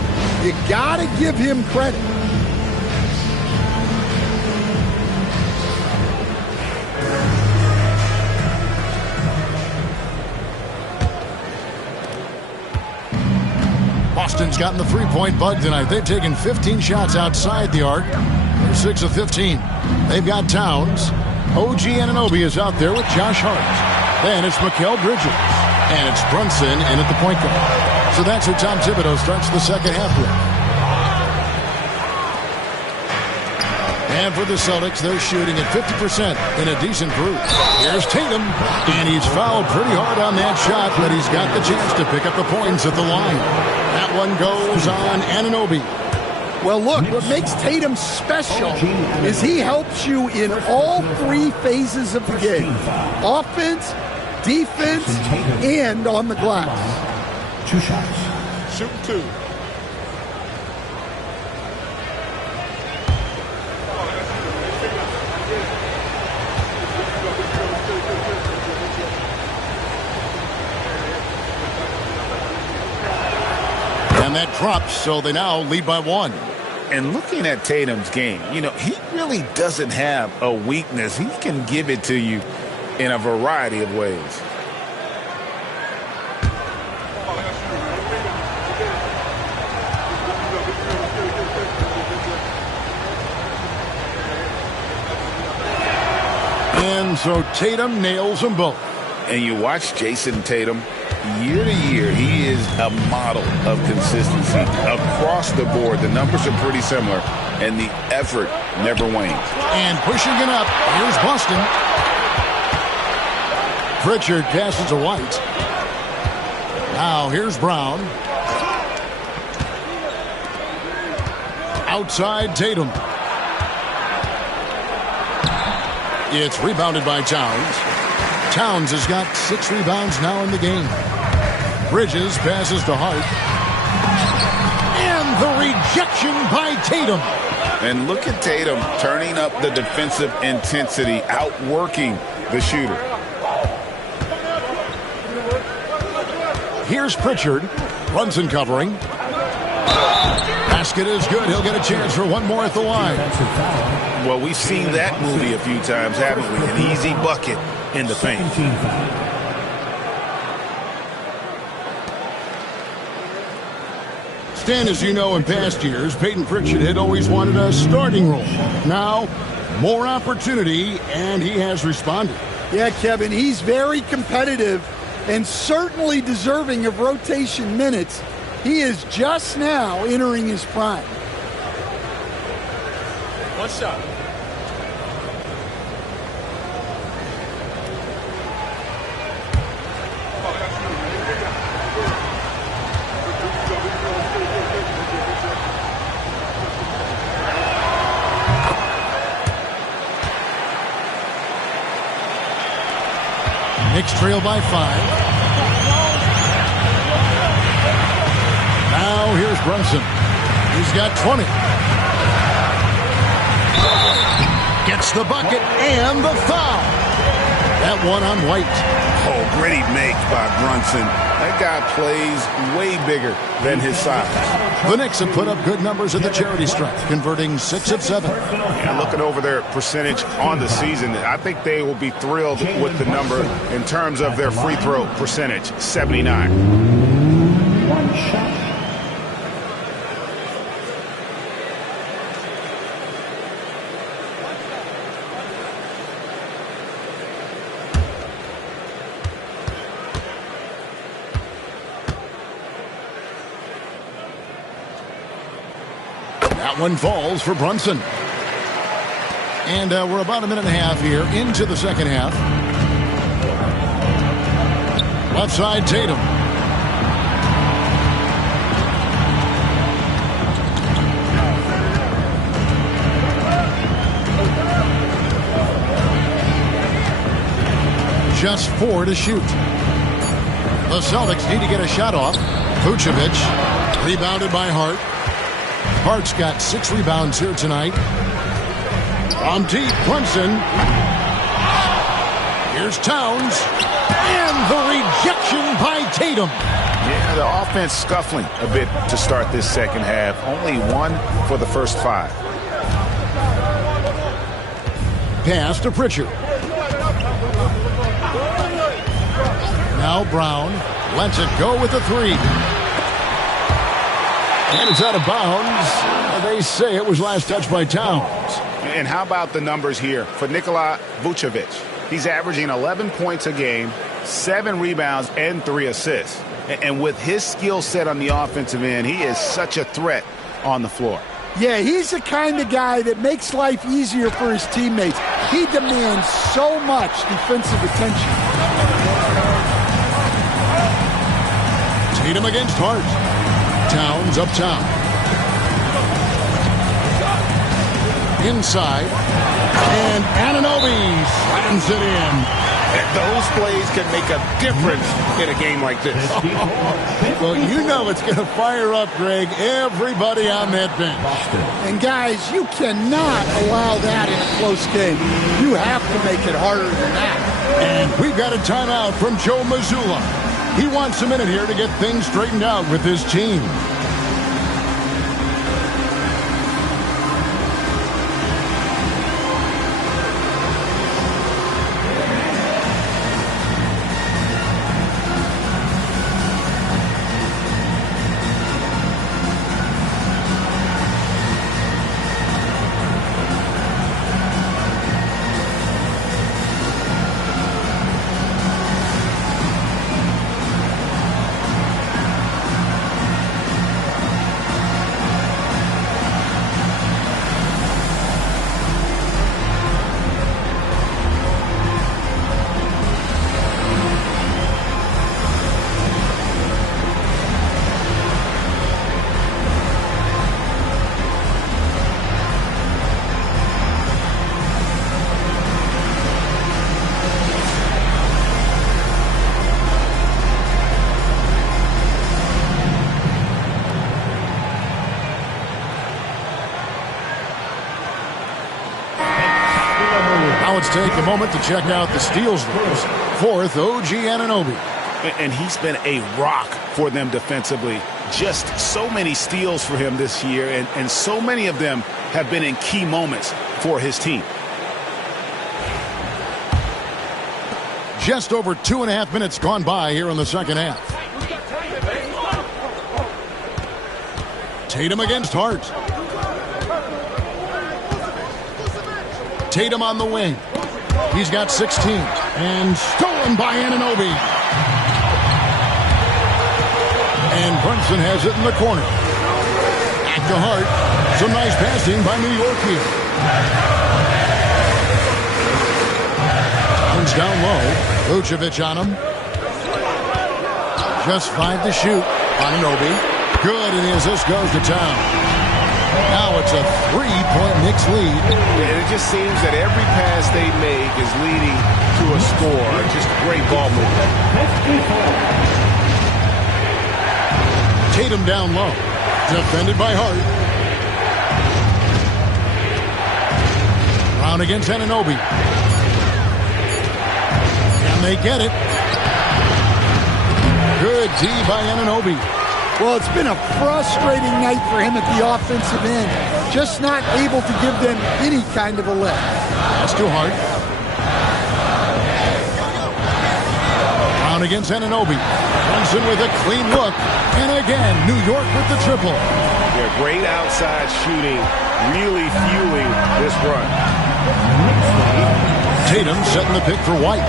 You got to give him credit. Charlotte's gotten the three-point bug tonight. They've taken 15 shots outside the arc. They're 6 of 15. They've got Towns. OG Anunoby is out there with Josh Hart. Then it's Mikal Bridges. And it's Brunson in at the point guard. So that's who Tom Thibodeau starts the second half with. And for the Celtics, they're shooting at 50% in a decent group. Here's Tatum, and he's fouled pretty hard on that shot, but he's got the chance to pick up the points at the line. That one goes on Anunoby. Well, look, what makes Tatum special is he helps you in all three phases of the game. Offense, defense, and on the glass. 2 shots. Shoot 2. And that drops, so they now lead by 1. And looking at Tatum's game, you know, he really doesn't have a weakness. He can give it to you in a variety of ways. And so Tatum nails them both. And you watch Jason Tatum, year to year, he is a model of consistency. Across the board, the numbers are pretty similar, and the effort never wanes. And pushing it up, here's Boston. Pritchard passes to White. Now here's Brown. Outside Tatum. It's rebounded by Towns. Towns has got 6 rebounds now in the game. Bridges passes to Hart. And the rejection by Tatum. And look at Tatum turning up the defensive intensity, outworking the shooter. Here's Pritchard. Brunson covering. Basket is good. He'll get a chance for one more at the line. Well, we've seen that movie a few times, haven't we? An easy bucket in the paint. Stan, as you know, in past years, Peyton Pritchard had always wanted a starting role. Now, more opportunity, and he has responded. Yeah, Kevin, he's very competitive and certainly deserving of rotation minutes. He is just now entering his prime. One shot. Knicks trail by 5. Now here's Brunson. He's got 20. Gets the bucket and the foul. That one on White. Oh, gritty make by Brunson. That guy plays way bigger than his size. The Knicks have put up good numbers at the charity stripe, converting 6 of 7. Yeah, looking over their percentage on the season, I think they will be thrilled with the number in terms of their free throw percentage, 79. One shot. That one falls for Brunson. And we're about a minute and a half here into the second half. Left side, Tatum. Just 4 to shoot. The Celtics need to get a shot off. Vucevic, rebounded by Hart. Hart's got 6 rebounds here tonight. From deep, Brunson. Here's Towns. And the rejection by Tatum. Yeah, the offense scuffling a bit to start this second half. Only 1 for the first 5. Pass to Pritchard. Now Brown lets it go with a 3. And it's out of bounds. They say it was last touched by Towns. And how about the numbers here for Nikola Vucevic? He's averaging 11 points a game, 7 rebounds, and 3 assists. And with his skill set on the offensive end, he is such a threat on the floor. Yeah, he's the kind of guy that makes life easier for his teammates. He demands so much defensive attention. Tatum against Hart. Towns up top. Inside. And Anunoby slams it in. Those plays can make a difference in a game like this. Well, you know it's going to fire up, Greg, everybody on that bench. And, guys, you cannot allow that in a close game. You have to make it harder than that. And we've got a timeout from Joe Mazzulla. He wants a minute here to get things straightened out with his team. Let's take a moment to check out the steals list. Fourth, OG Anunoby. And he's been a rock for them defensively. Just so many steals for him this year, and so many of them have been in key moments for his team. Just over 2.5 minutes gone by here in the second half. Tatum against Hart. Tatum on the wing. He's got 16. And stolen by Anunoby. And Brunson has it in the corner. Back to Hart. Some nice passing by Milwaukee. Towns down low. Vucevic on him. Just 5 to shoot. Anunoby. Good, and the assist goes to Towns. Now it's a 3-point Knicks lead. And it just seems that every pass they make is leading to a score. Just great ball movement. Tatum down low. Defended by Hart. Brown against Anunoby. And they get it. Good D by Anunoby. Well, it's been a frustrating night for him at the offensive end. Just not able to give them any kind of a lift. That's too hard. Brown against Anunoby. Brunson with a clean look. And again, New York with the triple. Yeah, great outside shooting. Really fueling this run. Tatum setting the pick for White.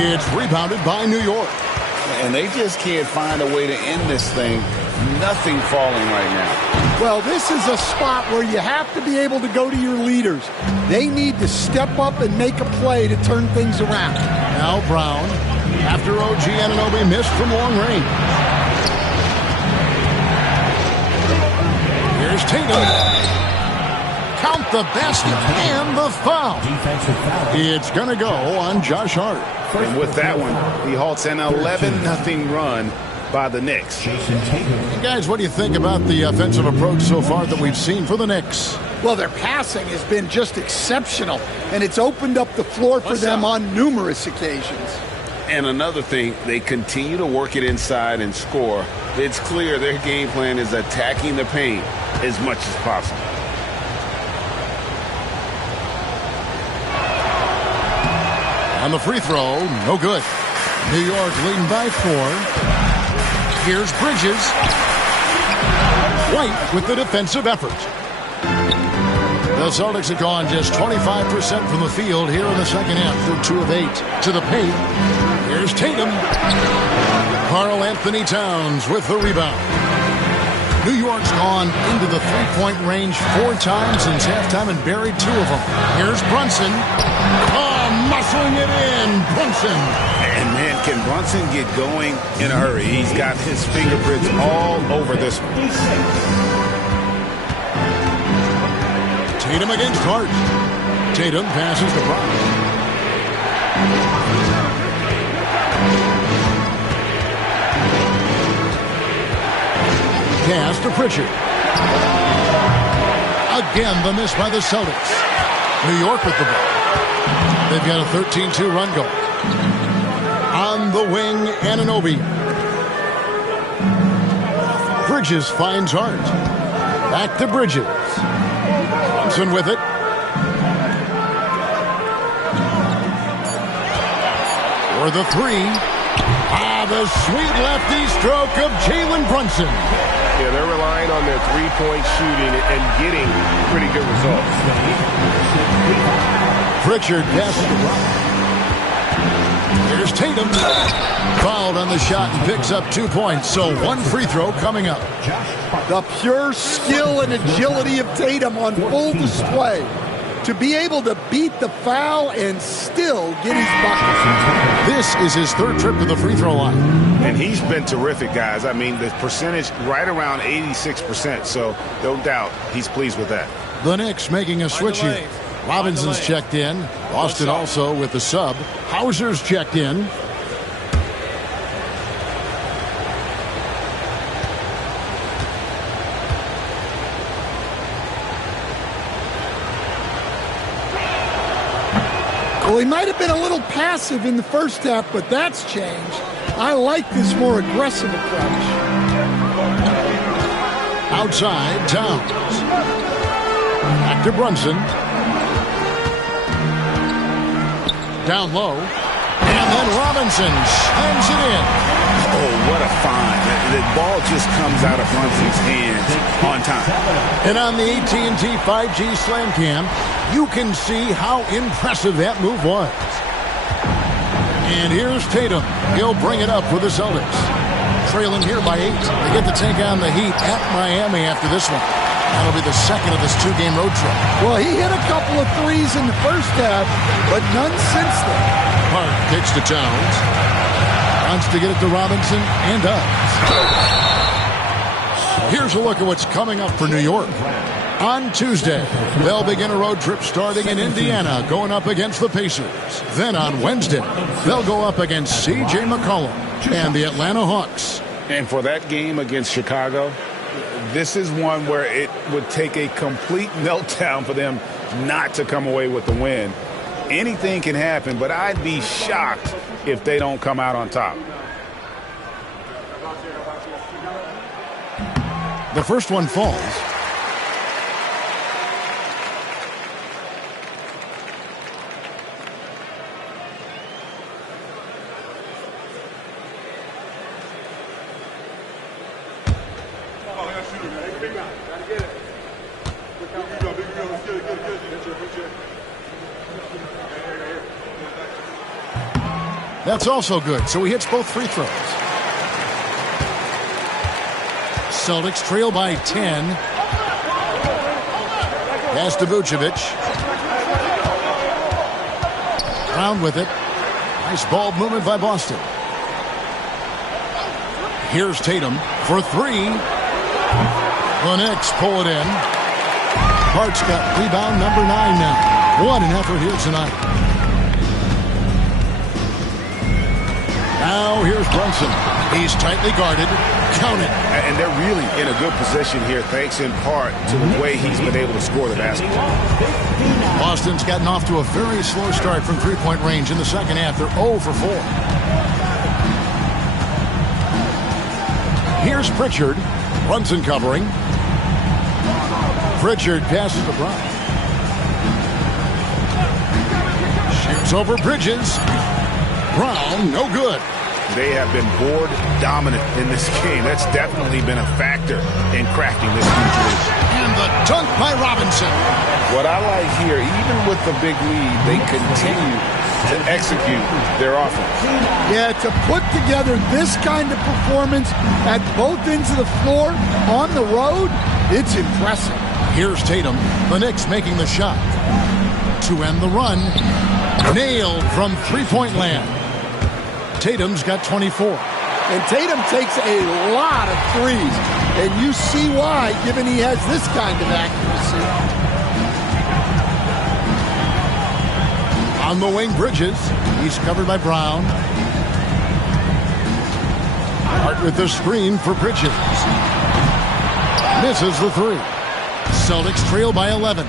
It's rebounded by New York. And they just can't find a way to end this thing. Nothing falling right now. Well, this is a spot where you have to be able to go to your leaders. They need to step up and make a play to turn things around. Now Brown, after OG Anunoby missed from long range. Here's Tatum. Count the basket and the foul. It's going to go on Josh Hart. And with that one, he halts an 11-0 run by the Knicks. And guys, what do you think about the offensive approach so far that we've seen for the Knicks? Well, their passing has been just exceptional, and it's opened up the floor for them on numerous occasions. And another thing, they continue to work it inside and score. It's clear their game plan is attacking the paint as much as possible. On the free throw, no good. New York leading by 4. Here's Bridges. White with the defensive effort. The Celtics have gone just 25% from the field here in the second half. They're 2 of 8 to the paint. Here's Tatum. Karl Anthony Towns with the rebound. New York's gone into the three-point range 4 times since halftime and buried 2 of them. Here's Brunson. Oh, muscling it in. Brunson. And man, can Brunson get going in a hurry? He's got his fingerprints all over this one. Tatum against Hart. Tatum passes to Brown. Pass to Pritchard. Again, the miss by the Celtics. New York with the ball. They've got a 13-2 run going. On the wing, Anunoby. Bridges finds Hart. Back to Bridges. Brunson with it. For the 3. The sweet lefty stroke of Jalen Brunson. Yeah, they're relying on their three-point shooting and getting pretty good results. Pritchard passes the block. Here's Tatum. Fouled on the shot and picks up 2 points. So 1 free throw coming up. The pure skill and agility of Tatum on full display. To be able to beat the foul and still get his bucket. This is his 3rd trip to the free throw line. And he's been terrific, guys. I mean, the percentage right around 86%. So no doubt he's pleased with that. The Knicks making a switch here. Robinson's checked in. Boston also with the sub. Hauser's checked in. Well, he might have been a little passive in the first half, but that's changed. I like this more aggressive approach. Outside, Towns. Back to Brunson. Down low. And then Robinson slams it in. Oh, what a find. The ball just comes out of Brunson's hands on time. And on the AT&T 5G Slam Cam, you can see how impressive that move was. And here's Tatum. He'll bring it up for the Celtics. Trailing here by 8. They get to take on the Heat at Miami after this one. That'll be the second of this 2-game road trip. Well, he hit a couple of threes in the first half, but none since then. Hart kicks to Towns. Wants to get it to Robinson and does. Here's a look at what's coming up for New York. On Tuesday, they'll begin a road trip starting in Indiana, going up against the Pacers. Then on Wednesday, they'll go up against C.J. McCollum and the Atlanta Hawks. And for that game against Chicago, this is one where it would take a complete meltdown for them not to come away with the win. Anything can happen, but I'd be shocked if they don't come out on top. The first one falls. That's also good, so he hits both free throws. Celtics trail by 10. Pass to Vucevic. Brown with it. Nice ball movement by Boston. Here's Tatum for 3. The Knicks pull it in. Hart's got rebound number 9 now. What an effort here tonight. Now here's Brunson. He's tightly guarded. Count it. And they're really in a good position here, thanks in part to the way he's been able to score the basketball. Boston's gotten off to a very slow start from three-point range in the second half. They're 0 for 4. Here's Pritchard. Brunson covering. Pritchard passes to Brown. Shoots over Bridges. Brown, no good. they have been board dominant in this game. That's definitely been a factor in crafting this huge lead. And the dunk by Robinson. What I like here, even with the big lead, they continue to execute their offense. Yeah, to put together this kind of performance at both ends of the floor on the road, it's impressive. Here's Tatum. The Knicks making the shot. To end the run. Nailed from three-point land. Tatum's got 24. And Tatum takes a lot of threes. And you see why, given he has this kind of accuracy. On the wing, Bridges. He's covered by Brown. Hart with the screen for Bridges. Misses the three. Celtics trail by 11.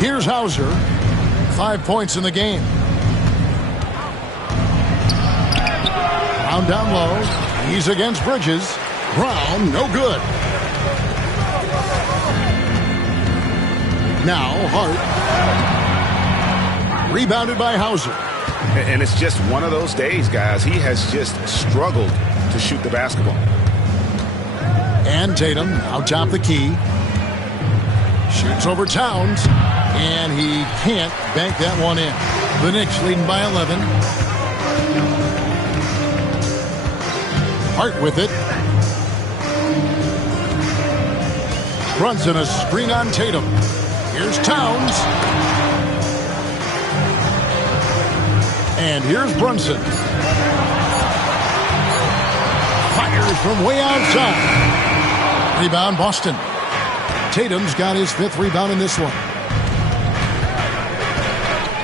Here's Hauser. 5 points in the game. Brown down low. He's against Bridges. Brown, no good. Now Hart. Rebounded by Hauser. And it's just one of those days, guys. He has just struggled to shoot the basketball. And Tatum out top the key. Shoots over Towns. And he can't bank that one in. The Knicks leading by 11. Hart with it. Brunson a screen on Tatum. Here's Towns. And here's Brunson. Fires from way outside. Rebound Boston. Tatum's got his 5th rebound in this one.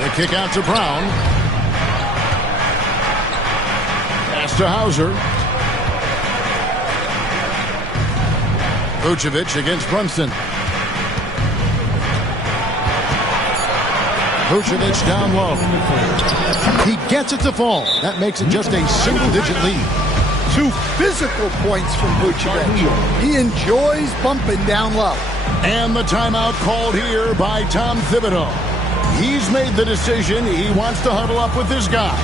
The kick out to Brown. Pass to Hauser. Vucevic against Brunson. Vucevic down low. He gets it to fall. That makes it just a single-digit lead. 2 physical points from Vucevic. He enjoys bumping down low. And the timeout called here by Tom Thibodeau. He's made the decision. He wants to huddle up with this guy.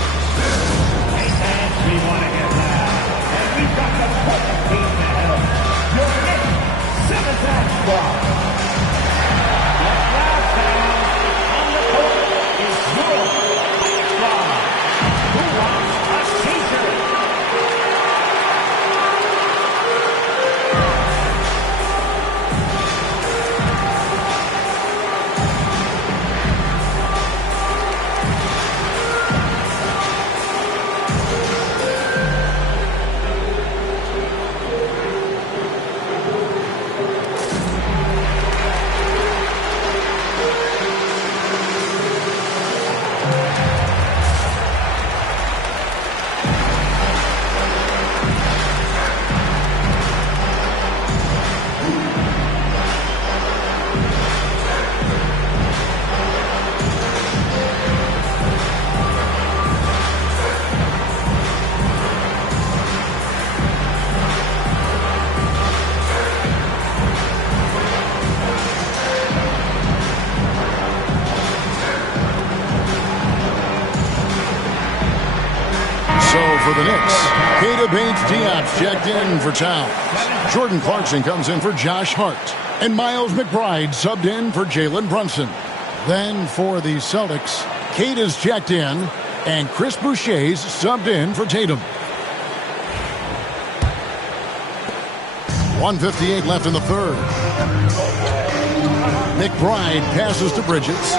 For the Knicks, Keita Bates-Diop's checked in for Towns. Jordan Clarkson comes in for Josh Hart. And Miles McBride subbed in for Jalen Brunson. Then for the Celtics, Keita's checked in, and Chris Boucher's subbed in for Tatum. 1:58 left in the third. McBride passes to Bridges.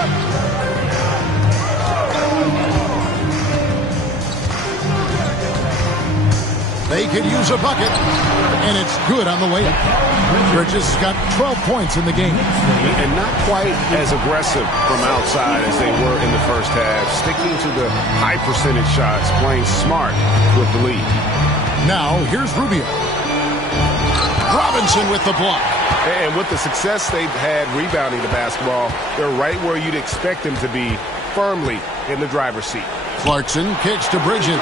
They could use a bucket, and it's good on the way up. Bridges got 12 points in the game. And not quite as aggressive from outside as they were in the first half, sticking to the high percentage shots, playing smart with the lead. Now, here's Rubio. Robinson with the block. And with the success they've had rebounding the basketball, they're right where you'd expect them to be, firmly in the driver's seat. Clarkson kicks to Bridges.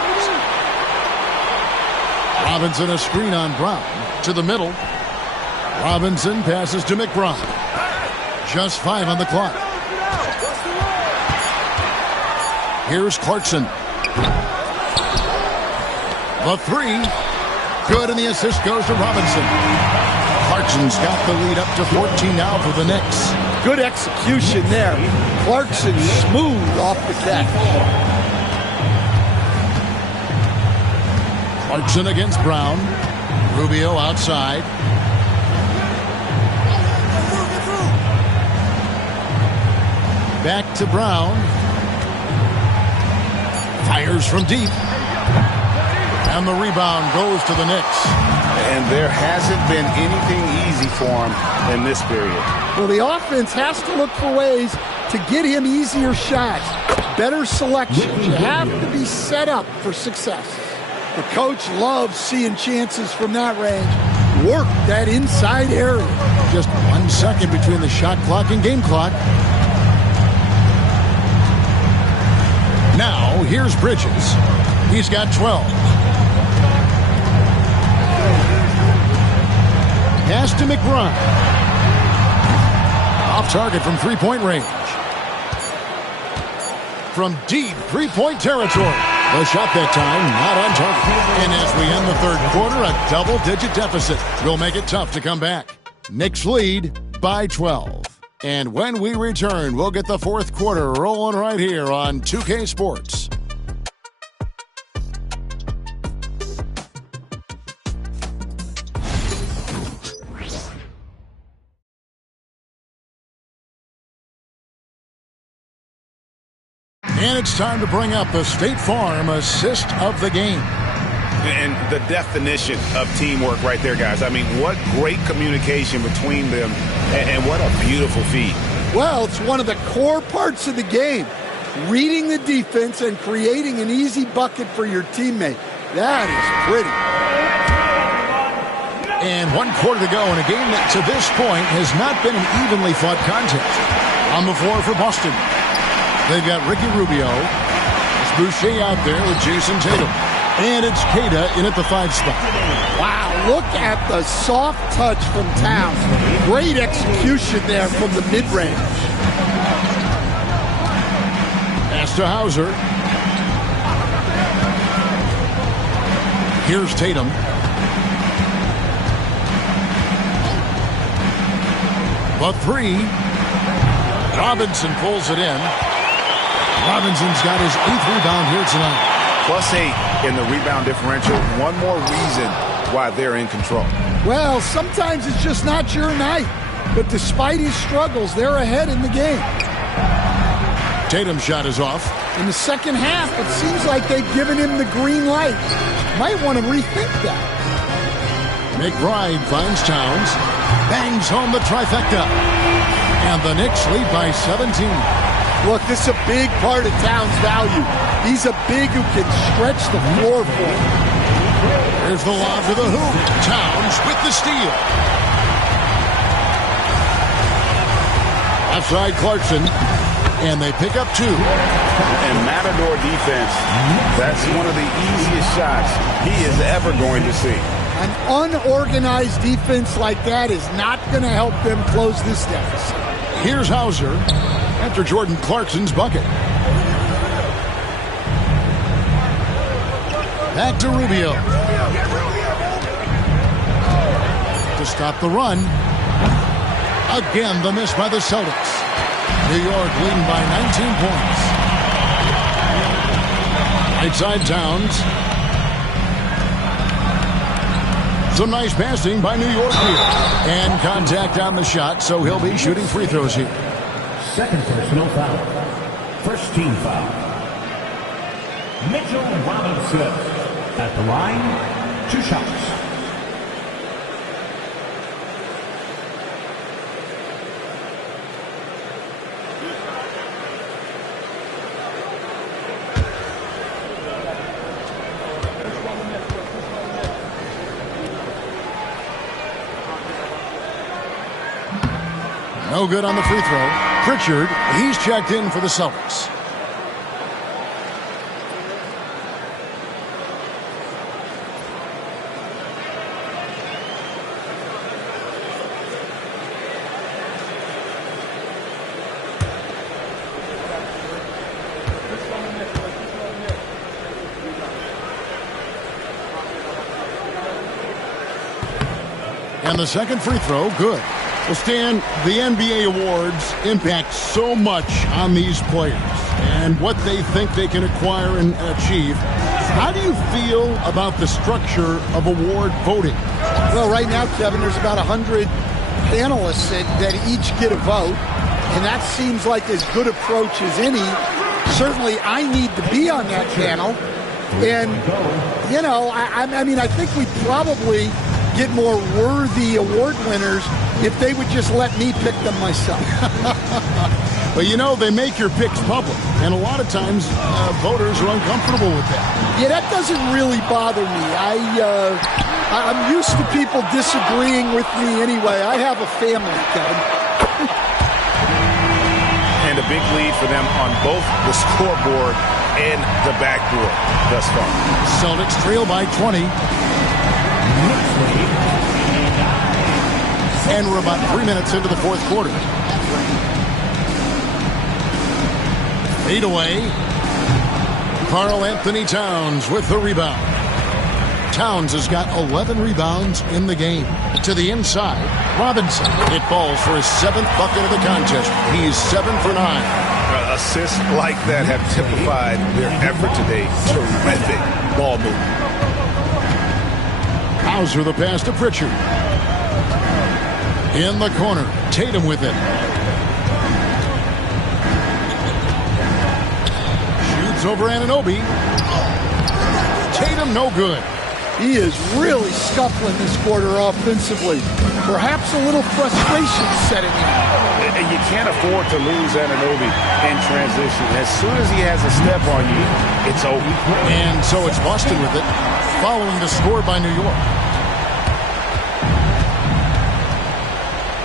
Robinson a screen on Brown. To the middle. Robinson passes to McBride. Just 5 on the clock. Here's Clarkson. The three. Good, and the assist goes to Robinson. Clarkson's got the lead up to 14 now for the Knicks. Good execution there. Clarkson smooth off the catch. Clarkson against Brown. Rubio outside. Back to Brown. Fires from deep. And the rebound goes to the Knicks. And there hasn't been anything easy for him in this period. Well, the offense has to look for ways to get him easier shots, better selections. You have to be set up for success. The coach loves seeing chances from that range. Work that inside area. Just 1 second between the shot clock and game clock. Now, here's Bridges. He's got 12. Pass to McBride. Off target from three-point range. From deep three-point territory. The shot that time, not on target. And as we end the third quarter, a double-digit deficit will make it tough to come back. Knicks lead by 12. And when we return, we'll get the fourth quarter rolling right here on 2K Sports. And it's time to bring up the State Farm assist of the game. And the definition of teamwork right there, guys. I mean, what great communication between them, and what a beautiful feed. Well, it's one of the core parts of the game. Reading the defense and creating an easy bucket for your teammate. That is pretty. And 1 quarter to go in a game that to this point has not been an evenly fought contest. On the floor for Boston. They've got Ricky Rubio. It's Boucher out there with Jason Tatum. And it's Queta in at the 5 spot. Wow, look at the soft touch from Towns. Great execution there from the mid-range. Pass to Hauser. Here's Tatum. The three. Robinson pulls it in. Robinson's got his 8th rebound here tonight. +8 in the rebound differential. One more reason why they're in control. Well, sometimes it's just not your night. But despite his struggles, they're ahead in the game. Tatum's shot is off. In the second half, it seems like they've given him the green light. Might want to rethink that. McBride finds Towns. Bangs home the trifecta. And the Knicks lead by 17. Look, this is a big part of Towns' value. He's a big who can stretch the floor for him. Here's the lob to the hoop. Towns with the steal. Outside Clarkson. And they pick up 2. And Matador defense, that's one of the easiest shots he is ever going to see. An unorganized defense like that is not going to help them close this deficit. Here's Hauser after Jordan Clarkson's bucket. Back to Rubio. To stop the run. Again, the miss by the Celtics. New York leading by 19 points. Right side Towns. Some nice passing by New York here. And contact on the shot, so he'll be shooting free throws here. Second personal foul. First team foul. Mitchell Robinson at the line, 2 shots. No good on the free throw. Pritchard, he's checked in for the Celtics. And the second free throw, good. Well, Stan, the NBA awards impact so much on these players and what they think they can acquire and achieve. How do you feel about the structure of award voting? Well, right now, Kevin, there's about 100 panelists that each get a vote, and that seems like as good approach as any. Certainly, I need to be on that panel, and, you know, I mean, I think we probably get more worthy award winners if they would just let me pick them myself. But, you know, they make your picks public, and a lot of times voters are uncomfortable with that. Yeah, that doesn't really bother me. I'm used to people disagreeing with me anyway. I have a family, Kevin. And a big lead for them on both the scoreboard and the backboard thus far. Celtics trail by 20. And we're about 3 minutes into the fourth quarter. Fade away. Karl Anthony Towns with the rebound. Towns has got 11 rebounds in the game. To the inside, Robinson. It falls for his 7th bucket of the contest. He's 7 for 9. Assists like that have typified their effort today. Terrific ball movement. Hauser the pass to Pritchard. In the corner, Tatum with it. Shoots over Anunoby. Tatum no good. He is really scuffling this quarter offensively. Perhaps a little frustration setting in. And you can't afford to lose Anunoby in transition. As soon as he has a step on you, it's over. And so it's Boston with it, following the score by New York.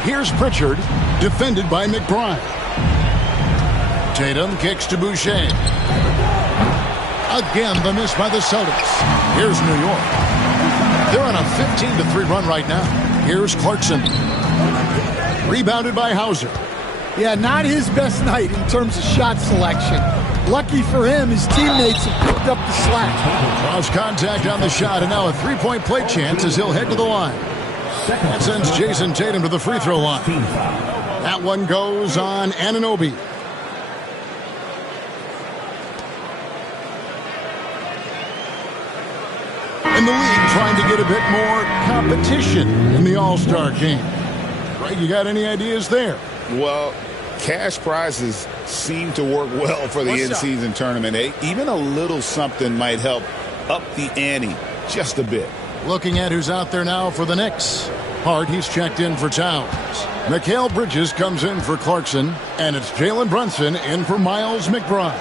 Here's Pritchard, defended by McBride. Tatum kicks to Boucher. Again, the miss by the Celtics. Here's New York. They're on a 15-3 run right now. Here's Clarkson. Rebounded by Hauser. Yeah, not his best night in terms of shot selection. Lucky for him, his teammates have picked up the slack. Cross contact on the shot, and now a three-point play chance as he'll head to the line. That sends Jason Tatum to the free throw line. That one goes on Anunoby. And the league trying to get a bit more competition in the All-Star game. Greg, you got any ideas there? Well, cash prizes seem to work well for the in-season tournament. Even a little something might help up the ante just a bit. Looking at who's out there now for the Knicks. Hart, he's checked in for Towns. Mikal Bridges comes in for Clarkson. And it's Jalen Brunson in for Miles McBride.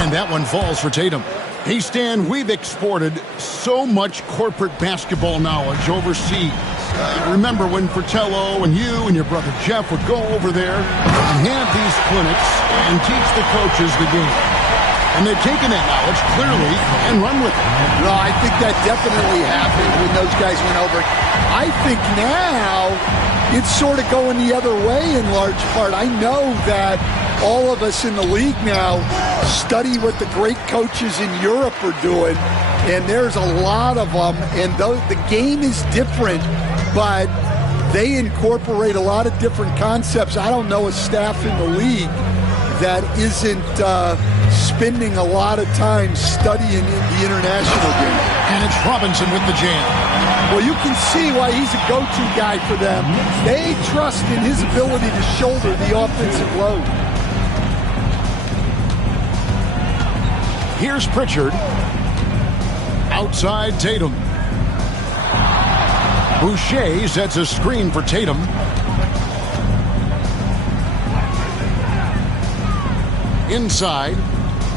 And that one falls for Tatum. Hey, Stan, we've exported so much corporate basketball knowledge overseas. Remember when Fratello and you and your brother Jeff would go over there and have these clinics and teach the coaches the game. And they've taken that knowledge clearly and run with it. No, I think that definitely happened when those guys went over. I think now it's sort of going the other way in large part. I know that all of us in the league now study what the great coaches in Europe are doing, and there's a lot of them, and the game is different, but they incorporate a lot of different concepts. I don't know a staff in the league that isn't spending a lot of time studying the international game. And it's Robinson with the jam. Well, you can see why he's a go-to guy for them. They trust in his ability to shoulder the offensive load. Here's Pritchard. Outside Tatum. Boucher sets a screen for Tatum. Inside,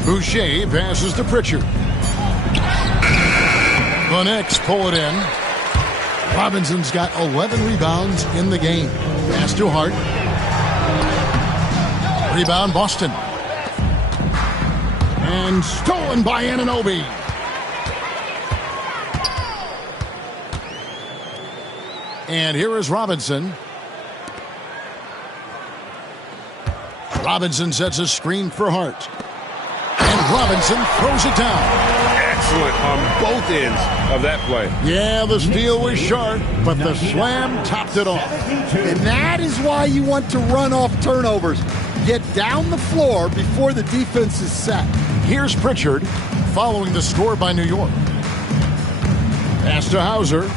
Boucher passes to Pritchard. The Knicks pull it in. Robinson's got 11 rebounds in the game. Pass to Hart. Rebound Boston. And stolen by Anunoby. And here is Robinson. Robinson sets a screen for Hart. And Robinson throws it down. excellent on both ends of that play. Yeah, the steal was sharp, but the slam topped it off. And that is why you want to run off turnovers. Get down the floor before the defense is set. Here's Pritchard following the score by New York. Pass to Hauser.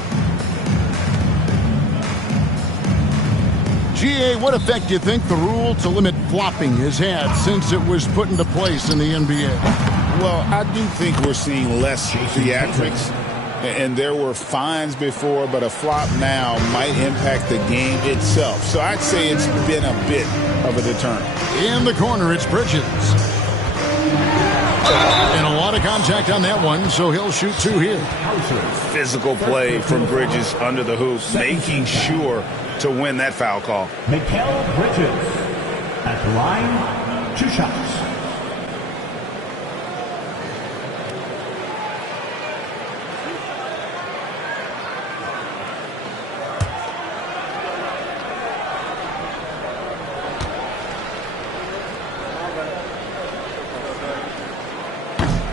GA, what effect do you think the rule to limit flopping has had since it was put into place in the NBA? Well, I do think we're seeing less theatrics. And there were fines before, but a flop now might impact the game itself. So I'd say it's been a bit of a deterrent. In the corner, it's Bridges. And a lot of contact on that one, so he'll shoot two here. Physical play from Bridges under the hoop, making sure to win that foul call. Mikal Bridges at the line, 2 shots.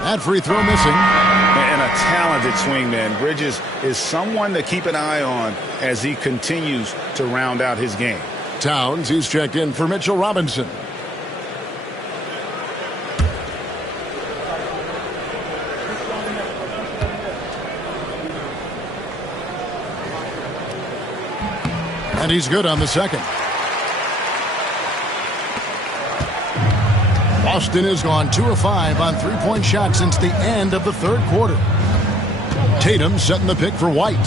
That free throw missing. And a talented swingman. Bridges is someone to keep an eye on as he continues to round out his game. Towns, he's checked in for Mitchell Robinson. And he's good on the second. Boston has gone 2 of 5 on three-point shots since the end of the third quarter. Tatum setting the pick for White.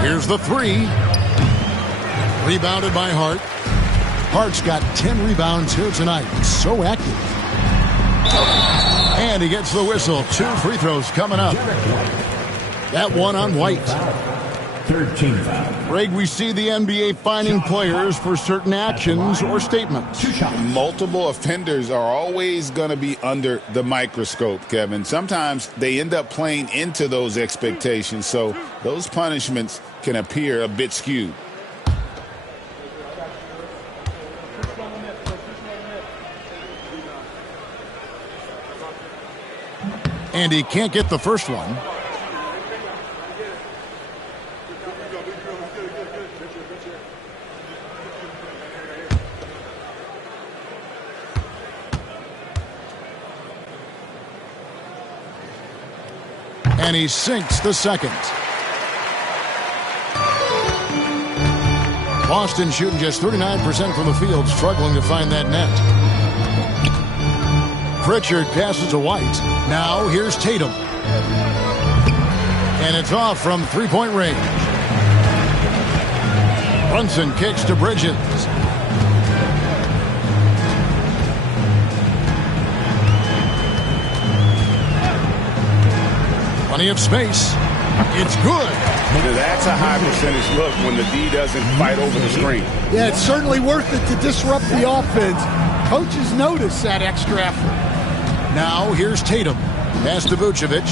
Here's the three. Rebounded by Hart. Hart's got 10 rebounds here tonight. So active. And he gets the whistle. 2 free throws coming up. That one on White. 13 foul. Greg, we see the NBA fining players for certain actions or statements. Multiple offenders are always going to be under the microscope, Kevin. Sometimes they end up playing into those expectations, so those punishments can appear a bit skewed. And he can't get the first one. And he sinks the second. Boston shooting just 39% from the field, struggling to find that net. Pritchard passes to White. Now here's Tatum. And it's off from three-point range. Brunson kicks to Bridges. Plenty of space. It's good. That's a high percentage look when the D doesn't fight over the screen. Yeah, it's certainly worth it to disrupt the offense. Coaches notice that extra effort. Now here's Tatum. Pass to Vucevic.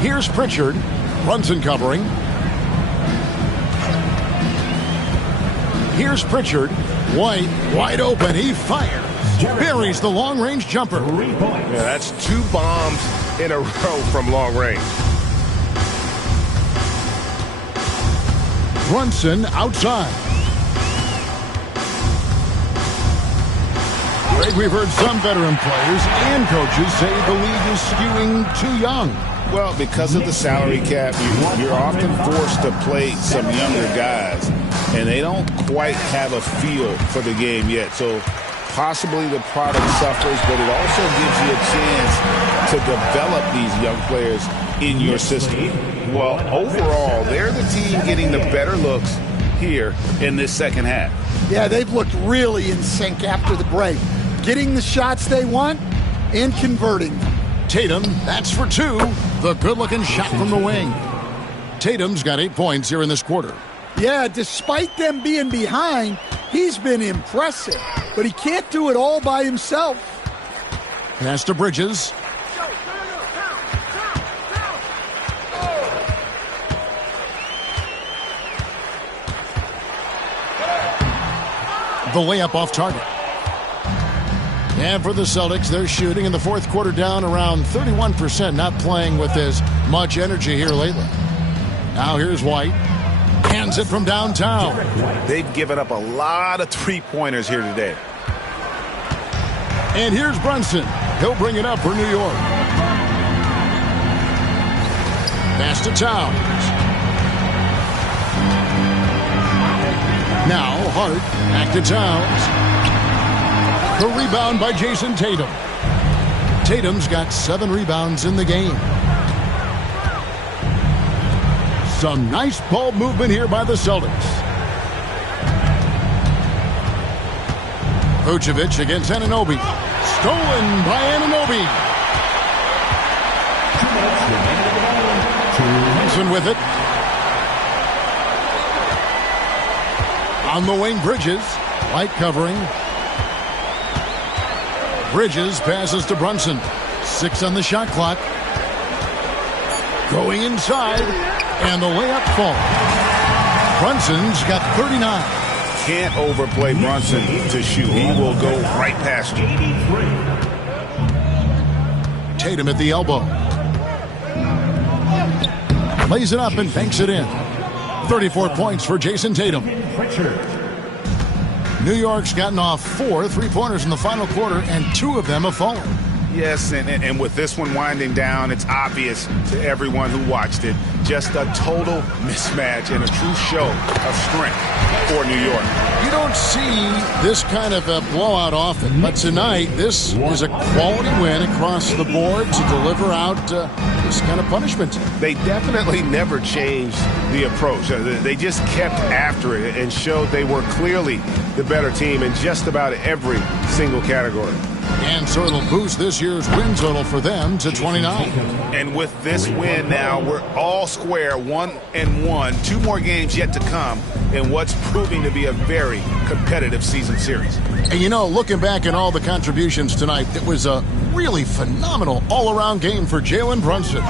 Here's Pritchard. Brunson covering. Here's Pritchard. White wide open. He fires. Buries the long-range jumper. Yeah, that's 2 bombs in a row from long range. Brunson outside. Greg, we've heard some veteran players and coaches say the league is skewing too young. Well, because of the salary cap, you're often forced to play some younger guys, and they don't quite have a feel for the game yet. So possibly the product suffers, but it also gives you a chance to develop these young players in your system. Well, overall, they're the team getting the better looks here in this second half. Yeah, they've looked really in sync after the break. Getting the shots they want and converting them. Tatum, that's for 2. The good-looking shot from the wing. Tatum's got 8 points here in this quarter. Yeah, despite them being behind, he's been impressive. But he can't do it all by himself. Pass to Bridges. The layup off target. And for the Celtics, they're shooting in the fourth quarter down around 31%, not playing with as much energy here lately. Now here's White. Hands it from downtown. They've given up a lot of three-pointers here today. And here's Brunson. He'll bring it up for New York. Pass to Towns. Now Hart. Back to Towns. The rebound by Jason Tatum. Tatum's got 7 rebounds in the game. Some nice ball movement here by the Celtics. Vucevic against Anunoby. Stolen by Anunoby. Brunson with it. On the wing, Bridges. Light covering. Bridges passes to Brunson. 6 on the shot clock. Going inside. And the layup falls. Brunson's got 39. Can't overplay Brunson to shoot. He will go right past you. Tatum at the elbow. Lays it up and banks it in. 34 points for Jason Tatum. New York's gotten off 4 three-pointers in the final quarter, and 2 of them have fallen. Yes, and with this one winding down, it's obvious to everyone who watched it. Just a total mismatch and a true show of strength for New York. You don't see this kind of a blowout often, but tonight this is a quality win across the board to deliver out this kind of punishment. They definitely never changed the approach. They just kept after it and showed they were clearly the better team in just about every single category. And so it'll boost this year's win total for them to 29. And with this win now, we're all square, 1-1. 2 more games yet to come in what's proving to be a very competitive season series. And you know, looking back at all the contributions tonight, it was a really phenomenal all-around game for Jalen Brunson.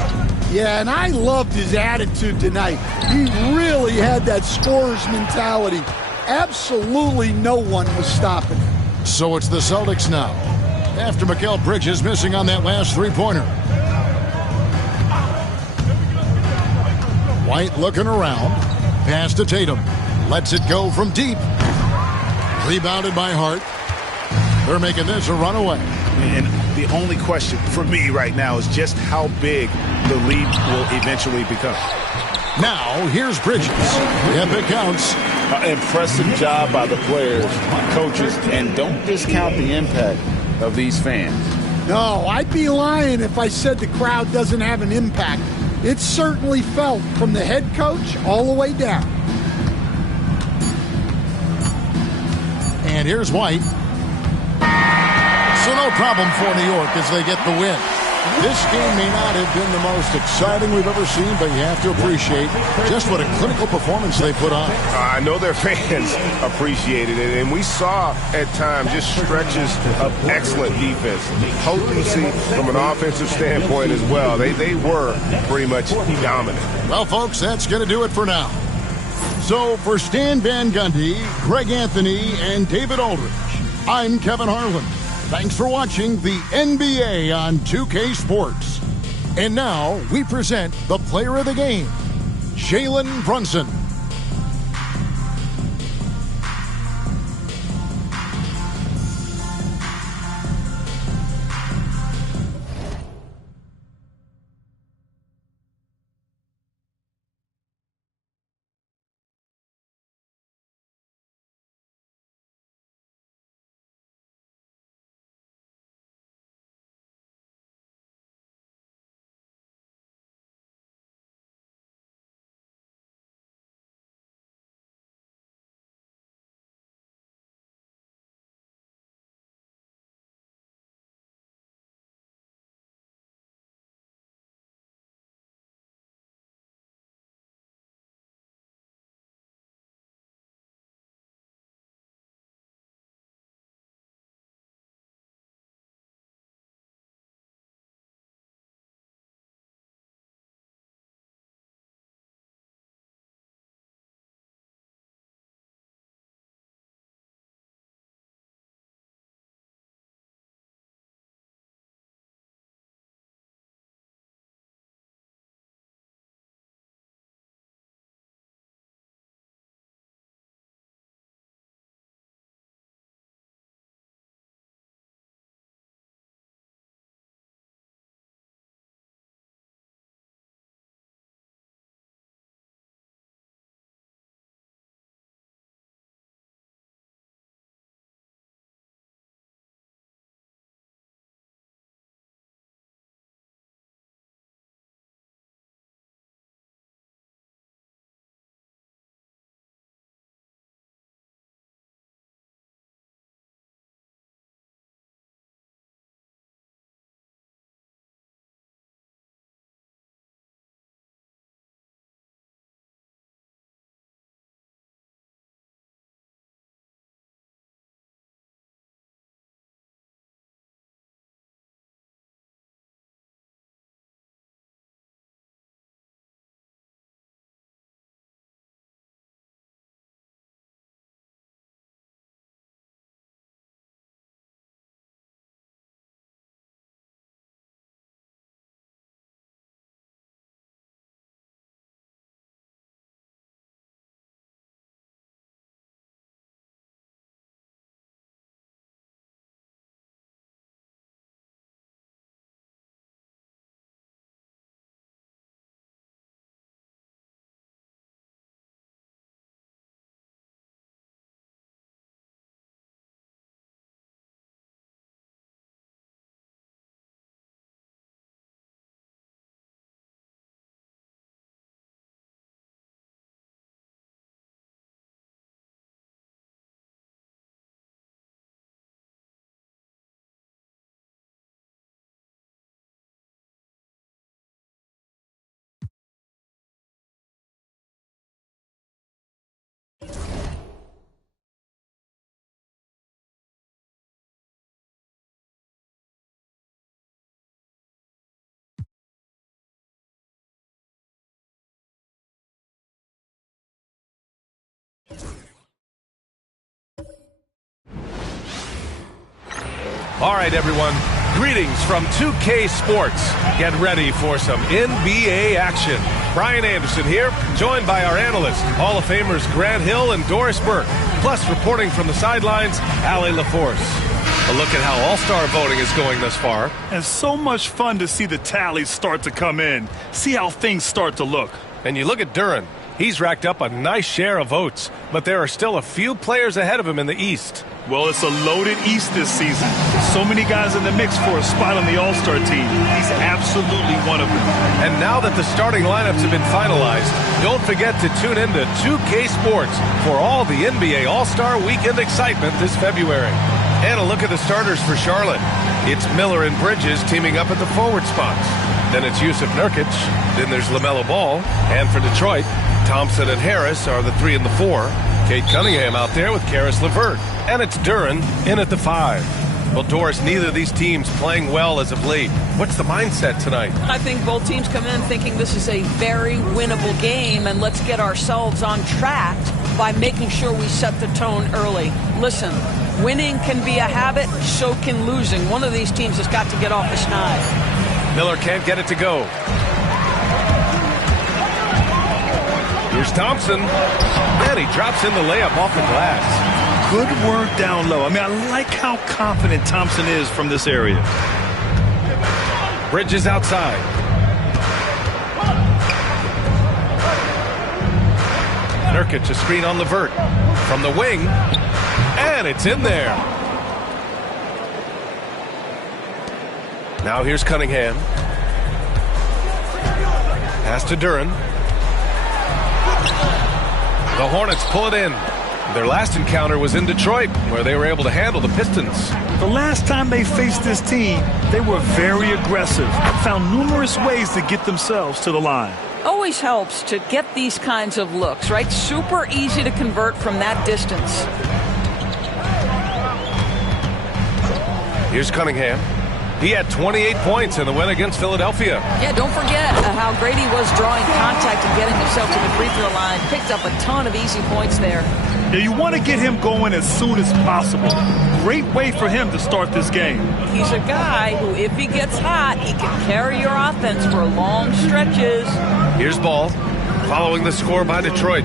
Yeah, and I loved his attitude tonight. He really had that scorer's mentality. Absolutely no one was stopping him. So it's the Celtics now, after Mikal Bridges missing on that last three-pointer. White looking around. Pass to Tatum. Lets it go from deep. Rebounded by Hart. They're making this a runaway. And the only question for me right now is just how big the lead will eventually become. Now, here's Bridges. Yep, it counts. Impressive job by the players, coaches, and don't discount the impact of these fans. No, I'd be lying if I said the crowd doesn't have an impact. It's certainly felt from the head coach all the way down. And here's White. So no problem for New York as they get the win. This game may not have been the most exciting we've ever seen, but you have to appreciate just what a clinical performance they put on. I know their fans appreciated it, and we saw at times just stretches of excellent defense. Potency from an offensive standpoint as well. They were pretty much dominant. Well, folks, that's going to do it for now. So for Stan Van Gundy, Greg Anthony, and David Aldridge, I'm Kevin Harlan. Thanks for watching the NBA on 2K Sports. And now we present the player of the game, Jalen Brunson. All right, everyone. Greetings from 2K Sports. Get ready for some NBA action. Brian Anderson here, joined by our analysts, Hall of Famers Grant Hill and Doris Burke. Plus, reporting from the sidelines, Allie LaForce. A look at how All-Star voting is going thus far. And so much fun to see the tallies start to come in. See how things start to look. And you look at Duren. He's racked up a nice share of votes, but there are still a few players ahead of him in the East. Well, it's a loaded East this season. So many guys in the mix for a spot on the All-Star team. He's absolutely one of them. And now that the starting lineups have been finalized, don't forget to tune in to 2K Sports for all the NBA All-Star Weekend excitement this February. And a look at the starters for Charlotte. It's Miller and Bridges teaming up at the forward spots. Then it's Yusuf Nurkic. Then there's LaMelo Ball. And for Detroit, Thompson and Harris are the 3 and the 4. Kate Cunningham out there with Karis LeVert. And it's Duren in at the 5. Well, Doris, neither of these teams playing well as of late. What's the mindset tonight? I think both teams come in thinking this is a very winnable game, and let's get ourselves on track by making sure we set the tone early. Listen, winning can be a habit, so can losing. One of these teams has got to get off the schneid. Miller can't get it to go. Here's Thompson. And he drops in the layup off the glass. Good work down low. I mean, I like how confident Thompson is from this area. Bridges outside. Nurkic, a screen on LeVert. From the wing. And it's in there. Now here's Cunningham. Pass to Duren. The Hornets pull it in. Their last encounter was in Detroit, where they were able to handle the Pistons. The last time they faced this team, they were very aggressive, found numerous ways to get themselves to the line. Always helps to get these kinds of looks, right? Super easy to convert from that distance. Here's Cunningham. He had 28 points in the win against Philadelphia. Yeah, don't forget how great he was drawing contact and getting himself to the free throw line. Picked up a ton of easy points there. Yeah, you want to get him going as soon as possible. Great way for him to start this game. He's a guy who, if he gets hot, he can carry your offense for long stretches. Here's Ball, following the score by Detroit.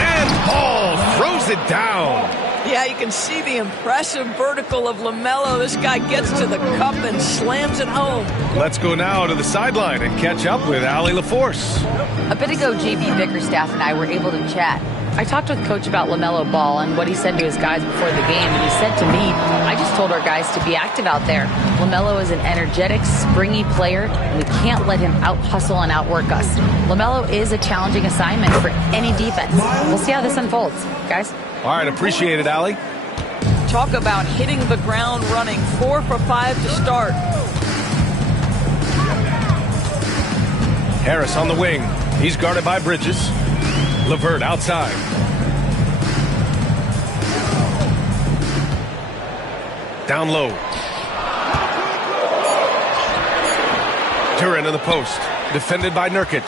And Ball throws it down. Yeah, you can see the impressive vertical of LaMelo. This guy gets to the cup and slams it home. Let's go now to the sideline and catch up with Allie LaForce. A bit ago, JB Bickerstaff and I were able to chat. I talked with Coach about LaMelo Ball and what he said to his guys before the game, and he said to me, I just told our guys to be active out there. LaMelo is an energetic, springy player, and we can't let him out-hustle and outwork us. LaMelo is a challenging assignment for any defense. We'll see how this unfolds, guys. All right, appreciate it, Allie. Talk about hitting the ground running. 4 for 5 to start. Harris on the wing. He's guarded by Bridges. LeVert outside. Down low. Duren in the post. Defended by Nurkic.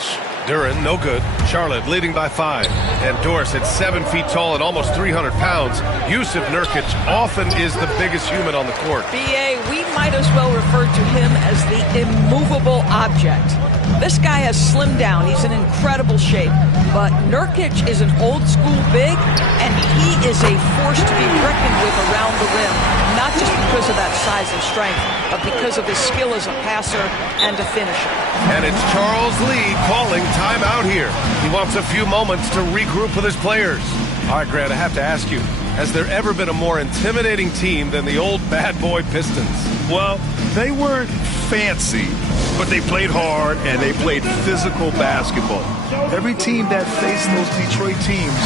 Duren, no good. Charlotte leading by 5. And Doris at 7 feet tall and almost 300 pounds. Yusuf Nurkic often is the biggest human on the court. BA, we might as well refer to him as the immovable object. This guy has slimmed down. He's in incredible shape. But Nurkic is an old-school big, and he is a force to be reckoned with around the rim. Not just because of that size and strength, but because of his skill as a passer and a finisher. And it's Charles Lee calling timeout here. He wants a few moments to regroup with his players. All right, Grant, I have to ask you, has there ever been a more intimidating team than the old bad boy Pistons? Well, they weren't fancy, but they played hard and they played physical basketball. Every team that faced those Detroit teams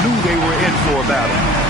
knew they were in for a battle.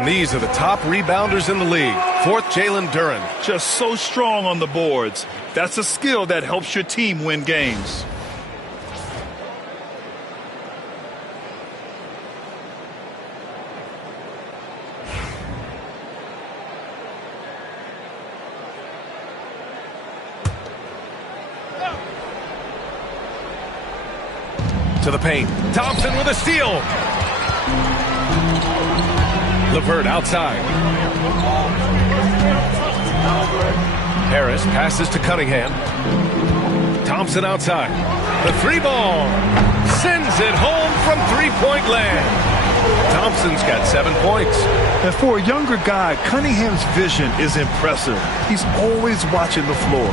And these are the top rebounders in the league. Fourth, Jalen Duren. Just so strong on the boards. That's a skill that helps your team win games. To the paint. Thompson with a steal. LeVert outside. Harris passes to Cunningham. Thompson outside. The three ball. Sends it home from three-point land. Thompson's got 7 points. And for a younger guy, Cunningham's vision is impressive. He's always watching the floor.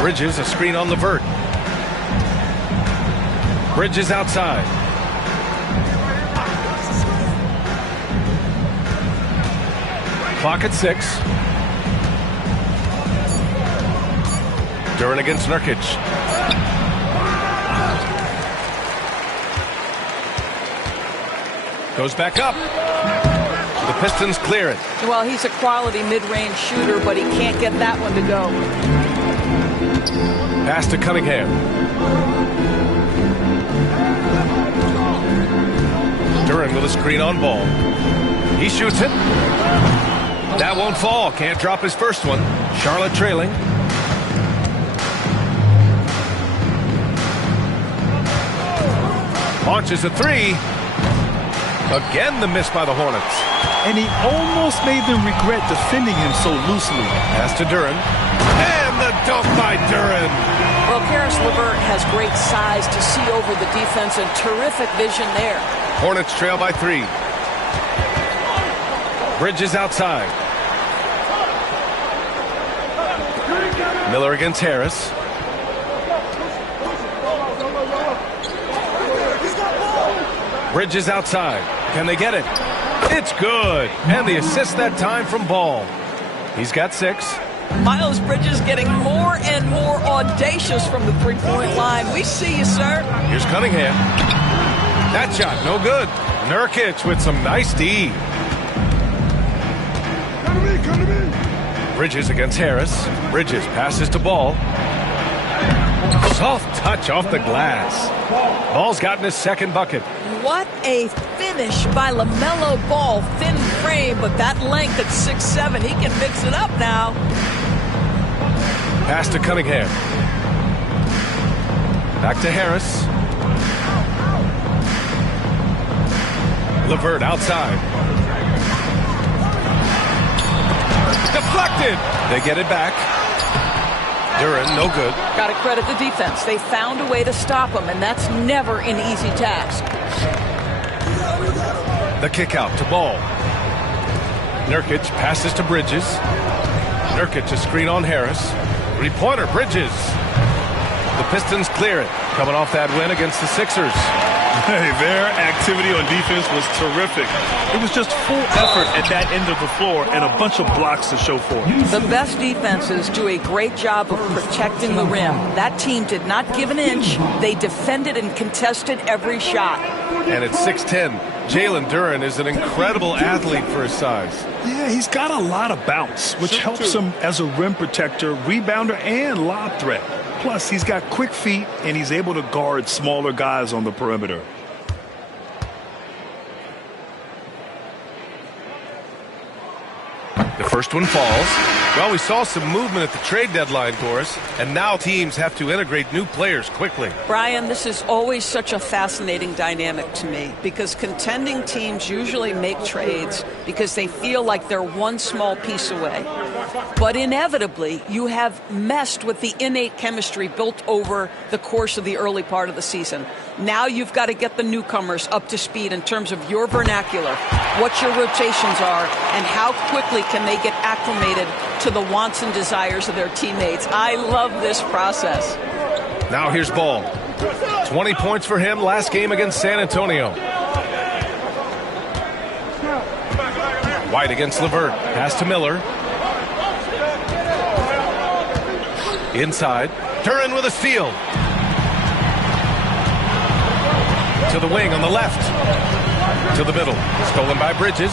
Bridges, a screen on LeVert. Bridges outside. Clock at 6. Duren against Nurkic. Goes back up. The Pistons clear it. Well, he's a quality mid-range shooter, but he can't get that one to go. Pass to Cunningham. Duren with a screen on ball. He shoots it. That won't fall. Can't drop his first one. Charlotte trailing. Launches a three. Again the miss by the Hornets. And he almost made them regret defending him so loosely. Pass to Duren. And the dunk by Duren. Well, Karis LeVert has great size to see over the defense and terrific vision there. Hornets trail by 3. Bridges outside. Miller against Harris. Bridges outside. Can they get it? It's good. And the assist that time from Ball. He's got 6. Miles Bridges getting more and more audacious from the three-point line. We see you, sir. Here's Cunningham. That shot, no good. Nurkic with some nice D. Bridges against Harris. Bridges passes to Ball. Soft touch off the glass. Ball's gotten his second bucket. What a finish by LaMelo Ball. Thin frame, but that length at 6'7", he can mix it up now. Pass to Cunningham. Back to Harris. LeVert outside. Deflected. They get it back. Duren, no good. Got to credit the defense. They found a way to stop him, and that's never an easy task. The kick out to Ball. Nurkic passes to Bridges. Nurkic a screen on Harris. Three-pointer, Bridges. The Pistons clear it. Coming off that win against the Sixers. Hey, their activity on defense was terrific. It was just full effort at that end of the floor and a bunch of blocks to show for it. The best defenses do a great job of protecting the rim. That team did not give an inch. They defended and contested every shot. And at 6'10", Jalen Duren is an incredible athlete for his size. Yeah, he's got a lot of bounce, which helps him as a rim protector, rebounder, and lob threat. Plus, he's got quick feet, and he's able to guard smaller guys on the perimeter. The first one falls. Well, we saw some movement at the trade deadline, Doris, and now teams have to integrate new players quickly. Brian, this is always such a fascinating dynamic to me because contending teams usually make trades because they feel like they're one small piece away. But inevitably, you have messed with the innate chemistry built over the course of the early part of the season. Now you've got to get the newcomers up to speed in terms of your vernacular, what your rotations are, and how quickly can they get acclimated to the wants and desires of their teammates. I love this process. Now here's Ball. 20 points for him last game against San Antonio. White against LeVert. Pass to Miller. Inside. Duren with a steal. To the wing on the left. To the middle. Stolen by Bridges.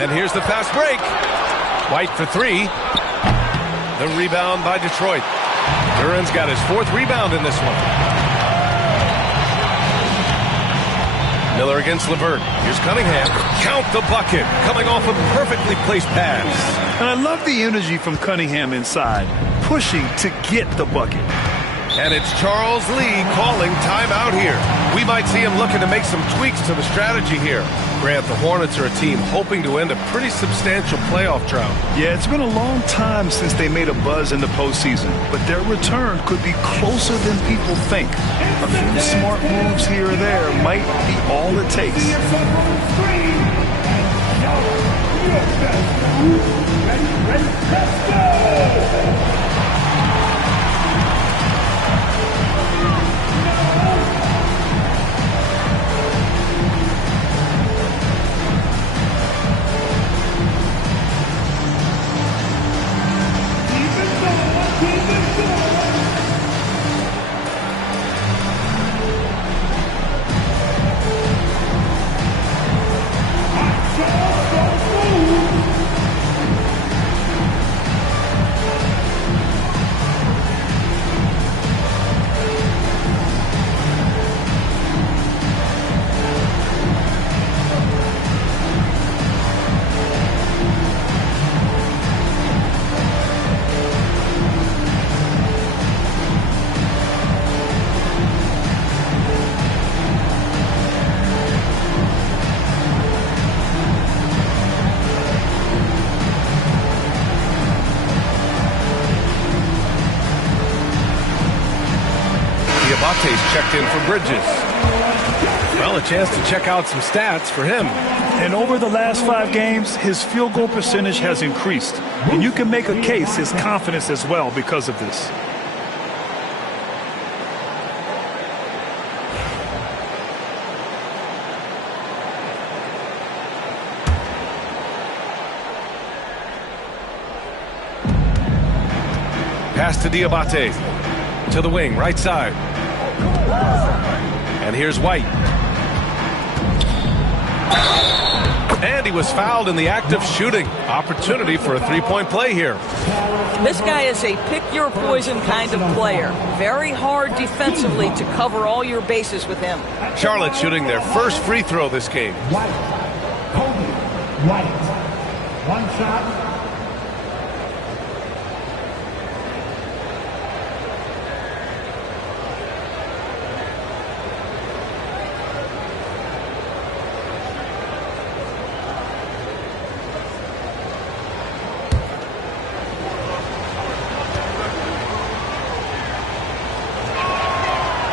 And here's the fast break. White for three. The rebound by Detroit. Duran's got his 4th rebound in this one. Miller against LeVert. Here's Cunningham. Count the bucket. Coming off a perfectly placed pass. And I love the energy from Cunningham inside, pushing to get the bucket. And it's Charles Lee calling timeout here. We might see him looking to make some tweaks to the strategy here. Grant, the Hornets are a team hoping to end a pretty substantial playoff drought. Yeah, it's been a long time since they made a buzz in the postseason, but their return could be closer than people think. A few smart moves here or there might be all it takes. Let's go! Checked in for Bridges. Well, a chance to check out some stats for him. And over the last 5 games, his field goal percentage has increased. And you can make a case his confidence as well because of this. Pass to Diabate. To the wing, right side. And here's White. And he was fouled in the act of shooting. Opportunity for a 3-point play here. This guy is a pick-your-poison kind of player. Very hard defensively to cover all your bases with him. Charlotte shooting their first free throw this game. White. Kobe. White. One shot.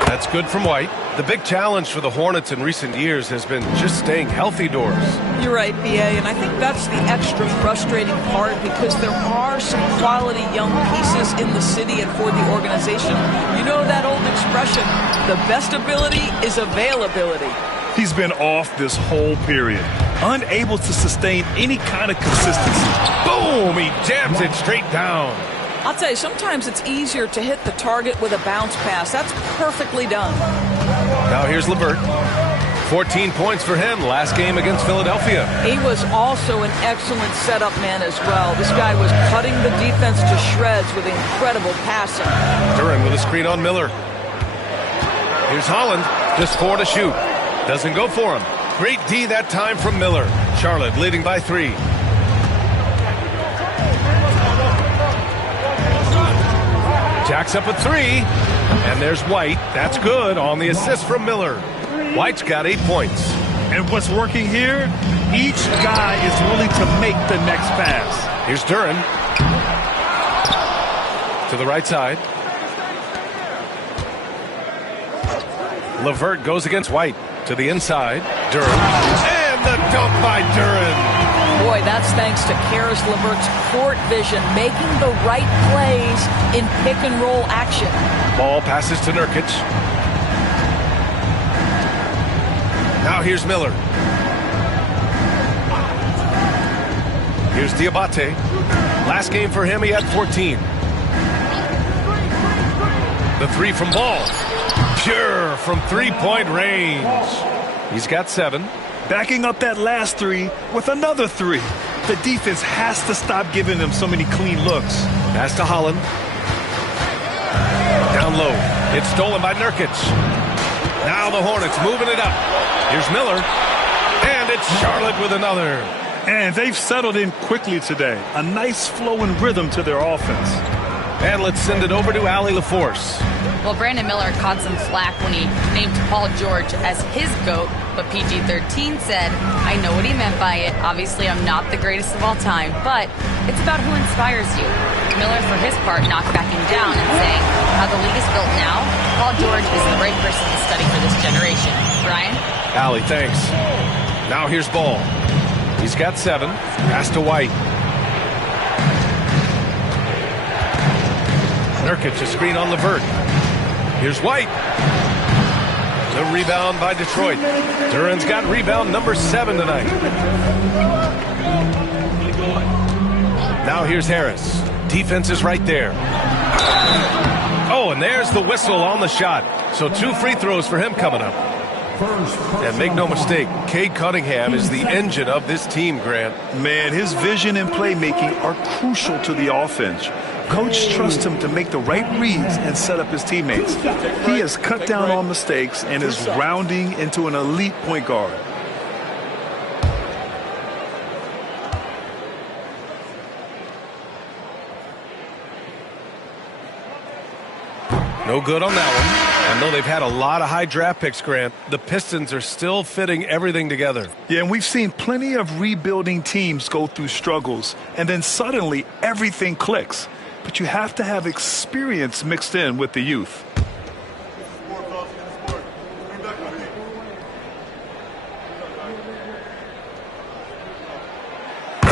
That's good from White. The big challenge for the Hornets in recent years has been just staying healthy doors. You're right, B.A., and I think that's the extra frustrating part because there are some quality young pieces in the city and for the organization. You know that old expression, the best ability is availability. He's been off this whole period, unable to sustain any kind of consistency. Boom! He jams it straight down. I'll tell you, sometimes it's easier to hit the target with a bounce pass. That's perfectly done. Now here's LeVert. 14 points for him last game against Philadelphia. He was also an excellent setup man as well. This guy was cutting the defense to shreds with incredible passing. Duran with a screen on Miller. Here's Holland. Just 4 to shoot. Doesn't go for him. Great D that time from Miller. Charlotte leading by 3. Jacks up a 3, and there's White. That's good on the assist from Miller. White's got 8 points. And what's working here, each guy is willing to make the next pass. Here's Duran. To the right side. LeVert goes against White. To the inside. Duran. And the dunk by Duran. Boy, that's thanks to Karis LeVert's court vision, making the right plays in pick-and-roll action. Ball passes to Nurkic. Now here's Miller. Here's Diabate. Last game for him, he had 14. The 3 from Ball. Pure from three-point range. He's got 7. Backing up that last 3 with another 3. The defense has to stop giving them so many clean looks. Pass to Holland. Down low. It's stolen by Nurkic. Now the Hornets moving it up. Here's Miller. And it's Charlotte with another. And they've settled in quickly today. A nice flow and rhythm to their offense. And let's send it over to Allie LaForce. Well, Brandon Miller caught some flack when he named Paul George as his GOAT, but PG-13 said, I know what he meant by it. Obviously, I'm not the greatest of all time, but it's about who inspires you. Miller, for his part, knocked back him down and saying, how the league is built now, Paul George is the right person to study for this generation. Brian? Allie, thanks. Now here's Ball. He's got 7. Pass to White. Nurkic, a screen on Levert. Here's White. The rebound by Detroit. Duran's got rebound number 7 tonight. Now here's Harris. Defense is right there. Oh, and there's the whistle on the shot. So 2 free throws for him coming up. And make no mistake, Cade Cunningham is the engine of this team, Grant. Man, his vision and playmaking are crucial to the offense. Coach trusts him to make the right reads and set up his teammates. He has cut down on mistakes and is rounding into an elite point guard. No good on that one. And though they've had a lot of high draft picks, Grant, the Pistons are still fitting everything together. Yeah, and we've seen plenty of rebuilding teams go through struggles, and then suddenly everything clicks. But you have to have experience mixed in with the youth.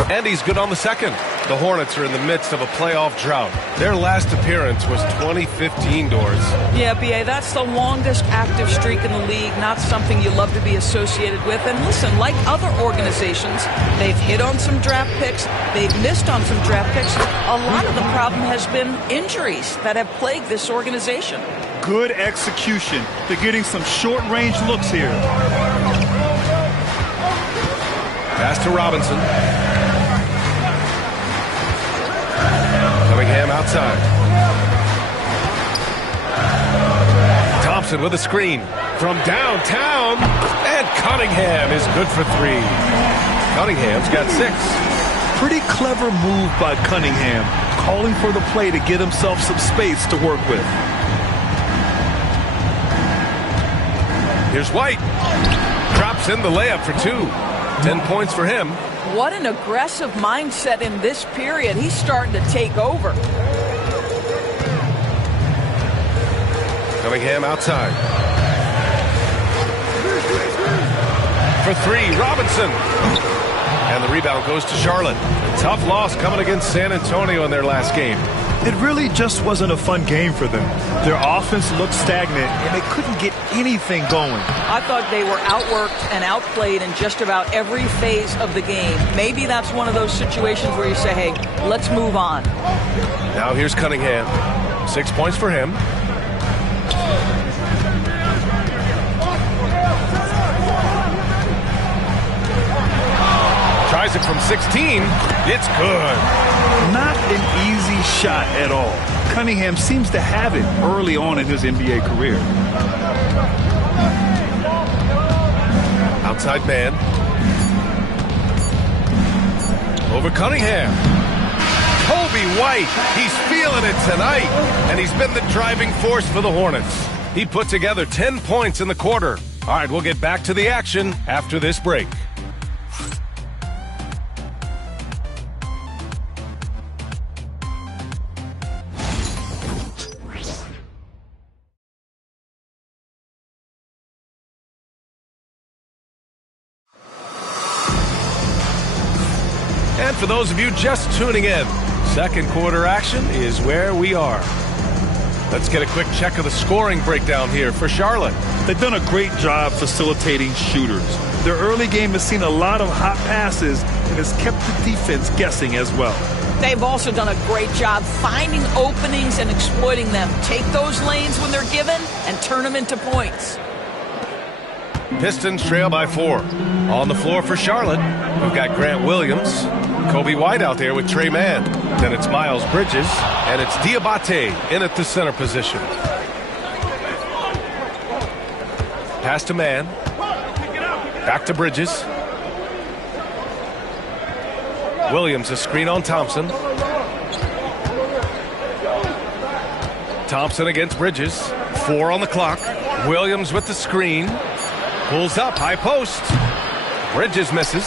And he's good on the second. The Hornets are in the midst of a playoff drought. Their last appearance was 2015, Doors. Yeah, B.A., that's the longest active streak in the league, not something you love to be associated with. And listen, like other organizations, they've hit on some draft picks, they've missed on some draft picks. A lot of the problem has been injuries that have plagued this organization. Good execution. They're getting some short-range looks here. Pass to Robinson. Cunningham outside. Thompson with a screen from downtown. And Cunningham is good for 3. Cunningham's got 6. Pretty clever move by Cunningham, calling for the play to get himself some space to work with. Here's White. Drops in the layup for 2. 10 points for him. What an aggressive mindset in this period. He's starting to take over. Cunningham outside. For 3, Robinson. And the rebound goes to Charlotte. A tough loss coming against San Antonio in their last game. It really just wasn't a fun game for them. Their offense looked stagnant, and they couldn't get anything going. I thought they were outworked and outplayed in just about every phase of the game. Maybe that's one of those situations where you say, hey, let's move on. Now here's Cunningham. 6 points for him. Tries it from 16. It's good. Not an easy shot at all. Cunningham seems to have it early on in his NBA career. Outside man. Over Cunningham. Kobe White. He's feeling it tonight. And he's been the driving force for the Hornets. He put together 10 points in the quarter. All right, we'll get back to the action after this break. And for those of you just tuning in, second quarter action is where we are. Let's get a quick check of the scoring breakdown here for Charlotte. They've done a great job facilitating shooters. Their early game has seen a lot of hot passes and has kept the defense guessing as well. They've also done a great job finding openings and exploiting them. Take those lanes when they're given and turn them into points. Pistons trail by 4. On the floor for Charlotte, we've got Grant Williams, Kobe White out there with Trey Mann. Then it's Miles Bridges, and it's Diabate in at the center position. Pass to Mann. Back to Bridges. Williams, a screen on Thompson. Thompson against Bridges. 4 on the clock. Williams with the screen. Pulls up, high post. Bridges misses.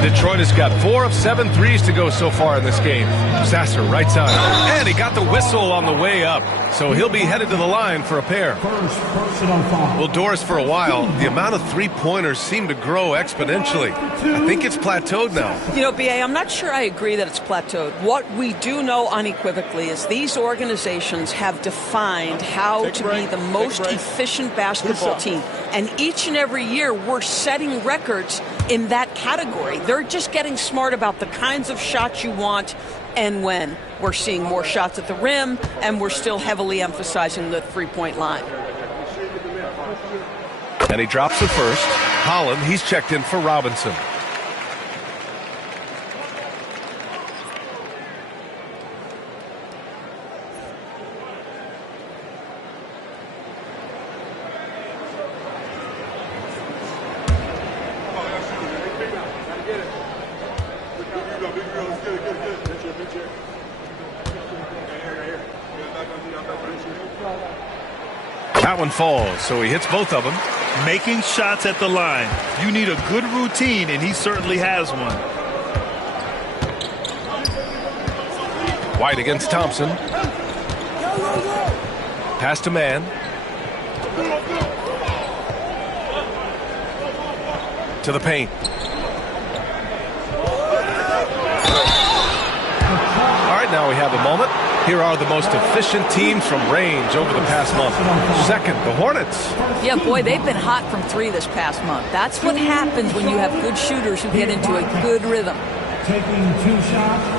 Detroit has got 4 of 7 threes to go so far in this game. Sasser, right side. And he got the whistle on the way up. So he'll be headed to the line for a pair. Well, Doris, for a while, the amount of three-pointers seemed to grow exponentially. I think it's plateaued now. You know, B.A., I'm not sure I agree that it's plateaued. What we do know unequivocally is these organizations have defined how to be the most efficient basketball team. And each and every year, we're setting records in that category. They're just getting smart about the kinds of shots you want and when. We're seeing more shots at the rim, and we're still heavily emphasizing the three-point line. And he drops the first. Holland, he's checked in for Robinson. That one falls, so he hits both of them. Making shots at the line. You need a good routine, and he certainly has one. White against Thompson. Pass to Mann. To the paint. All right, now we have a moment. Here are the most efficient teams from range over the past month. Second, the Hornets. Yeah, boy, they've been hot from 3 this past month. That's what happens when you have good shooters who get into a good rhythm. Taking 2 shots.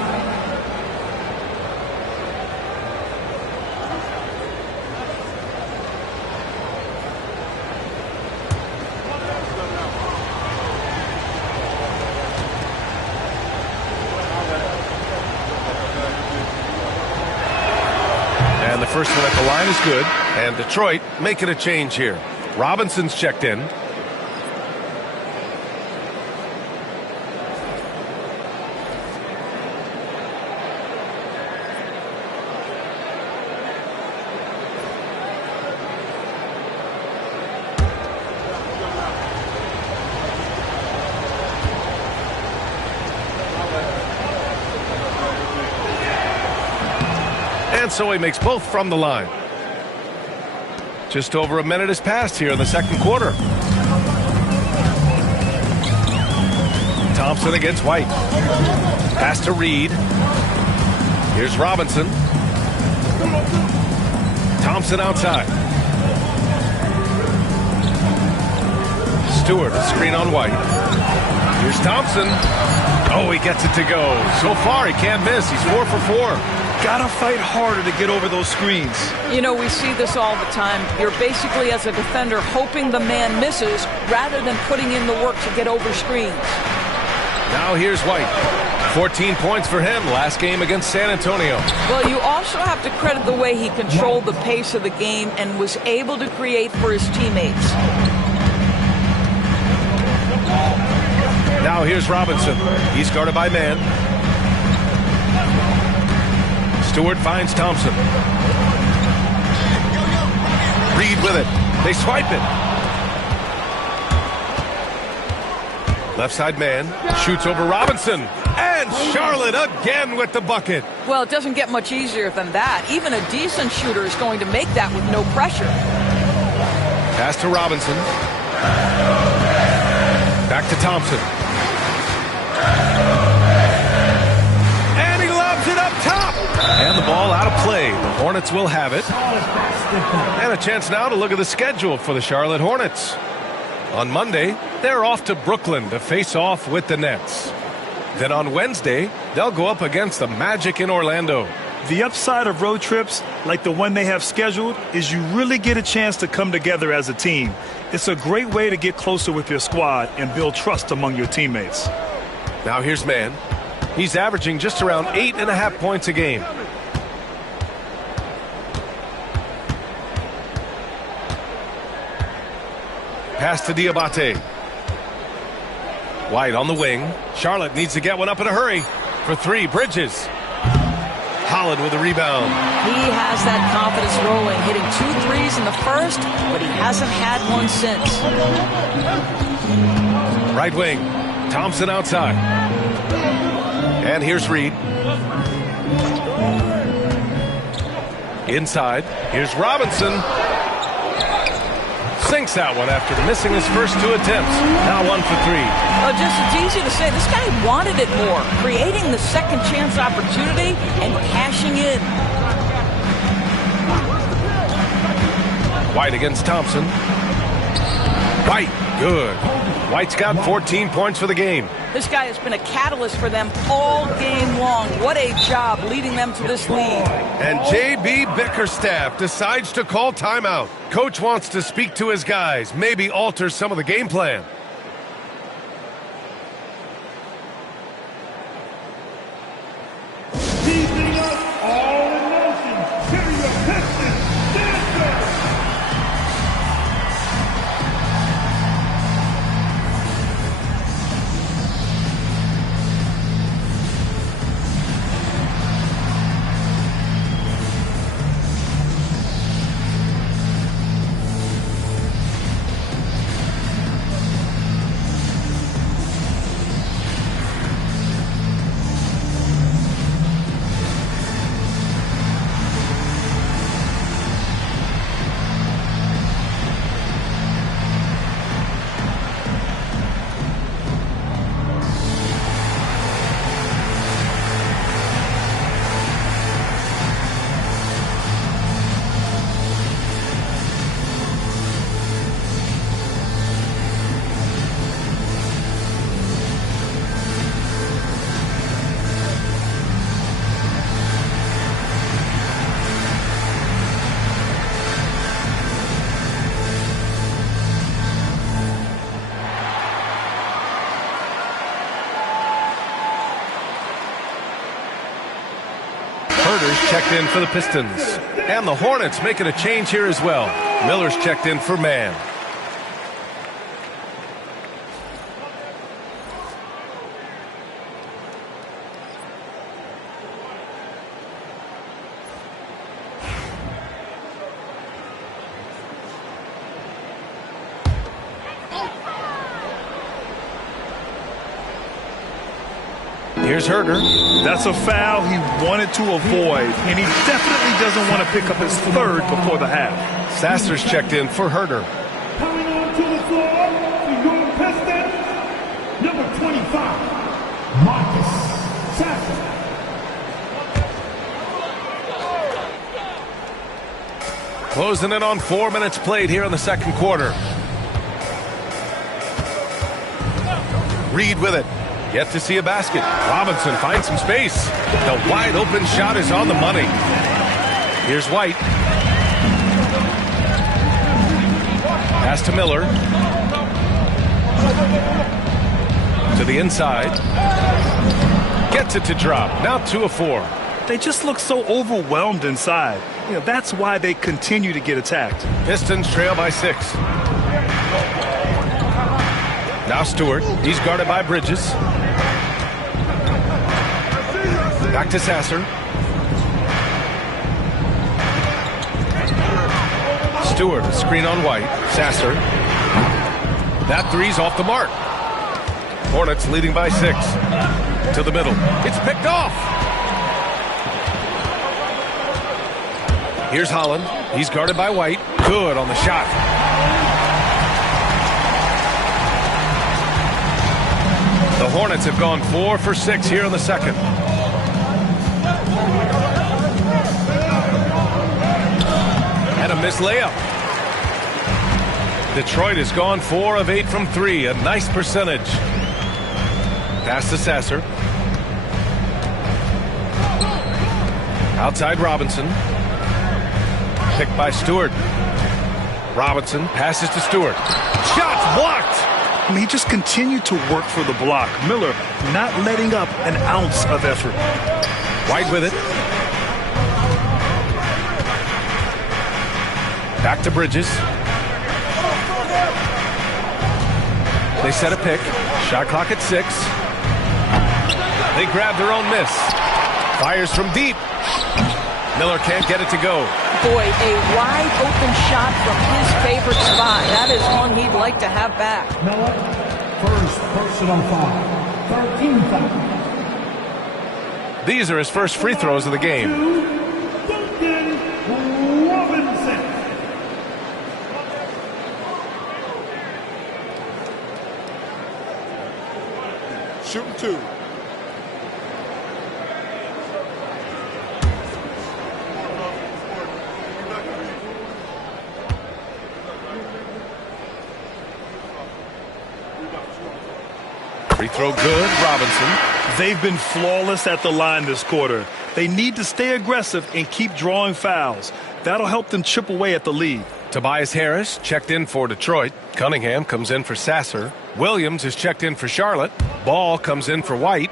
First one at the line is good, and Detroit making a change here. Robinson's checked in. And so he makes both from the line. Just over a minute has passed here in the second quarter. Thompson against White. Pass to Reed. Here's Robinson. Thompson outside. Stewart, a screen on White. Here's Thompson. Oh, he gets it to go. So far, he can't miss. He's 4 for 4. Gotta fight harder to get over those screens. You know, we see this all the time. You're basically, as a defender, hoping the man misses rather than putting in the work to get over screens. Now here's White. 14 points for him last game against San Antonio. Well, you also have to credit the way he controlled the pace of the game and was able to create for his teammates. Now here's Robinson. He's guarded by Mann. Stewart finds Thompson. Reed with it. They swipe it. Left side man shoots over Robinson. And Charlotte again with the bucket. Well, it doesn't get much easier than that. Even a decent shooter is going to make that with no pressure. Pass to Robinson. Back to Thompson. And he lobs it up top. And the ball out of play. The Hornets will have it. And a chance now to look at the schedule for the Charlotte Hornets. On Monday, they're off to Brooklyn to face off with the Nets. Then on Wednesday, they'll go up against the Magic in Orlando. The upside of road trips, like the one they have scheduled, is you really get a chance to come together as a team. It's a great way to get closer with your squad and build trust among your teammates. Now here's Mann. He's averaging just around 8.5 points a game. Pass to Diabate. White on the wing. Charlotte needs to get one up in a hurry. For three, Bridges. Holland with a rebound. He has that confidence rolling, hitting 2 threes in the first, but he hasn't had one since. Right wing. Thompson outside. And here's Reed. Inside. Here's Robinson. Sinks that one after missing his first 2 attempts. Now 1 for 3. It's easy to say. This guy wanted it more, creating the second chance opportunity and cashing in. White against Thompson. White, good. White's got 14 points for the game. This guy has been a catalyst for them all game long. What a job leading them to this lead. And J.B. Bickerstaff decides to call timeout. Coach wants to speak to his guys, maybe alter some of the game plan. Keeping us all in motion. Here your Pistons, Stanford. Checked in for the Pistons. And the Hornets making a change here as well. Miller's checked in for Mann. Here's Herter. That's a foul he wanted to avoid, and he definitely doesn't want to pick up his third before the half. Sasser's checked in for Herter. Coming onto the floor for your Pistons, number 25, Marcus Sasser. Closing in on 4 minutes played here in the second quarter. Reed with it. Yet to see a basket. Robinson finds some space. The wide open shot is on the money. Here's White. Pass to Miller. To the inside. Gets it to drop. Now 2 of 4. They just look so overwhelmed inside. You know, that's why they continue to get attacked. Pistons trail by 6. Now Stewart. He's guarded by Bridges. Back to Sasser. Stewart, a screen on White. Sasser. That three's off the mark. Hornets leading by 6. To the middle. It's picked off. Here's Holland. He's guarded by White. Good on the shot. The Hornets have gone 4 for 6 here in the second. And a missed layup. Detroit has gone 4 of 8 from 3. A nice percentage. Pass to Sasser. Outside Robinson. Picked by Stewart. Robinson passes to Stewart. Shots blocked! I mean, he just continued to work for the block. Miller not letting up an ounce of effort. White with it. Back to Bridges. They set a pick. Shot clock at 6. They grab their own miss. Fires from deep. Miller can't get it to go. Boy, a wide open shot from his favorite spot. That is one he'd like to have back. Miller, first personal foul. 13 foul. These are his first free throws of the game. Duncan Robinson. Shooting 2. Free throw good, Robinson. They've been flawless at the line this quarter. They need to stay aggressive and keep drawing fouls. That'll help them chip away at the lead. Tobias Harris checked in for Detroit. Cunningham comes in for Sasser. Williams is checked in for Charlotte. Ball comes in for White.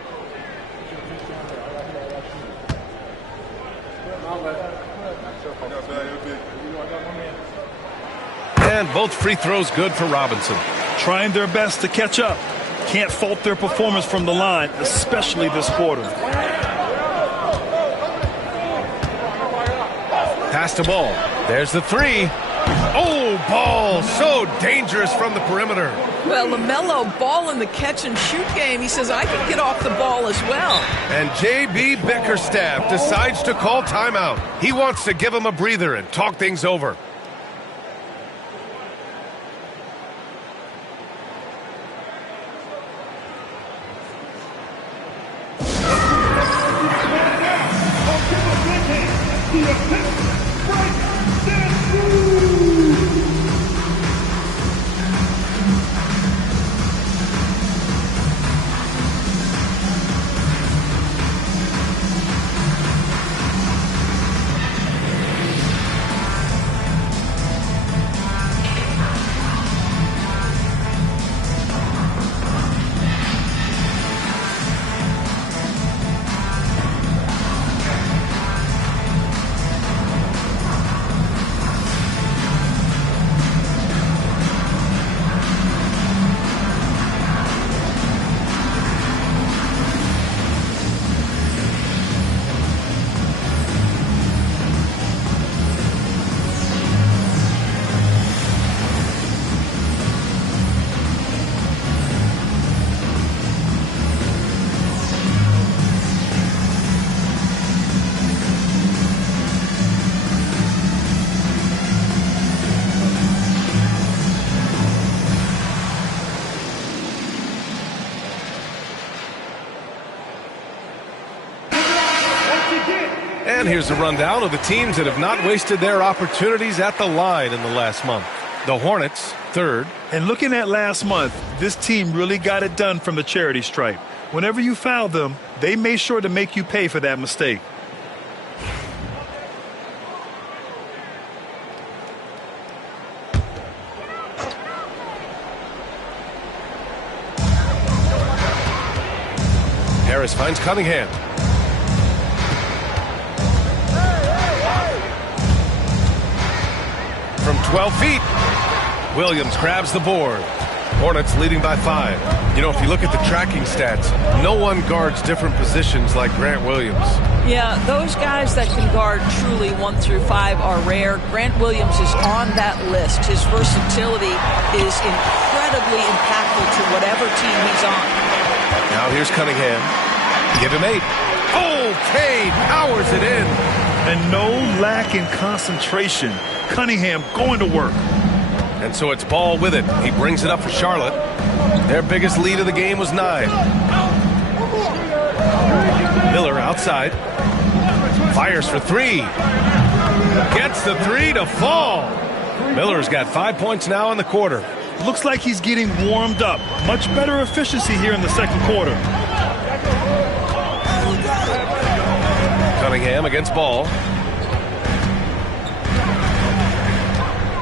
And both free throws good for Robinson. Trying their best to catch up. Can't fault their performance from the line, especially this quarter. Pass to Ball. There's the 3. Oh, Ball so dangerous from the perimeter. Well, LaMelo, Ball in the catch-and-shoot game. He says, I can get off the ball as well. And J.B. Bickerstaff decides to call timeout. He wants to give him a breather and talk things over. And here's a rundown of the teams that have not wasted their opportunities at the line in the last month. The Hornets, 3rd. And looking at last month, this team really got it done from the charity stripe. Whenever you foul them, they made sure to make you pay for that mistake. Harris finds Cunningham. From 12 feet, Williams grabs the board. Hornets leading by 5. You know, if you look at the tracking stats, no one guards different positions like Grant Williams. Yeah, those guys that can guard truly 1 through 5 are rare. Grant Williams is on that list. His versatility is incredibly impactful to whatever team he's on. Now here's Cunningham. Give him 8. Oh, Cade powers it in. And no lack in concentration. Cunningham going to work. And so it's Ball with it. He brings it up for Charlotte. Their biggest lead of the game was 9. Miller outside. Fires for 3. Gets the 3 to fall. Miller's got 5 points now in the quarter. Looks like he's getting warmed up. Much better efficiency here in the second quarter. Cunningham against Ball.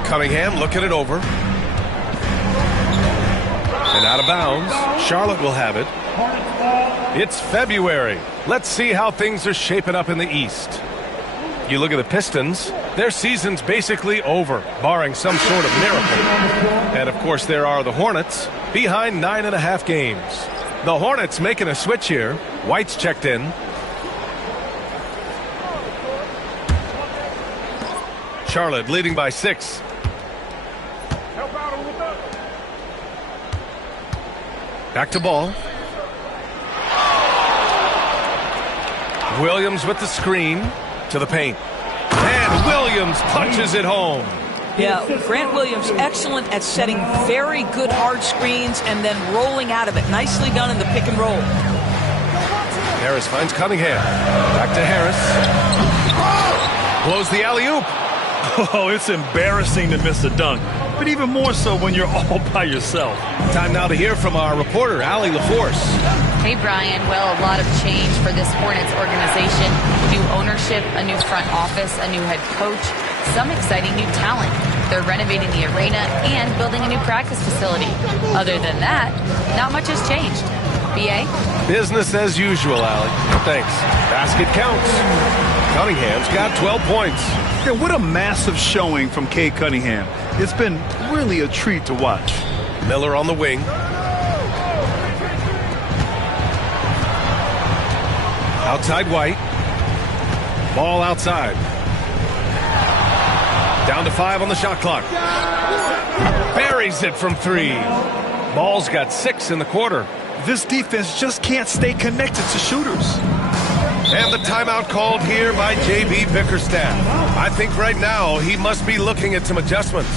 Cunningham looking it over. And out of bounds. Charlotte will have it. It's February. Let's see how things are shaping up in the East. You look at the Pistons, their season's basically over, barring some sort of miracle. And, of course, there are the Hornets, behind 9.5 games. The Hornets making a switch here. White's checked in. Charlotte leading by 6. Back to Ball. Williams with the screen to the paint. And Williams punches it home. Yeah, Grant Williams, excellent at setting very good hard screens and then rolling out of it. Nicely done in the pick and roll. Harris finds Cunningham. Back to Harris. Blows the alley-oop. Oh, it's embarrassing to miss a dunk, but even more so when you're all by yourself. Time now to hear from our reporter, Allie LaForce. Hey, Brian. Well, a lot of change for this Hornets organization. New ownership, a new front office, a new head coach, some exciting new talent. They're renovating the arena and building a new practice facility. Other than that, not much has changed. BA? Business as usual, Allie. Thanks. Basket counts. Cunningham's got 12 points. Yeah, what a massive showing from Cade Cunningham. It's been really a treat to watch. Miller on the wing. Outside White. Ball outside. Down to 5 on the shot clock. Buries it from 3. Ball's got 6 in the quarter. This defense just can't stay connected to shooters. And the timeout called here by J.B. Bickerstaff. I think right now he must be looking at some adjustments.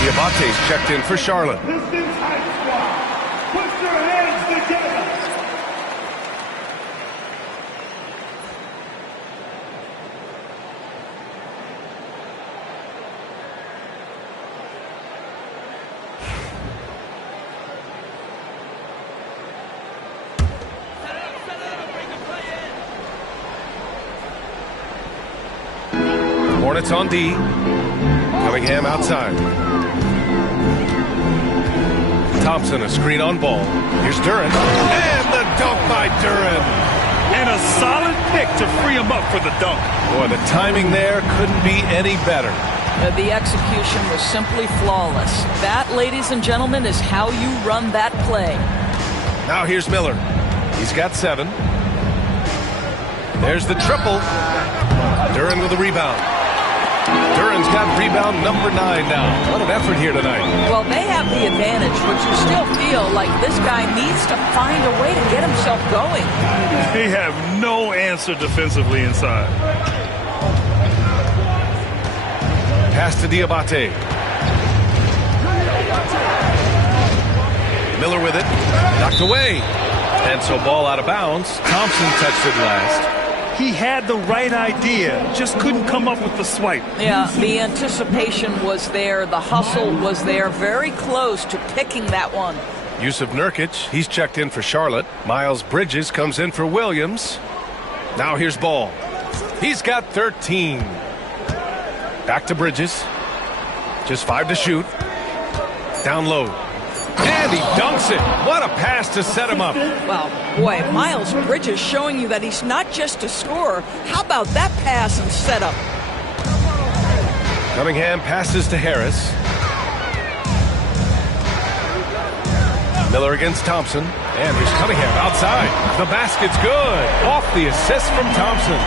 Diabate's checked in for Charlotte. Pistons high squad, put your hands together. Hornets on D. Cunningham outside. Thompson, a screen on Ball. Here's Duran. And the dunk by Duran. And a solid pick to free him up for the dunk. Boy, the timing there couldn't be any better. The execution was simply flawless. That, ladies and gentlemen, is how you run that play. Now here's Miller. He's got 7. There's the triple. Duran with a rebound. Duran's got rebound number 9 now. What an effort here tonight. Well, they have the advantage, but you still feel like this guy needs to find a way to get himself going. They have no answer defensively inside. Pass to Diabate. Miller with it. Knocked away. And so ball out of bounds. Thompson touched it last. He had the right idea, just couldn't come up with the swipe. Yeah, the anticipation was there. The hustle was there. Very close to picking that one. Yusuf Nurkic, he's checked in for Charlotte. Miles Bridges comes in for Williams. Now here's Ball. He's got 13. Back to Bridges. Just 5 to shoot. Down low. And he dunks it. What a pass to set him up. Well, boy, Miles Bridges showing you that he's not just a scorer. How about that pass and setup? Cunningham passes to Harris. Miller against Thompson. And here's Cunningham outside. The basket's good. Off the assist from Thompson.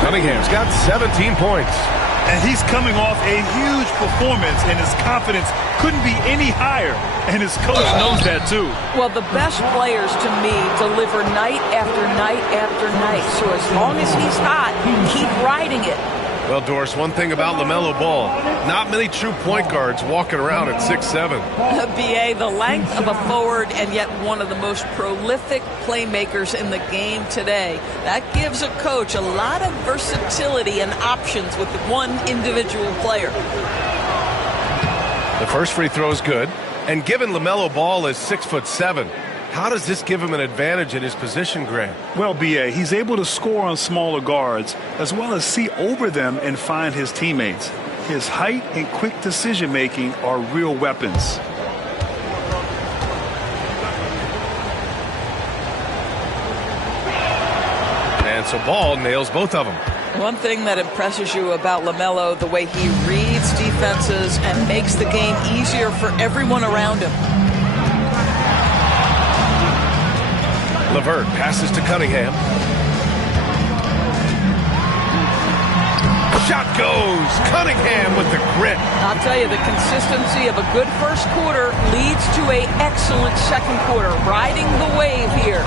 Cunningham's got 17 points. And he's coming off a huge performance, and his confidence couldn't be any higher. And his coach knows that, too. Well, the best players, to me, deliver night after night after night. So as long as he's hot, keep riding it. Well, Doris, one thing about LaMelo Ball, not many true point guards walking around at 6'7". BA, the length of a forward and yet one of the most prolific playmakers in the game today. That gives a coach a lot of versatility and options with one individual player. The first free throw is good. And given LaMelo Ball is 6'7", how does this give him an advantage in his position, Grant? Well, BA, he's able to score on smaller guards as well as see over them and find his teammates. His height and quick decision-making are real weapons. And so Ball nails both of them. One thing that impresses you about LaMelo, the way he reads defenses and makes the game easier for everyone around him. LeVert passes to Cunningham. Shot goes. Cunningham with the grit. I'll tell you, the consistency of a good first quarter leads to an excellent second quarter. Riding the wave here.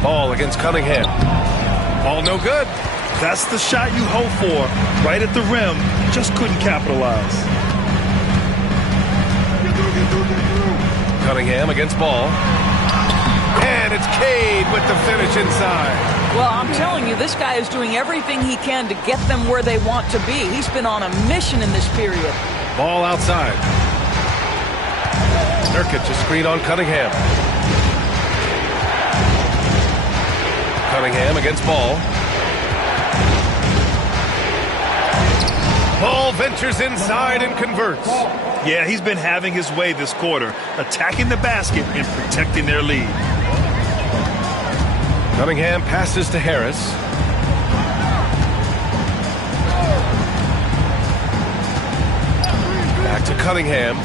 Ball against Cunningham. Ball no good. That's the shot you hope for. Right at the rim. Just couldn't capitalize. Cunningham against Ball. And it's Cade with the finish inside. Well, I'm telling you, this guy is doing everything he can to get them where they want to be. He's been on a mission in this period. Ball outside. Nurkic a screen on Cunningham. Cunningham against Ball. Ball ventures inside and converts. Yeah, he's been having his way this quarter, attacking the basket and protecting their lead. Cunningham passes to Harris. Back to Cunningham.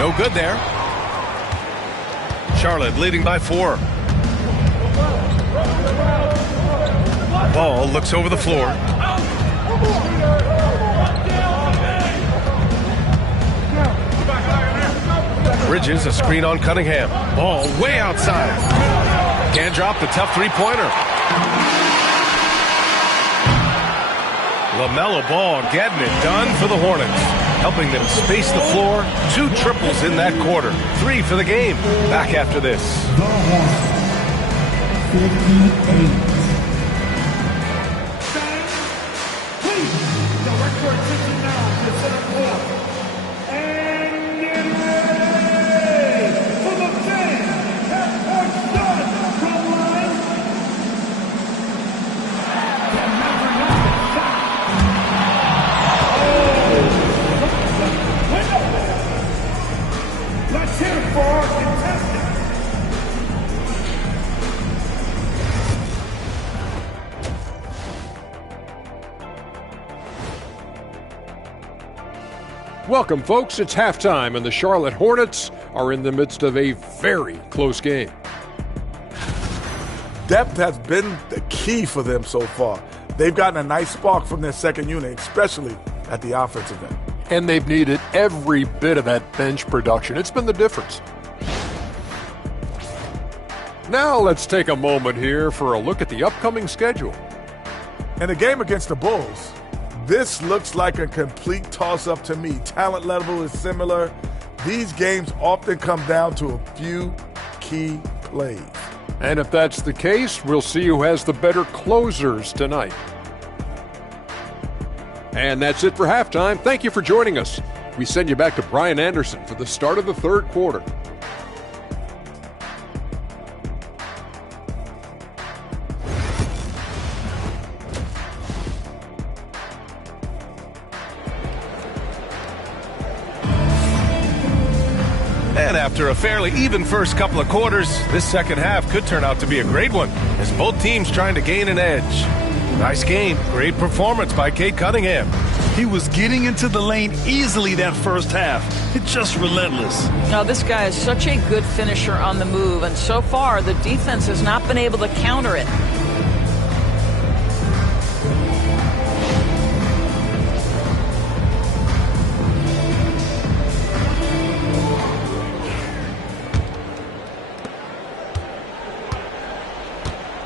No good there. Charlotte leading by 4. Ball looks over the floor. Bridges a screen on Cunningham. Ball way outside. Can't drop the tough three-pointer. LaMelo Ball getting it done for the Hornets, helping them space the floor. 2 triples in that quarter. 3 for the game. Back after this. The Hornets, 58. Welcome, folks. It's halftime, and the Charlotte Hornets are in the midst of a very close game. Depth has been the key for them so far. They've gotten a nice spark from their second unit, especially at the offensive end. And they've needed every bit of that bench production. It's been the difference. Now let's take a moment here for a look at the upcoming schedule. In the game against the Bulls, this looks like a complete toss-up to me. Talent level is similar. These games often come down to a few key plays. And if that's the case, we'll see who has the better closers tonight. And that's it for halftime. Thank you for joining us. We send you back to Brian Anderson for the start of the third quarter. And after a fairly even first couple of quarters, this second half could turn out to be a great one, as both teams trying to gain an edge. Nice game. Great performance by Cade Cunningham. He was getting into the lane easily that first half. It's just relentless. Now, this guy is such a good finisher on the move, and so far the defense has not been able to counter it.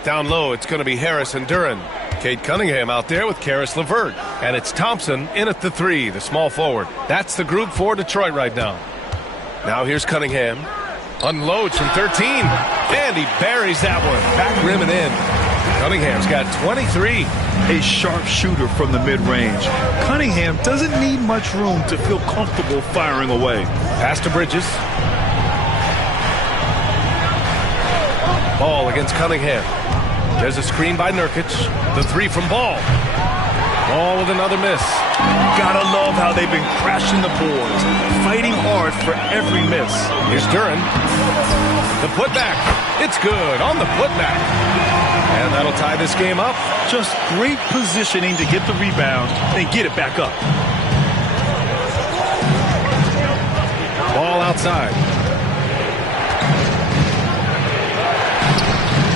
Down low, it's going to be Harris and Duran. Cade Cunningham out there with Karis LeVert. And it's Thompson in at the 3, the small forward. That's the group for Detroit right now. Now here's Cunningham. Unloads from 13. And he buries that one. Back rim and in. Cunningham's got 23. A sharp shooter from the mid-range. Cunningham doesn't need much room to feel comfortable firing away. Pass to Bridges. Ball against Cunningham. There's a screen by Nurkic. The 3 from Ball. Ball with another miss. Gotta love how they've been crashing the boards, fighting hard for every miss. Here's Duran. The putback. It's good on the putback. And that'll tie this game up. Just great positioning to get the rebound and get it back up. Ball outside.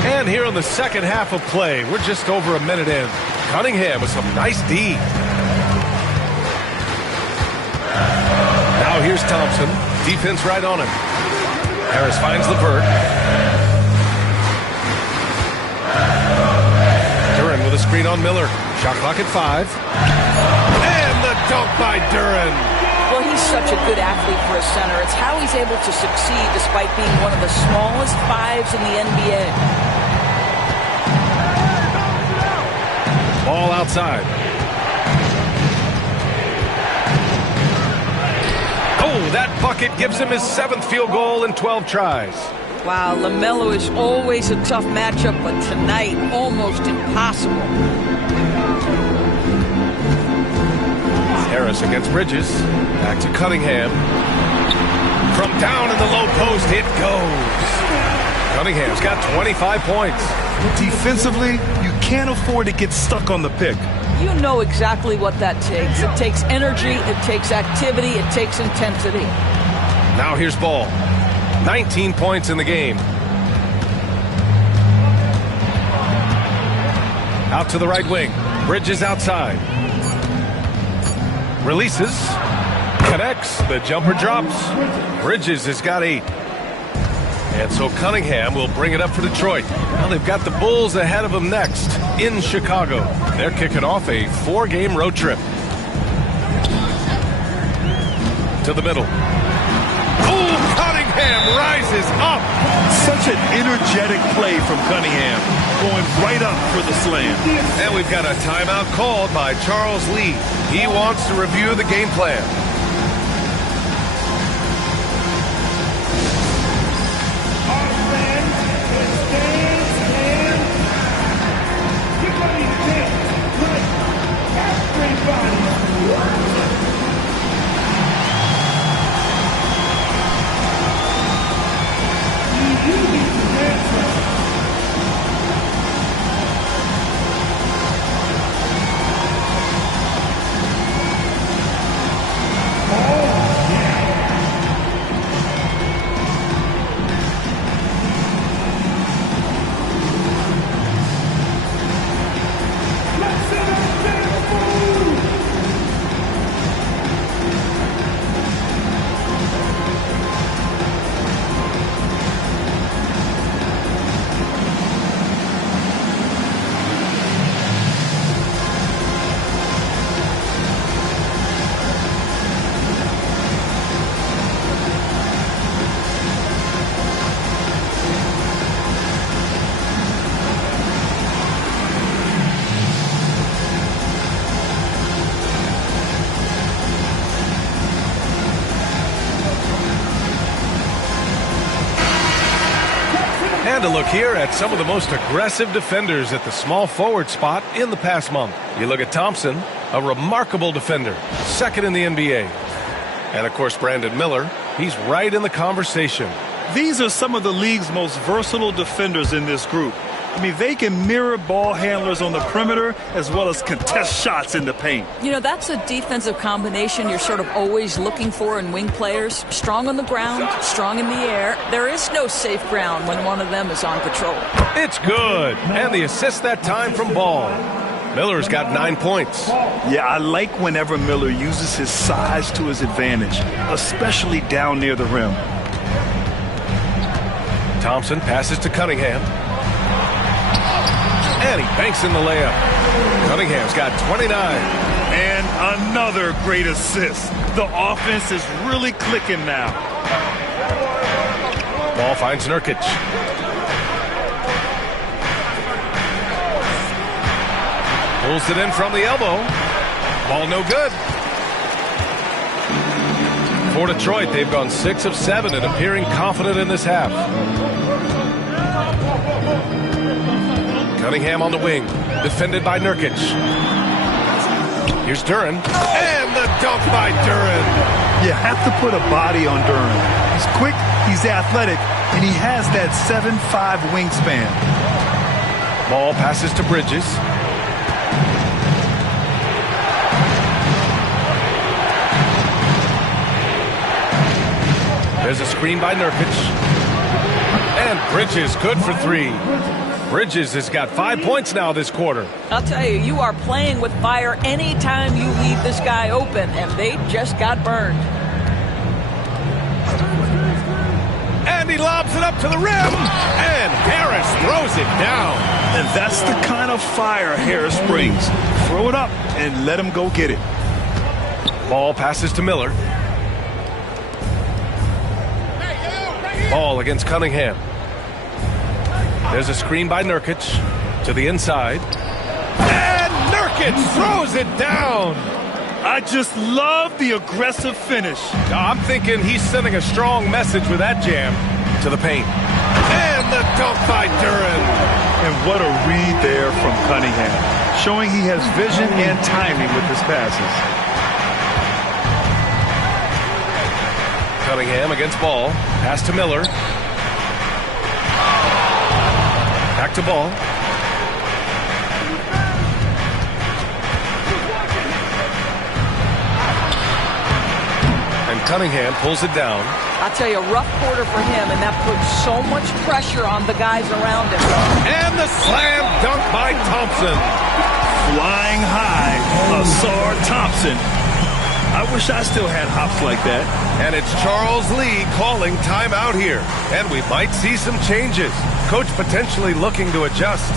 And here in the second half of play, we're just over a minute in. Cunningham with some nice D. Now here's Thompson. Defense right on him. Harris finds LeVert. Duran with a screen on Miller. Shot clock at 5. And the dunk by Duran. Well, he's such a good athlete for a center. It's how he's able to succeed despite being one of the smallest 5s in the NBA. Ball outside. Oh, that bucket gives him his 7th field goal in 12 tries. Wow, LaMelo is always a tough matchup, but tonight, almost impossible. Harris against Bridges. Back to Cunningham. From down in the low post, it goes. Cunningham's got 25 points. Defensively, you can't afford to get stuck on the pick. You know exactly what that takes. It takes energy, it takes activity, it takes intensity. Now here's Ball. 19 points in the game. Out to the right wing. Bridges outside. Releases. Connects. The jumper drops. Bridges has got 8. And so Cunningham will bring it up for Detroit. Now they've got the Bulls ahead of them next in Chicago. They're kicking off a 4-game road trip. To the middle. Oh, Cunningham rises up. Such an energetic play from Cunningham, going right up for the slam. And we've got a timeout called by Charles Lee. He wants to review the game plan. And a look here at some of the most aggressive defenders at the small forward spot in the past month. You look at Thompson, a remarkable defender, second in the NBA. And, of course, Brandon Miller, he's right in the conversation. These are some of the league's most versatile defenders in this group. I mean, they can mirror ball handlers on the perimeter as well as contest shots in the paint. You know, that's a defensive combination you're sort of always looking for in wing players. Strong on the ground, strong in the air. There is no safe ground when one of them is on patrol. It's good. And the assist that time from Ball. Miller's got 9 points. Yeah, I like whenever Miller uses his size to his advantage, especially down near the rim. Thompson passes to Cunningham. And he banks in the layup. Cunningham's got 29. And another great assist. The offense is really clicking now. Ball finds Nurkic. Pulls it in from the elbow. Ball no good. For Detroit, they've gone 6 of 7 and appearing confident in this half. Cunningham on the wing, defended by Nurkic. Here's Duren, and the dunk by Duren. You have to put a body on Duren. He's quick, he's athletic, and he has that 7'5" wingspan. Ball passes to Bridges. There's a screen by Nurkic. And Bridges good for 3. Bridges has got 5 points now this quarter. I'll tell you, you are playing with fire anytime you leave this guy open, and they just got burned. And he lobs it up to the rim, and Harris throws it down. And that's the kind of fire Harris brings. Throw it up and let him go get it. Ball passes to Miller. Ball against Cunningham. There's a screen by Nurkic to the inside. And Nurkic throws it down. I just love the aggressive finish. I'm thinking he's sending a strong message with that jam to the paint. And the dunk by Duren. And what a read there from Cunningham, showing he has vision and timing with his passes. Cunningham against Ball. Pass to Miller. Back to Ball. And Cunningham pulls it down. I'll tell you, a rough quarter for him, and that puts so much pressure on the guys around him. And the slam dunk by Thompson. Flying high, Asar Thompson. I wish I still had hops like that. And it's Charles Lee calling timeout here. And we might see some changes. Coach potentially looking to adjust.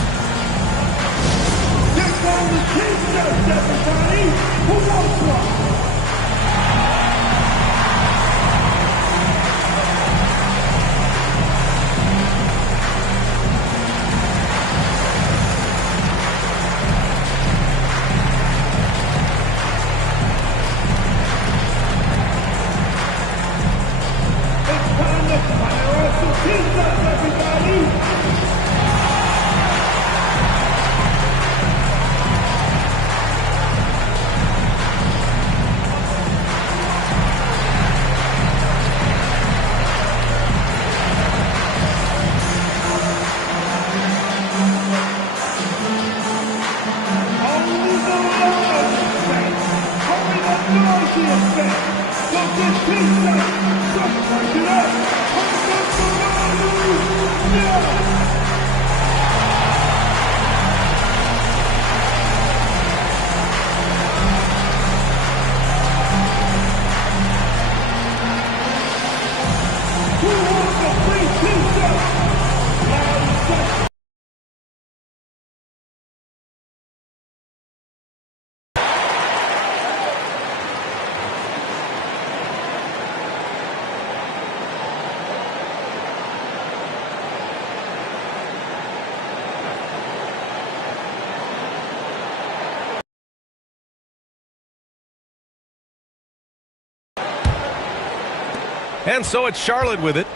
And so it's Charlotte with it,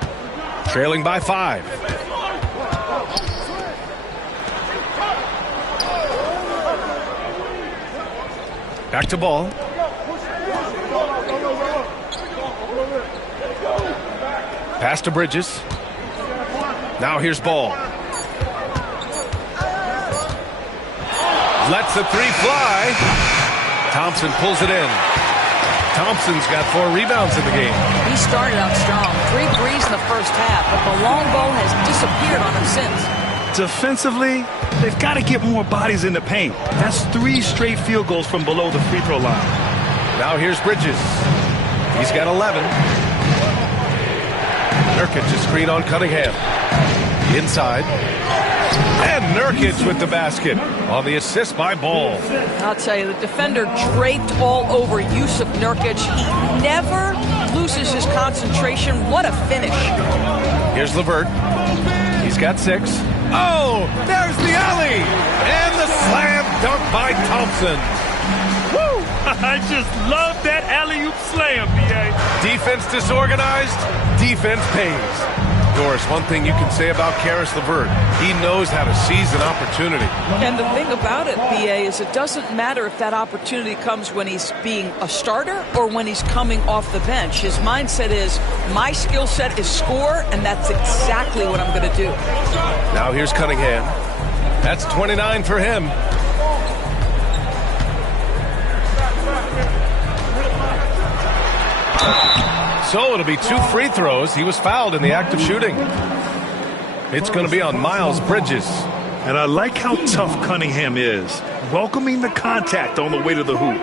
trailing by 5. Back to Ball. Pass to Bridges. Now here's Ball. Lets the three fly. Thompson pulls it in. Thompson's got 4 rebounds in the game. He started out strong. 3 threes in the first half, but the long ball has disappeared on him since. Defensively, they've got to get more bodies in the paint. That's 3 straight field goals from below the free throw line. Now here's Bridges. He's got 11. Nurkic is screen on Cunningham. Inside. And Nurkic with the basket on the assist by Ball. I'll tell you, the defender draped all over Yusuf Nurkic. He never loses his concentration. What a finish. Here's LeVert. He's got 6. Oh, there's the alley. And the slam dunk by Thompson. Woo! I just love that alley-oop slam, B.A. Defense disorganized, defense pays. Doris, one thing you can say about Karis LeVert, he knows how to seize an opportunity. And the thing about it, B.A., is it doesn't matter if that opportunity comes when he's being a starter or when he's coming off the bench. His mindset is, my skill set is score, and that's exactly what I'm going to do. Now here's Cunningham. That's 29 for him. So it'll be 2 free throws. He was fouled in the act of shooting. It's going to be on Miles Bridges. And I like how tough Cunningham is, welcoming the contact on the way to the hoop.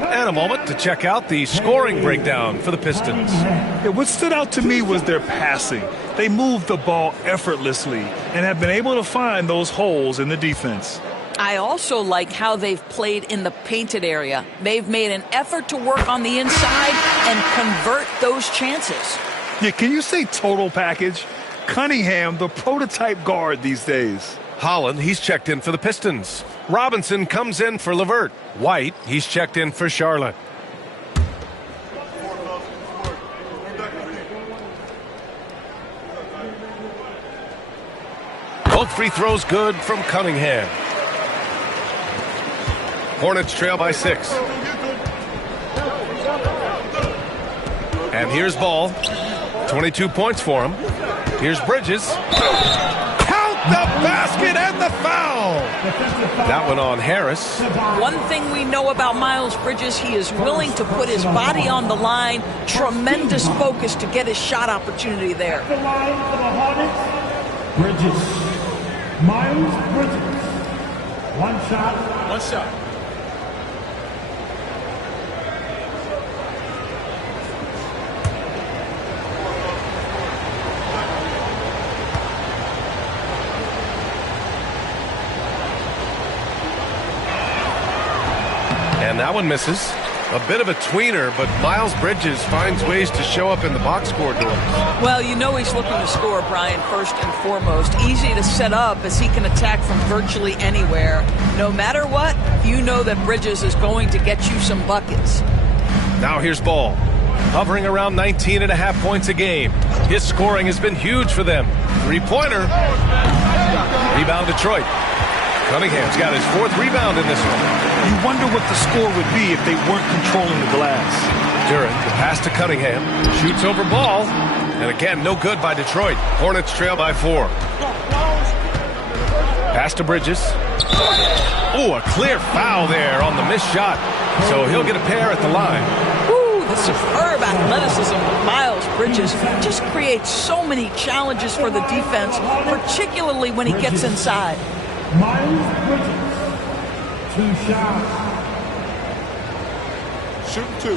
And a moment to check out the scoring breakdown for the Pistons. Yeah, what stood out to me was their passing. They moved the ball effortlessly and have been able to find those holes in the defense. I also like how they've played in the painted area. They've made an effort to work on the inside and convert those chances. Yeah, can you say total package? Cunningham, the prototype guard these days. Holland, he's checked in for the Pistons. Robinson comes in for LeVert. White, he's checked in for Charlotte. Both free throws good from Cunningham. Hornets trail by 6. And here's Ball. 22 points for him. Here's Bridges. Count the basket and the foul. That one on Harris. One thing we know about Miles Bridges, he is willing to put his body on the line. Tremendous focus to get his shot opportunity there. The line for the Hornets. Bridges. Miles Bridges. One shot. One shot. And that one misses. A bit of a tweener, but Miles Bridges finds ways to show up in the box score doors. Well, you know he's looking to score, Brian, first and foremost. Easy to set up as he can attack from virtually anywhere. No matter what, you know that Bridges is going to get you some buckets. Now here's Ball. Hovering around 19.5 points a game. His scoring has been huge for them. 3-pointer. Rebound Detroit. Cunningham's got his 4th rebound in this one. You wonder what the score would be if they weren't controlling the glass. Duran, the pass to Cunningham. Shoots over Ball. And again, no good by Detroit. Hornets trail by 4. Pass to Bridges. Oh, a clear foul there on the missed shot. So he'll get a pair at the line. Ooh, the superb athleticism of Miles Bridges just creates so many challenges for the defense, particularly when he gets inside. Miles Bridges. 2 shots. Shooting 2.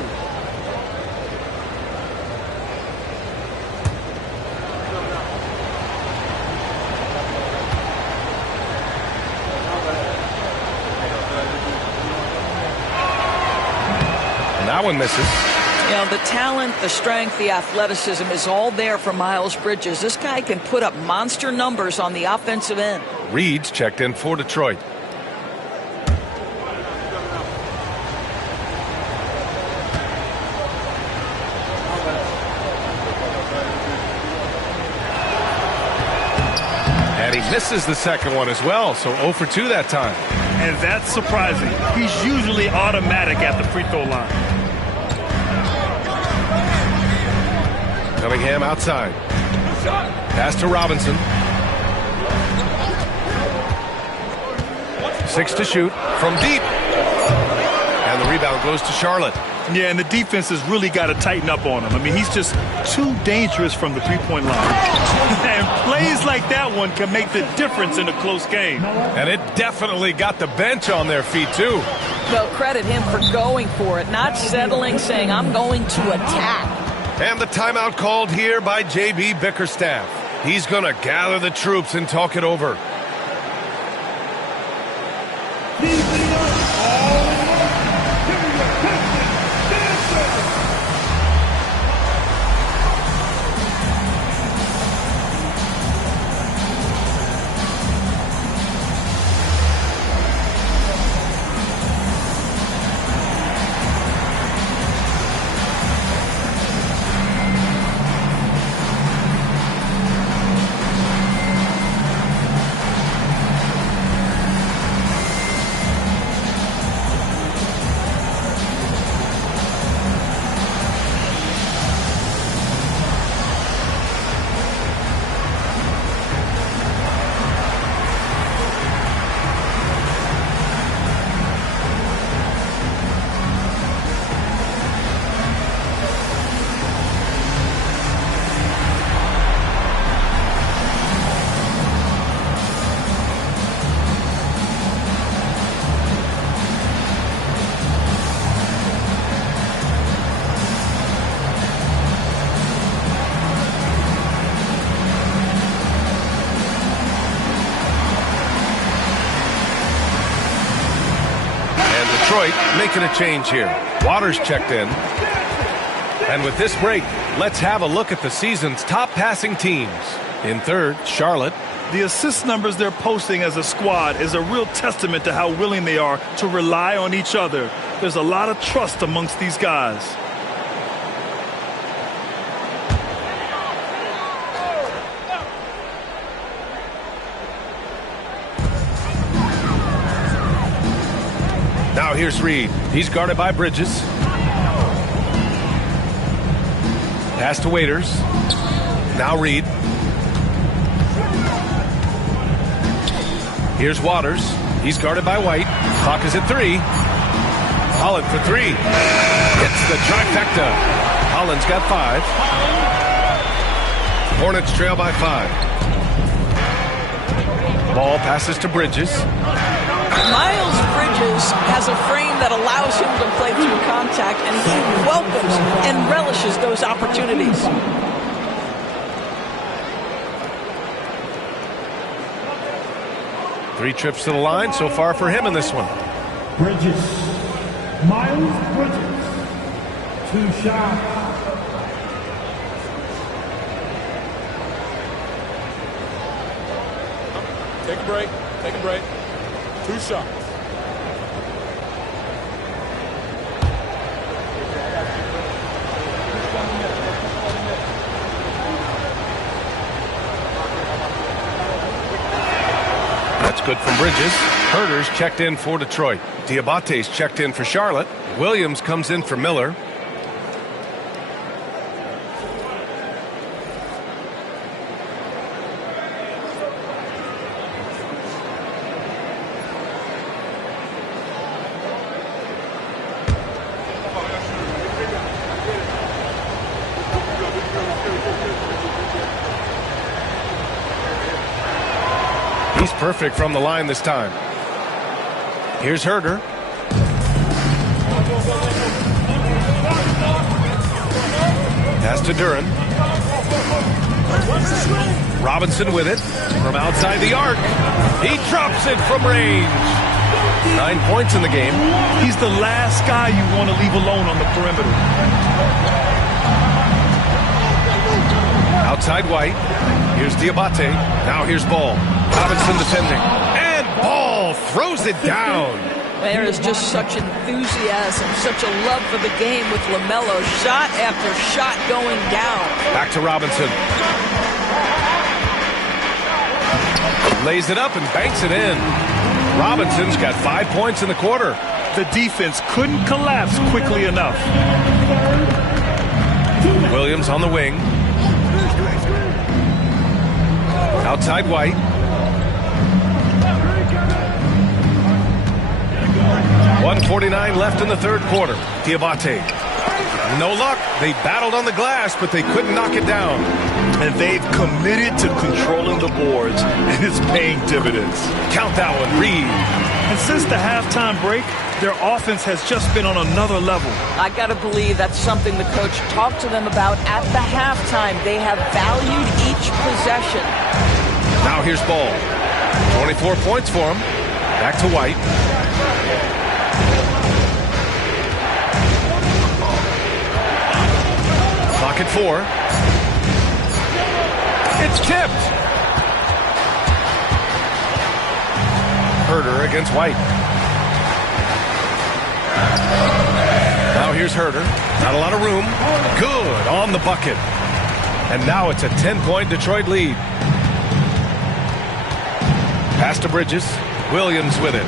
And that one misses. You know, the talent, the strength, the athleticism is all there for Miles Bridges. This guy can put up monster numbers on the offensive end. Reed's checked in for Detroit. And he misses the second one as well, so 0 for 2 that time. and that's surprising. He's usually automatic at the free throw line. Cunningham outside. Pass to Robinson. 6 to shoot from deep. And the rebound goes to Charlotte. Yeah, and the defense has really got to tighten up on him. I mean, he's just too dangerous from the three-point line. And plays like that one can make the difference in a close game. And it definitely got the bench on their feet, too. Well, credit him for going for it, not settling, saying, I'm going to attack. And the timeout called here by J.B. Bickerstaff. He's going to gather the troops and talk it over. Making a change here. Waters checked in. And with this break, let's have a look at the season's top passing teams. In third, Charlotte. The assist numbers they're posting as a squad is a real testament to how willing they are to rely on each other. There's a lot of trust amongst these guys. Now here's Reed. He's guarded by Bridges. Pass to Waiters. Now Reed. Here's Waters. He's guarded by White. Clock is at 3. Holland for 3. Hits the trifecta. Holland's got 5. Hornets trail by 5. Ball passes to Bridges. Miles Bridges has a frame that allows him to play through contact, and he welcomes and relishes those opportunities. 3 trips to the line so far for him in this one. Bridges. Miles Bridges. 2 shots. Take a break. Take a break. 2 shots. That's good from Bridges. Herter's checked in for Detroit. Diabate's checked in for Charlotte. Williams comes in for Miller. He's perfect from the line this time. Here's Herter. Pass to Duran. Robinson with it from outside the arc. He drops it from range. 9 points in the game. He's the last guy you want to leave alone on the perimeter. Outside White. Here's Diabate. Now here's Ball. Robinson defending. And Ball throws it down. There is just such enthusiasm, such a love for the game with LaMelo. Shot after shot going down. Back to Robinson. Lays it up and banks it in. Robinson's got 5 points in the quarter. The defense couldn't collapse quickly enough. Williams on the wing. Outside White. .149 left in the third quarter. Diabate. No luck. They battled on the glass, but they couldn't knock it down. And they've committed to controlling the boards, and it's paying dividends. Count that one, Reed. And since the halftime break, their offense has just been on another level. I got to believe that's something the coach talked to them about at the halftime. They have valued each possession. Now here's Ball. 24 points for him. Back to White. Clock at 4. It's tipped. Herter against White. Now here's Herter. Not a lot of room. Good on the bucket. And now it's a 10-point Detroit lead. Pass to Bridges. Williams with it.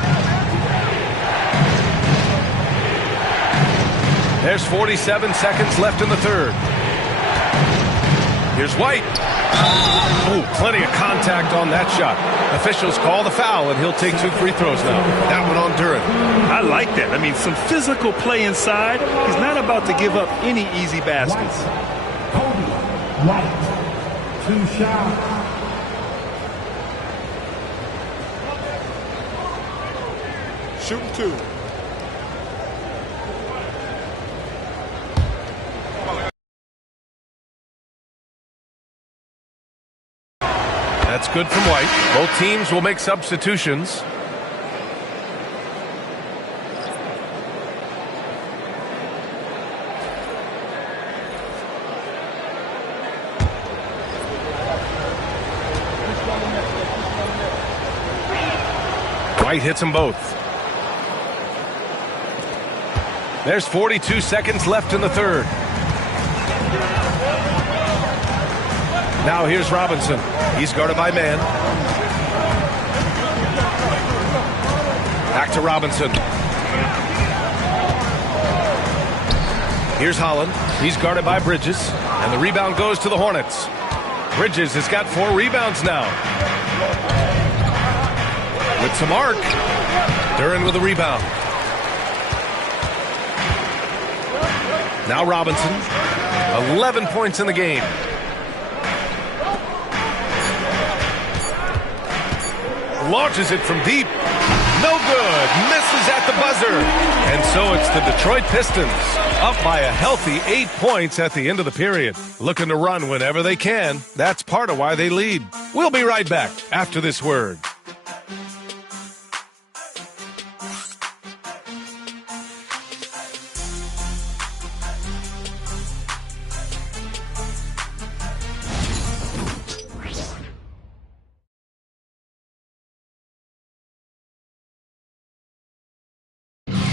There's 47 seconds left in the third. Here's White. Oh, plenty of contact on that shot. Officials call the foul, and he'll take 2 free throws now. That one on Duran. I like that. I mean, some physical play inside. He's not about to give up any easy baskets. White. 2 shots. Shooting 2. That's good from White. Both teams will make substitutions. White hits them both. There's 42 seconds left in the third. Now here's Robinson. He's guarded by man. Back to Robinson. Here's Holland. He's guarded by Bridges. And the rebound goes to the Hornets. Bridges has got 4 rebounds now. With some arc. Duran with a rebound. Now Robinson. 11 points in the game. Launches it from deep. No good. Misses at the buzzer. And so it's the Detroit Pistons up by a healthy 8 points at the end of the period. Looking to run whenever they can. That's part of why they lead. We'll be right back after this word.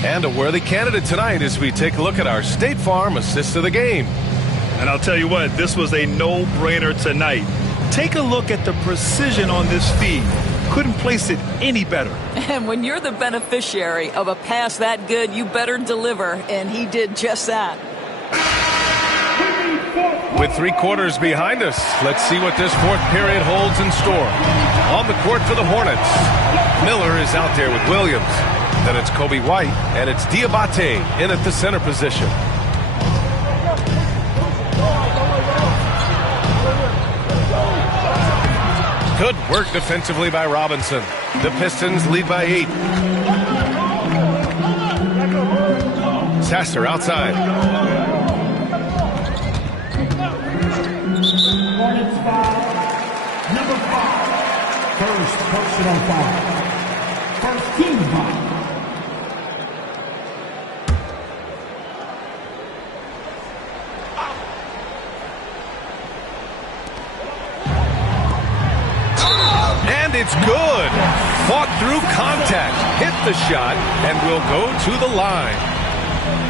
And a worthy candidate tonight as we take a look at our State Farm assist of the game. And I'll tell you what, this was a no-brainer tonight. Take a look at the precision on this feed. Couldn't place it any better. And when you're the beneficiary of a pass that good, you better deliver, and he did just that. With 3 quarters behind us, let's see what this fourth period holds in store. On the court for the Hornets, Miller is out there with Williams. Then it's Kobe White, and it's Diabate in at the center position. Good work defensively by Robinson. The Pistons lead by 8. Sasser outside. Hornets foul. Number 5. First personal foul. First team foul. And it's good. Fought through contact. Hit the shot and will go to the line.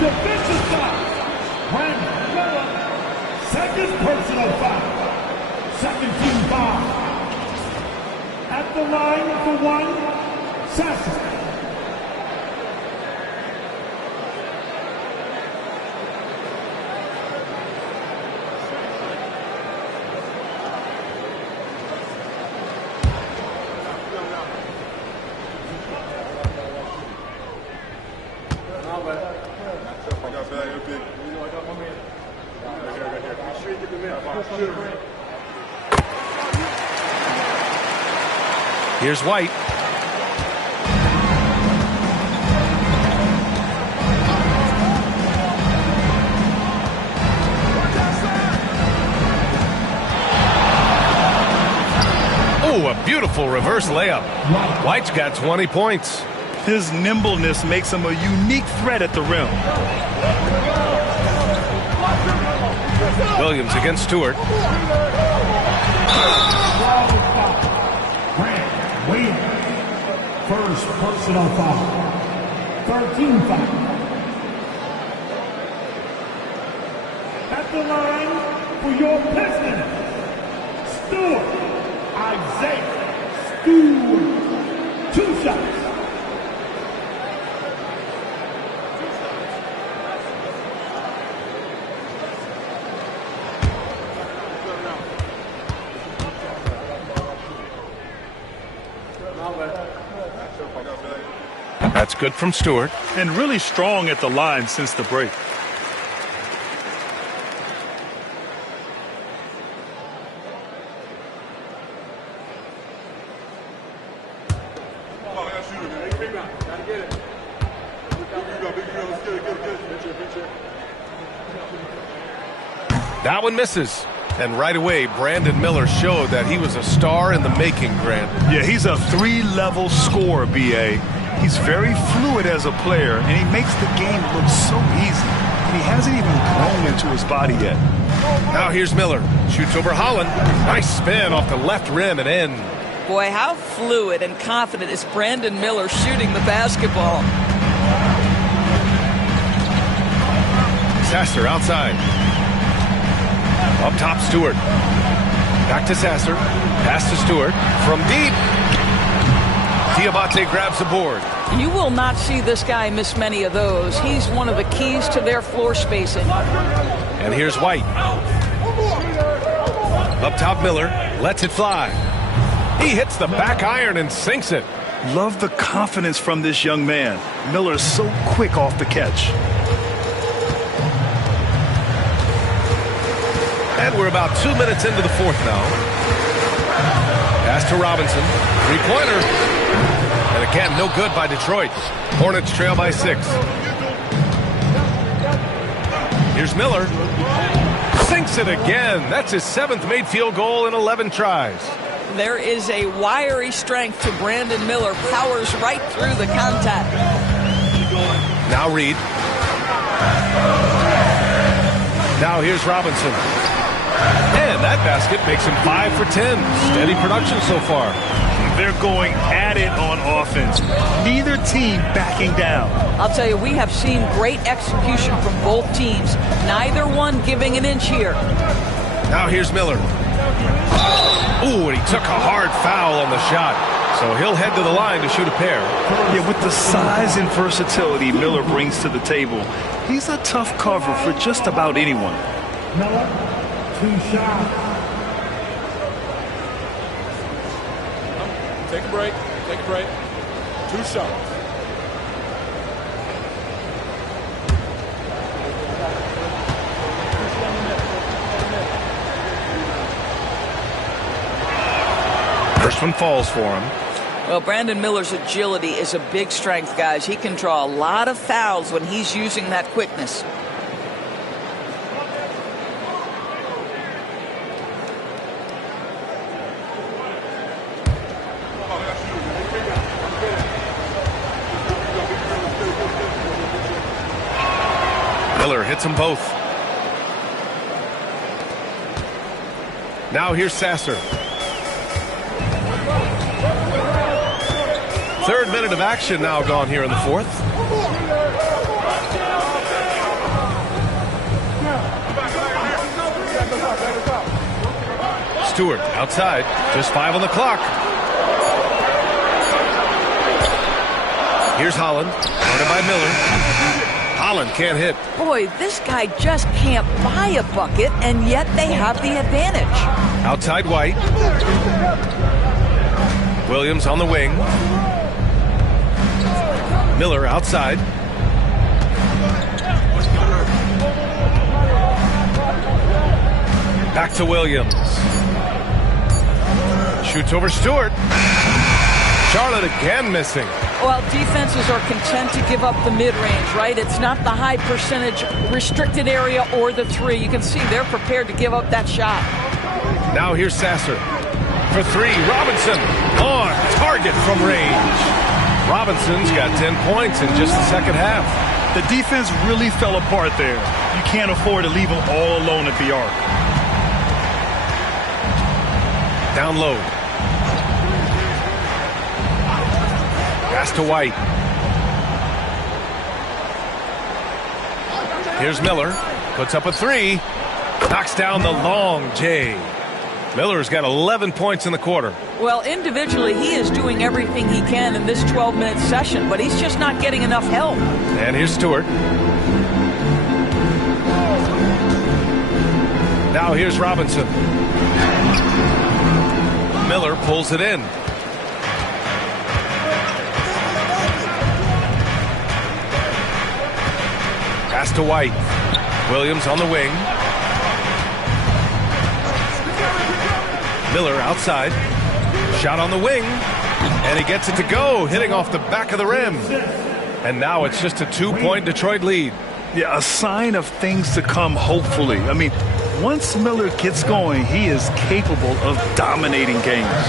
Defensive foul. Brandon Miller. Second personal foul. Second team foul. At the line for 1, Here's White. Oh, a beautiful reverse layup. White's got 20 points. His nimbleness makes him a unique threat at the rim. Williams against Stewart. First personal foul. 13 foul. At the line for your Pistons, Stewart, Isaiah Stewart. 2 shots. That's good from Stewart. And really strong at the line since the break. That one misses. And right away, Brandon Miller showed that he was a star in the making, Grant. Yeah, he's a 3-level scorer, B.A. He's very fluid as a player, and he makes the game look so easy. And he hasn't even grown into his body yet. Now here's Miller. Shoots over Holland. Nice spin off the left rim and in. Boy, how fluid and confident is Brandon Miller shooting the basketball. Sasser outside. Up top, Stewart. Back to Sasser. Pass to Stewart. From deep. Diabate grabs the board. You will not see this guy miss many of those. He's one of the keys to their floor spacing. And here's White. Up top, Miller. Lets it fly. He hits the back iron and sinks it. Love the confidence from this young man. Miller is so quick off the catch. And we're about 2 minutes into the fourth now. Pass to Robinson. Three-pointer. And again, no good by Detroit. Hornets trail by 6. Here's Miller. Sinks it again. That's his 7th made field goal in 11 tries. There is a wiry strength to Brandon Miller. Powers right through the contact. Now Reed. Now here's Robinson. And that basket makes him 5 for 10. Steady production so far. They're going at it on offense. Neither team backing down. I'll tell you, we have seen great execution from both teams. Neither one giving an inch here. Now here's Miller. Ooh, and he took a hard foul on the shot. So he'll head to the line to shoot a pair. Yeah, with the size and versatility Miller brings to the table, he's a tough cover for just about anyone. Miller, 2 shots. Take a break. Take a break. 2 shots. First one falls for him. Well, Brandon Miller's agility is a big strength, guys. He can draw a lot of fouls when he's using that quickness. Miller hits them both. Now here's Sasser. 3rd minute of action now gone here in the 4th. Stewart outside. Just 5 on the clock. Here's Holland, guarded by Miller. Holland can't hit. Boy, this guy just can't buy a bucket, and yet they have the advantage. Outside White. Williams on the wing. Miller outside. Back to Williams. Shoots over Stewart. Charlotte again missing. Well, defenses are content to give up the mid-range, right? It's not the high percentage restricted area or the three. You can see they're prepared to give up that shot. Now here's Sasser. For three, Robinson on target from range. Robinson's got 10 points in just the second half. The defense really fell apart there. You can't afford to leave them all alone at the arc. Down low. Pass to White. Here's Miller. Puts up a three. Knocks down the long J. Miller's got 11 points in the quarter. Well, individually, he is doing everything he can in this 12-minute session, but he's just not getting enough help. And here's Stewart. Now here's Robinson. Miller pulls it in. Pass to White. Williams on the wing. Miller outside. Shot on the wing. And he gets it to go, hitting off the back of the rim. And now it's just a 2-point Detroit lead. Yeah, a sign of things to come, hopefully. I mean, once Miller gets going, he is capable of dominating games.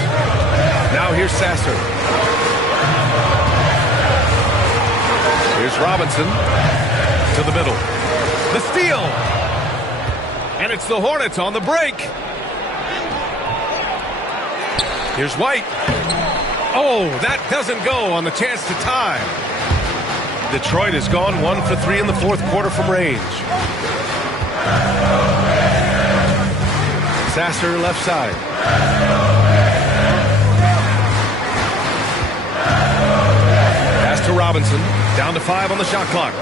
Now here's Sasser. Here's Robinson to the middle. The steal. And it's the Hornets on the break. Here's White. Oh, that doesn't go on the chance to tie. Detroit has gone 1 for 3 in the fourth quarter from range. Sasser left side. Pass to Robinson. Down to 5 on the shot clock.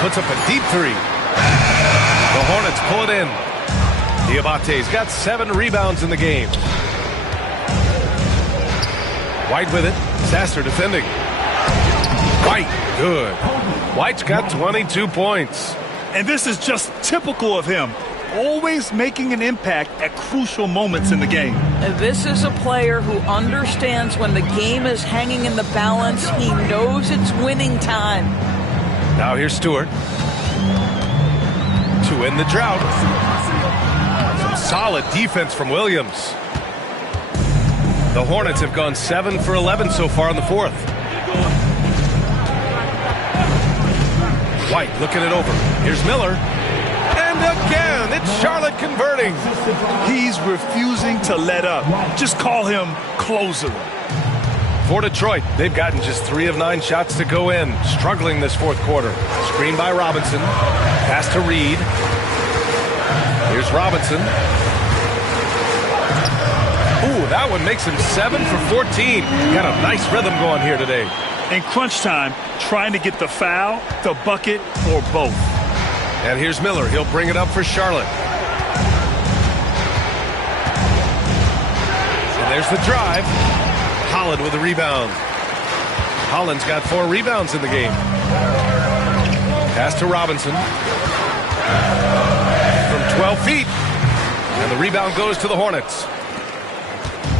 Puts up a deep three. The Hornets pull it in. Diabate's got 7 rebounds in the game. White with it. Sasser defending. White, good. White's got 22 points. And this is just typical of him. Always making an impact at crucial moments in the game. And this is a player who understands when the game is hanging in the balance. He knows it's winning time. Now here's Stewart. To end the drought. Some solid defense from Williams. The Hornets have gone 7 for 11 so far in the fourth. White looking it over. Here's Miller. And again, it's Charlotte converting. He's refusing to let up. Just call him closer. For Detroit, they've gotten just 3 of 9 shots to go in. Struggling this fourth quarter. Screen by Robinson. Pass to Reed. Here's Robinson. Ooh, that one makes him 7 for 14. Got a nice rhythm going here today. In crunch time, trying to get the foul, the bucket, or both. And here's Miller. He'll bring it up for Charlotte. And there's the drive. Holland with a rebound. Holland's got 4 rebounds in the game. Pass to Robinson. From 12 feet. And the rebound goes to the Hornets.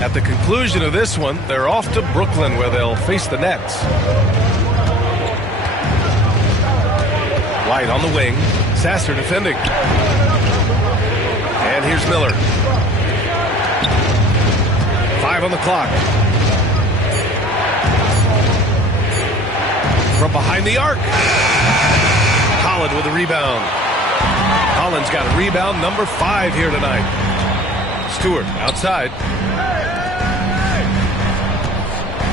At the conclusion of this one, they're off to Brooklyn where they'll face the Nets. White on the wing. Sasser defending. And here's Miller. 5 on the clock. From behind the arc. Holland with a rebound. Holland's got a rebound number 5 here tonight. Stewart outside.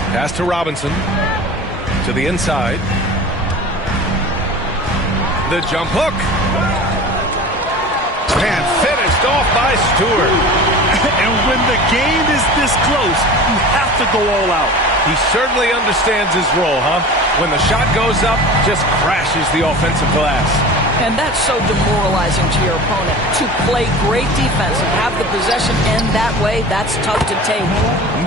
Pass to Robinson. To the inside. The jump hook. And finished off by Stewart. And when the game is this close, you have to go all out. He certainly understands his role, huh? When the shot goes up, just crashes the offensive glass. And that's so demoralizing to your opponent. To play great defense and have the possession end that way, that's tough to take.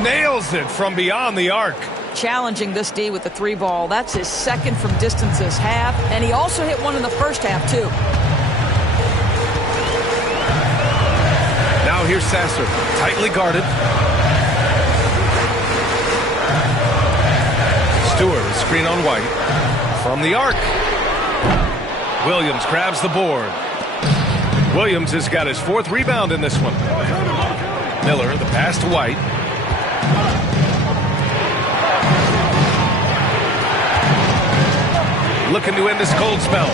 Nails it from beyond the arc. Challenging this D with the 3 ball. That's his second from distance this half. And he also hit one in the first half, too. Now here's Sasser, tightly guarded. Stewart, a screen on White. From the arc. Williams grabs the board. Williams has got his 4th rebound in this one. Miller, the pass to White. Looking to end this cold spell.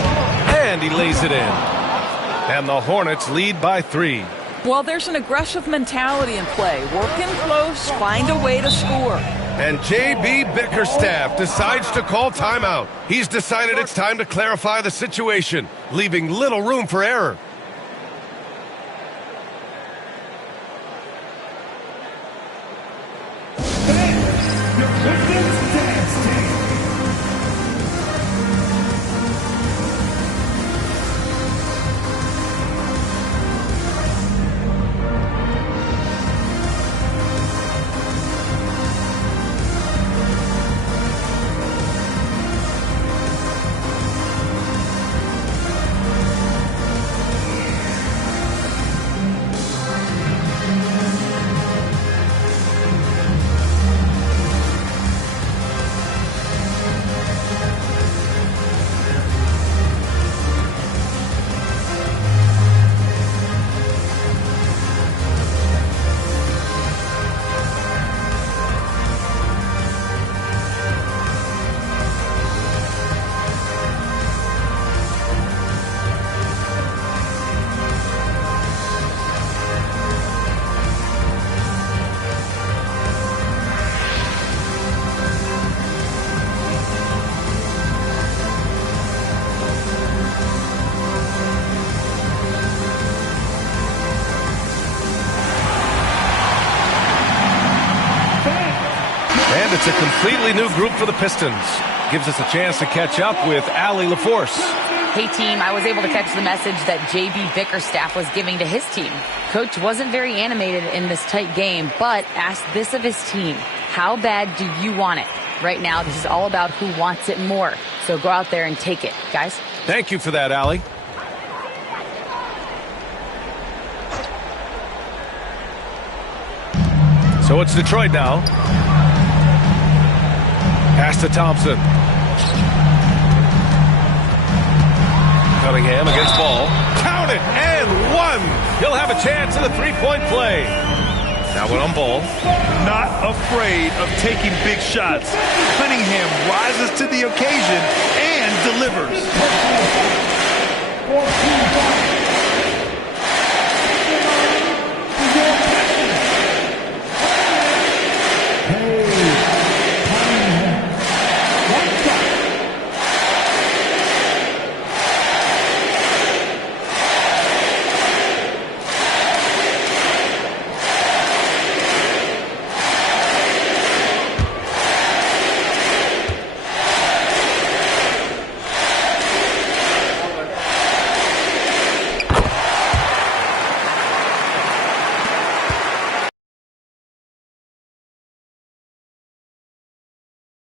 And he lays it in. And the Hornets lead by 3. Well, there's an aggressive mentality in play. Work in close, find a way to score. And J.B. Bickerstaff decides to call timeout. He's decided it's time to clarify the situation, leaving little room for error. It's a completely new group for the Pistons. Gives us a chance to catch up with Allie LaForce. Hey, team, I was able to catch the message that J.B. Bickerstaff was giving to his team. Coach wasn't very animated in this tight game, but asked this of his team. How bad do you want it? Right now, this is all about who wants it more. So go out there and take it, guys. Thank you for that, Allie. So it's Detroit now. Pass to Thompson. Cunningham against Ball. Count it and 1. He'll have a chance at a 3-point play. Now one on Ball. Not afraid of taking big shots. Cunningham rises to the occasion and delivers.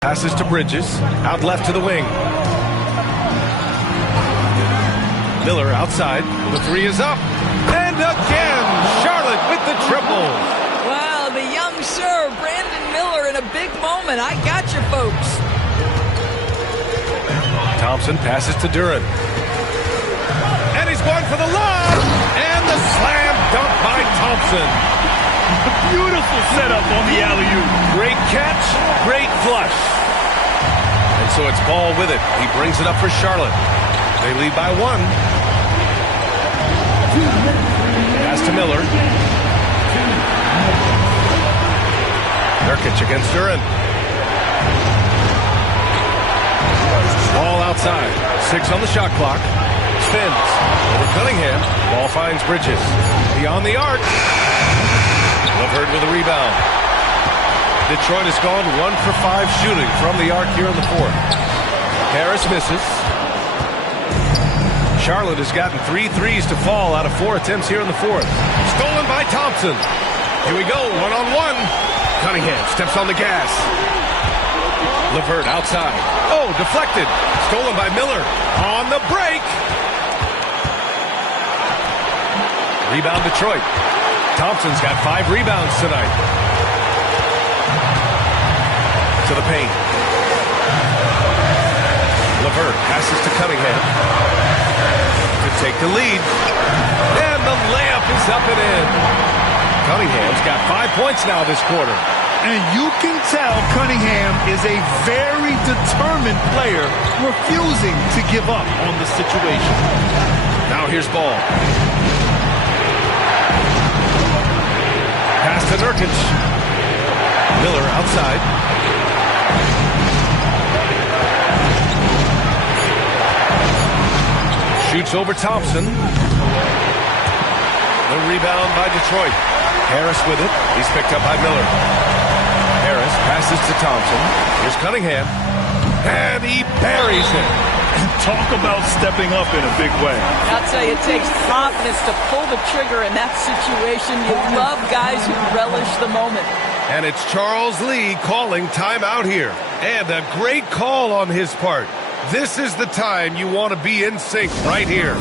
Passes to Bridges. Out left to the wing. Miller outside. The 3 is up. And again, Charlotte with the triple. Wow, the young sir, Brandon Miller, in a big moment. I got you, folks. Thompson passes to Duran. And he's going for the lob. And the slam dunk by Thompson. Beautiful setup on the alley-oop. Great catch, great flush. And so it's Ball with it. He brings it up for Charlotte. They lead by 1. Pass to Miller. Nurkic against Duran. Ball outside. 6 on the shot clock. Spins. Over Cunningham. Ball finds Bridges. Beyond the arc. LeVert with a rebound. Detroit has gone 1 for 5 shooting from the arc here in the fourth. Harris misses. Charlotte has gotten 3 threes to fall out of 4 attempts here in the fourth. Stolen by Thompson. Here we go, one-on-one. Cunningham steps on the gas. LeVert outside. Oh, deflected. Stolen by Miller. On the break. Rebound Detroit. Thompson's got 5 rebounds tonight. To the paint. LeVert passes to Cunningham to take the lead. And the layup is up and in. Cunningham's got 5 points now this quarter. And you can tell Cunningham is a very determined player, refusing to give up on the situation. Now here's Ball. Pass to Nurkic. Miller outside. Shoots over Thompson. The rebound by Detroit. Harris with it. He's picked up by Miller. Harris passes to Thompson. Here's Cunningham. And he buries it. Talk about stepping up in a big way. I'll tell you, it takes confidence to pull the trigger in that situation. You love guys who relish the moment. And it's Charles Lee calling timeout here. And a great call on his part. This is the time you want to be in sync right here.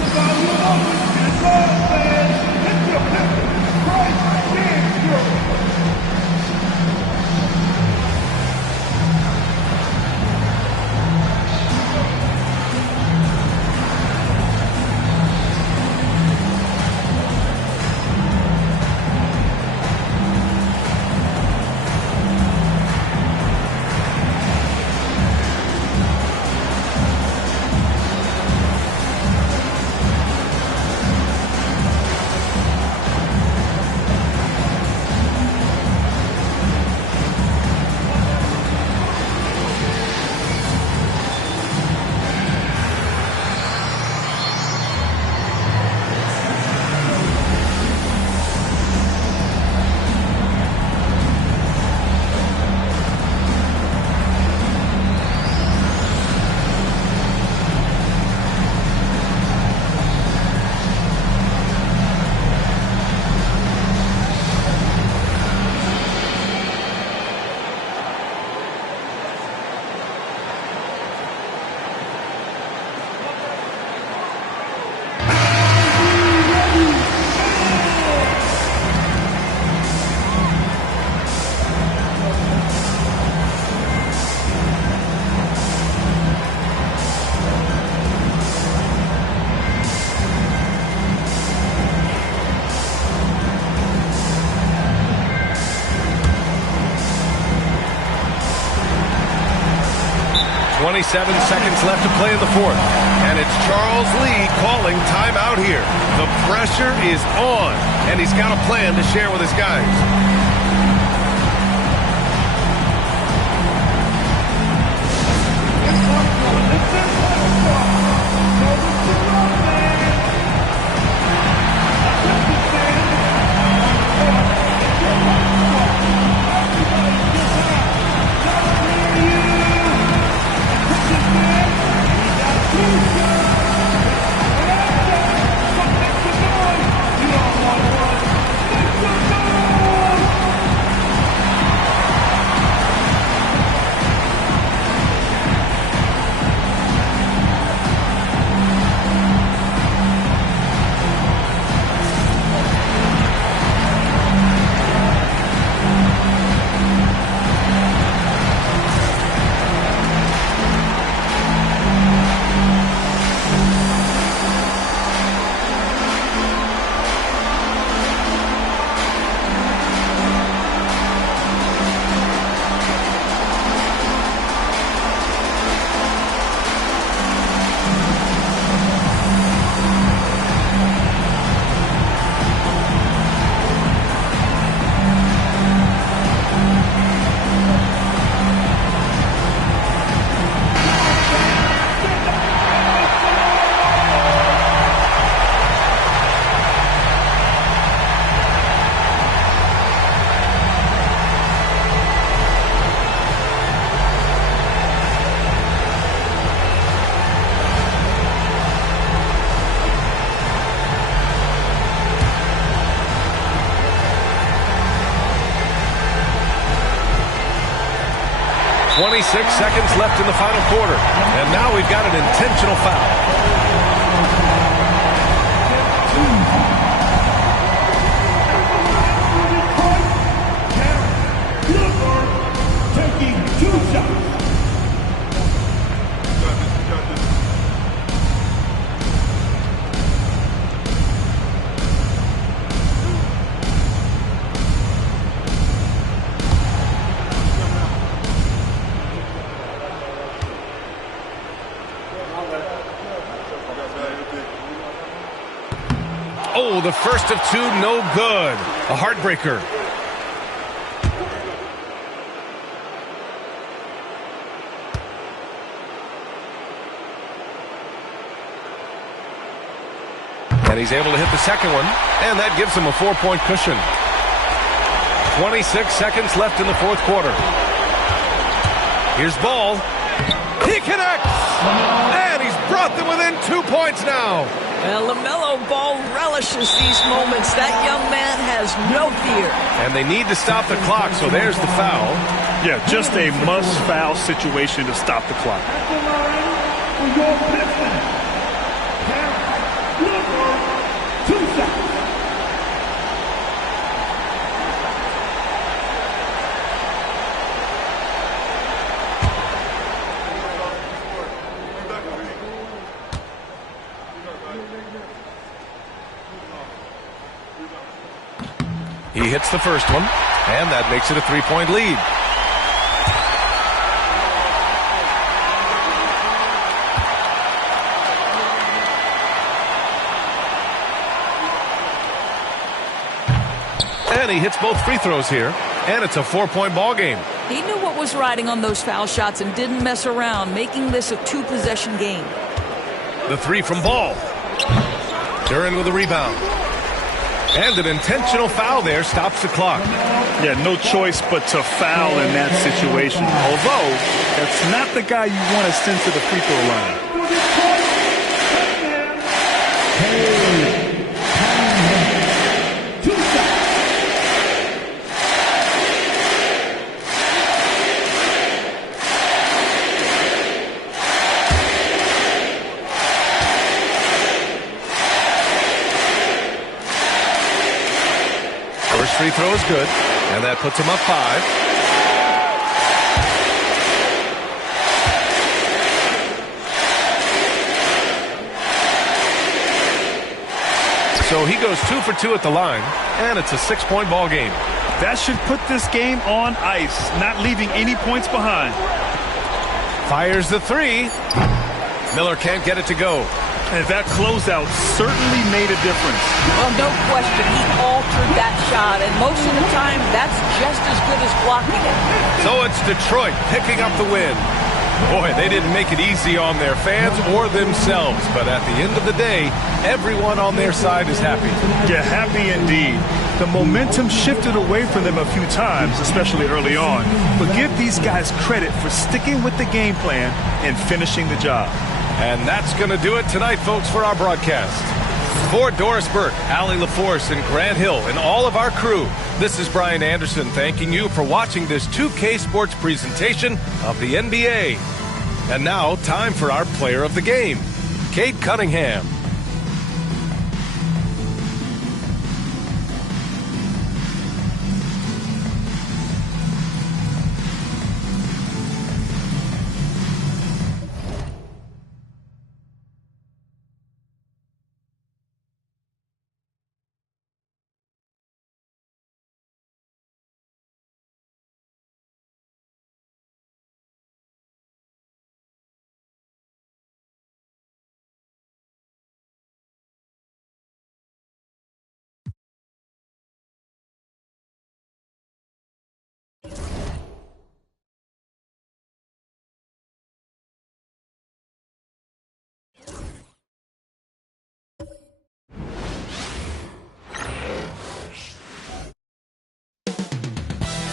27 seconds left to play in the fourth. And it's Charles Lee calling timeout here. The pressure is on, and he's got a plan to share with his guys. 26 seconds left in the final quarter. And now we've got an intentional foul. Oh, the first of two, no good. A heartbreaker. And he's able to hit the second one, and that gives him a 4-point cushion. 26 seconds left in the fourth quarter. Here's Ball. He connects! And he's brought them within 2 points now. Well, LaMelo Ball relishes these moments. That young man has no fear. And they need to stop the clock, so there's the foul. Yeah, just a must-foul situation to stop the clock. He hits the first one, and that makes it a 3-point lead. And he hits both free throws here, and it's a 4-point ball game. He knew what was riding on those foul shots and didn't mess around, making this a 2-possession game. The three from Ball. Duran with a rebound. And an intentional foul there stops the clock. Yeah, no choice but to foul in that situation. Although, that's not the guy you want to send to the free throw line. Free throw is good, and that puts him up 5. So he goes 2 for 2 at the line, and it's a 6-point ball game. That should put this game on ice, not leaving any points behind. Fires the three. Miller can't get it to go. And that closeout certainly made a difference. Well, no question. He altered that shot, and most of the time, that's just as good as blocking it. So it's Detroit picking up the win. Boy, they didn't make it easy on their fans or themselves, but at the end of the day, everyone on their side is happy. Yeah, happy indeed. The momentum shifted away from them a few times, especially early on. But give these guys credit for sticking with the game plan and finishing the job. And that's going to do it tonight, folks, for our broadcast. For Doris Burke, Allie LaForce, and Grant Hill, and all of our crew, this is Brian Anderson thanking you for watching this 2K Sports presentation of the NBA. And now, time for our player of the game, Kate Cunningham.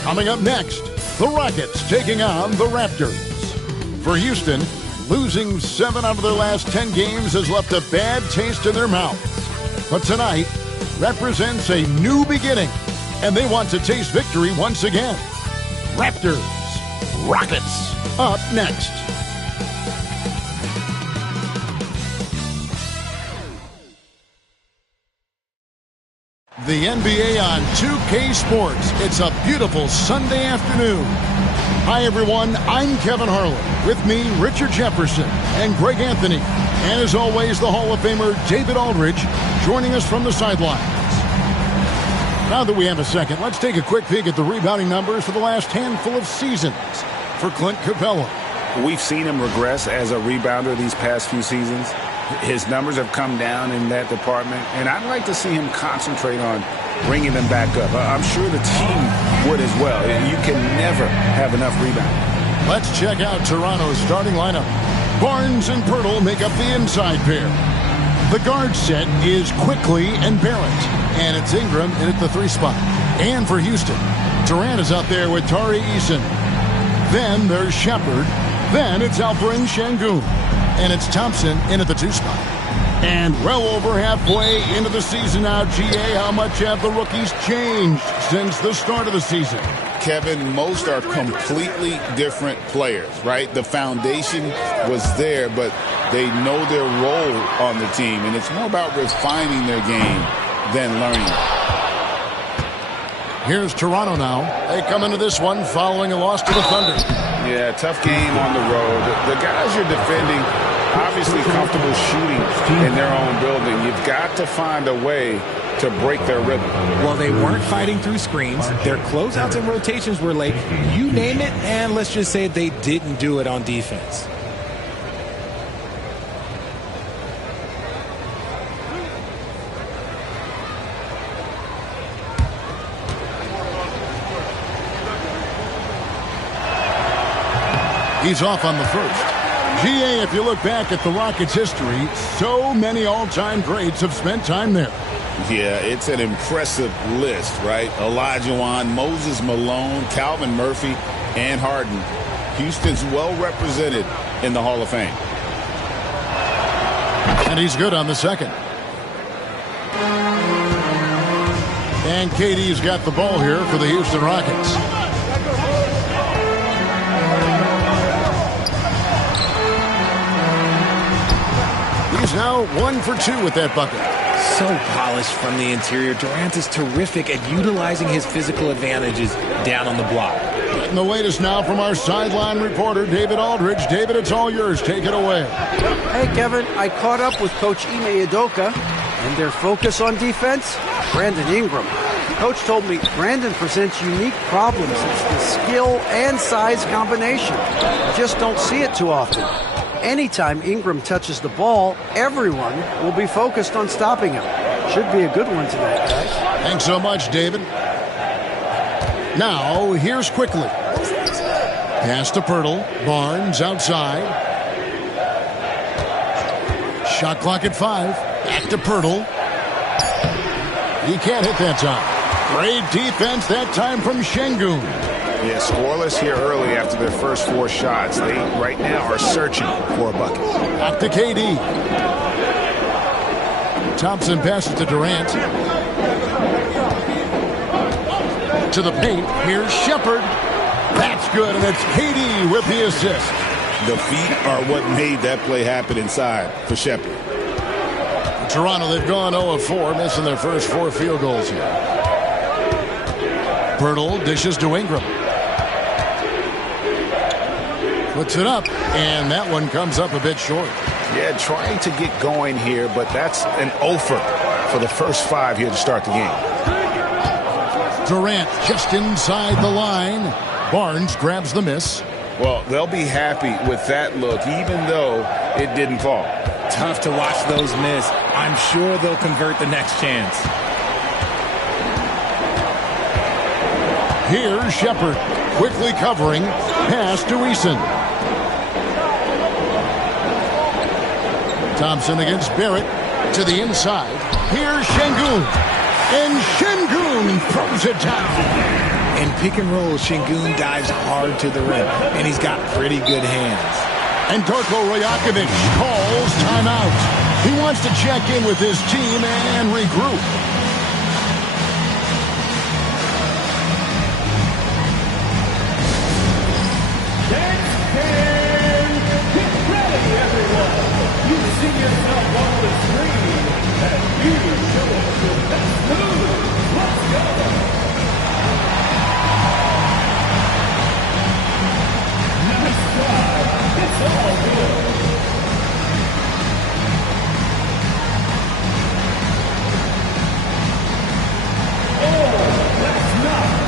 Coming up next, the Rockets taking on the Raptors. For Houston, losing 7 out of their last 10 games has left a bad taste in their mouths. But tonight represents a new beginning, and they want to taste victory once again. Raptors, Rockets. up next. The NBA on 2K Sports. It's a beautiful Sunday afternoon. Hi, everyone. I'm Kevin Harlan. With me, Richard Jefferson and Greg Anthony. And as always, the Hall of Famer David Aldridge joining us from the sidelines. Now that we have a second, let's take a quick peek at the rebounding numbers for the last handful of seasons for Clint Capella. We've seen him regress as a rebounder these past few seasons. His numbers have come down in that department, and I'd like to see him concentrate on bringing them back up. I'm sure the team would as well. You can never have enough rebounding. Let's check out Toronto's starting lineup. Barnes and Pirtle make up the inside pair. The guard set is Quickly and Barrett, and it's Ingram in at the 3 spot. And for Houston, Durant is out there with Tari Eason. Then there's Shepard. Then it's Alperen Şengün. And it's Thompson in at the 2 spot. And well over halfway into the season now, GA, how much have the rookies changed since the start of the season? Kevin, most are completely different players, right? The foundation was there, but they know their role on the team, and it's more about refining their game than learning it. Here's Toronto now. They come into this one following a loss to the Thunder. Yeah, tough game on the road. The guys you're defending, obviously comfortable shooting in their own building. You've got to find a way to break their rhythm. Well, they weren't fighting through screens. Their closeouts and rotations were late. You name it, and let's just say they didn't do it on defense. He's off on the first. GA, if you look back at the Rockets' history, so many all-time greats have spent time there. Yeah, it's an impressive list, right? Olajuwon, Moses Malone, Calvin Murphy, and Harden. Houston's well represented in the Hall of Fame. And he's good on the second. And KD's got the ball here for the Houston Rockets. He's now 1 for 2 with that bucket. So polished from the interior. Durant is terrific at utilizing his physical advantages down on the block. Getting the latest now from our sideline reporter, David Aldridge. David, it's all yours. Take it away. Hey, Kevin, I caught up with Coach Ime Udoka, and their focus on defense, Brandon Ingram. Coach told me Brandon presents unique problems. It's the skill and size combination. You just don't see it too often. Anytime Ingram touches the ball, everyone will be focused on stopping him. Should be a good one tonight, guys. Thanks so much, David. Now, here's Quickly. Pass to Pirtle. Barnes outside. Shot clock at 5. Back to Pirtle. He can't hit that time. Great defense that time from Şengün. Yeah, scoreless here early after their first 4 shots. They right now are searching for a bucket. Back to KD. Thompson passes to Durant. To the paint. Here's Shepard. That's good, and it's KD with the assist. The feet are what made that play happen inside for Shepard. Toronto, they've gone 0 of 4, missing their first 4 field goals here. Pirtle dishes to Ingram. Puts it up, and that one comes up a bit short. Yeah, trying to get going here, but that's an offer for the first 5 here to start the game. Durant just inside the line. Barnes grabs the miss. Well, they'll be happy with that look, even though it didn't fall. Tough to watch those miss. I'm sure they'll convert the next chance. Here's Shepard, quickly covering. Pass to Eason. Thompson against Barrett to the inside. Here's Şengün. And Şengün throws it down. In pick and roll, Şengün dives hard to the rim, and he's got pretty good hands. And Darko Rajakovic calls timeout. He wants to check in with his team and regroup. Next game. see yourself on the screen and you show us your best move. Let's go. Nice try. It's all good. Oh, that's nice.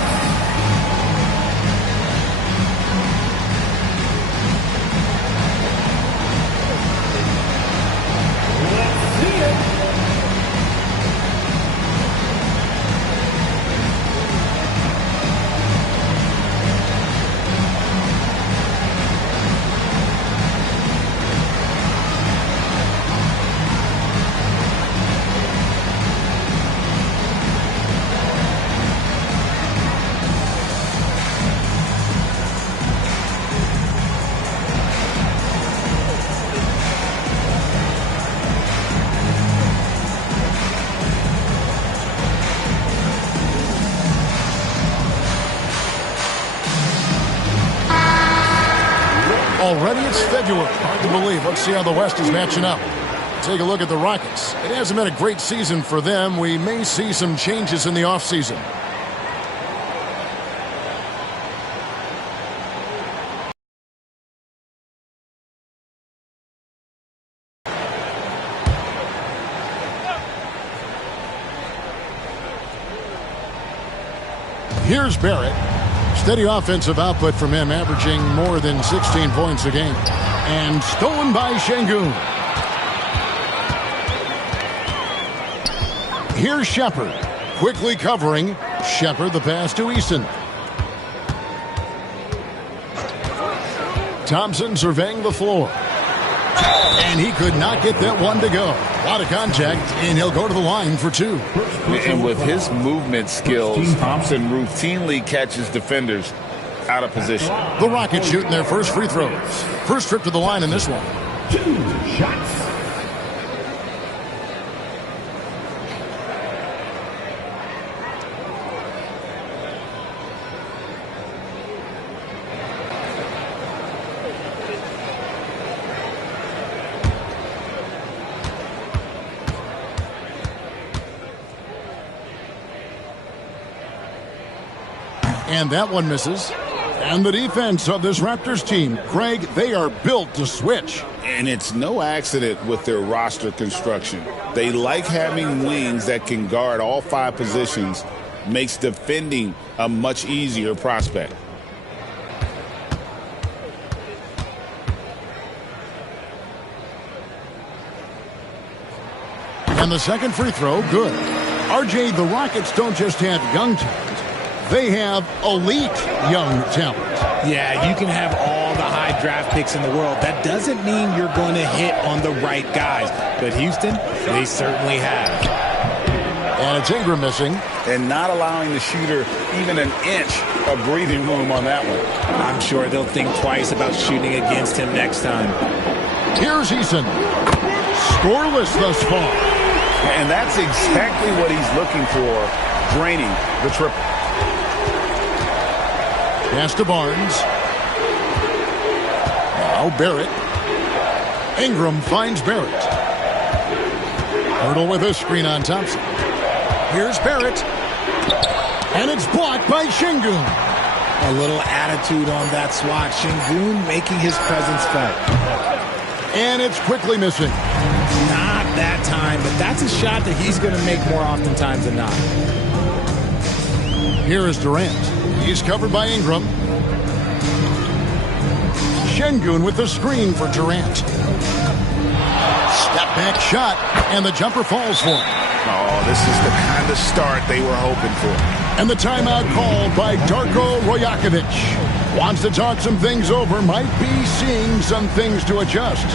Let's see it. Already it's February. Hard to believe. Let's see how the West is matching up. Take a look at the Rockets. It hasn't been a great season for them. We may see some changes in the offseason. Here's Barrett. Steady offensive output from him, averaging more than 16 points a game. And stolen by Şengün. Here's Shepard. Quickly covering. Shepard the pass to Eason. Thompson surveying the floor. And he could not get that one to go. A lot of contact, and he'll go to the line for two. And with his movement skills, Thompson routinely catches defenders out of position. The Rockets shooting their first free throws. First trip to the line in this one. 2 shots. And that one misses. And the defense of this Raptors team, Craig, they are built to switch. And it's no accident with their roster construction. They like having wings that can guard all 5 positions, makes defending a much easier prospect. And the second free throw, good. RJ, the Rockets don't just have young talent. They have elite young talent. Yeah, you can have all the high draft picks in the world. That doesn't mean you're going to hit on the right guys. But Houston, they certainly have. And it's Ingram missing. And not allowing the shooter even an inch of breathing room on that one. I'm sure they'll think twice about shooting against him next time. Here's Eason. Scoreless thus far. And that's exactly what he's looking for, draining the triple. Pass to Barnes. Now Barrett. Ingram finds Barrett. Hurdle with a screen on Thompson. Here's Barrett. And it's blocked by Şengün. A little attitude on that swat. Şengün making his presence felt. And it's quickly missing. Not that time, but that's a shot that he's going to make more oftentimes than not. Here is Durant. He's covered by Ingram. Şengün with the screen for Durant. Step back shot, and the jumper falls for him. Oh, this is the kind of start they were hoping for. And the timeout called by Darko Rajakovic. Wants to talk some things over, might be seeing some things to adjust.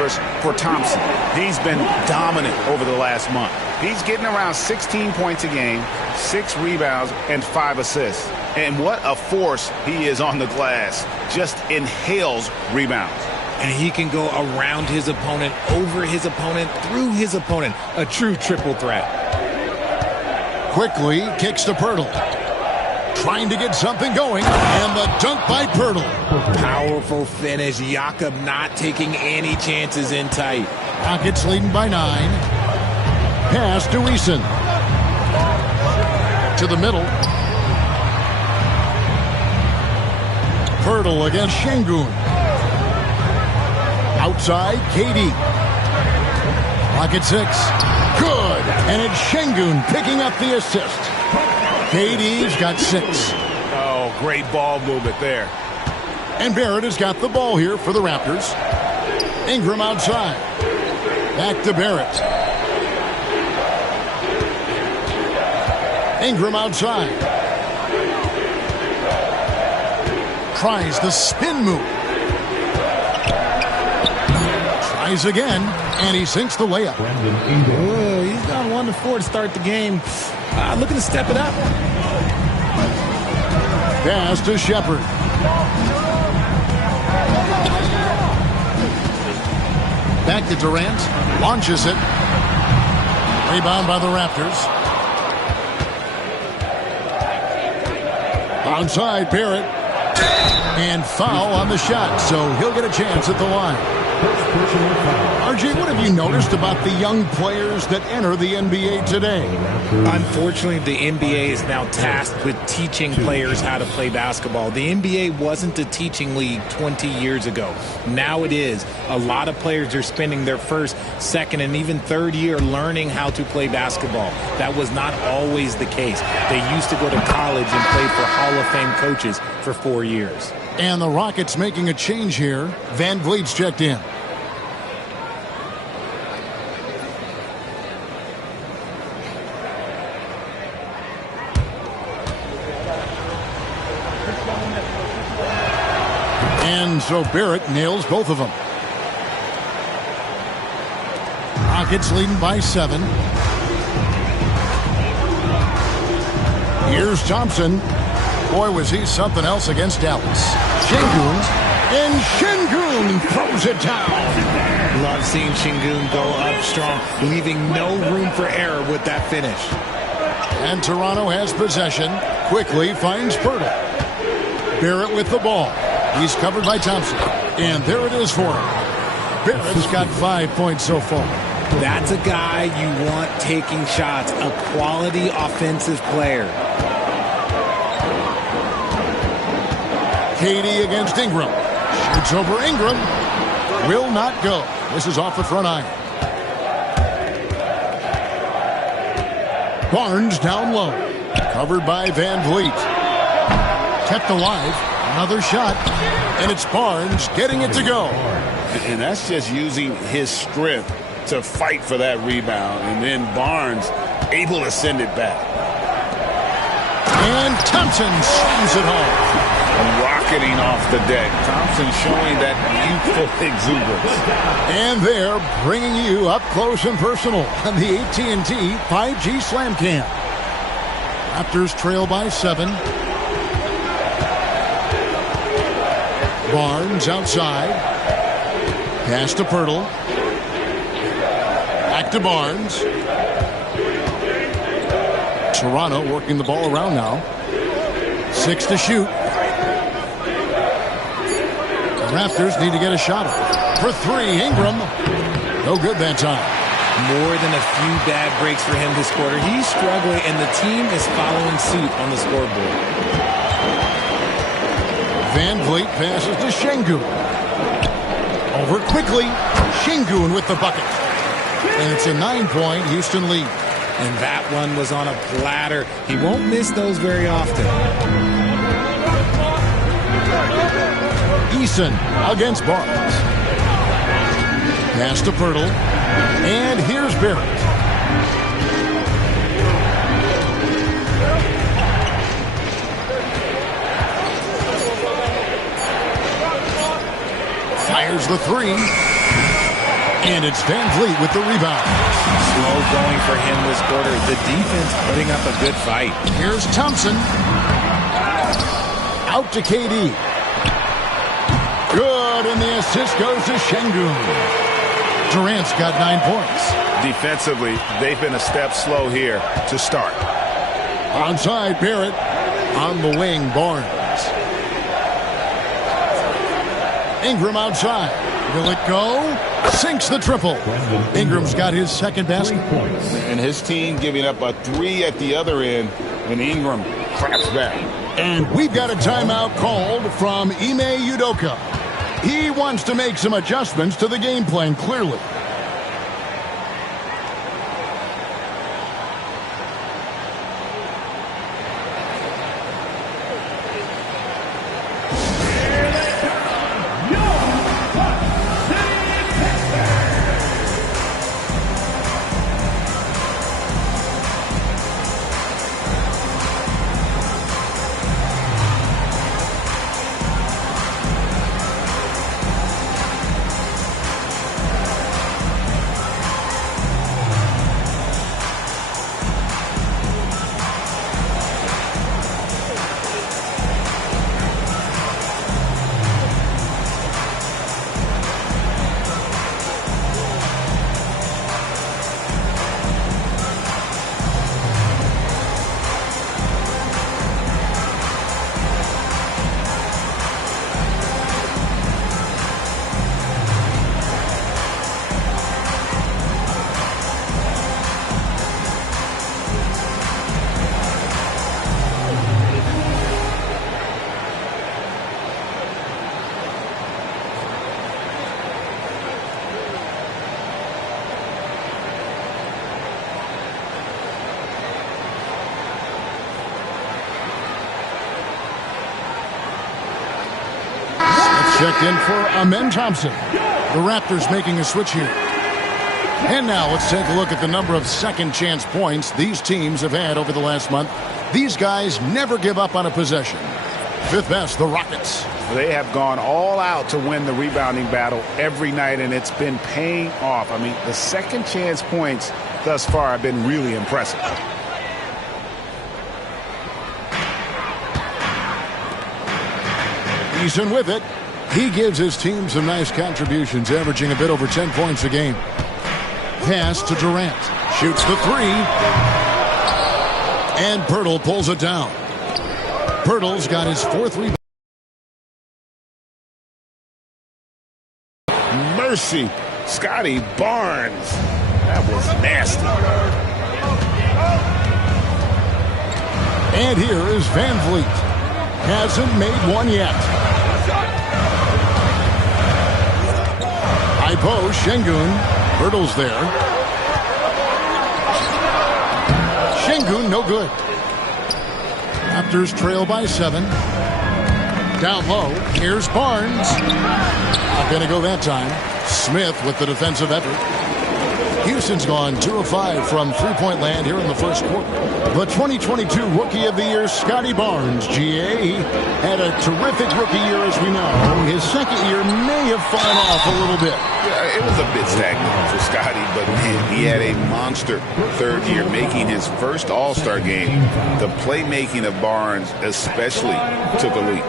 numbers for Thompson. He's been dominant over the last month. He's getting around 16 points a game, 6 rebounds, and 5 assists. And what a force he is on the glass. Just inhales rebounds. And he can go around his opponent, over his opponent, through his opponent. A true triple threat. Quickly kicks to Pirtle. Trying to get something going, and the dunk by Pirtle. Powerful finish. Jakob not taking any chances in tight. Rockets leading by 9. Pass to Eason. To the middle. Pirtle against Şengün. Outside, KD. Rocket 6. Good. And it's Şengün picking up the assist. KD's got 6. Oh, great ball movement there. And Barrett has got the ball here for the Raptors. Ingram outside. Back to Barrett. Ingram outside. Tries the spin move. Tries again, and he sinks the layup. Whoa, he's gone 1-4 to start the game. Looking to step it up. Pass to Shepard. Back to Durant. Launches it. Rebound by the Raptors. Outside, Barrett. And foul on the shot, so he'll get a chance at the line. RJ, what have you noticed about the young players that enter the NBA today? Unfortunately, the NBA is now tasked with teaching players how to play basketball. The NBA wasn't a teaching league 20 years ago. Now it is. A lot of players are spending their first, second, and even third year learning how to play basketball. That was not always the case. They used to go to college and play for Hall of Fame coaches for 4 years. And the Rockets making a change here. Van Vliet's checked in. And so Barrett nails both of them. Rockets leading by 7. Here's Thompson. Boy, was he something else against Dallas. Şengün, and Şengün throws it down. Love seeing Şengün go up strong, leaving no room for error with that finish. And Toronto has possession. Quickly finds Pirtle. Barrett with the ball. He's covered by Thompson. And there it is for him. Barrett's got 5 points so far. That's a guy you want taking shots, a quality offensive player. KD against Ingram. Shoots over Ingram. Will not go. This is off the front iron. Barnes down low. Covered by Van Vliet. Kept alive. Another shot. And it's Barnes getting it to go. And that's just using his strength to fight for that rebound. And then Barnes able to send it back. And Thompson slams it home. Rocketing off the deck. Thompson showing that youthful exuberance. And they're bringing you up close and personal on the AT&T 5G Slam Cam. Raptors trail by 7. Barnes outside. Pass to Pirtle. Back to Barnes. Toronto working the ball around now. 6 to shoot. Raptors need to get a shot up. For 3, Ingram. No good that time. More than a few bad breaks for him this quarter. He's struggling, and the team is following suit on the scoreboard. Van Vliet passes to Şengün. Over quickly. Şengün with the bucket. And it's a 9-point Houston lead. And that one was on a platter. He won't miss those very often. Eason against Barnes. Pass to Pirtle. And here's Barrett. Fires the 3. And it's Van Vliet with the rebound. Slow going for him this quarter. The defense putting up a good fight. Here's Thompson. Out to KD. Good, and the assist goes to Şengün. Durant's got 9 points. Defensively, they've been a step slow here to start. Onside, Barrett. On the wing, Barnes. Ingram outside. Will it go? Sinks the triple. Ingram's got his second basket. And his team giving up a 3 at the other end, and Ingram claps back. And we've got a timeout called from Ime Udoka. He wants to make some adjustments to the game plan, clearly. Checked in for Amen Thompson. The Raptors making a switch here. And now let's take a look at the number of second chance points these teams have had over the last month. These guys never give up on a possession. Fifth best, the Rockets. They have gone all out to win the rebounding battle every night, and it's been paying off. I mean, the second chance points thus far have been really impressive. Eason with it. He gives his team some nice contributions, averaging a bit over 10 points a game. Pass to Durant. Shoots the 3. And Pirtle pulls it down. Pirtle's got his 4th rebound. Mercy. Scotty Barnes. That was nasty. And here is Van Vliet. Hasn't made one yet. High post, Şengün. Pirtle's there. Şengün, no good. Raptors trail by 7. Down low, here's Barnes. Not going to go that time. Smith with the defensive effort. Houston's gone 2 of 5 from three-point land here in the first quarter. The 2022 Rookie of the Year, Scotty Barnes, GA. He had a terrific rookie year, as we know. His second year may have fallen off a little bit. Yeah, it was a bit stagnant for Scotty, but man, he had a monster third year, making his first All-Star game. The playmaking of Barnes especially took a leap.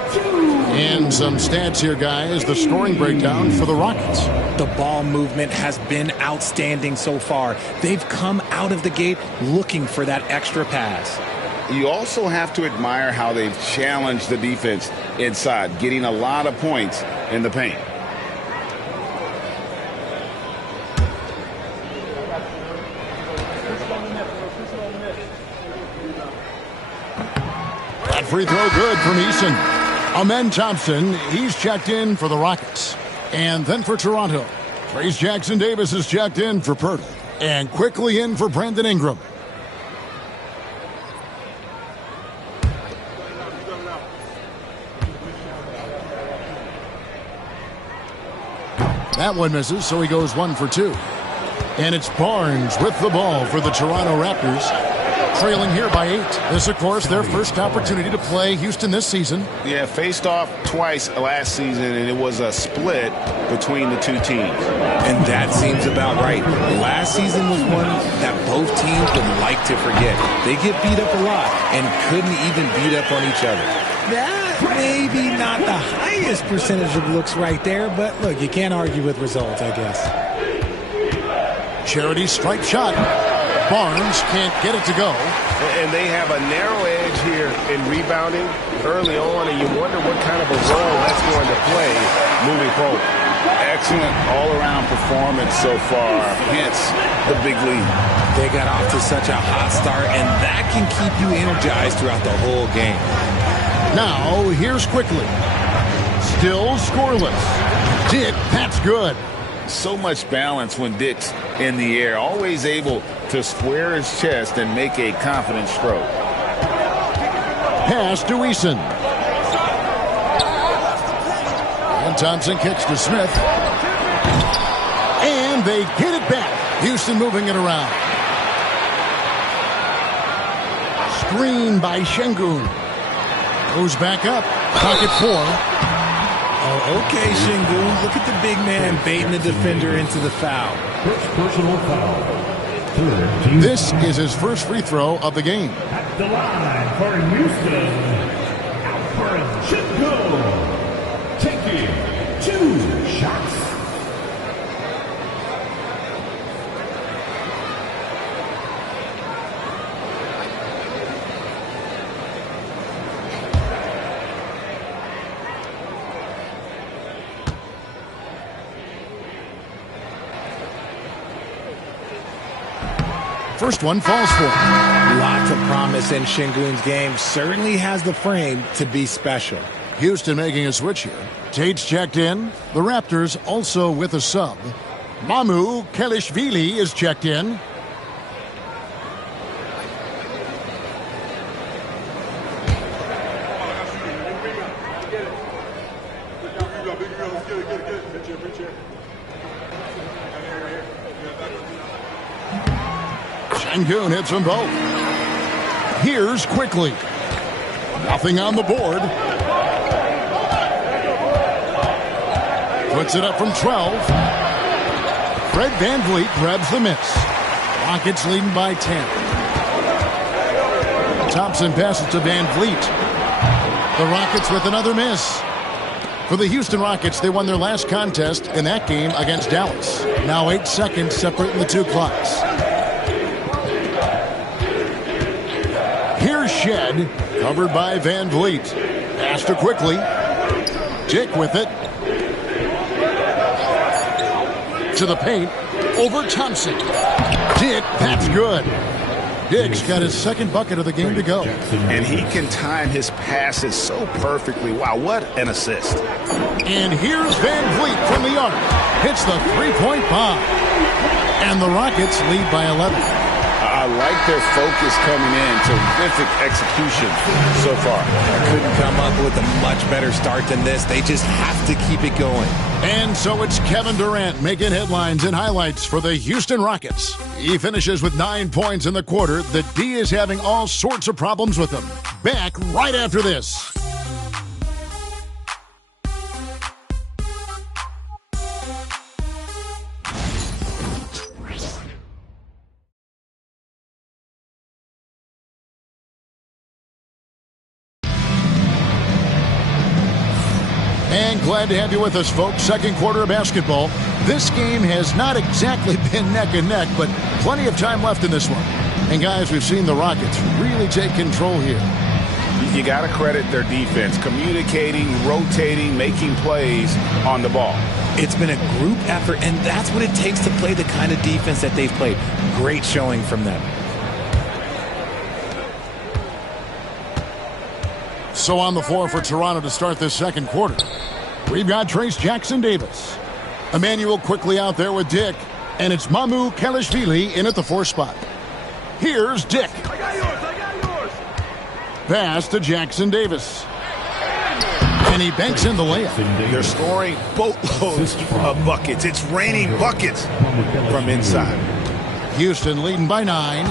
And some stats here, guys. The scoring breakdown for the Rockets. The ball movement has been outstanding so far. They've come out of the gate looking for that extra pass. You also have to admire how they've challenged the defense inside, getting a lot of points in the paint. That free throw good from Eason. Amen Thompson, he's checked in for the Rockets. And then for Toronto, Trace Jackson-Davis is checked in for Pirtle. And quickly in for Brandon Ingram. That one misses, so he goes 1 for 2. And it's Barnes with the ball for the Toronto Raptors. trailing here by 8. This, of course, their first opportunity to play Houston this season. Yeah, faced off twice last season, and it was a split between the two teams. And that seems about right. Last season was one that both teams would like to forget. They get beat up a lot and couldn't even beat up on each other. That maybe not the highest percentage of looks right there, but look, you can't argue with results, I guess. Charity strike shot. Barnes can't get it to go. And they have a narrow edge here in rebounding early on, and you wonder what kind of a role that's going to play moving forward. Excellent all-around performance so far, hence the big lead. They got off to such a hot start, and that can keep you energized throughout the whole game. Now, here's Quickly. Still scoreless. Dick, that's good. So much balance when Dick's in the air, always able to square his chest and make a confident stroke. Pass to Eason. And Thompson kicks to Smith. And they get it back. Houston moving it around. Screen by Şengün. Goes back up. Pocket 4. Oh, okay, Şengün. Look at the big man baiting the defender into the foul. First personal foul. This is his first free throw of the game. At the line for Houston, Alperen Şengün, taking 2 shots. First one falls for him. Lots of promise in Şengün's game. Certainly has the frame to be special. Houston making a switch here. Tate's checked in. The Raptors also with a sub. Mamu Kelishvili is checked in. Şengün hits them both. Here's Quickly. Nothing on the board. Puts it up from 12. Fred VanVleet grabs the miss. Rockets leading by 10. Thompson passes to VanVleet. The Rockets with another miss. For the Houston Rockets, they won their last contest in that game against Dallas. Now 8 seconds separating the two clocks. Here's Shed, covered by VanVleet. Pass to Quickly. Dick with it. To the paint. Over Thompson. Dick, that's good. Dick's got his second bucket of the game to go. And he can time his passes so perfectly. Wow, what an assist. And here's VanVleet from the arc. Hits the three-point bomb. And the Rockets lead by 11. I like their focus coming in. Terrific execution so far. Couldn't come up with a much better start than this. They just have to keep it going. And so it's Kevin Durant making headlines and highlights for the Houston Rockets. He finishes with 9 points in the quarter. The D is having all sorts of problems with him. Back right after this. And glad to have you with us, folks. Second quarter of basketball. This game has not exactly been neck and neck, but plenty of time left in this one. And guys, we've seen the Rockets really take control here. You got to credit their defense, communicating, rotating, making plays on the ball. It's been a group effort, and that's what it takes to play the kind of defense that they've played. Great showing from them. So on the floor for Toronto to start this second quarter, we've got Trace Jackson-Davis. Emmanuel Quickly out there with Dick, and it's Mamu Kelishvili in at the 4 spot. Here's Dick. I got yours. Pass to Jackson-Davis. And he banks in the layup. They're scoring boatloads of buckets. It's raining buckets from inside. Houston leading by 9.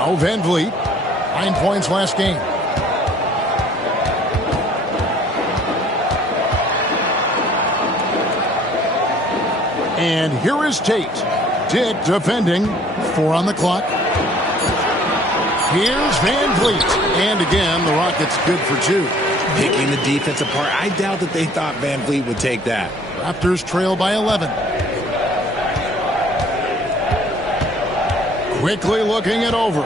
Now Van Vliet, 9 points last game. And here is Tate. Tate defending. 4 on the clock. Here's Van Vliet. And again, the Rockets good for 2. Picking the defense apart. I doubt that they thought Van Vliet would take that. Raptors trail by 11. Quickly looking it over.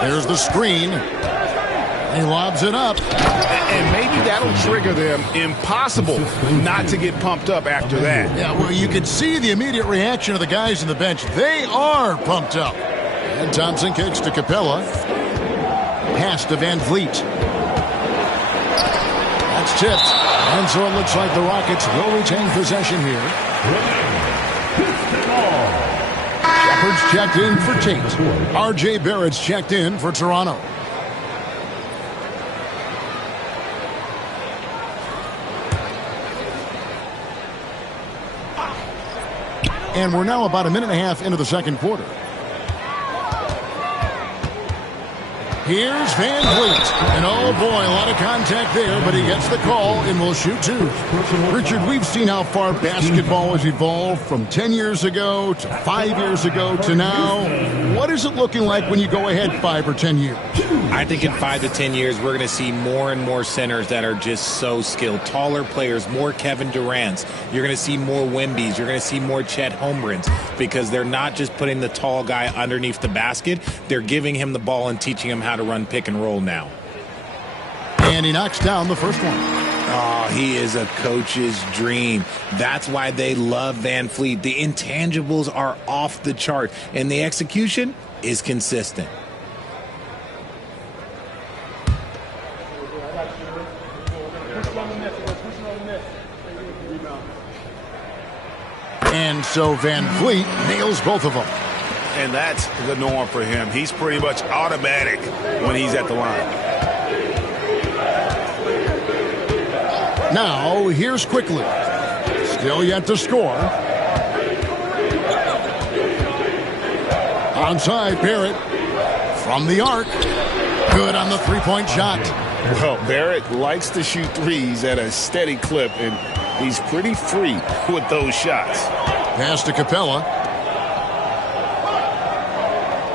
There's the screen. He lobs it up. And maybe that'll trigger them. Impossible not to get pumped up after that. Yeah, well, you can see the immediate reaction of the guys on the bench. They are pumped up. And Thompson kicks to Capella. Pass to Van Vliet. That's tipped. And so it looks like the Rockets will retain possession here. Shepard's checked in for Tate. R.J. Barrett's checked in for Toronto. And we're now about a minute and a half into the second quarter. Here's Van Vliet. And oh boy, a lot of contact there, but he gets the call and will shoot 2. Richard, we've seen how far basketball has evolved from 10 years ago to 5 years ago to now. What is it looking like when you go ahead 5 or 10 years? I think in 5 to 10 years, we're going to see more and more centers that are just so skilled. Taller players, more Kevin Durant's. You're going to see more Wemby's. You're going to see more Chet Holmgrens because they're not just putting the tall guy underneath the basket. They're giving him the ball and teaching him how to run pick and roll now. And he knocks down the first one. Oh, he is a coach's dream. That's why they love Van Vliet. The intangibles are off the chart, and the execution is consistent. And so Van Vliet nails both of them. And that's the norm for him. He's pretty much automatic when he's at the line. Now, here's Quickly. Still yet to score. Onside, Barrett. From the arc. Good on the three-point shot. Well, Barrett likes to shoot threes at a steady clip, and he's pretty free with those shots. Pass to Capella.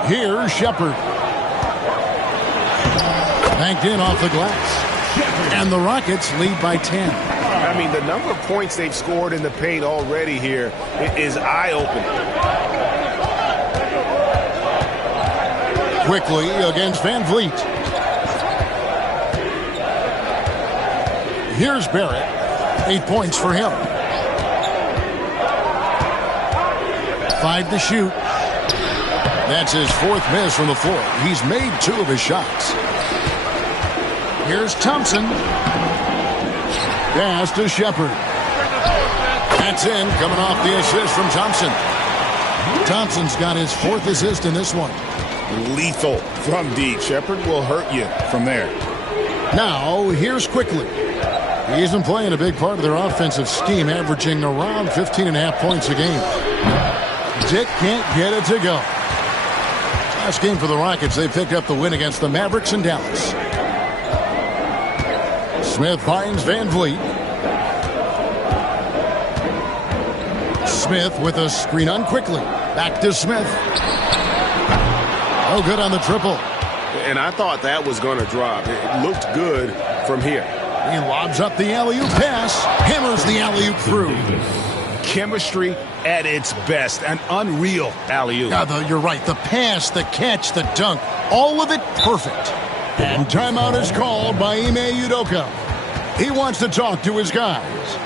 Here's Shepard. Banked in off the glass. And the Rockets lead by 10. I mean, the number of points they've scored in the paint already here is eye-opening. Quickly against Van Vliet. Here's Barrett. 8 points for him. 5 to shoot. That's his 4th miss from the floor. He's made 2 of his shots. Here's Thompson. Pass to Shepard. That's in, coming off the assist from Thompson. Thompson's got his 4th assist in this one. Lethal from deep. Shepard will hurt you from there. Now, here's Quickly. He's been playing a big part of their offensive scheme, averaging around 15.5 points a game. Dick can't get it to go. Last game for the Rockets, they picked up the win against the Mavericks in Dallas. Smith finds Van Vliet. Smith with a screen on Quickly. Back to Smith. Oh, good on the triple. And I thought that was going to drop. It looked good from here. He lobs up the alley-oop pass. Hammers the alley-oop through. Chemistry at its best. An unreal alley-oop. You're right. The pass, the catch, the dunk. All of it perfect. And timeout is called by Ime Udoka. He wants to talk to his guys.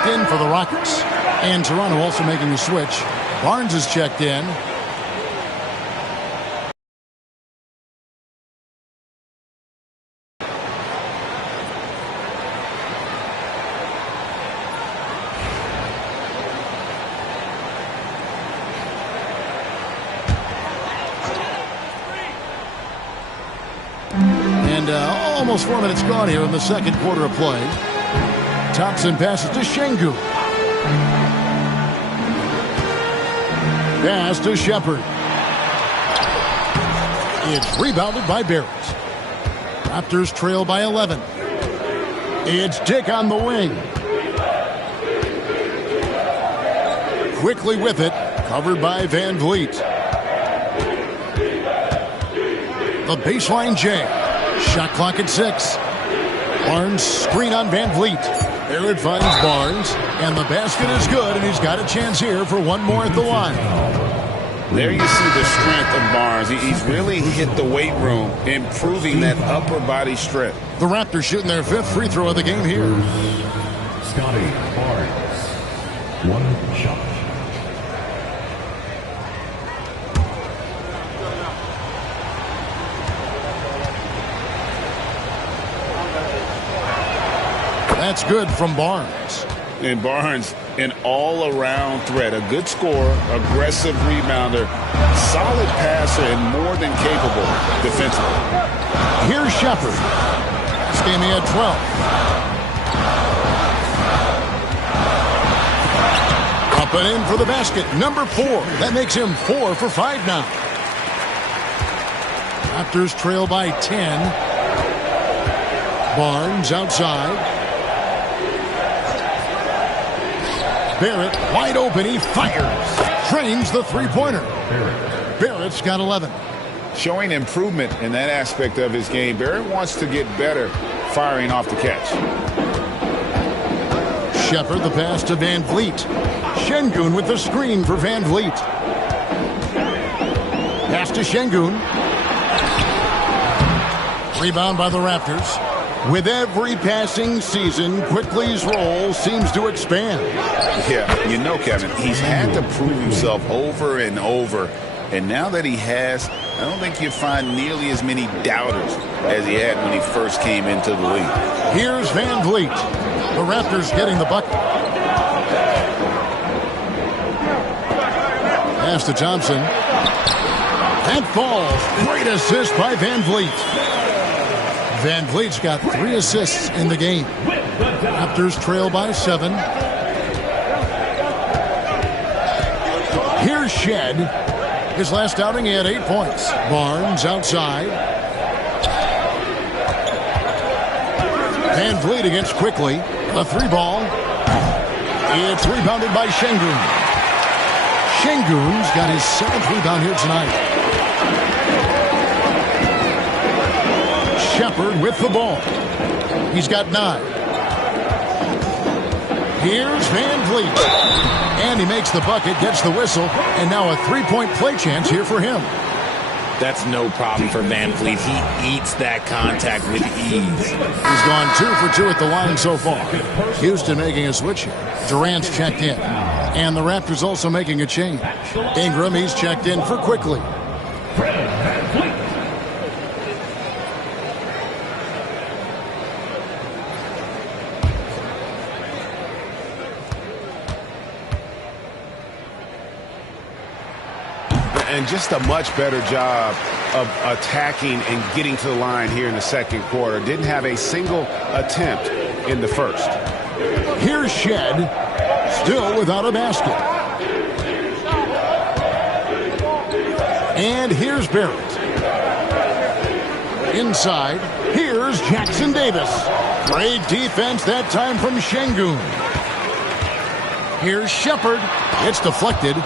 checked in for the Rockets. And Toronto also making a switch. Barnes is checked in. And almost 4 minutes gone here in the second quarter of play. Thompson passes to Şengün. Pass to Shepard. It's rebounded by Barrett. Raptors trail by 11. It's Dick on the wing. Quickly with it, covered by Van Vliet. The baseline jam. Shot clock at 6. Barnes screen on Van Vliet. Barrett finds Barnes, and the basket is good, and he's got a chance here for one more at the line. There you see the strength of Barnes. He's really hit the weight room, improving that upper body strength. The Raptors shooting their 5th free throw of the game here. Scotty Barnes. One shot. That's good from Barnes. And Barnes, an all-around threat. A good scorer, aggressive rebounder, solid passer, and more than capable defensively. Here's Shepard. This game he had 12. Up and in for the basket. Number 4. That makes him 4 for 5 now. Raptors trail by 10. Barnes outside. Barrett wide open. He fires. Trains the three-pointer. Barrett's got 11. Showing improvement in that aspect of his game. Barrett wants to get better firing off the catch. Shepard the pass to Van Vliet. Şengün with the screen for Van Vliet. Pass to Şengün. Rebound by the Raptors. With every passing season, Quickly's role seems to expand. Yeah, you know, Kevin, he's had to prove himself over and over. And now that he has, I don't think you find nearly as many doubters as he had when he first came into the league. Here's Van Vliet. The Raptors getting the bucket. Pass to Thompson. That falls. Great assist by Van Vliet. Van Vliet's got 3 assists in the game. Raptors trail by 7. Here's Shed. His last outing, he had 8 points. Barnes outside. Van Vliet against Quickly. A 3-ball. It's rebounded by Şengün. Şengün's got his 7th rebound here tonight. Shepard with the ball. He's got 9. Here's Van Vliet. And he makes the bucket, gets the whistle, and now a 3-point play chance here for him. That's no problem for Van Vliet. He eats that contact with ease. He's gone 2 for 2 at the line so far. Houston making a switch here. Durant's checked in. And the Raptors also making a change. Ingram, he's checked in for Quickly. And just a much better job of attacking and getting to the line here in the second quarter. Didn't have a single attempt in the first. Here's Shed, still without a basket. And here's Barrett. Inside, here's Jackson Davis. Great defense that time from Şengün. Here's Shepard. It's deflected.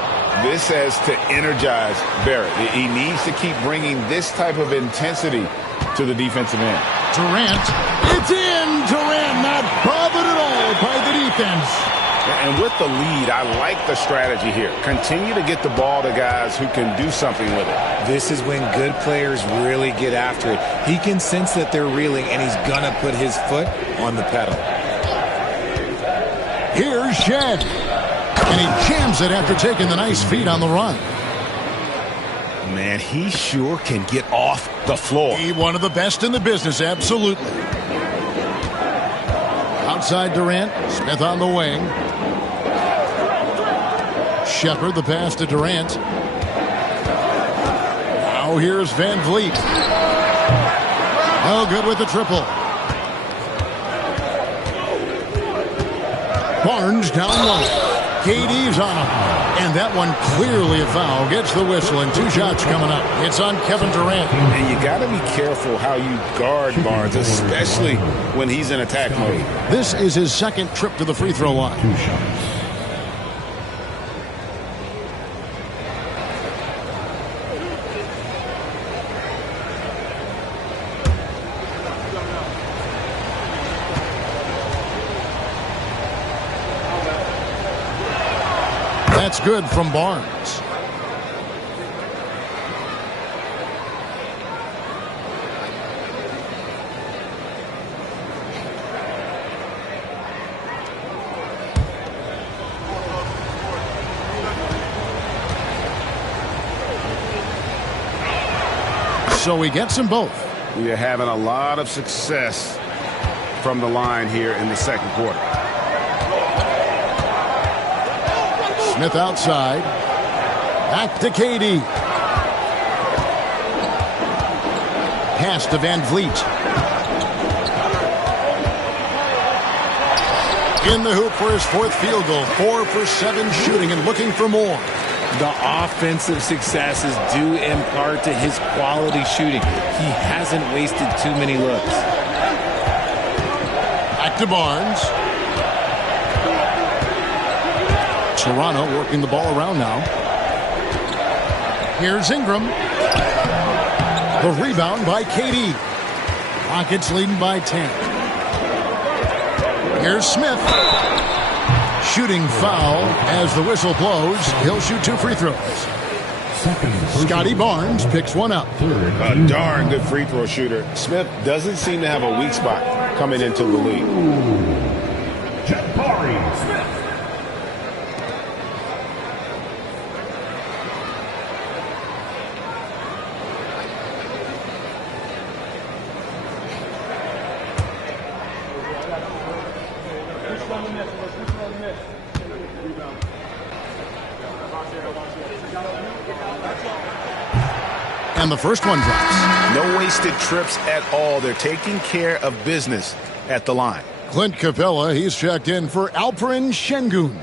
This has to energize Barrett. He needs to keep bringing this type of intensity to the defensive end. Durant, it's in! Durant not bothered at all by the defense. And with the lead, I like the strategy here. Continue to get the ball to guys who can do something with it. This is when good players really get after it. He can sense that they're reeling, and he's going to put his foot on the pedal. Here's Here's Shed. And he jams it after taking the nice feed on the run. Man, he sure can get off the floor. He one of the best in the business, absolutely. Outside Durant, Smith on the wing. Shepard, the pass to Durant. Now here's Van Vliet. Oh, good with the triple. Barnes down low. KD's on him. And that one clearly a foul. Gets the whistle and 2 shots coming up. It's on Kevin Durant. And you got to be careful how you guard Barnes, especially when he's in attack mode. This is his second trip to the free throw line. 2 shots. That's good from Barnes. So he gets them both. We are having a lot of success from the line here in the second quarter. Smith outside. Back to KD. Pass to Van Vliet. In the hoop for his 4th field goal. 4 for 7 shooting and looking for more. The offensive success is due in part to his quality shooting. He hasn't wasted too many looks. Back to Barnes. Toronto working the ball around now. Here's Ingram. The rebound by KD. Rockets leading by 10. Here's Smith. Shooting foul as the whistle blows. He'll shoot 2 free throws. Scotty Barnes picks one up. A darn good free throw shooter. Smith doesn't seem to have a weak spot coming into the league. Jabari Smith. And the first one drops. No wasted trips at all. They're taking care of business at the line. Clint Capella, he's checked in for Alperen Şengün.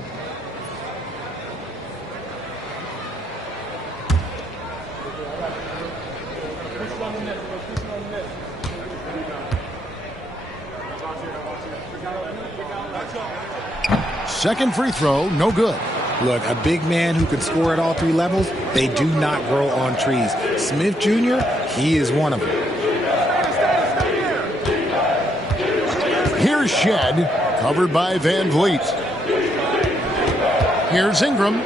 Second free throw, no good. Look, a big man who can score at all 3 levels, they do not grow on trees. Smith Jr., he is one of them. Here's Shed, covered by Van Vliet. Here's Ingram.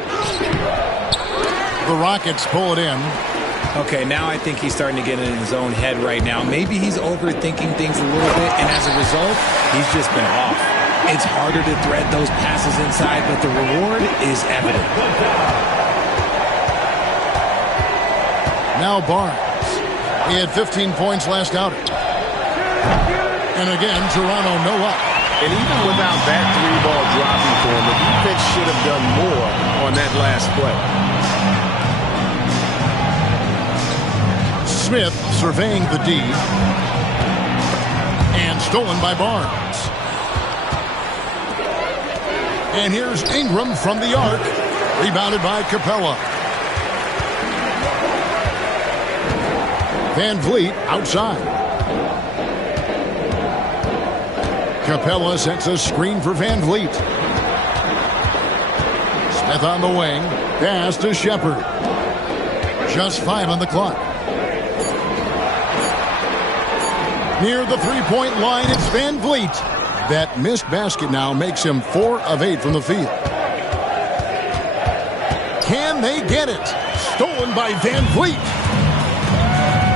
The Rockets pull it in. Okay, now I think he's starting to get in his own head right now. Maybe he's overthinking things a little bit, and as a result, he's just been off. It's harder to thread those passes inside, but the reward is evident. Now Barnes. He had 15 points last outing. And again, Toronto no up. And even without that 3-ball dropping for him, the defense should have done more on that last play. Smith surveying the D. And stolen by Barnes. And here's Ingram from the arc. Rebounded by Capella. Van Vliet outside. Capella sets a screen for Van Vliet. Smith on the wing. Pass to Shepard. Just 5 on the clock. Near the 3-point line, it's Van Vliet. That missed basket now makes him 4 of 8 from the field. Can they get it? Stolen by Van Vliet.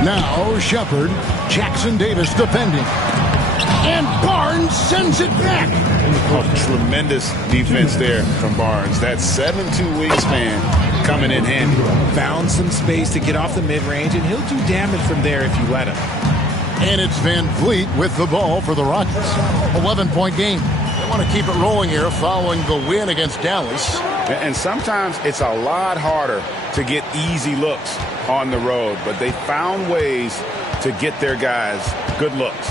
Now Shepard. Jackson Davis defending. And Barnes sends it back. Oh, tremendous defense there from Barnes. That 7'2" wingspan coming in handy. Found some space to get off the mid-range, and he'll do damage from there if you let him. And it's Van Vliet with the ball for the Rockets. 11-point game. They want to keep it rolling here following the win against Dallas. And sometimes it's a lot harder to get easy looks on the road, but they found ways to get their guys good looks.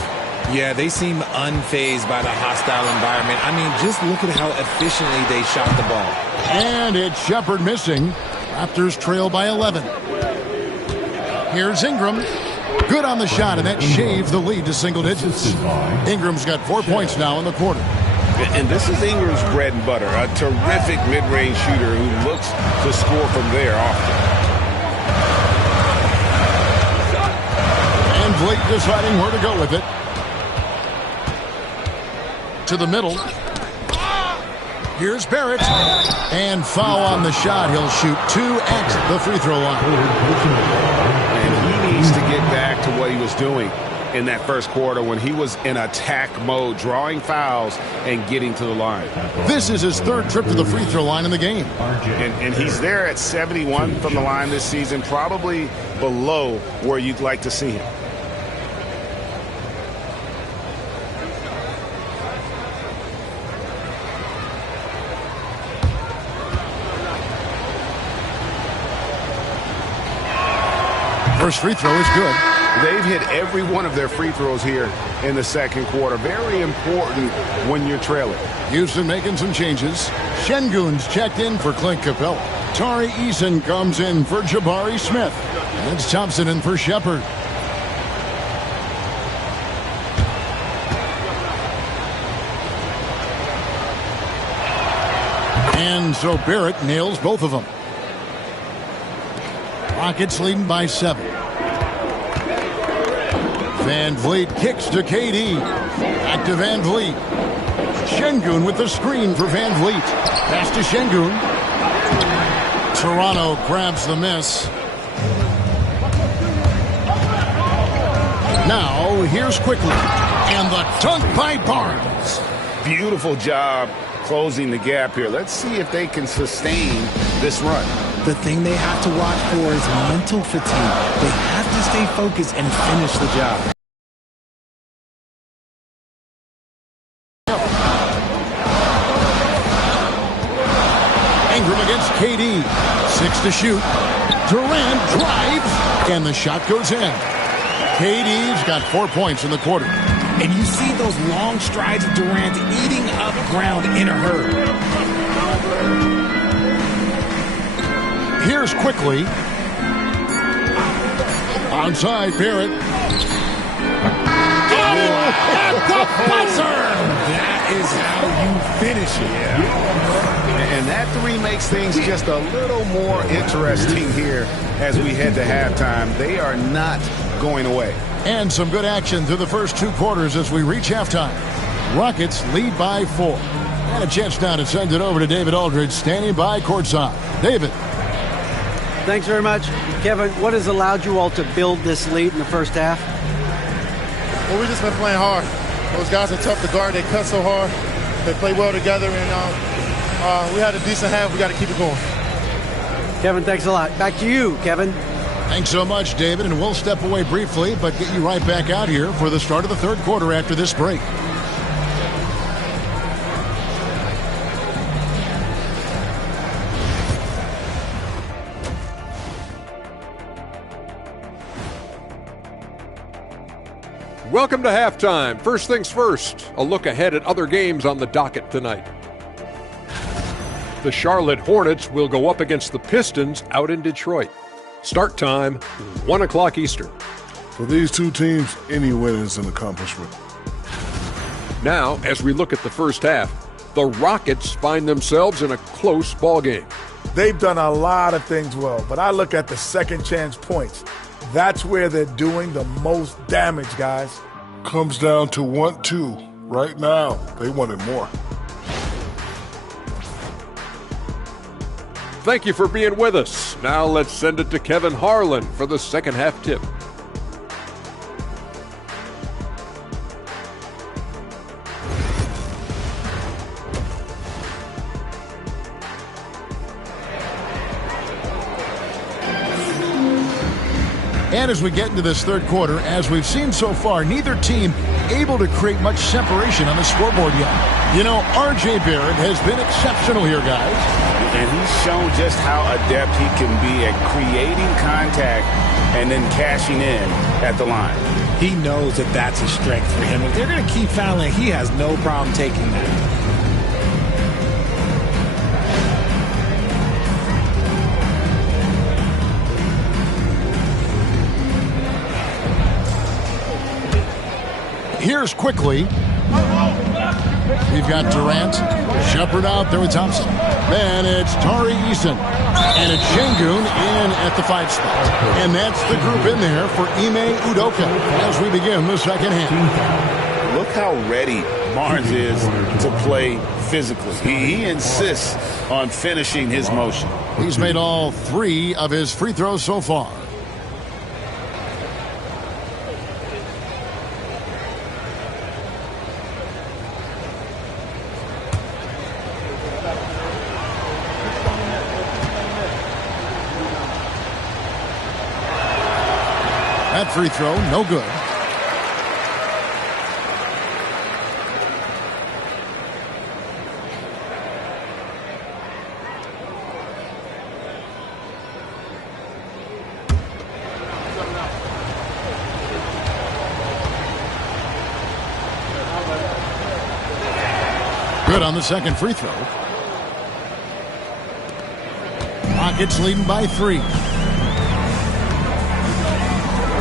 Yeah, they seem unfazed by the hostile environment. I mean, just look at how efficiently they shot the ball. And it's Shepard missing. Raptors trail by 11. Here's Ingram. Good on the shot, and that shaves the lead to single digits. Ingram's got 4 points now in the quarter. And this is Ingram's bread and butter, a terrific mid-range shooter who looks to score from there often. And Blake deciding where to go with it. To the middle. Here's Barrett. And foul on the shot. He'll shoot 2 at the free throw line. And he needs to get back to what he was doing in that first quarter when he was in attack mode, drawing fouls and getting to the line. This is his 3rd trip to the free throw line in the game. And he's there at 71 from the line this season, probably below where you'd like to see him. First free throw is good. They've hit every one of their free throws here in the second quarter. Very important when you're trailing. Houston making some changes. Şengün's checked in for Clint Capella. Tari Eason comes in for Jabari Smith. And it's Thompson in for Shepard. And so Barrett nails both of them. Rockets leading by 7. Van Vliet kicks to KD. Back to Van Vliet. Şengün with the screen for Van Vliet. Pass to Şengün. Toronto grabs the miss. Now here's Quickly. And the dunk by Barnes. Beautiful job closing the gap here. Let's see if they can sustain this run. The thing they have to watch for is mental fatigue. They have to stay focused and finish the job. Ingram against KD. 6 to shoot. Durant drives, and the shot goes in. KD's got 4 points in the quarter. And you see those long strides of Durant eating up ground in a hurry. Here's Quickly. Onside, Barrett. At the buzzer! That is how you finish it. Yeah. And that 3 makes things just a little more interesting here as we head to halftime. They are not going away. And some good action through the first 2 quarters as we reach halftime. Rockets lead by 4. And a chance now to send it over to David Aldridge, standing by courtside. David. Thanks very much. Kevin, what has allowed you all to build this lead in the first half? Well, we've just been playing hard. Those guys are tough to guard. They cut so hard. They play well together, and we had a decent half. We got to keep it going. Kevin, thanks a lot. Back to you, Kevin. Thanks so much, David, and we'll step away briefly, but get you right back out here for the start of the 3rd quarter after this break. Welcome to halftime. First things first, a look ahead at other games on the docket tonight. The Charlotte Hornets will go up against the Pistons out in Detroit. Start time, 1 o'clock Eastern. For these 2 teams, any win is an accomplishment. Now, as we look at the first half, the Rockets find themselves in a close ballgame. They've done a lot of things well, but I look at the second chance points. That's where they're doing the most damage, guys. Comes down to 1-2. Right now, they wanted more. Thank you for being with us. Now let's send it to Kevin Harlan for the second half tip. And as we get into this third quarter, as we've seen so far, neither team able to create much separation on the scoreboard yet. You know, R.J. Barrett has been exceptional here, guys. And he's shown just how adept he can be at creating contact and then cashing in at the line. He knows that that's a strength for him. If they're going to keep fouling, he has no problem taking that. Here's quickly. We've got Durant, Shepard out there with Thompson. Then it's Tari Eason. And it's Şengün in at the 5 spot. And that's the group in there for Ime Udoka as we begin the second half. Look how ready Barnes is to play physically. He insists on finishing his motion. He's made all 3 of his free throws so far. That free throw, no good. Good on the second free throw. Rockets leading by 3.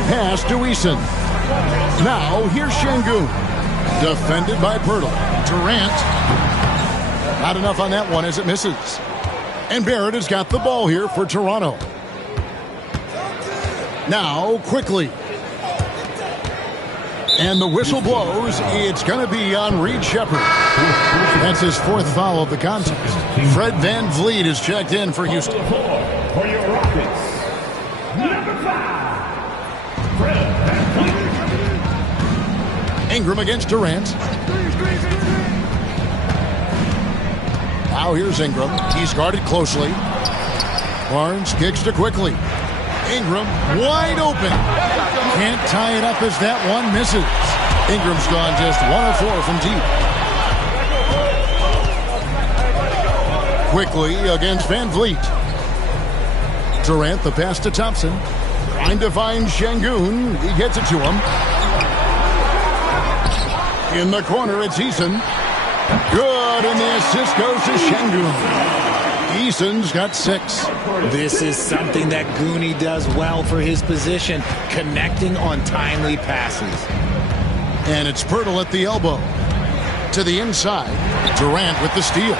Pass to Eason. Now here's Şengün. Defended by Pirtle. Durant. Not enough on that one as it misses. And Barrett has got the ball here for Toronto. Now quickly. And the whistle blows. It's going to be on Reed Shepard. That's his 4th foul of the contest. Fred VanVleet is checked in for Houston. For your Rockets, number 5. Ingram against Durant. Now here's Ingram. He's guarded closely. Barnes kicks to quickly. Ingram wide open. Can't tie it up as that one misses. Ingram's gone just 1 of 4 from deep. Quickly against VanVleet. Durant, the pass to Thompson. Trying to find Şengün. He gets it to him. In the corner, it's Eason. Good, and the assist goes to Şengün. Eason's got 6. This is something that Goonie does well for his position, connecting on timely passes. And it's Pirtle at the elbow. To the inside. Durant with the steal.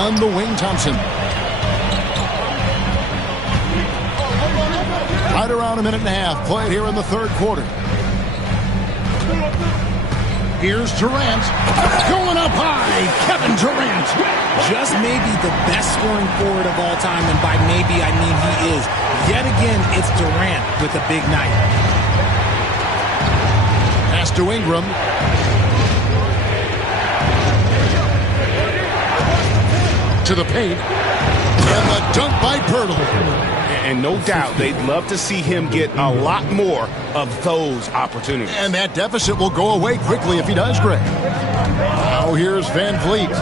On the wing, Thompson. Right around a minute and a half played here in the third quarter. Here's Durant. Going up high. Kevin Durant. Just maybe the best scoring forward of all time, and by maybe I mean he is. Yet again, it's Durant with a big night. Pass to Ingram. To the paint. And the dunk by Pirtle. And no doubt they'd love to see him get a lot more of those opportunities. And that deficit will go away quickly if he does, Greg. Now here's VanVleet.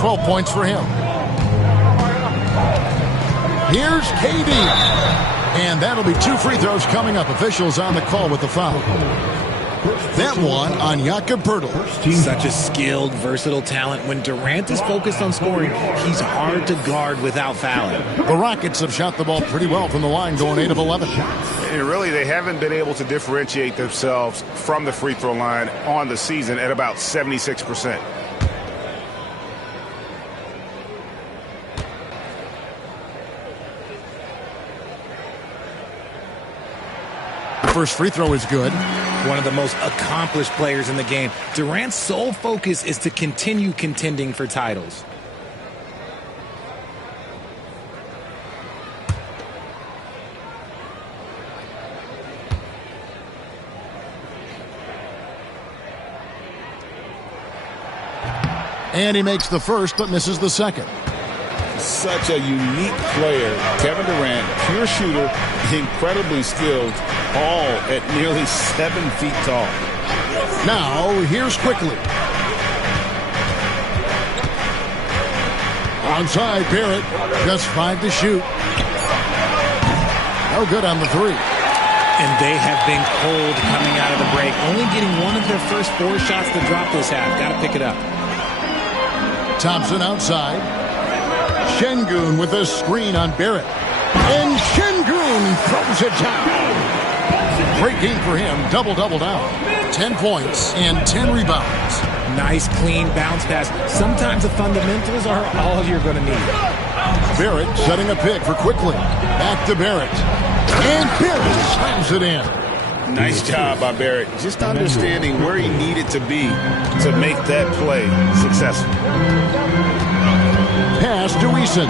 12 points for him. Here's KD. And that'll be 2 free throws coming up. Officials on the call with the foul. That one on Jakob Pirtle. Such a skilled, versatile talent. When Durant is focused on scoring, he's hard to guard without fouling. The Rockets have shot the ball pretty well from the line, going 8 of 11. And really, they haven't been able to differentiate themselves from the free throw line on the season at about 76%. First free throw is good. One of the most accomplished players in the game. Durant's sole focus is to continue contending for titles. And he makes the first but misses the second. such a unique player. Kevin Durant, pure shooter, incredibly skilled, all at nearly 7 feet tall. Now, here's Quickly. Onside, Barrett, just 5 to shoot. No good on the 3. And they have been cold coming out of the break. Only getting one of their first 4 shots to drop this half. Got to pick it up. Thompson outside. Şengün with a screen on Barrett. And Şengün throws it down. Great game for him. Double-double down. 10 points and 10 rebounds. Nice, clean bounce pass. Sometimes the fundamentals are all you're going to need. Barrett setting a pick for Quickly. Back to Barrett. And Barrett slams it in. Nice job by Barrett. Just understanding where he needed to be to make that play successful. Pass to Eason.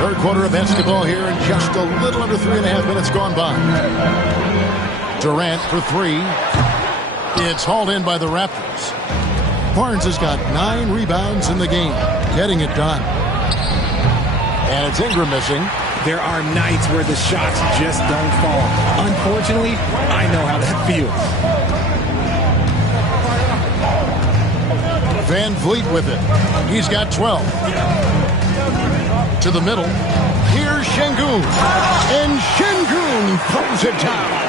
Third quarter of basketball here, and just a little under 3.5 minutes gone by. Durant for 3. It's hauled in by the Raptors. Barnes has got 9 rebounds in the game, getting it done. And it's Ingram missing. There are nights where the shots just don't fall. Unfortunately, I know how that feels. Van Vliet with it. He's got 12. To the middle. Here's Şengün. And Şengün throws it down.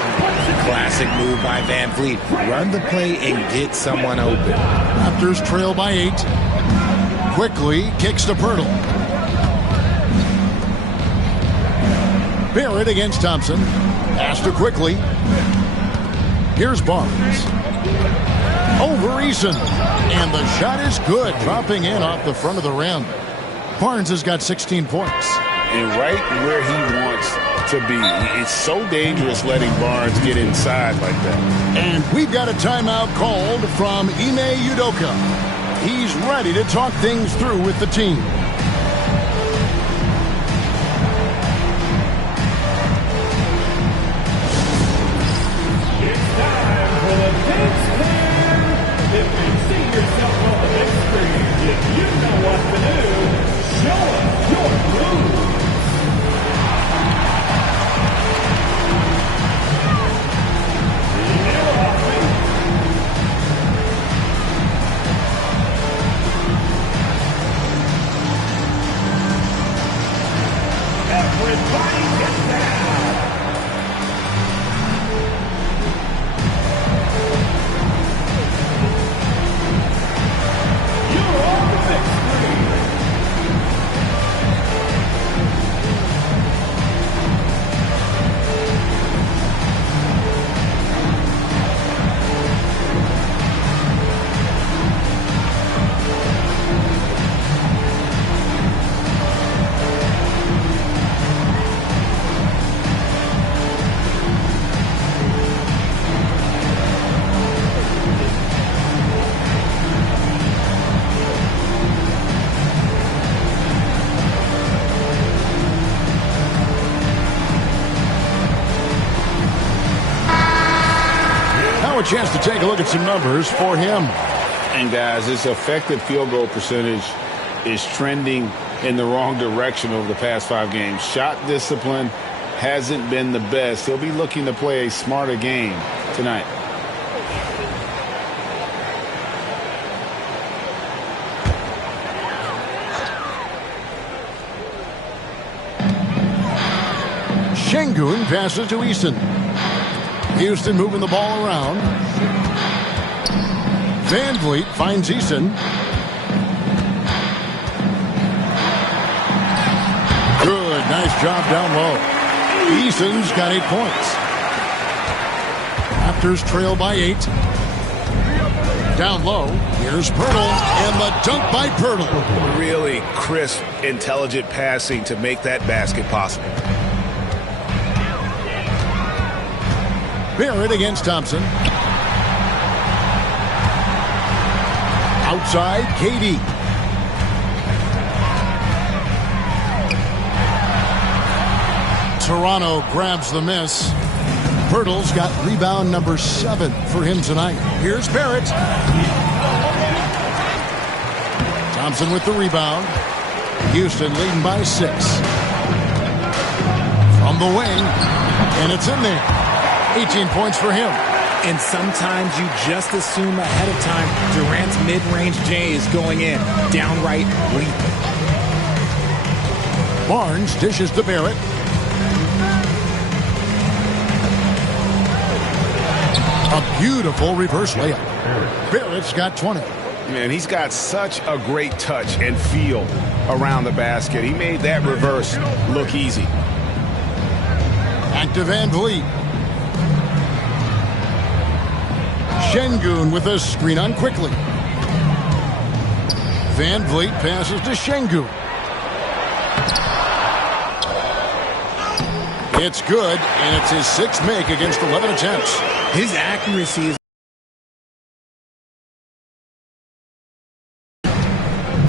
Classic move by Van Vliet. Run the play and get someone open. Raptors trail by 8. Quickly kicks to Pirtle. Barrett against Thompson. Pass to Quickly. Here's Barnes. Over Eason. And the shot is good. Dropping in off the front of the rim. Barnes has got 16 points. And right where he wants to be. It's so dangerous letting Barnes get inside like that. And we've got a timeout called from Ime Udoka. He's ready to talk things through with the team. It's time for the big screen. If you see yourself on the big screen, if you know what to do, show us your move. Everybody get down! You're on the big screen! Now a chance to take a look at some numbers for him. And guys, his effective field goal percentage is trending in the wrong direction over the past 5 games. Shot discipline hasn't been the best. He'll be looking to play a smarter game tonight. Şengün passes to Eason. Houston moving the ball around. Van Vliet finds Eason. Good, nice job down low. Eason's got 8 points. Raptors trail by 8. Down low, here's Pirtle, and the dunk by Pirtle. Really crisp, intelligent passing to make that basket possible. Barrett against Thompson. Outside, KD. Toronto grabs the miss. Pirtle's got rebound number 7 for him tonight. Here's Barrett. Thompson with the rebound. Houston leading by 6. From the wing, and it's in there. 18 points for him. And sometimes you just assume ahead of time Durant's mid-range J is going in. Downright lethal. Barnes dishes to Barrett. A beautiful reverse layup. Barrett's got 20. Man, he's got such a great touch and feel around the basket. He made that reverse look easy. Back to Van Vliet. Şengün with a screen on quickly. Van Vliet passes to Şengün. It's good, and it's his 6th make against 11 attempts. His accuracy is...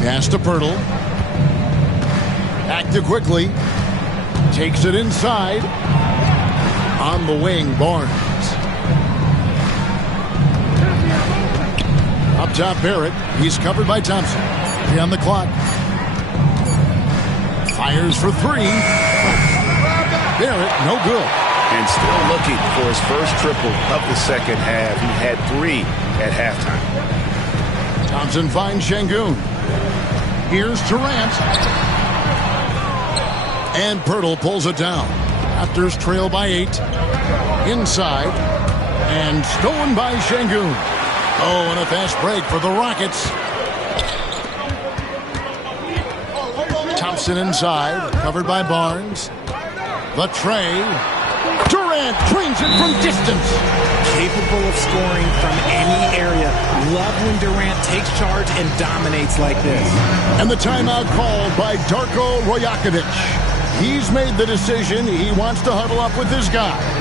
Pass to Pirtle. Back to quickly. Takes it inside. On the wing, Barnes. Up top, Barrett. He's covered by Thompson. 3 on the clock. Fires for 3. Barrett, no good. And still looking for his first triple of the second half. He had 3 at halftime. Thompson finds Şengün. Here's Durant. And Pirtle pulls it down. Raptors trail by 8. Inside. And stolen by Şengün. Oh, and a fast break for the Rockets. Thompson inside. Covered by Barnes. The tray. Durant drains it from distance. Capable of scoring from any area. Love when Durant takes charge and dominates like this. And the timeout called by Darko Rajakovic. He's made the decision. He wants to huddle up with his guys.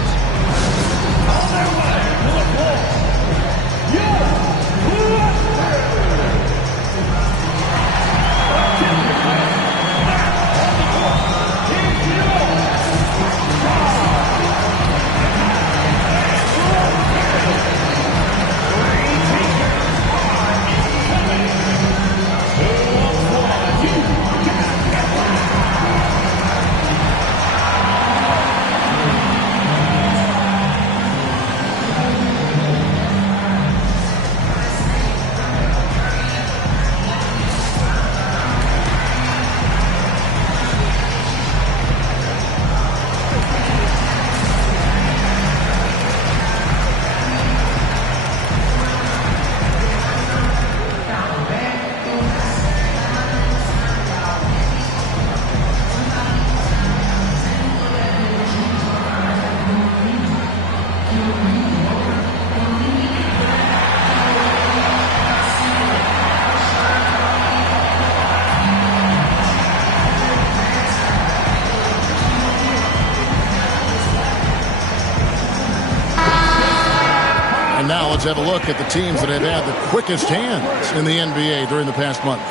Now let's have a look at the teams that have had the quickest hands in the NBA during the past month.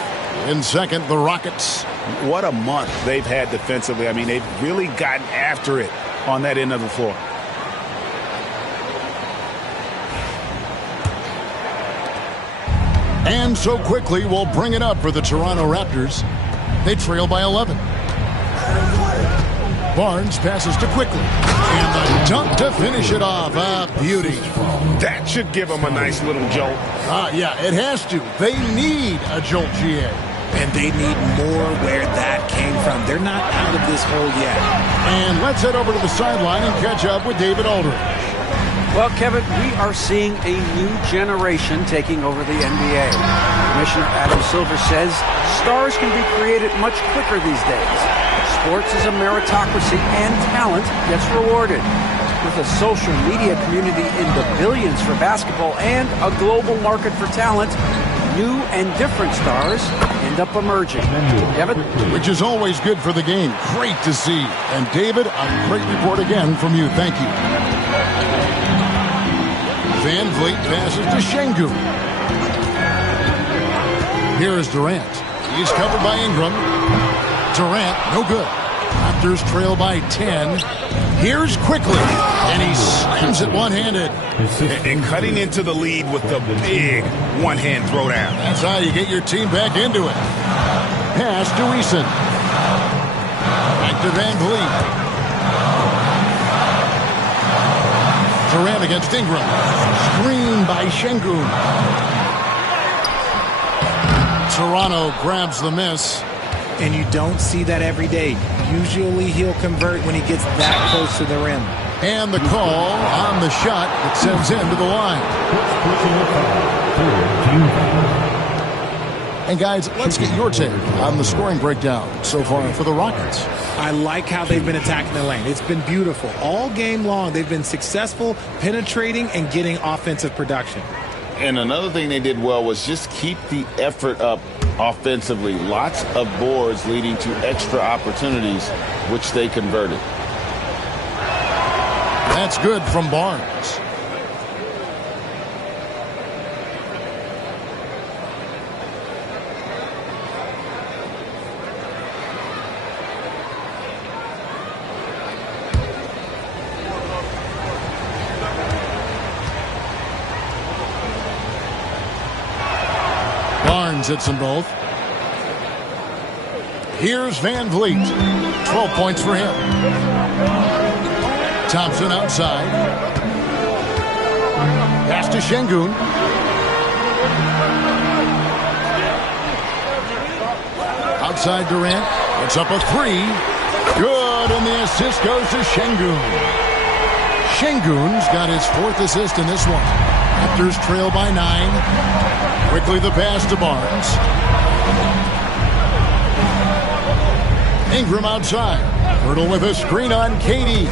In second, the Rockets. What a month they've had defensively. I mean, they've really gotten after it on that end of the floor. And so quickly, we'll bring it up for the Toronto Raptors. They trail by 11. Barnes passes to quickly. And the dunk to finish it off. A beauty. That should give them a nice little jolt. Yeah, it has to. They need a jolt, GA. And they need more where that came from. They're not out of this hole yet. And let's head over to the sideline and catch up with David Aldridge. Well, Kevin, we are seeing a new generation taking over the NBA. Commissioner Adam Silver says stars can be created much quicker these days. Sports is a meritocracy and talent gets rewarded. With a social media community in the billions for basketball and a global market for talent, new and different stars end up emerging. Kevin? Which is always good for the game. Great to see. And David, a great report again from you. Thank you. Van Vliet passes to Şengün. Here is Durant. He's covered by Ingram. Durant, no good. Raptors trail by 10. Here's quickly, and he slams it one-handed. And cutting into the lead with the big one-hand throwdown. That's how you get your team back into it. Pass to Eason. Back to Van Vliet. Durant against Ingram. Screen by Şengün. Toronto grabs the miss. And you don't see that every day. Usually he'll convert when he gets that close to the rim. And the call on the shot that sends him to the line. And guys, let's get your take on the scoring breakdown so far for the Rockets. I like how they've been attacking the lane. It's been beautiful. All game long, they've been successful penetrating and getting offensive production. And another thing they did well was just keep the effort up offensively. Lots of boards leading to extra opportunities, which they converted. That's good from Barnes. Barnes hits them both. Here's Van Vliet. 12 points for him. Thompson outside. Pass to Şengün. Outside Durant. It's up a three. Good, and the assist goes to Şengün. Şengün's got his 4th assist in this one. Raptors trail by 9. Quickly the pass to Barnes. Ingram outside. Pirtle with a screen on Katie.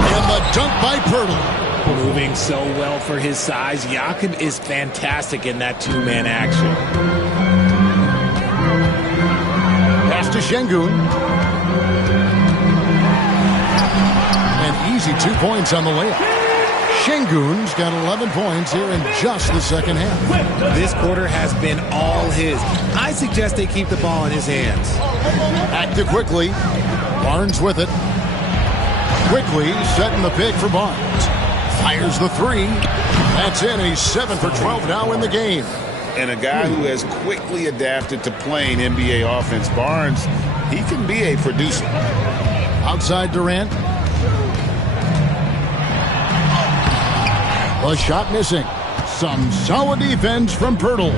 And the dunk by Pirtle. Moving so well for his size. Jakob is fantastic in that two-man action. Pass to Şengün. An easy 2 points on the layup. Şengün's got 11 points here in just the second half. This quarter has been all his. I suggest they keep the ball in his hands. Back to Quickly. Barnes with it. Quickly setting the pick for Barnes. Fires the three. That's in, and he's 7 for 12 now in the game. And a guy who has quickly adapted to playing NBA offense, Barnes, he can be a producer. Outside Durant. A shot missing. Some solid defense from Pirtle.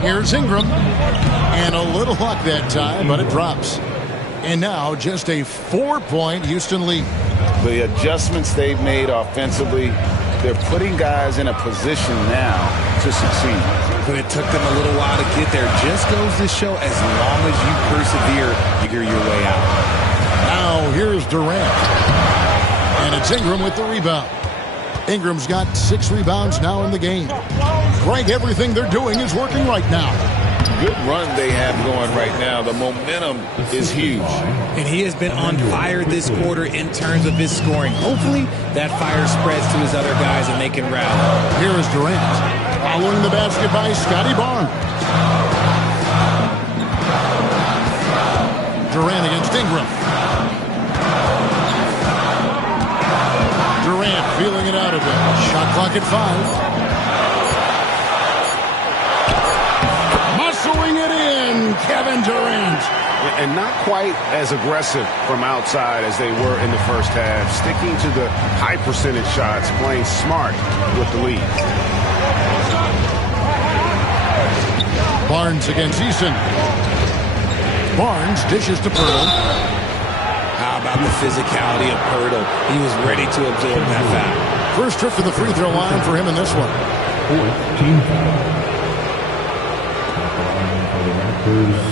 Here's Ingram. And a little luck that time, but it drops. And now just a 4-point Houston lead. The adjustments they've made offensively, they're putting guys in a position now to succeed. But it took them a little while to get there. Just goes to show as long as you persevere, you figure your way out. Now here's Durant. And it's Ingram with the rebound. Ingram's got 6 rebounds now in the game. Greg, everything they're doing is working right now. Good run they have going right now. The momentum is huge. And he has been on fire this quarter in terms of his scoring. Hopefully that fire spreads to his other guys and they can rally. Here is Durant. Following the basket by Scotty Barnes. Durant against Ingram. Durant feeling it out a bit. Shot clock at 5. Muscling it in, Kevin Durant. And not quite as aggressive from outside as they were in the first half. Sticking to the high percentage shots, playing smart with the lead. Barnes against Eason. Barnes dishes to Pirtle. How about the physicality of Pirtle? He was ready to absorb that foul. First trip to the free throw line for him in this one. 14 foul. For the Raptors,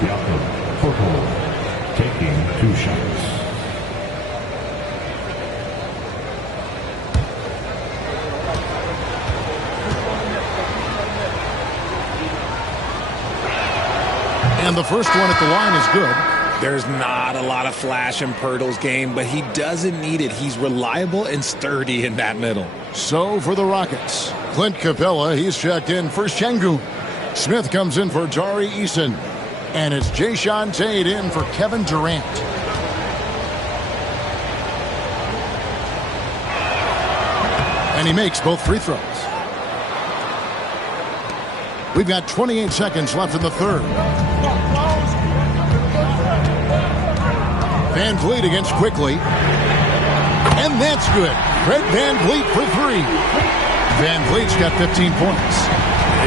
Jakob Pirtle taking 2 shots. And the first one at the line is good. There's not a lot of flash in Pirtle's game, but he doesn't need it. He's reliable and sturdy in that middle. So for the Rockets, Clint Capella, he's checked in for Şengün. Smith comes in for Tari Eason. And it's Jae'Sean Tate in for Kevin Durant. And he makes both free throws. We've got 28 seconds left in the third. Van Vliet against Quickly. And that's good. Fred Van Vliet for three. Van Vliet's got 15 points.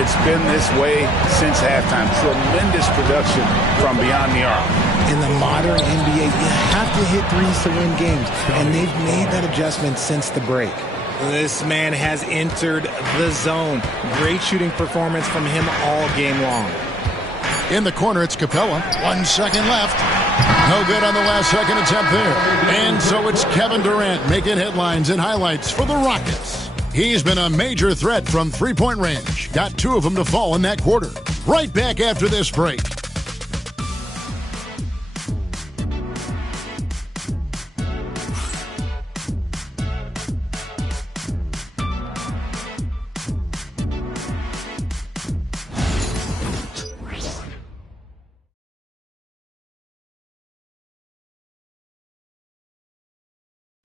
It's been this way since halftime. Tremendous production from beyond the arc. In the modern NBA, you have to hit threes to win games, and they've made that adjustment since the break. This man has entered the zone. Great shooting performance from him all game long. In the corner, it's Capella. 1 second left. No good on the last second attempt there. And so it's Kevin Durant making headlines and highlights for the Rockets. He's been a major threat from three-point range. Got 2 of them to fall in that quarter. Right back after this break.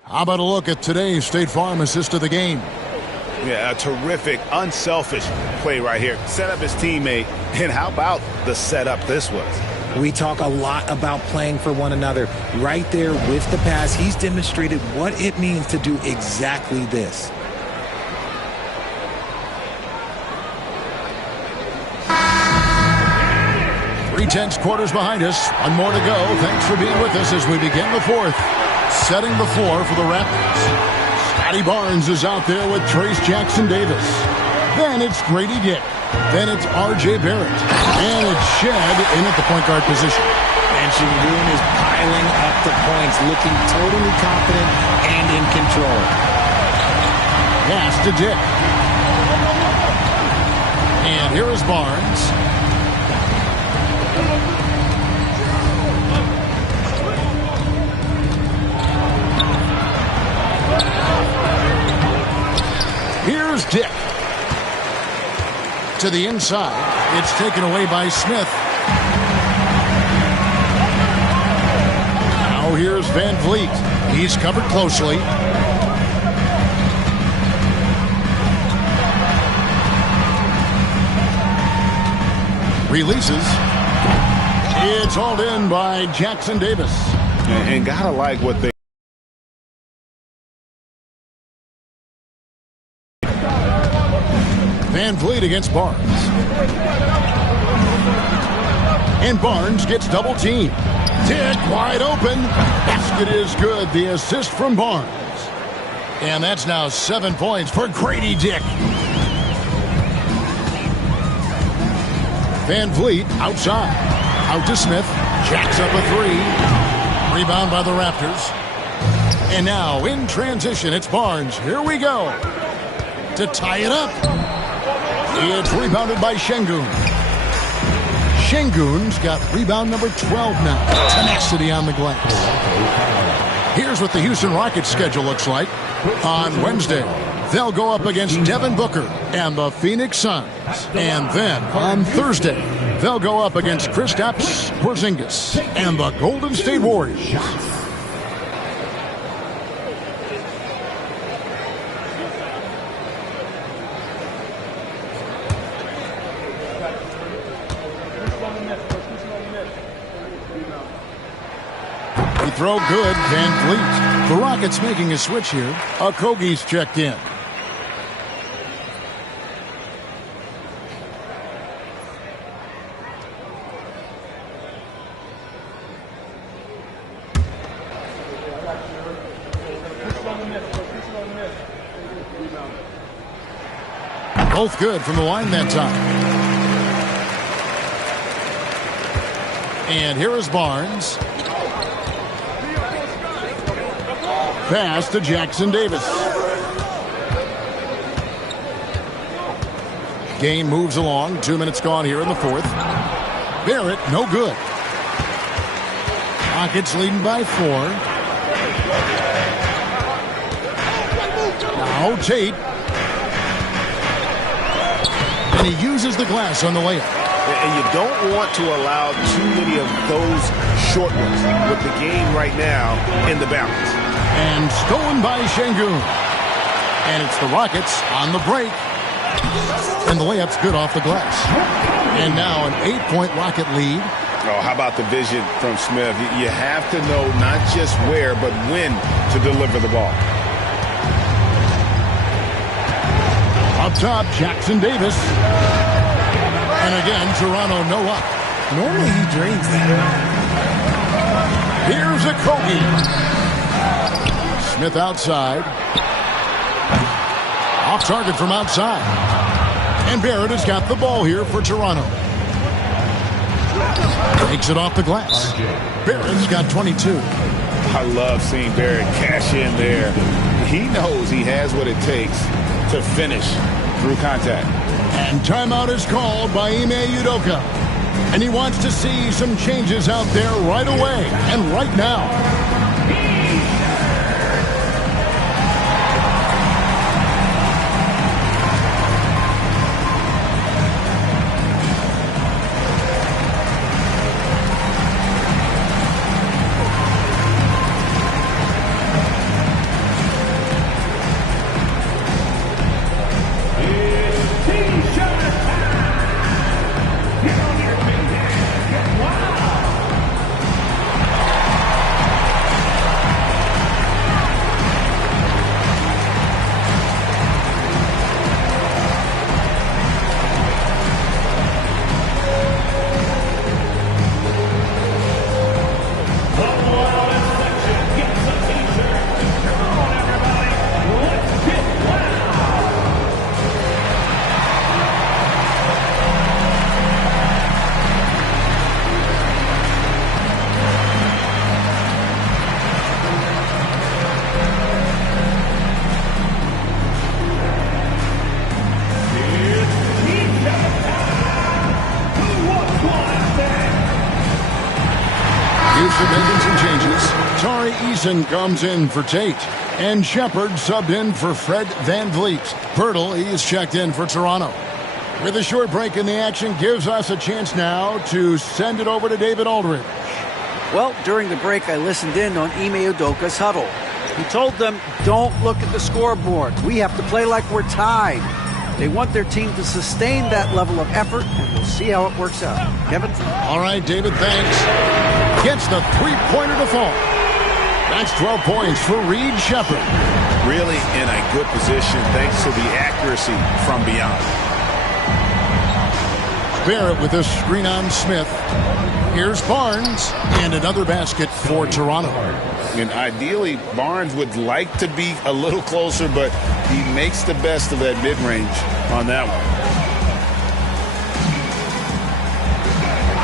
How about a look at today's State Farm assist of the game? Yeah, a terrific, unselfish play right here. Set up his teammate, and how about the setup this was? We talk a lot about playing for one another. Right there with the pass, he's demonstrated what it means to do exactly this. Three-tenths quarters behind us. One more to go. Thanks for being with us as we begin the fourth. Setting the floor for the Raptors. Scotty Barnes is out there with Trace Jackson-Davis. Then it's Grady Dick. Then it's R.J. Barrett. And it's Shed in at the point guard position. And Sengun is piling up the points, looking totally confident and in control. Pass to Dick. And here is Barnes. Here's Dick. To the inside. It's taken away by Smith. Now here's Van Vliet. He's covered closely. Releases. It's hauled in by Jackson-Davis. And gotta like what they Van Vliet against Barnes. And Barnes gets double teamed. Dick wide open. Basket is good. The assist from Barnes. And that's now 7 points for Grady Dick. Van Vliet outside. Out to Smith. Jacks up a three. Rebound by the Raptors. And now in transition, it's Barnes. Here we go. To tie it up. It's rebounded by Sengun. Sengun's got rebound number 12 now. Tenacity on the glass. Here's what the Houston Rockets schedule looks like. On Wednesday, they'll go up against Devin Booker and the Phoenix Suns. And then on Thursday, they'll go up against Kristaps Porzingis and the Golden State Warriors. Throw good, Van Vliet. The Rockets making a switch here. Okogie's checked in. Both good from the line that time. And here is Barnes. Pass to Jackson-Davis. Game moves along. 2 minutes gone here in the fourth. Barrett, no good. Rockets leading by 4. Now Tate. And he uses the glass on the layup. And you don't want to allow too many of those short ones with the game right now in the balance. And stolen by Sengun. And it's the Rockets on the break. And the layup's good off the glass. And now an 8-point Rocket lead. Oh, how about the vision from Smith? You have to know not just where, but when to deliver the ball. Up top, Jackson Davis. And again, Toronto no up. Normally he drains that. Here's a Kobe. Smith outside. Off target from outside. And Barrett has got the ball here for Toronto. Takes it off the glass. Barrett's got 22. I love seeing Barrett cash in there. He knows he has what it takes to finish through contact. And timeout is called by Ime Udoka. And he wants to see some changes out there right away and right now. Comes in for Tate. And Shepard subbed in for Fred Van Vliet. Pirtle, he's checked in for Toronto. With a short break in the action, gives us a chance now to send it over to David Aldridge. Well, during the break, I listened in on Ime Udoka's huddle. He told them, don't look at the scoreboard. We have to play like we're tied. They want their team to sustain that level of effort, and we'll see how it works out. Kevin? All right, David, thanks. Gets the three-pointer to fall. That's 12 points for Reed Shepard. Really in a good position thanks to the accuracy from beyond. Barrett with a screen on Smith. Here's Barnes, and another basket for Toronto. And ideally, Barnes would like to be a little closer, but he makes the best of that mid-range on that one.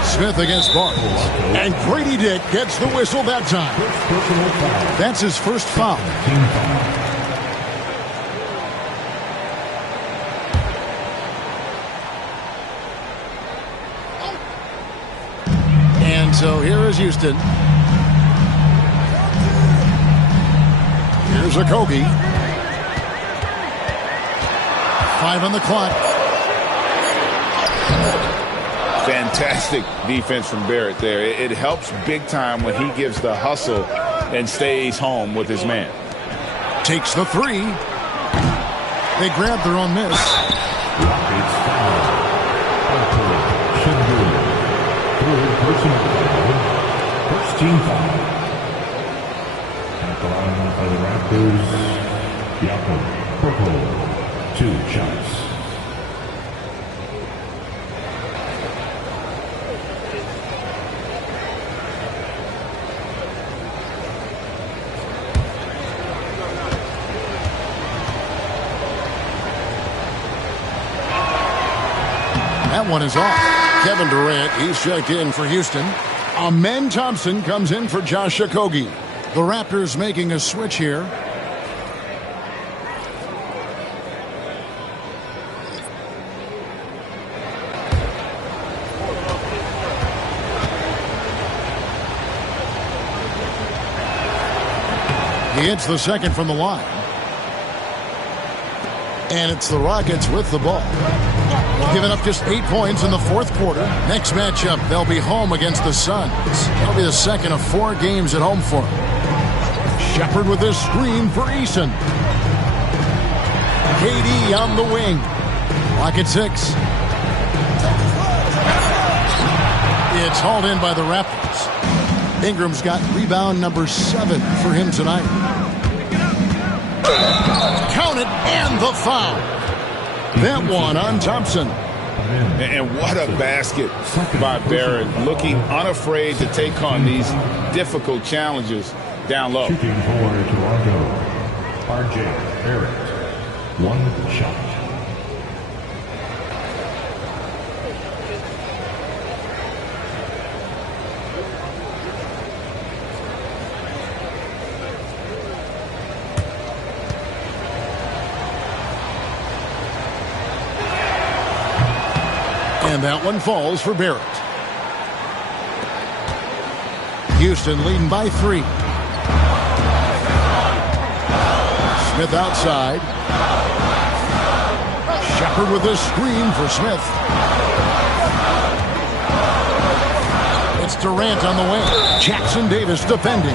Smith against Barnes. And Grady Dick gets the whistle that time. That's his first foul. And so here is Houston. Here's a Kobe. 5 on the clock. Fantastic defense from Barrett there. It helps big time when he gives the hustle and stays home with his man. Takes the three. They grab their own miss. First team foul. At the line of the Raptors, Jakob Poeltl, 2 shots. That one is off. Kevin Durant, he's checked in for Houston. Amen Thompson comes in for Josh Okogie. The Raptors making a switch here. He hits the second from the line. And it's the Rockets with the ball. Giving up just 8 points in the fourth quarter. Next matchup, they'll be home against the Suns. That'll be the second of 4 games at home for them. Shepard with this screen for Eason. KD on the wing. Clock at 6. It's hauled in by the Raptors. Ingram's got rebound number 7 for him tonight. Count it, and the foul. That one on Thompson. And what a basket by Barrett, looking unafraid to take on these difficult challenges down low. Shooting for Toronto, R.J. Barrett. 1 shot. And that one falls for Barrett. Houston leading by 3. Smith outside. Shepard with a screen for Smith. It's Durant on the wing. Jackson Davis defending.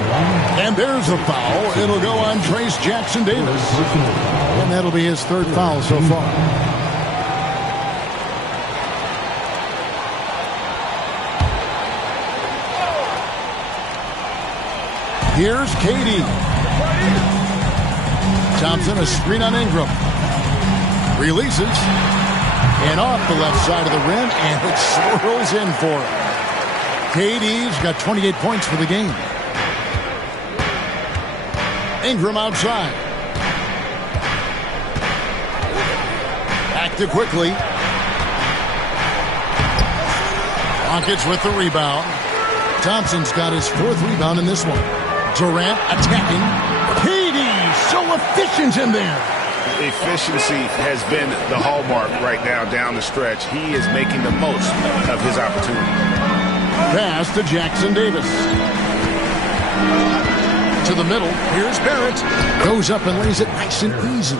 And there's a foul. It'll go on Trace Jackson Davis. And that'll be his 3rd foul so far. Here's KD. Thompson, a screen on Ingram. Releases. And off the left side of the rim, and it swirls in for him. KD's got 28 points for the game. Ingram outside. Active quickly. Rockets with the rebound. Thompson's got his 4th rebound in this one. Durant attacking. KD so efficient in there. Efficiency has been the hallmark right now down the stretch. He is making the most of his opportunity. Pass to Jackson Davis. To the middle. Here's Barrett. Goes up and lays it nice and easy.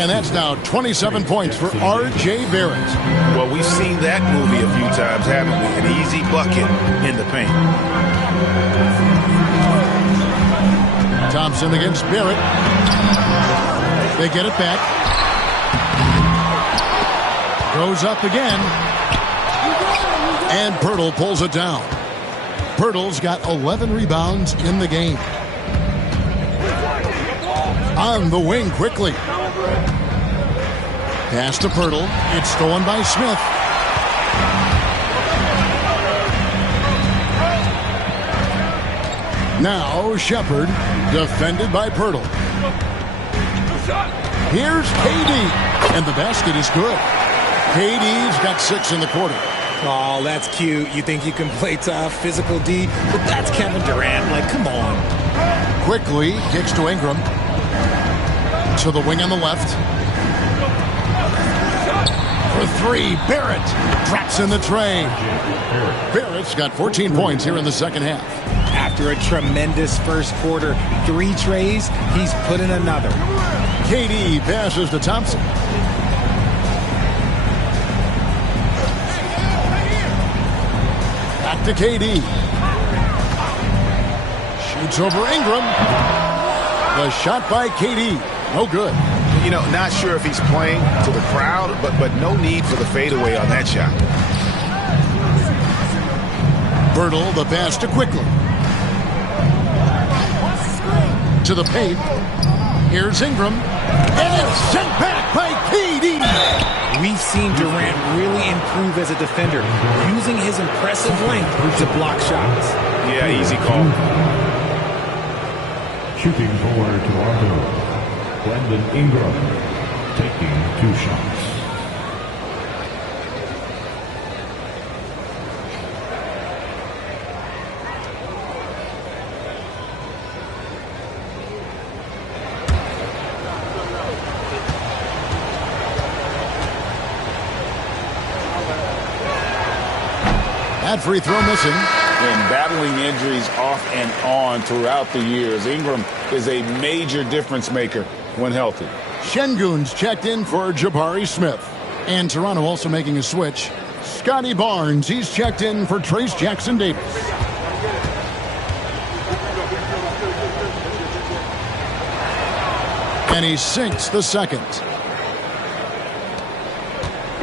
And that's now 27 points for R.J. Barrett. Well, we've seen that movie a few times, haven't we? An easy bucket in the paint. Thompson against Barrett. They get it back. Goes up again. And Pirtle pulls it down. Pirtle's got 11 rebounds in the game. On the wing quickly. Pass to Pirtle. It's stolen by Smith. Now Shepard, defended by Pirtle. Here's KD, and the basket is good. KD's got 6 in the quarter. Oh, that's cute. You think you can play tough, physical D, but that's Kevin Durant. Like, come on. Quickly kicks to Ingram. To the wing on the left. For 3, Barrett drops in the tray. Barrett's got 14 points here in the second half. After a tremendous first quarter, 3 trays, he's put in another. KD passes to Thompson. Back to KD. Shoots over Ingram. The shot by KD. No good. You know, not sure if he's playing to the crowd, but no need for the fadeaway on that shot. Pirtle, the pass to Quickly. To the paint. Here's Ingram. And it's sent back by KD. We've seen Durant really improve as a defender, using his impressive length to block shots. Yeah, easy call. Shooting for Toronto, Brandon Ingram, taking 2 shots. That free throw missing. And battling injuries off and on throughout the years, Ingram is a major difference maker when healthy. Şengün's checked in for Jabari Smith. And Toronto also making a switch. Scotty Barnes, he's checked in for Trace Jackson Davis. And he sinks the second.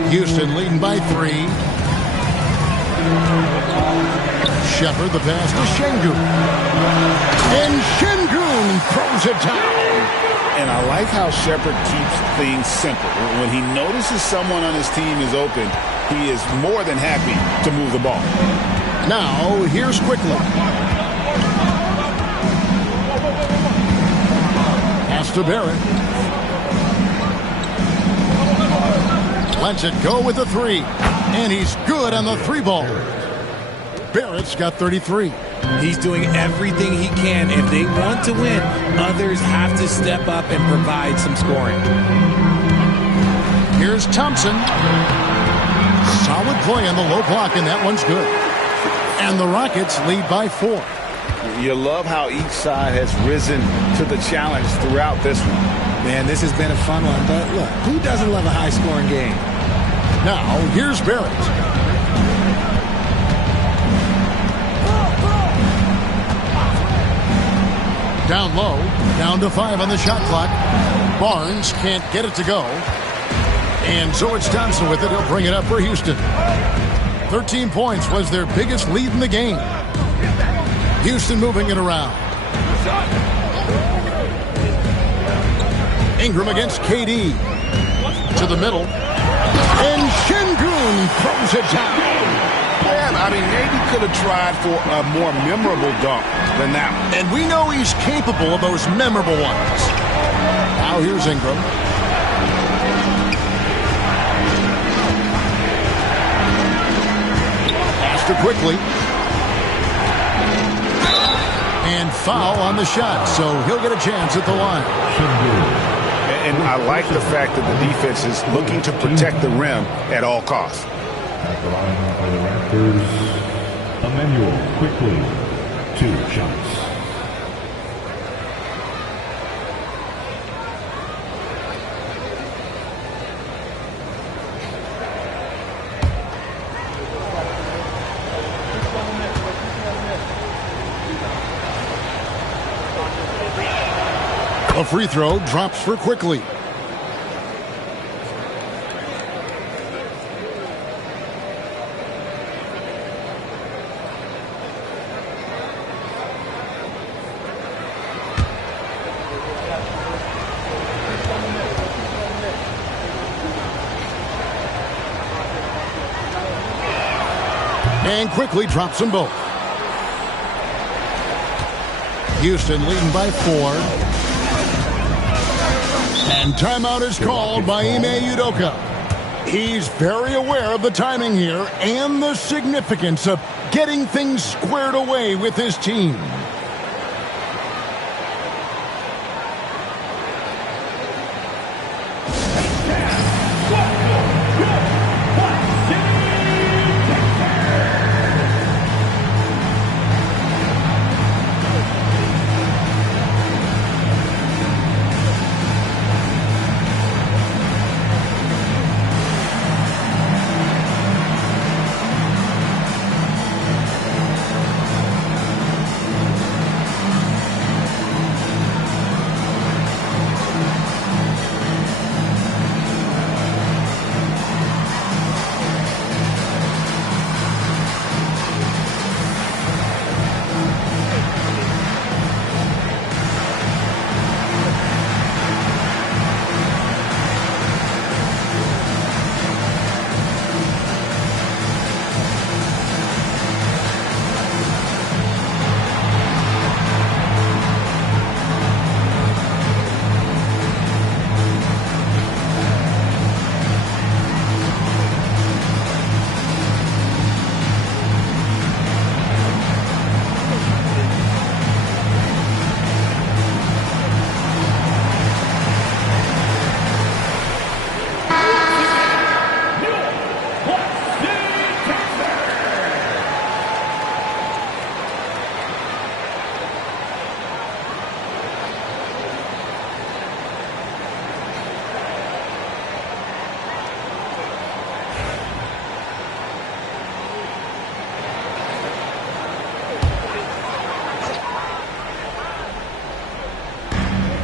Houston leading by 3. Shepard, the pass to Şengün. And Şengün throws it down. And I like how Shepard keeps things simple. When he notices someone on his team is open, he is more than happy to move the ball. Now, here's Quickly. Pass to Barrett. Lets it go with the 3. And he's good on the 3-ball. Barrett's got 33. He's doing everything he can. If they want to win, others have to step up and provide some scoring. Here's Thompson. Solid play on the low block, and that one's good. And the Rockets lead by 4. You love how each side has risen to the challenge throughout this one. Man, this has been a fun one, but look, who doesn't love a high-scoring game? Now, here's Barrett. Down low, down to 5 on the shot clock. Barnes can't get it to go. And so it's Thompson with it. He'll bring it up for Houston. 13 points was their biggest lead in the game. Houston moving it around. Ingram against KD. To the middle. And Şengün throws it down. Yeah, I mean, maybe could have tried for a more memorable dunk than that one. And we know he's capable of those memorable ones. Now here's Ingram. Pass to Quickly. And foul on the shot, so he'll get a chance at the line. And I like the fact that the defense is looking to protect the rim at all costs. At the line for the Raptors, Emmanuel Quickly, 2 shots. A free throw drops for Quickly. And Quickly drops them both. Houston leading by 4. And timeout is called by Ime Udoka. He's very aware of the timing here and the significance of getting things squared away with his team.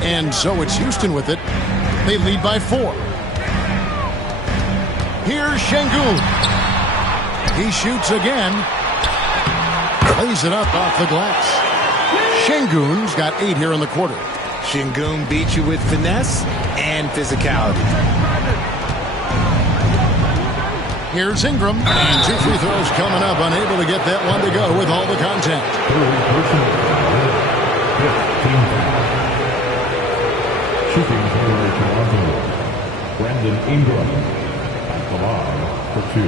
And so it's Houston with it. They lead by 4. Here's Şengün. He shoots again. Lays it up off the glass. Şengün's got 8 here in the quarter. Şengün beats you with finesse and physicality. Here's Ingram, and 2 free throws coming up. Unable to get that one to go with all the contact. Shooting for Toronto, Brandon Ingram at the line for 2.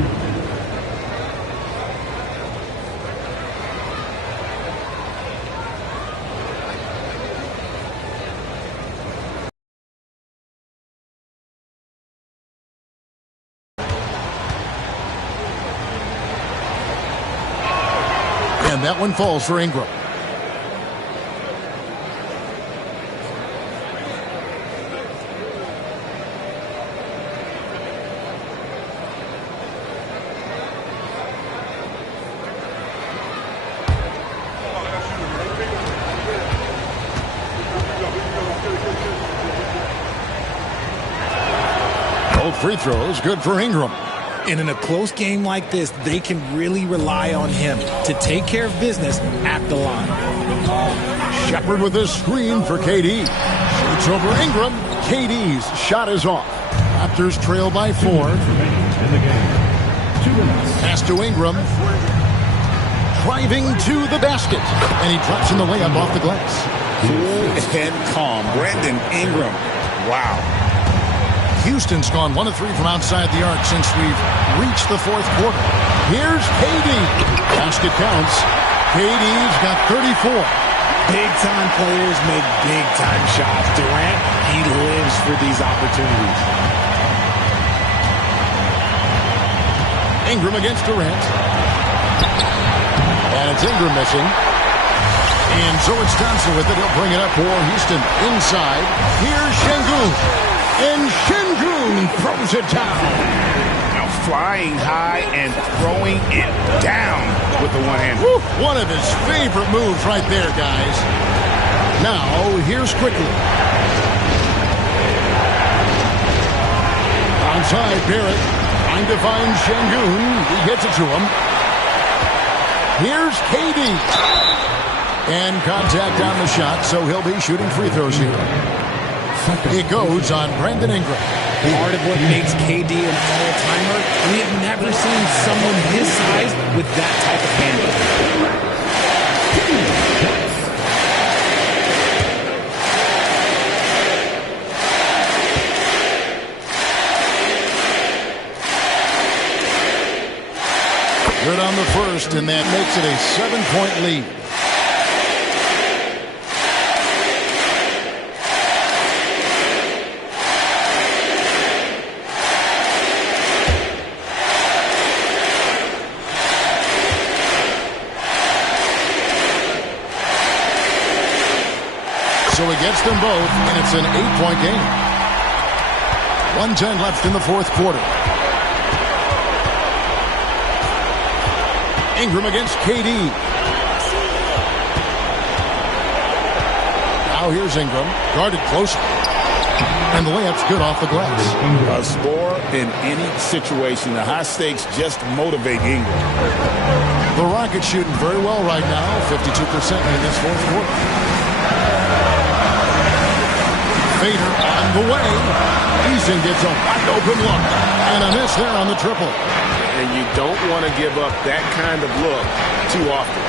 And that one falls for Ingram. Both free throws good for Ingram. And in a close game like this, they can really rely on him to take care of business at the line. Shepard with a screen for KD. Shoots over Ingram. KD's shot is off. Raptors trail by 4. Pass to Ingram. Driving to the basket. And he drops in the layup off the glass. Cool and calm. Brandon Ingram. Wow. Houston's gone 1 of 3 from outside the arc since we've reached the 4th quarter. Here's KD. Basket counts. KD's got 34. Big-time players make big-time shots. Durant, he lives for these opportunities. Ingram against Durant. And it's Ingram missing. And so it's Johnson with it. He'll bring it up for Houston. Inside. Here's Şengün. And Şengün throws it down. Now flying high and throwing it down with the one hand. One of his favorite moves right there, guys. Now, here's quickly. Outside, Barrett trying to find Şengün. He gets it to him. Here's KD. And contact on the shot, so he'll be shooting free throws here. It goes on Brandon Ingram. Part of what makes KD an all-timer, we have never seen someone his size with that type of handle. Good on the first, and that makes it a 7-point lead. So he gets them both, and it's an 8-point game. 1:10 left in the 4th quarter. Ingram against KD. Now here's Ingram, guarded close. And the layup's good off the glass. A score in any situation. The high stakes just motivate Ingram. The Rockets shooting very well right now, 52% in this 4th quarter. Fader on the way. Eason gets a wide open look. And a miss there on the triple. And you don't want to give up that kind of look too often.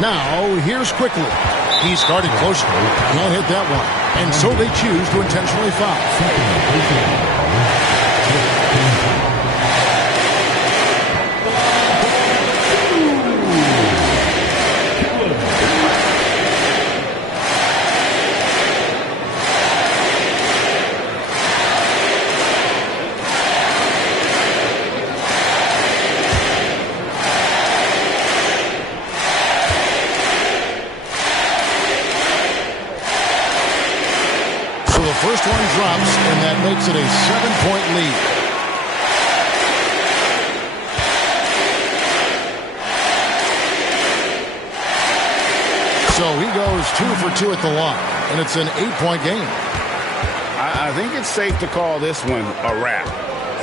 Now, here's quickly. He's guarded closely. Can't hit that one. And so they choose to intentionally foul. First one drops, and that makes it a 7-point lead. So he goes 2 for 2 at the line, and it's an 8-point game. I think it's safe to call this one a wrap.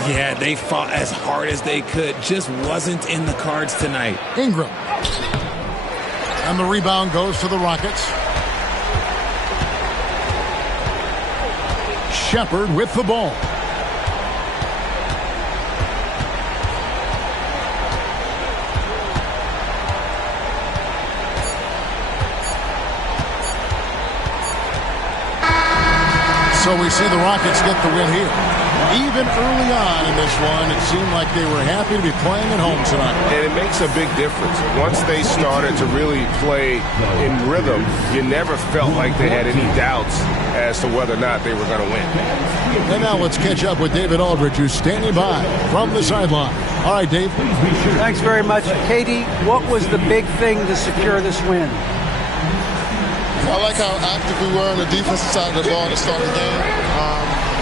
Yeah, they fought as hard as they could. Just wasn't in the cards tonight. Ingram. And the rebound goes to the Rockets. Shepard with the ball. So we see the Rockets get the win here. Even early on in this one, it seemed like they were happy to be playing at home tonight. And it makes a big difference. Once they started to really play in rhythm, you never felt like they had any doubts as to whether or not they were going to win. And now let's catch up with David Aldridge, who's standing by from the sideline. All right, Dave. Thanks very much. Katie, what was the big thing to secure this win? I like how active we were on the defensive side of the ball to start the game.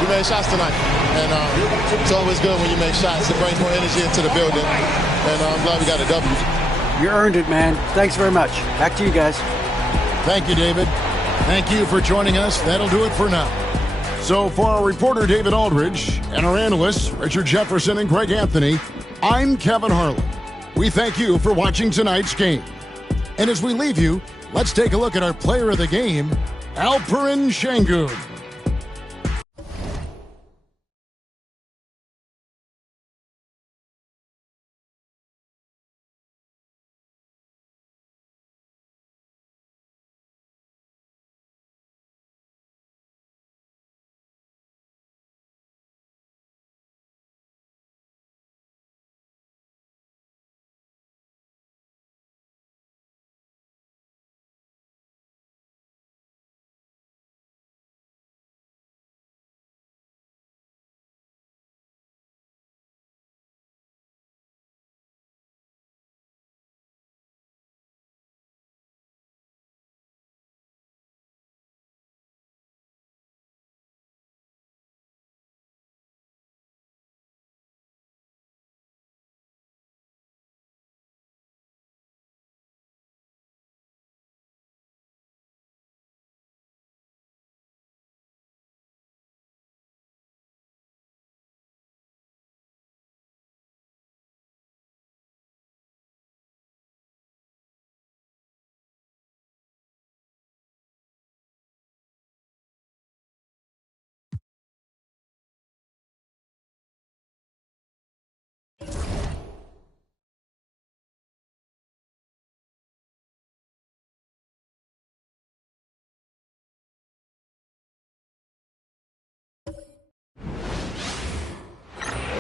We made shots tonight, and it's always good when you make shots. It brings more energy into the building, and I'm glad we got a W. You earned it, man. Thanks very much. Back to you guys. Thank you, David. Thank you for joining us. That'll do it for now. So for our reporter, David Aldridge, and our analysts, Richard Jefferson and Greg Anthony, I'm Kevin Harlan. We thank you for watching tonight's game. And as we leave you, let's take a look at our player of the game, Alperen Şengün.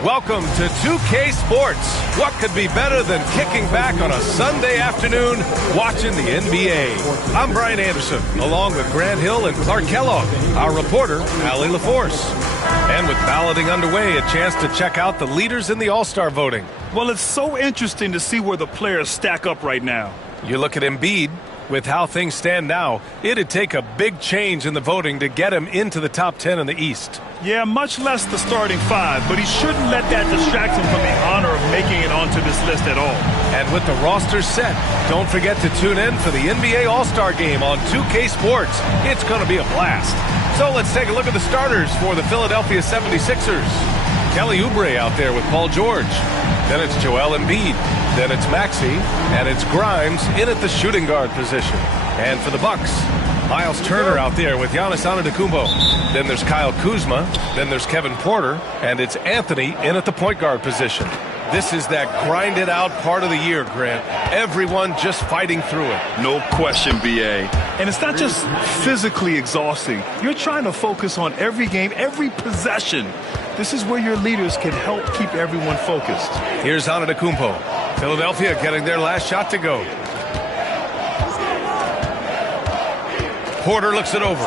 Welcome to 2K Sports. What could be better than kicking back on a Sunday afternoon watching the NBA? I'm Brian Anderson, along with Grant Hill and Clark Kellogg, our reporter, Allie LaForce. And with balloting underway, a chance to check out the leaders in the All-Star voting. Well, it's so interesting to see where the players stack up right now. You look at Embiid. With how things stand now, it'd take a big change in the voting to get him into the top 10 in the East. Yeah, much less the starting five, but he shouldn't let that distract him from the honor of making it onto this list at all. And with the roster set, don't forget to tune in for the NBA All-Star Game on 2K Sports. It's going to be a blast. So let's take a look at the starters for the Philadelphia 76ers. Kelly Oubre out there with Paul George. Then it's Joel Embiid. Then it's Maxey. And it's Grimes in at the shooting guard position. And for the Bucks, Miles Turner out there with Giannis Antetokounmpo. Then there's Kyle Kuzma. Then there's Kevin Porter. And it's Anthony in at the point guard position. This is that grinded out part of the year, Grant. Everyone just fighting through it. No question, B.A. And it's not just physically exhausting. You're trying to focus on every game, every possession. This is where your leaders can help keep everyone focused. Here's Antetokounmpo. Philadelphia getting their last shot to go. Porter looks it over.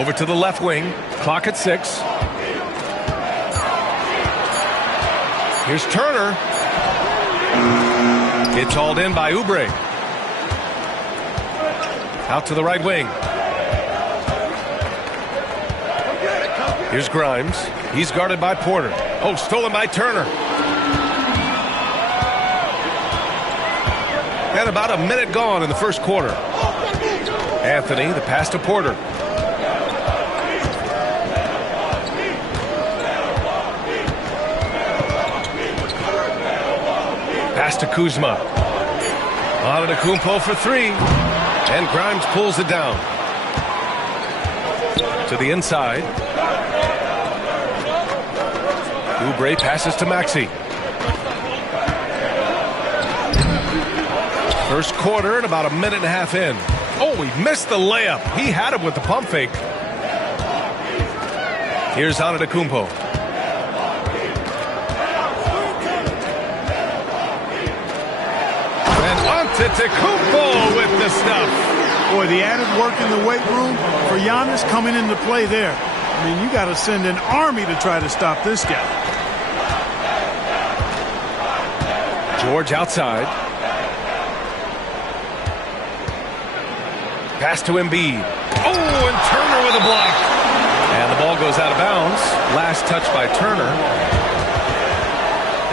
Over to the left wing. Clock at 6. Here's Turner. It's hauled in by Oubre. Out to the right wing. Here's Grimes. He's guarded by Porter. Oh, stolen by Turner. And about a minute gone in the first quarter. Anthony, the pass to Porter. Pass to Kuzma. Antetokounmpo for three. And Grimes pulls it down. To the inside. Oubre passes to Maxey. First quarter and about a minute and a half in. Oh, he missed the layup. He had it with the pump fake. Here's Antetokounmpo. And Antetokounmpo with the stuff. Boy, the added work in the weight room for Giannis coming into play there. I mean, you got to send an army to try to stop this guy. George outside. Pass to Embiid. Oh, and Turner with a block. And the ball goes out of bounds. Last touch by Turner.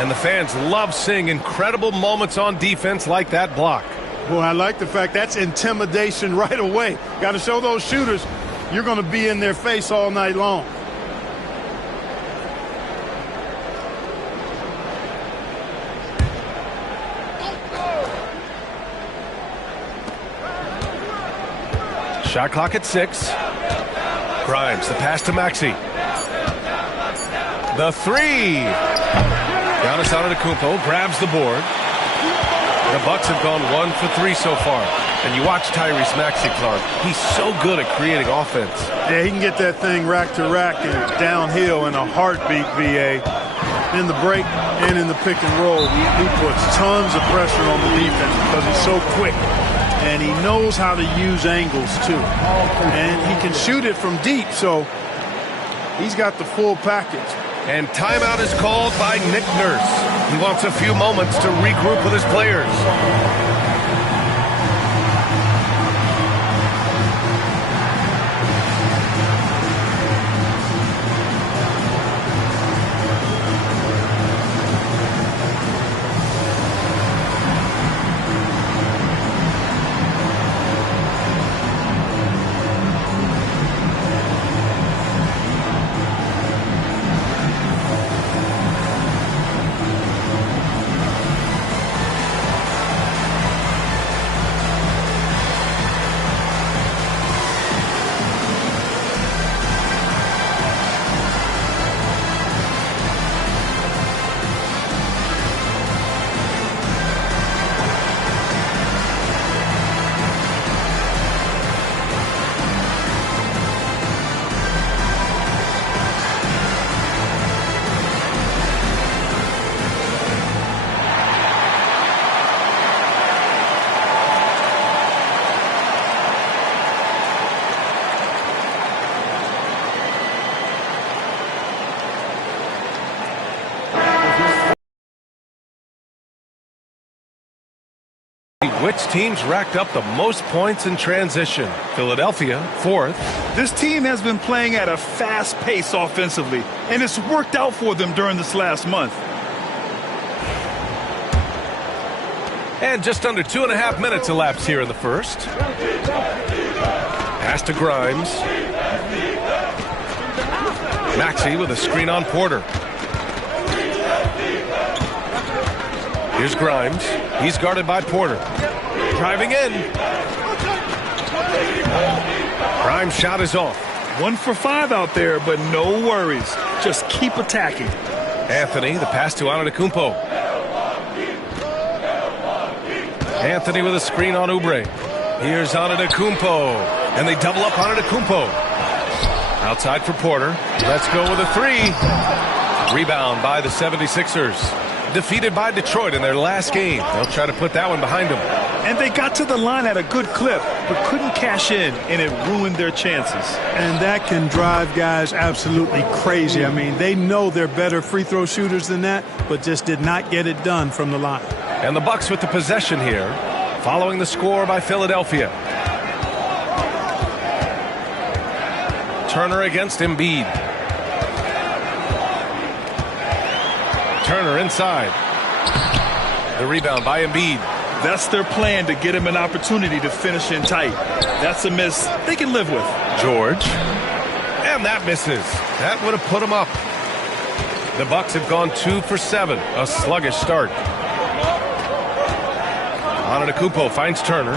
And the fans love seeing incredible moments on defense like that block. Boy, I like the fact that's intimidation right away. Got to show those shooters you're going to be in their face all night long. Shot clock at 6. Grimes, the pass to Maxey. The three. Giannis Antetokounmpo grabs the board. The Bucks have gone 1 for 3 so far. And you watch Tyrese Maxey, Clark. He's so good at creating offense. Yeah, he can get that thing rack to rack and downhill in a heartbeat, VA. In the break and in the pick and roll, he puts tons of pressure on the defense because he's so quick. And he knows how to use angles, too. And he can shoot it from deep, so he's got the full package. And timeout is called by Nick Nurse. He wants a few moments to regroup with his players. Which teams racked up the most points in transition? Philadelphia, 4th. This team has been playing at a fast pace offensively, and it's worked out for them during this last month. And just under 2.5 minutes elapsed here in the first. Pass to Grimes. Maxey with a screen on Porter. Here's Grimes. He's guarded by Porter. Driving in. Grimes' shot is off. 1 for 5 out there, but no worries. Just keep attacking. Anthony, the pass to Antetokounmpo. Anthony with a screen on Oubre. Here's Antetokounmpo. And they double up Antetokounmpo. Outside for Porter. Let's go with a three. Rebound by the 76ers. Defeated by Detroit in their last game. They'll try to put that one behind them. And they got to the line at a good clip, but couldn't cash in, and it ruined their chances. And that can drive guys absolutely crazy. I mean, they know they're better free throw shooters than that, but just did not get it done from the line. And the Bucks with the possession here, following the score by Philadelphia. Turner against Embiid. Turner inside. The rebound by Embiid. That's their plan, to get him an opportunity to finish in tight. That's a miss they can live with. George. And that misses. That would have put him up. The Bucks have gone 2 for 7. A sluggish start. Antetokounmpo finds Turner.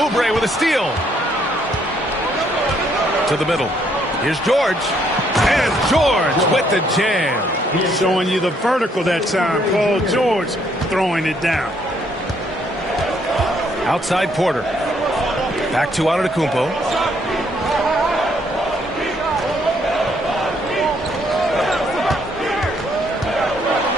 Oubre with a steal. To the middle. Here's George. And George with the jam. He's showing you the vertical that time. Paul George throwing it down. Outside Porter. Back to Antetokounmpo.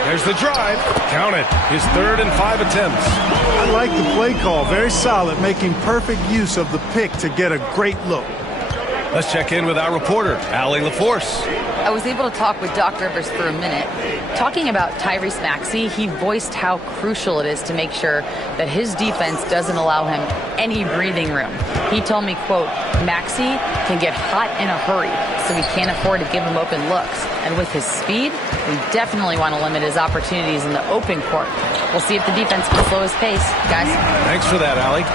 There's the drive. Count it. His 3rd and 5 attempts. I like the play call. Very solid, making perfect use of the pick to get a great look. Let's check in with our reporter, Allie LaForce. I was able to talk with Doc Rivers for a minute. Talking about Tyrese Maxey, he voiced how crucial it is to make sure that his defense doesn't allow him any breathing room. He told me, quote, Maxey can get hot in a hurry, so we can't afford to give him open looks. And with his speed, we definitely want to limit his opportunities in the open court. We'll see if the defense can slow his pace, guys. Thanks for that, Allie.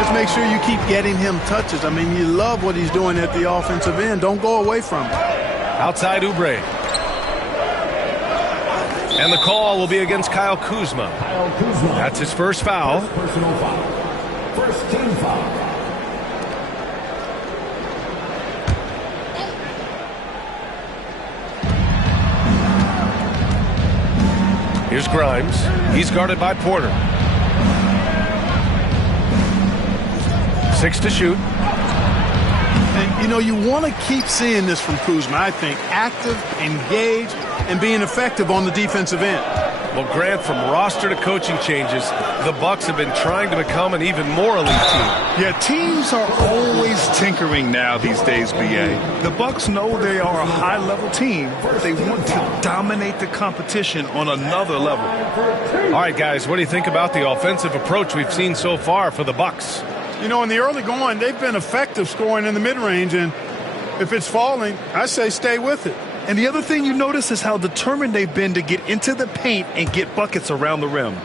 Just make sure you keep getting him touches. I mean, you love what he's doing at the offensive end. Don't go away from it. Outside Oubre. And the call will be against Kyle Kuzma. That's his first foul. Personal foul. First team foul. Here's Grimes. He's guarded by Porter. 6 to shoot. And, you know, you want to keep seeing this from Kuzma, I think. Active, engaged, and being effective on the defensive end. Well, Grant, from roster to coaching changes, the Bucks have been trying to become an even more elite team. Yeah, teams are always tinkering now these days, B.A. The Bucks know they are a high-level team, but they want to dominate the competition on another level. All right, guys, what do you think about the offensive approach we've seen so far for the Bucks? You know, in the early going, they've been effective scoring in the mid-range, and if it's falling, I say stay with it. And the other thing you notice is how determined they've been to get into the paint and get buckets around the rim.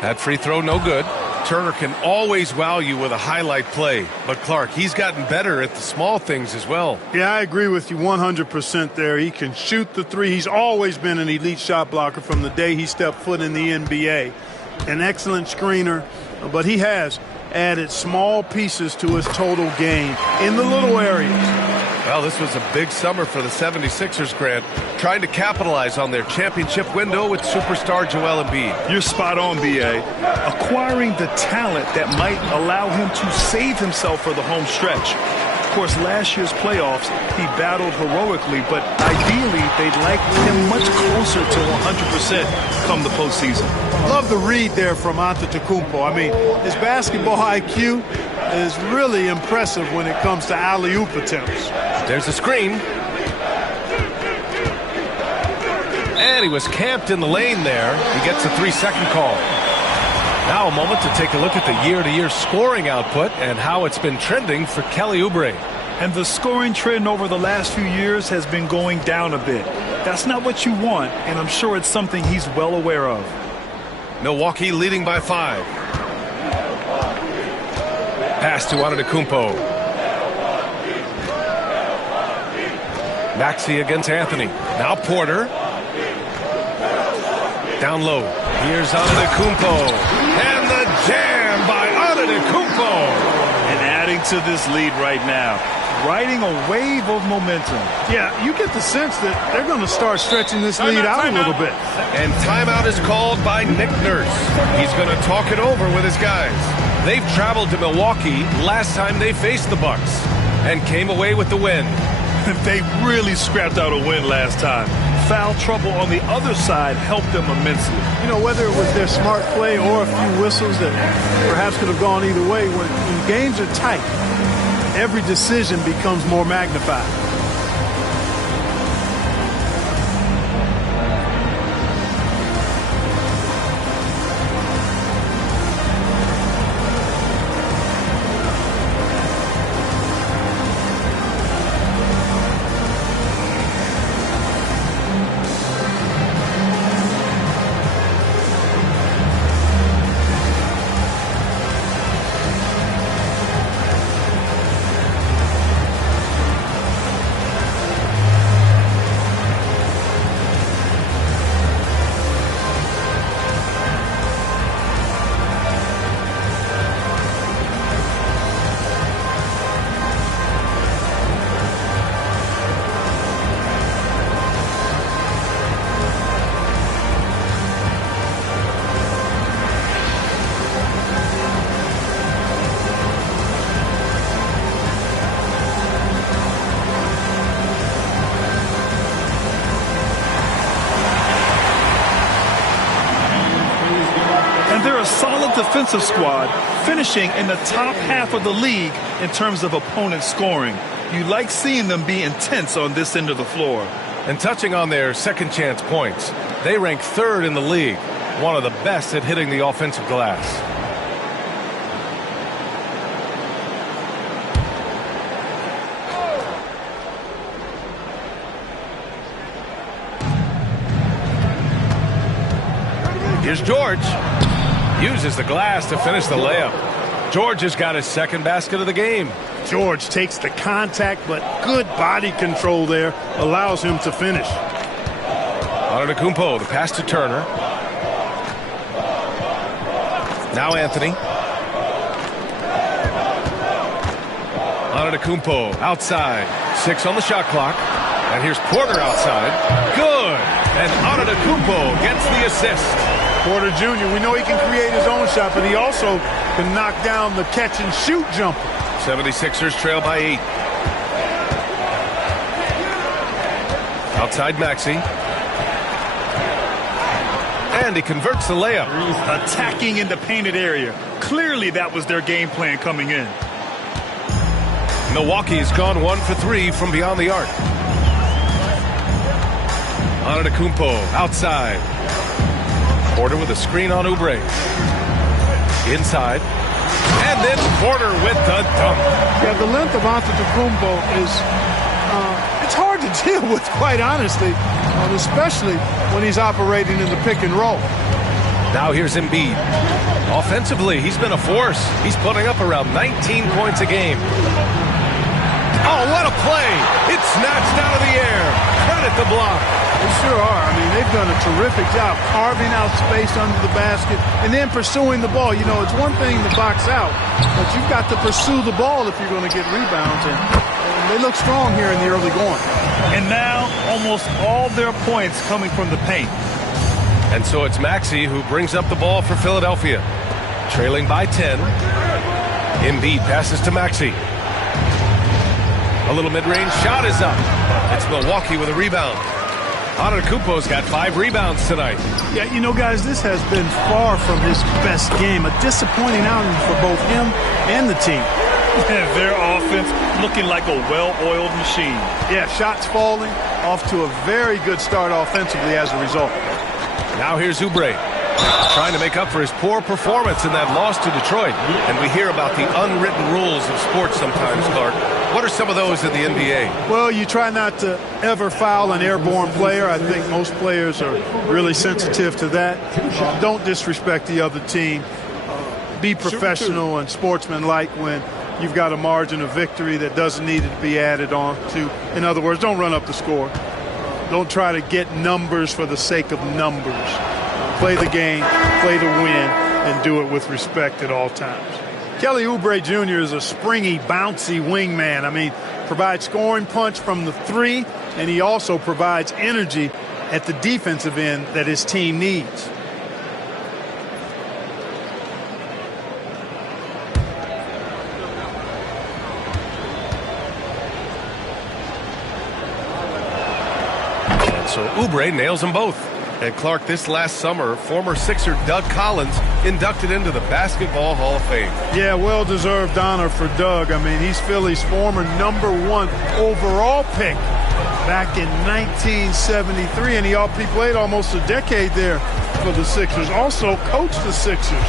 That free throw, no good. Turner can always wow you with a highlight play. But Clark, he's gotten better at the small things as well. Yeah, I agree with you 100% there. He can shoot the three. He's always been an elite shot blocker from the day he stepped foot in the NBA. An excellent screener, but he has added small pieces to his total game in the little areas. Well, this was a big summer for the 76ers, Grant, trying to capitalize on their championship window with superstar Joel Embiid. You're spot on, B.A. Acquiring the talent that might allow him to save himself for the home stretch. Of course, last year's playoffs, he battled heroically, but ideally, they'd like him much closer to 100% come the postseason. Love the read there from Antetokounmpo. I mean, his basketball IQ is really impressive when it comes to alley-oop attempts. There's a screen. And he was camped in the lane there. He gets a 3-second call. Now a moment to take a look at the year-to-year scoring output and how it's been trending for Kelly Oubre. And the scoring trend over the last few years has been going down a bit. That's not what you want, and I'm sure it's something he's well aware of. Milwaukee leading by 5. Pass to Antetokounmpo. Maxey against Anthony. Now Porter. Down low. Here's Antetokounmpo. And the jam by Antetokounmpo. And adding to this lead right now. Riding a wave of momentum. Yeah, you get the sense that they're going to start stretching this lead out a little bit. And timeout is called by Nick Nurse. He's going to talk it over with his guys. They've traveled to Milwaukee last time they faced the Bucks and came away with the win. They really scrapped out a win last time. Foul trouble on the other side helped them immensely. You know, whether it was their smart play or a few whistles that perhaps could have gone either way, when games are tight, every decision becomes more magnified. solid defensive squad, finishing in the top half of the league in terms of opponent scoring. You like seeing them be intense on this end of the floor. And touching on their second chance points, they rank third in the league, one of the best at hitting the offensive glass. Here's George. Uses the glass to finish the layup. George has got his second basket of the game. George takes the contact, but good body control there allows him to finish. Antetokounmpo, the pass to Turner. Now Anthony. Antetokounmpo outside. 6 on the shot clock. And here's Porter outside. Good. And Antetokounmpo gets the assist. Porter Jr., we know he can create his own shot, but he also can knock down the catch-and-shoot jumper. 76ers trail by 8. Outside Maxey. And he converts the layup. Attacking in the painted area. Clearly that was their game plan coming in. Milwaukee's gone 1 for 3 from beyond the arc. Antetokounmpo outside. Porter with a screen on Oubre. Inside. And then Porter with the dunk. Yeah, the length of Antetokounmpo is it's hard to deal with, quite honestly, especially when he's operating in the pick and roll. Now here's Embiid. Offensively, he's been a force. He's putting up around 19 points a game. Oh, what a play! It's snatched out of the air. Credit the block. They sure are. I mean, they've done a terrific job carving out space under the basket and then pursuing the ball. You know, it's one thing to box out, but you've got to pursue the ball if you're going to get rebounds. And they look strong here in the early going. And now almost all their points coming from the paint. And so it's Maxey who brings up the ball for Philadelphia. Trailing by 10. Embiid passes to Maxey. A little mid-range shot is up. It's Milwaukee with a rebound. Antetokounmpo's got 5 rebounds tonight. Yeah, you know, guys, this has been far from his best game. A disappointing outing for both him and the team. And their offense looking like a well-oiled machine. Yeah, shots falling, off to a very good start offensively as a result. Now here's Oubre, trying to make up for his poor performance in that loss to Detroit. And we hear about the unwritten rules of sports sometimes, Clark. What are some of those in the NBA? Well, you try not to ever foul an airborne player. I think most players are really sensitive to that. Don't disrespect the other team. Be professional and sportsmanlike when you've got a margin of victory that doesn't need to be added on to. In other words, don't run up the score. Don't try to get numbers for the sake of numbers. Play the game, play to win, and do it with respect at all times. Kelly Oubre Jr. is a springy, bouncy wingman. I mean, provides scoring punch from the 3, and he also provides energy at the defensive end that his team needs. And so Oubre nails them both. And Clark, this last summer, former Sixer Doug Collins inducted into the Basketball Hall of Fame. Yeah, well-deserved honor for Doug. I mean, he's Philly's former #1 overall pick back in 1973, and he played almost a decade there for the Sixers. Also coached the Sixers,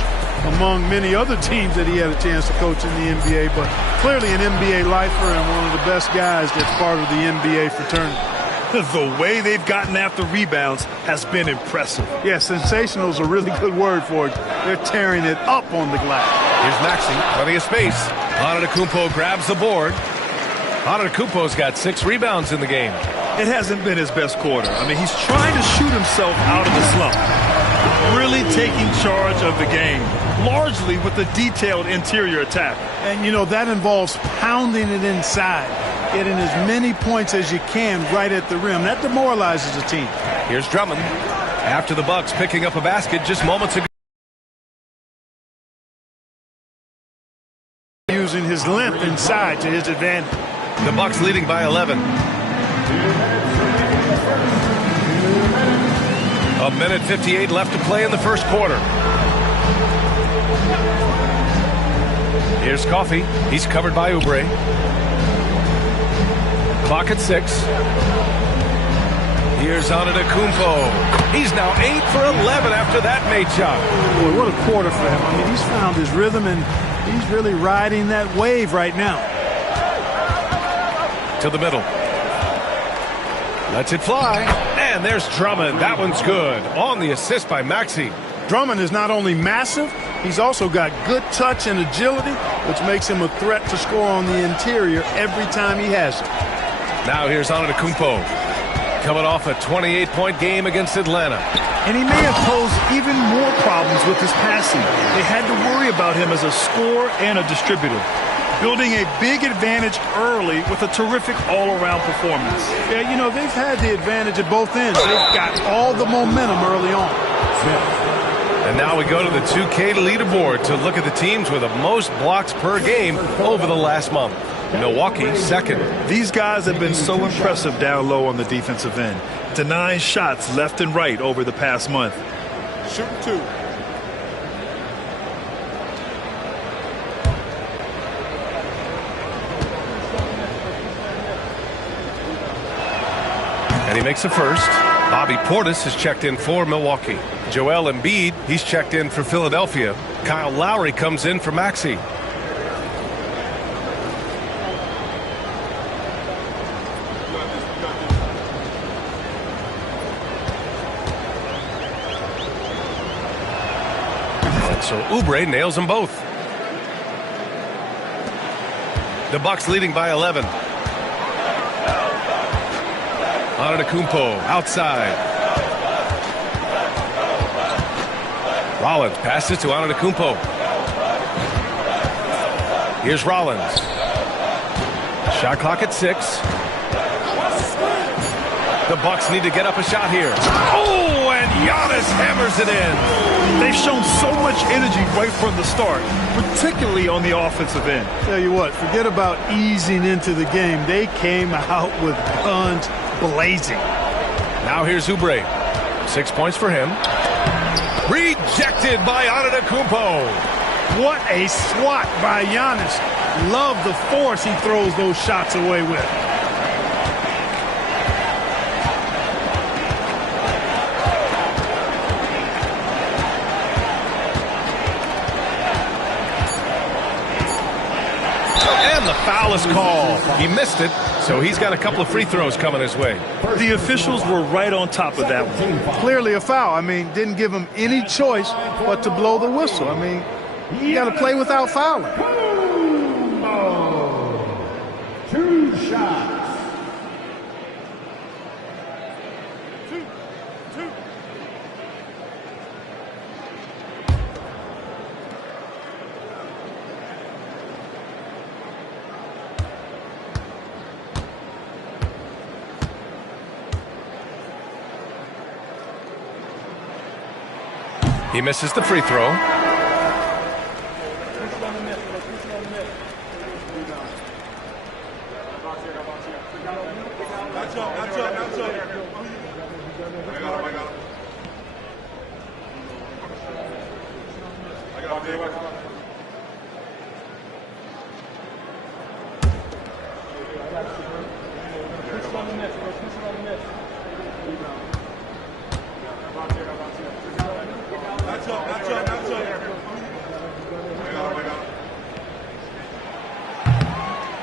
among many other teams that he had a chance to coach in the NBA, but clearly an NBA lifer and one of the best guys that's part of the NBA fraternity. The way they've gotten after rebounds has been impressive. Yeah, sensational is a really good word for it. They're tearing it up on the glass. Here's Maxey, plenty of space. Antetokounmpo grabs the board. Antetokounmpo's got 6 rebounds in the game. It hasn't been his best quarter. I mean, he's trying to shoot himself out of the slump. Really taking charge of the game, largely with the detailed interior attack. And, you know, that involves pounding it inside, getting as many points as you can right at the rim. That demoralizes a team. Here's Drummond. After the Bucks picking up a basket just moments ago. Using his length inside to his advantage. The Bucks leading by 11. A minute 58 left to play in the first quarter. Here's Coffey. He's covered by Oubre. Clock at 6. Here's Antetokounmpo. He's now 8 for 11 after that made shot. Boy, what a quarter for him. I mean, he's found his rhythm, and he's really riding that wave right now. To the middle. Lets it fly. And there's Drummond. That one's good. On the assist by Maxey. Drummond is not only massive, he's also got good touch and agility, which makes him a threat to score on the interior every time he has it. Now here's Antetokounmpo, coming off a 28-point game against Atlanta. And he may have posed even more problems with his passing. They had to worry about him as a scorer and a distributor, building a big advantage early with a terrific all-around performance. Yeah, you know, they've had the advantage at both ends. They've got all the momentum early on. And now we go to the 2K leaderboard to look at the teams with the most blocks per game over the last month. Milwaukee, second. These guys have been so impressive down low on the defensive end, denying shots left and right over the past month. Shoot 2. And he makes the first. Bobby Portis has checked in for Milwaukee. Joel Embiid, he's checked in for Philadelphia. Kyle Lowry comes in for Maxey. And so Oubre nails them both. The Bucks leading by 11. Antetokounmpo outside. Rollins passes to Antetokounmpo. Here's Rollins. Shot clock at 6. The Bucks need to get up a shot here. Oh, and Giannis hammers it in. They've shown so much energy right from the start, particularly on the offensive end. Tell you what, forget about easing into the game. They came out with guns blazing. Now here's Oubre. 6 points for him. Rejected by Antetokounmpo. What a swat by Giannis. Love the force he throws those shots away with. And the foul is called. He missed it, so he's got a couple of free throws coming his way. The officials were right on top of that one. Clearly a foul. I mean, didn't give him any choice but to blow the whistle. I mean, you got to play without fouling. 2 shots. He misses the free throw.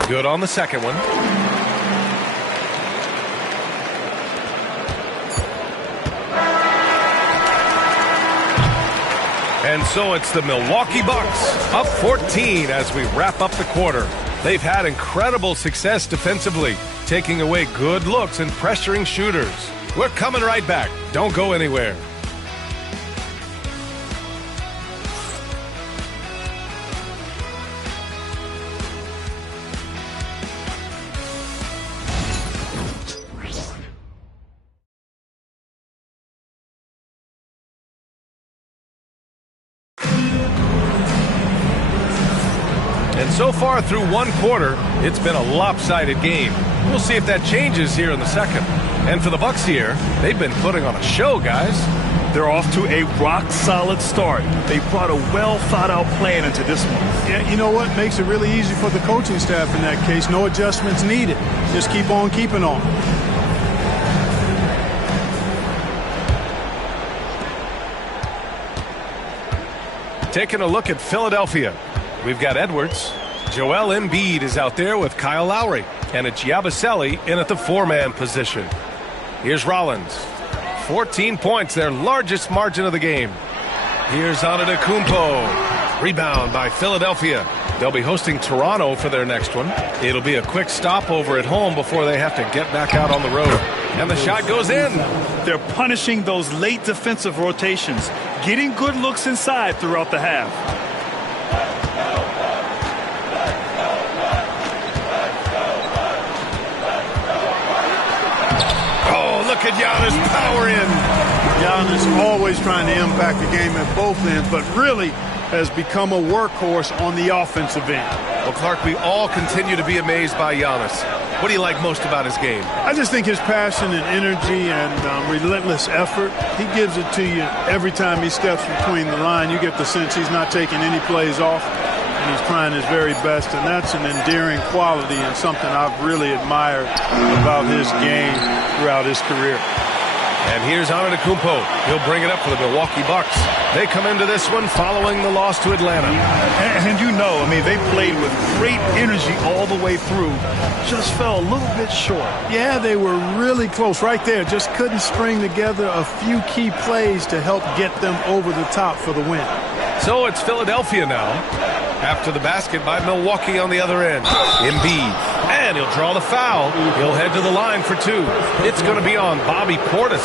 Good on the second one. And so it's the Milwaukee Bucks up 14 as we wrap up the quarter. They've had incredible success defensively, taking away good looks and pressuring shooters. We're coming right back. Don't go anywhere. And so far through one quarter, it's been a lopsided game. We'll see if that changes here in the second. And for the Bucks here, they've been putting on a show, guys. They're off to a rock-solid start. They brought a well-thought-out plan into this one. Yeah, you know what makes it really easy for the coaching staff in that case? No adjustments needed. Just keep on keeping on. Taking a look at Philadelphia. We've got Edwards. Joel Embiid is out there with Kyle Lowry. And it's Yabusele in at the 4-man position. Here's Rollins. 14 points, their largest margin of the game. Here's Antetokounmpo. Rebound by Philadelphia. They'll be hosting Toronto for their next one. It'll be a quick stopover at home before they have to get back out on the road. And the shot goes in. They're punishing those late defensive rotations, getting good looks inside throughout the half. Look at Giannis power in. Giannis always trying to impact the game at both ends, but really has become a workhorse on the offensive end. Well, Clark, we all continue to be amazed by Giannis. What do you like most about his game? I just think his passion and energy and relentless effort, he gives it to you every time he steps between the line. You get the sense he's not taking any plays off. He's trying his very best, and that's an endearing quality and something I've really admired about his game throughout his career. And here's Antetokounmpo. He'll bring it up for the Milwaukee Bucks. They come into this one following the loss to Atlanta. And you know, I mean, they played with great energy all the way through. Just fell a little bit short. Yeah, they were really close right there. Just couldn't string together a few key plays to help get them over the top for the win. So it's Philadelphia now. After the basket by Milwaukee on the other end. Embiid. And he'll draw the foul. He'll head to the line for two. It's going to be on Bobby Portis.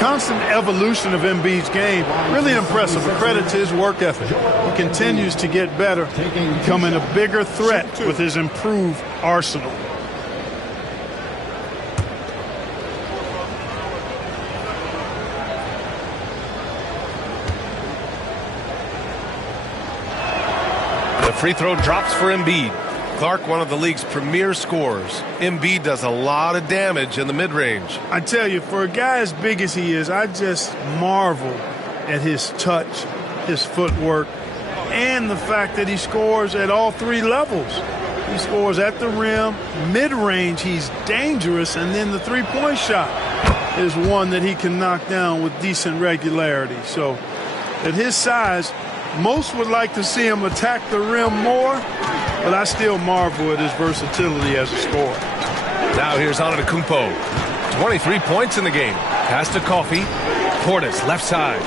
Constant evolution of Embiid's game. Really impressive. A credit to his work ethic. He continues to get better, becoming a bigger threat with his improved arsenal. Free throw drops for Embiid. Clark, one of the league's premier scorers. Embiid does a lot of damage in the mid-range. I tell you, for a guy as big as he is, I just marvel at his touch, his footwork, and the fact that he scores at all three levels. He scores at the rim, mid-range, he's dangerous, and then the three-point shot is one that he can knock down with decent regularity. So at his size, most would like to see him attack the rim more, but I still marvel at his versatility as a scorer. Now here's Antetokounmpo. 23 points in the game. Pass to Coffey. Portis, left side.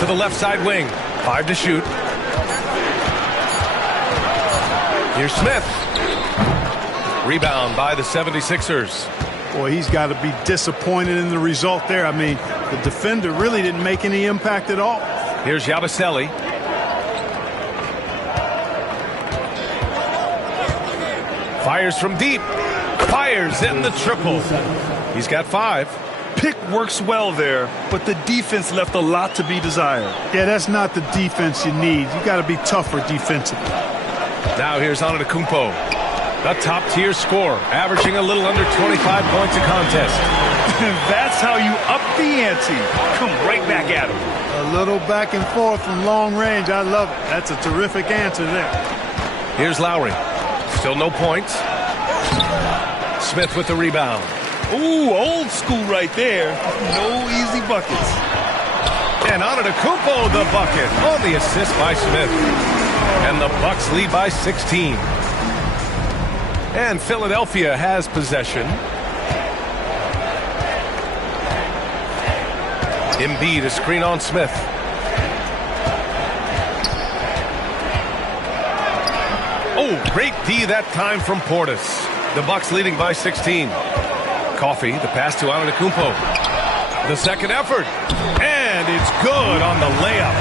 To the left side wing. 5 to shoot. Here's Smith. Rebound by the 76ers. Boy, he's got to be disappointed in the result there. I mean, the defender really didn't make any impact at all. Here's Yabusele. Fires from deep. Fires in the triple. He's got 5. Pick works well there, but the defense left a lot to be desired. Yeah, that's not the defense you need. You got to be tougher defensively. Now here's Antetokounmpo. A top-tier scorer, averaging a little under 25 points a contest. That's how you up the ante. Come right back at him. A little back and forth from long range. I love it. That's a terrific answer there. Here's Lowry. Still no points. Smith with the rebound. Ooh, old school right there. No easy buckets. And Antetokounmpo the bucket on the assist by Smith. And the Bucks lead by 16. And Philadelphia has possession. Embiid, a screen on Smith. Oh, great D that time from Portis. The Bucks leading by 16. Coffey, the pass to Antetokounmpo. The second effort. And it's good on the layup.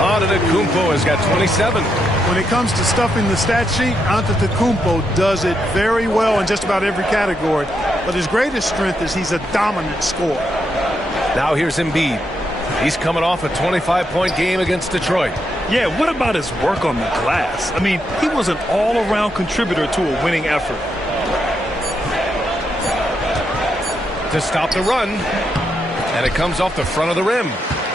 Antetokounmpo has got 27. When it comes to stuffing the stat sheet, Antetokounmpo does it very well in just about every category. But his greatest strength is he's a dominant scorer. Now here's Embiid. He's coming off a 25-point game against Detroit. Yeah, what about his work on the glass? I mean, he was an all-around contributor to a winning effort. to stop the run. And it comes off the front of the rim.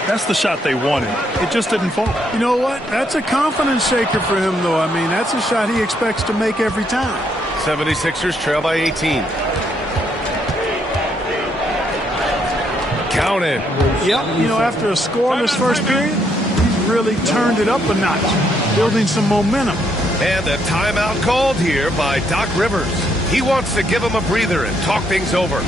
That's the shot they wanted. It just didn't fall. You know what? That's a confidence shaker for him, though. I mean, that's a shot he expects to make every time. 76ers trail by 18. Count it. Yep. You know, after a scoreless first period, he's really turned it up a notch, building some momentum. And a timeout called here by Doc Rivers. He wants to give him a breather and talk things over.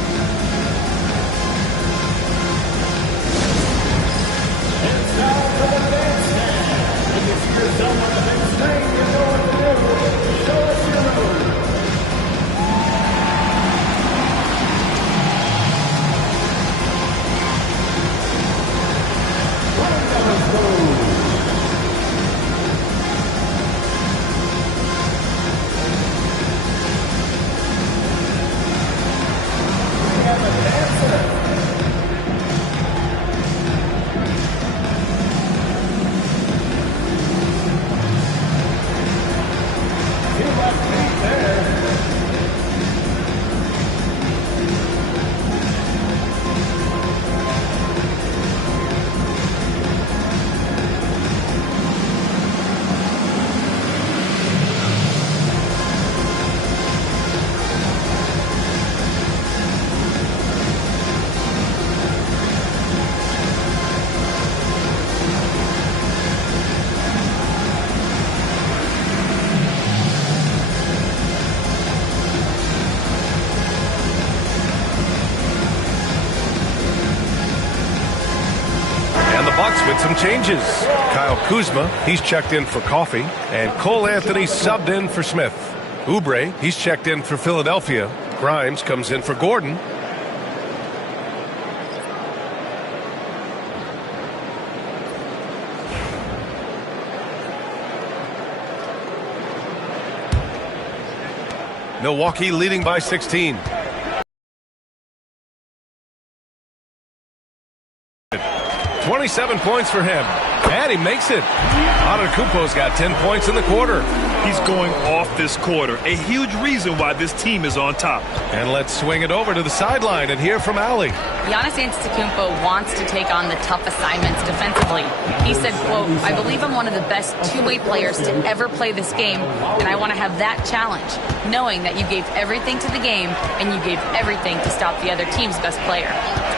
With some changes. Kyle Kuzma, he's checked in for coffee. And Cole Anthony subbed in for Smith. Oubre, he's checked in for Philadelphia. Grimes comes in for Gordon. Milwaukee leading by 16. 27 points for him. And he makes it. Antetokounmpo's got 10 points in the quarter. He's going off this quarter. A huge reason why this team is on top. And let's swing it over to the sideline and hear from Allie. Giannis Antetokounmpo wants to take on the tough assignments defensively. He said, quote, "I believe I'm one of the best two-way players to ever play this game, and I want to have that challenge, knowing that you gave everything to the game and you gave everything to stop the other team's best player."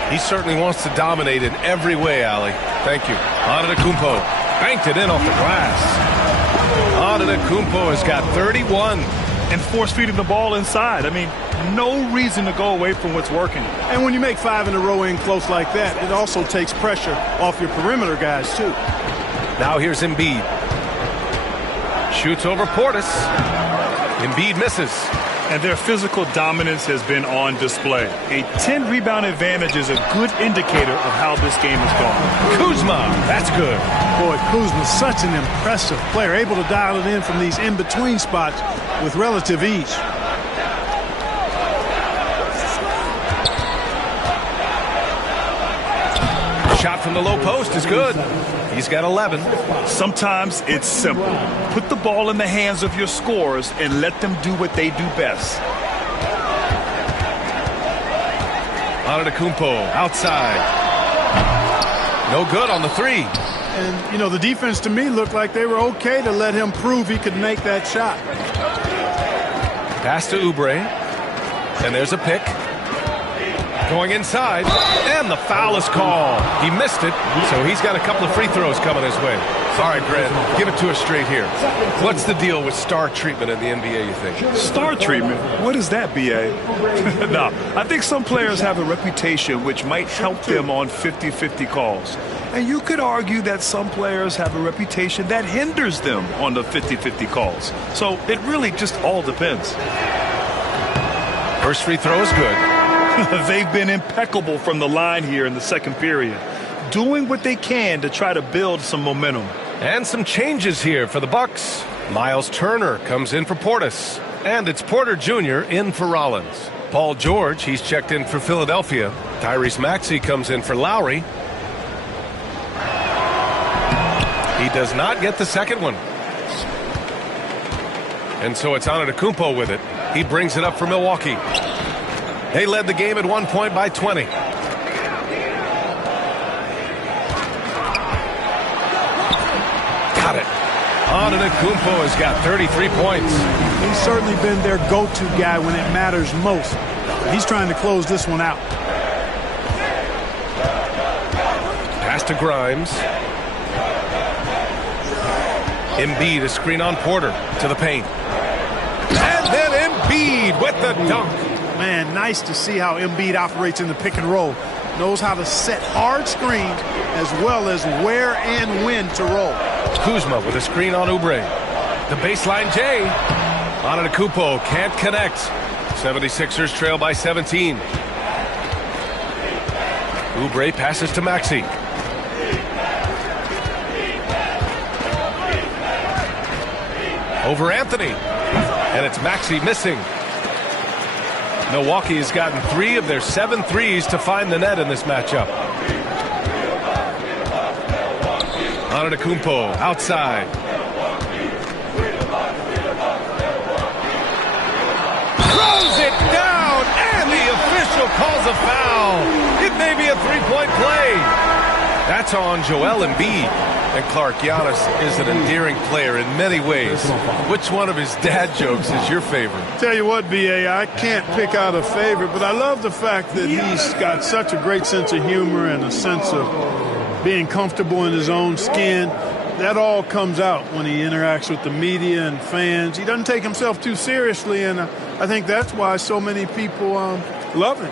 He certainly wants to dominate in every way, Allie. Thank you. Antetokounmpo banked it in off the glass. Antetokounmpo has got 31. And force feeding the ball inside. I mean, no reason to go away from what's working. And when you make 5 in a row in close like that, it also takes pressure off your perimeter guys, too. Now here's Embiid. Shoots over Portis. Embiid misses. And their physical dominance has been on display. A 10-rebound advantage is a good indicator of how this game has gone. Kuzma, that's good. Boy, Kuzma's such an impressive player, able to dial it in from these in-between spots with relative ease. Shot from the low post is good. He's got 11. Sometimes it's simple. Put the ball in the hands of your scorers and let them do what they do best. Antetokounmpo outside. No good on the three. And, you know, the defense to me looked like they were okay to let him prove he could make that shot. Pass to Oubre. And there's a pick. Going inside, and the foul is called. He missed it, so he's got a couple of free throws coming his way. All right, Grant, give it to us straight here. What's the deal with star treatment in the NBA, you think? Star treatment? What is that, B.A.? No, I think some players have a reputation which might help them on 50-50 calls. And you could argue that some players have a reputation that hinders them on the 50-50 calls. So it really just all depends. First free throw is good. They've been impeccable from the line here in the second period, doing what they can to try to build some momentum. And some changes here for the Bucks. Miles Turner comes in for Portis, and it's Porter Jr. in for Rollins. Paul George, he's checked in for Philadelphia. Tyrese Maxey comes in for Lowry. He does not get the second one. And so it's Antetokounmpo with it. He brings it up for Milwaukee. They led the game at one point by 20. Got it. Antetokounmpo has got 33 points. He's certainly been their go-to guy when it matters most. He's trying to close this one out. Pass to Grimes. Embiid, a screen on Porter to the paint. And then Embiid with the dunk. Man, nice to see how Embiid operates in the pick and roll. Knows how to set hard screens as well as where and when to roll. Kuzma with a screen on Oubre. The baseline J. Antetokounmpo can't connect. 76ers trail by 17. Oubre passes to Maxey. Over Anthony. And it's Maxey missing. Milwaukee has gotten 3 of their 7 threes to find the net in this matchup. Antetokounmpo outside. Throws it down, and the official calls a foul. It may be a three-point play. That's on Joel Embiid. And Clark, Giannis is an endearing player in many ways. Which one of his dad jokes is your favorite? Tell you what, B.A., I can't pick out a favorite, but I love the fact that he's got such a great sense of humor and a sense of being comfortable in his own skin. That all comes out when he interacts with the media and fans. He doesn't take himself too seriously, and I think that's why so many people love him.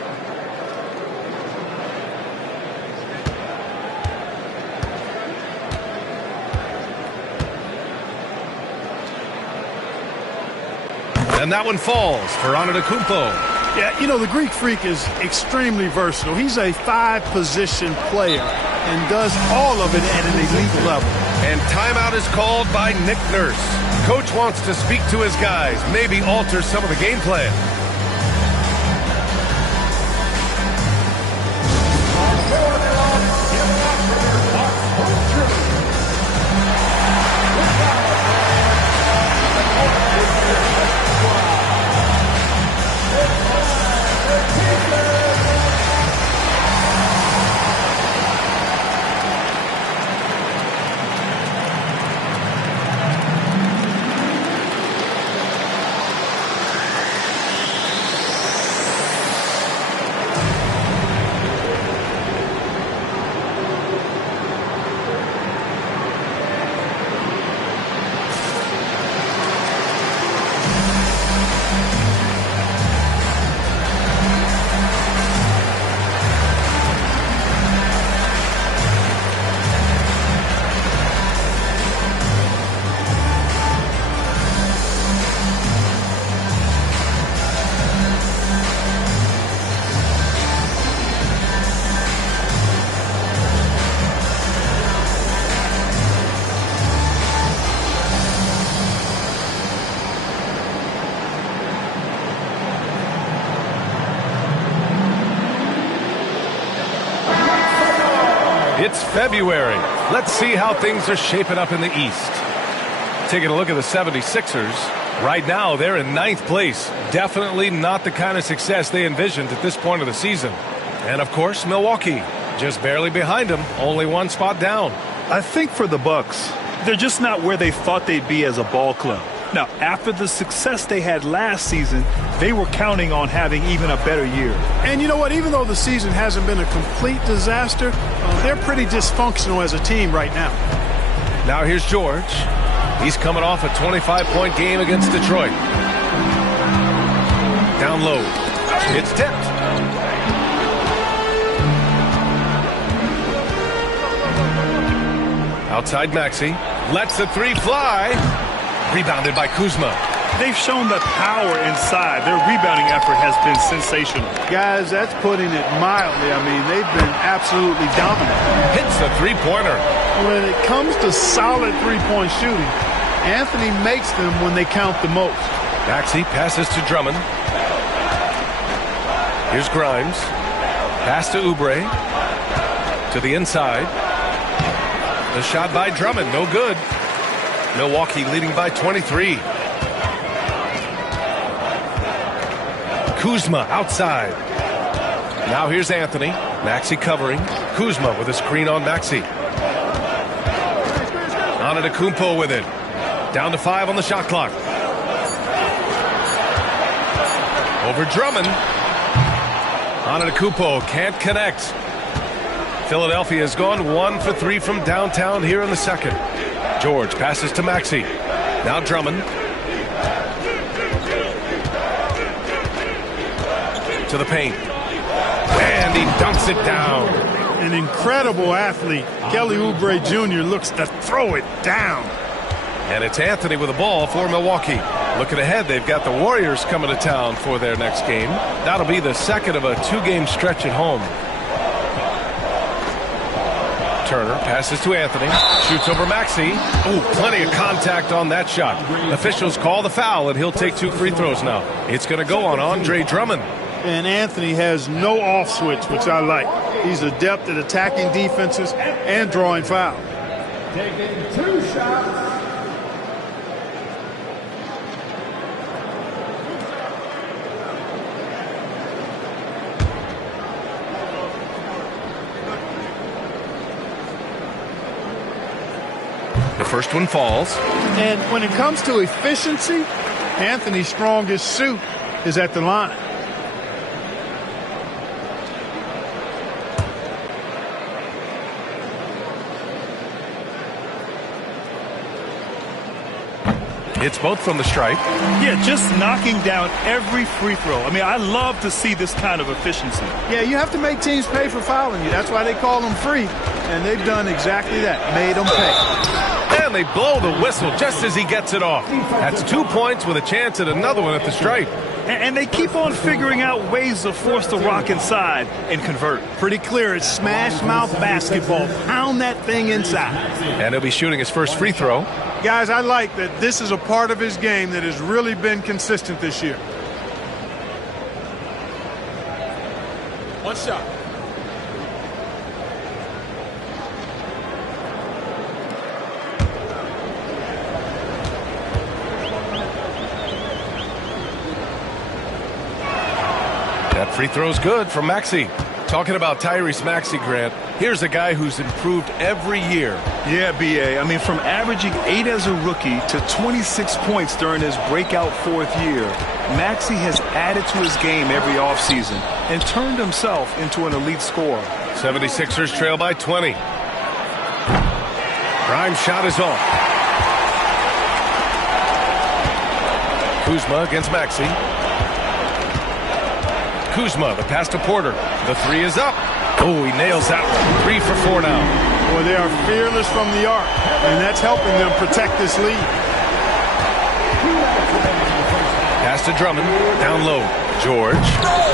And that one falls for Antetokounmpo. Yeah, you know, the Greek Freak is extremely versatile. He's a 5-position player and does all of it at an elite level. And timeout is called by Nick Nurse. Coach wants to speak to his guys, maybe alter some of the game plan. It's February. Let's see how things are shaping up in the East. Taking a look at the 76ers. Right now, they're in 9th place. Definitely not the kind of success they envisioned at this point of the season. And, of course, Milwaukee. Just barely behind them. Only 1 spot down. I think for the Bucks, they're just not where they thought they'd be as a ball club. Now, after the success they had last season, they were counting on having even a better year. And you know what? Even though the season hasn't been a complete disaster, they're pretty dysfunctional as a team right now. Now here's George. He's coming off a 25-point game against Detroit. Down low. It's tipped. Outside Maxey. Lets the 3 fly. Rebounded by Kuzma. They've shown the power inside. Their rebounding effort has been sensational. Guys, that's putting it mildly. I mean, they've been absolutely dominant. Hits the three-pointer. When it comes to solid three-point shooting, Anthony makes them when they count the most. Maxey passes to Drummond. Here's Grimes. Pass to Oubre. To the inside. The shot by Drummond, no good. Milwaukee leading by 23. Kuzma outside. Now here's Anthony. Maxey covering. Kuzma with a screen on Maxey. Antetokounmpo with it. Down to 5 on the shot clock. Over Drummond. Antetokounmpo can't connect. Philadelphia has gone 1 for 3 from downtown here in the second. George passes to Maxey. Now Drummond. To the paint. And he dunks it down. An incredible athlete. Kelly Oubre Jr. looks to throw it down. And it's Anthony with the ball for Milwaukee. Looking ahead, they've got the Warriors coming to town for their next game. That'll be the second of a 2-game stretch at home. Turner passes to Anthony. Shoots over Maxey. Oh, plenty of contact on that shot. Officials call the foul, and he'll take 2 free throws now. It's going to go on Andre Drummond. And Anthony has no off switch, which I like. He's adept at attacking defenses and drawing fouls. Taking 2 shots. The first one falls. And when it comes to efficiency, Anthony's strongest suit is at the line. It's both from the stripe. Yeah, just knocking down every free throw. I mean, I love to see this kind of efficiency. Yeah, you have to make teams pay for fouling you. That's why they call them free. And they've done exactly that, made them pay. And they blow the whistle just as he gets it off. That's 2 points with a chance at another one at the stripe. And they keep on figuring out ways to force the rock inside and convert. Pretty clear. It's smash mouth basketball. Pound that thing inside. And he'll be shooting his first free throw. Guys, I like that this is a part of his game that has really been consistent this year. One shot. That free throw's good from Maxey. Talking about Tyrese Maxey, Grant, here's a guy who's improved every year. Yeah, B.A. I mean, from averaging 8 as a rookie to 26 points during his breakout 4th year, Maxey has added to his game every offseason and turned himself into an elite scorer. 76ers trail by 20. Grimes' shot is off. Kuzma against Maxey. Kuzma, the pass to Porter. The 3 is up. Oh, he nails that one. 3 for 4 now. Boy, they are fearless from the arc, and that's helping them protect this lead. Pass to Drummond. Down low. George.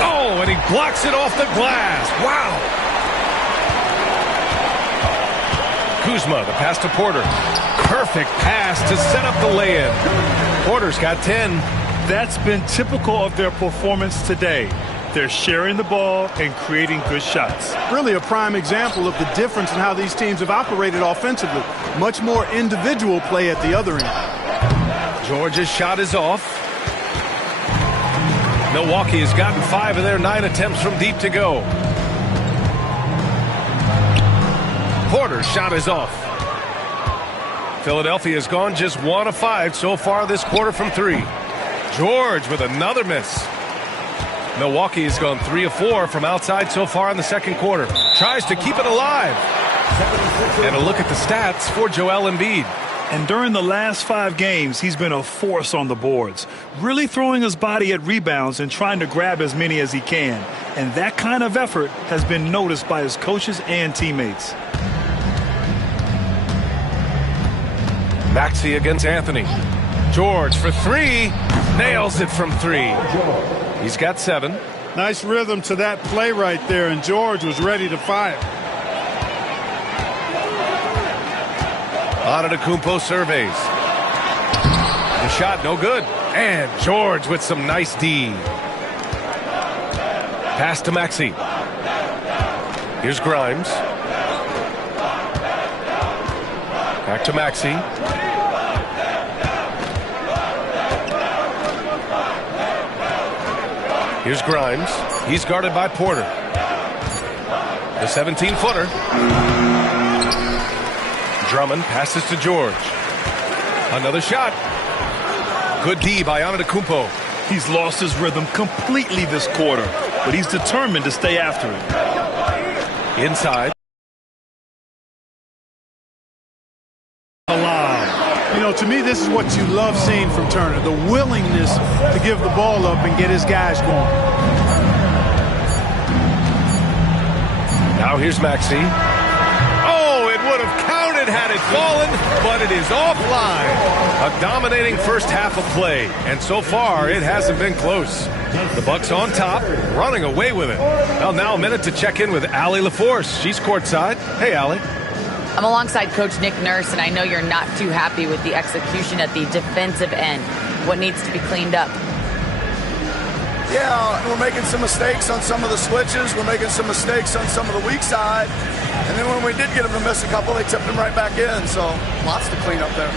Oh, and he blocks it off the glass. Wow. Kuzma, the pass to Porter. Perfect pass to set up the lay-in. Porter's got 10. That's been typical of their performance today. They're sharing the ball and creating good shots. Really a prime example of the difference in how these teams have operated offensively. Much more individual play at the other end. George's shot is off. Milwaukee has gotten 5 of their 9 attempts from deep to go. Porter's shot is off. Philadelphia has gone just 1 of 5 so far this quarter from 3. George with another miss. Milwaukee has gone 3 of 4 from outside so far in the second quarter. Tries to keep it alive. And a look at the stats for Joel Embiid. And during the last 5 games, he's been a force on the boards, really throwing his body at rebounds and trying to grab as many as he can. And that kind of effort has been noticed by his coaches and teammates. Maxey against Anthony. George for 3. Nails it from 3. He's got 7. Nice rhythm to that play right there, and George was ready to fire. Antetokounmpo surveys. The shot no good. And George with some nice D. Pass to Maxey. Here's Grimes. Back to Maxey. Here's Grimes. He's guarded by Porter. The 17-footer. Drummond passes to George. Another shot. Good D by Antetokounmpo. He's lost his rhythm completely this quarter, but he's determined to stay after it. Inside. You know, to me, this is what you love seeing from Turner, the willingness to give the ball up and get his guys going. Now here's Maxey. Oh, it would have counted had it fallen, but it is offline. A dominating first half of play, and so far it hasn't been close. The Bucks on top, running away with it. Well, now a minute to check in with Allie LaForce. She's courtside. Hey, Allie. I'm alongside Coach Nick Nurse, and I know you're not too happy with the execution at the defensive end. What needs to be cleaned up? Yeah, we're making some mistakes on some of the switches. We're making some mistakes on some of the weak side. And then when we did get them to miss a couple, they tipped them right back in. So lots to clean up there.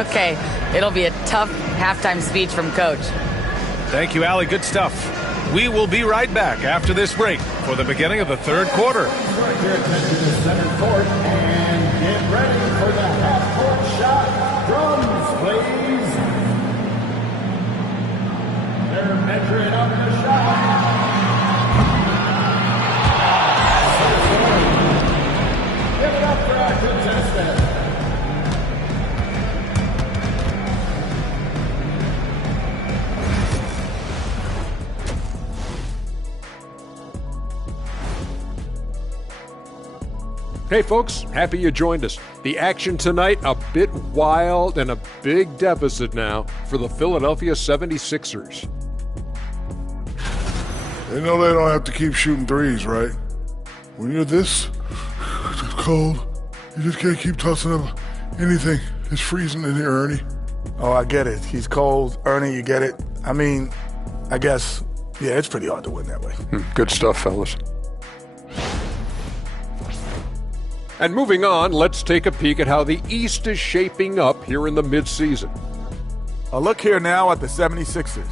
Okay, it'll be a tough halftime speech from Coach. Thank you, Allie. Good stuff. We will be right back after this break for the beginning of the third quarter. Direct your attention to center court and get ready for the half-court shot. Drums, please. They're measuring up the shot. Give it up for our contestant. Hey folks, happy you joined us. The action tonight, a bit wild and a big deficit now for the Philadelphia 76ers. They know they don't have to keep shooting threes, right? When you're this cold, you just can't keep tossing up anything. It's freezing in here, Ernie. Oh, I get it. He's cold. Ernie, you get it. I mean, I guess, yeah, it's pretty hard to win that way. Good stuff, fellas. And moving on, let's take a peek at how the East is shaping up here in the midseason. A look here now at the 76ers.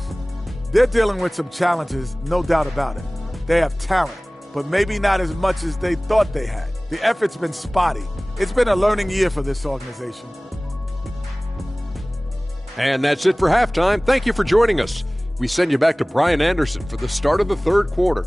They're dealing with some challenges, no doubt about it. They have talent, but maybe not as much as they thought they had. The effort's been spotty. It's been a learning year for this organization. And that's it for halftime. Thank you for joining us. We send you back to Brian Anderson for the start of the third quarter.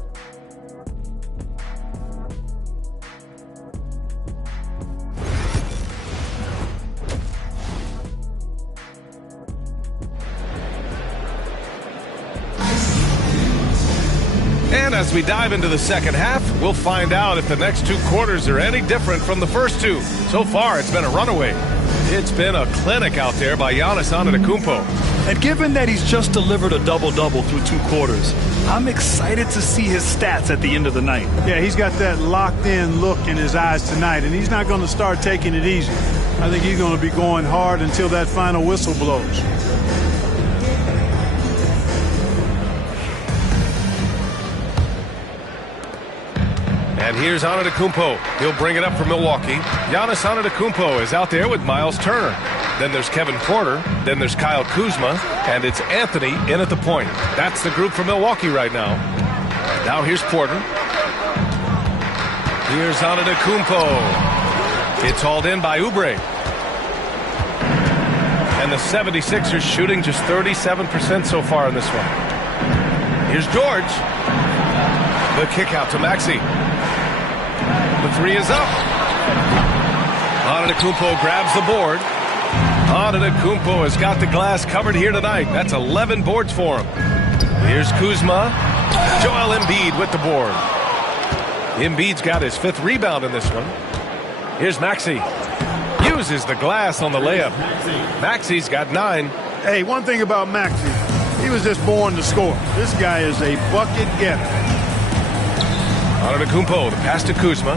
And as we dive into the second half, we'll find out if the next two quarters are any different from the first two. So far, it's been a runaway. It's been a clinic out there by Giannis Antetokounmpo. And given that he's just delivered a double-double through two quarters, I'm excited to see his stats at the end of the night. Yeah, he's got that locked-in look in his eyes tonight, and he's not going to start taking it easy. I think he's going to be going hard until that final whistle blows. And here's Antetokounmpo. He'll bring it up for Milwaukee. Giannis Antetokounmpo is out there with Miles Turner. Then there's Kevin Porter. Then there's Kyle Kuzma. And it's Anthony in at the point. That's the group for Milwaukee right now. Now here's Porter. Here's Antetokounmpo. It's hauled in by Oubre. And the 76ers shooting just 37% so far in this one. Here's George. The kick out to Maxey. The three is up. Antetokounmpo grabs the board. Antetokounmpo has got the glass covered here tonight. That's 11 boards for him. Here's Kuzma. Joel Embiid with the board. Embiid's got his fifth rebound in this one. Here's Maxey. Uses the glass on the layup. Maxey's got 9. Hey, one thing about Maxey, he was just born to score. This guy is a bucket getter. Antetokounmpo, the pass to Kuzma.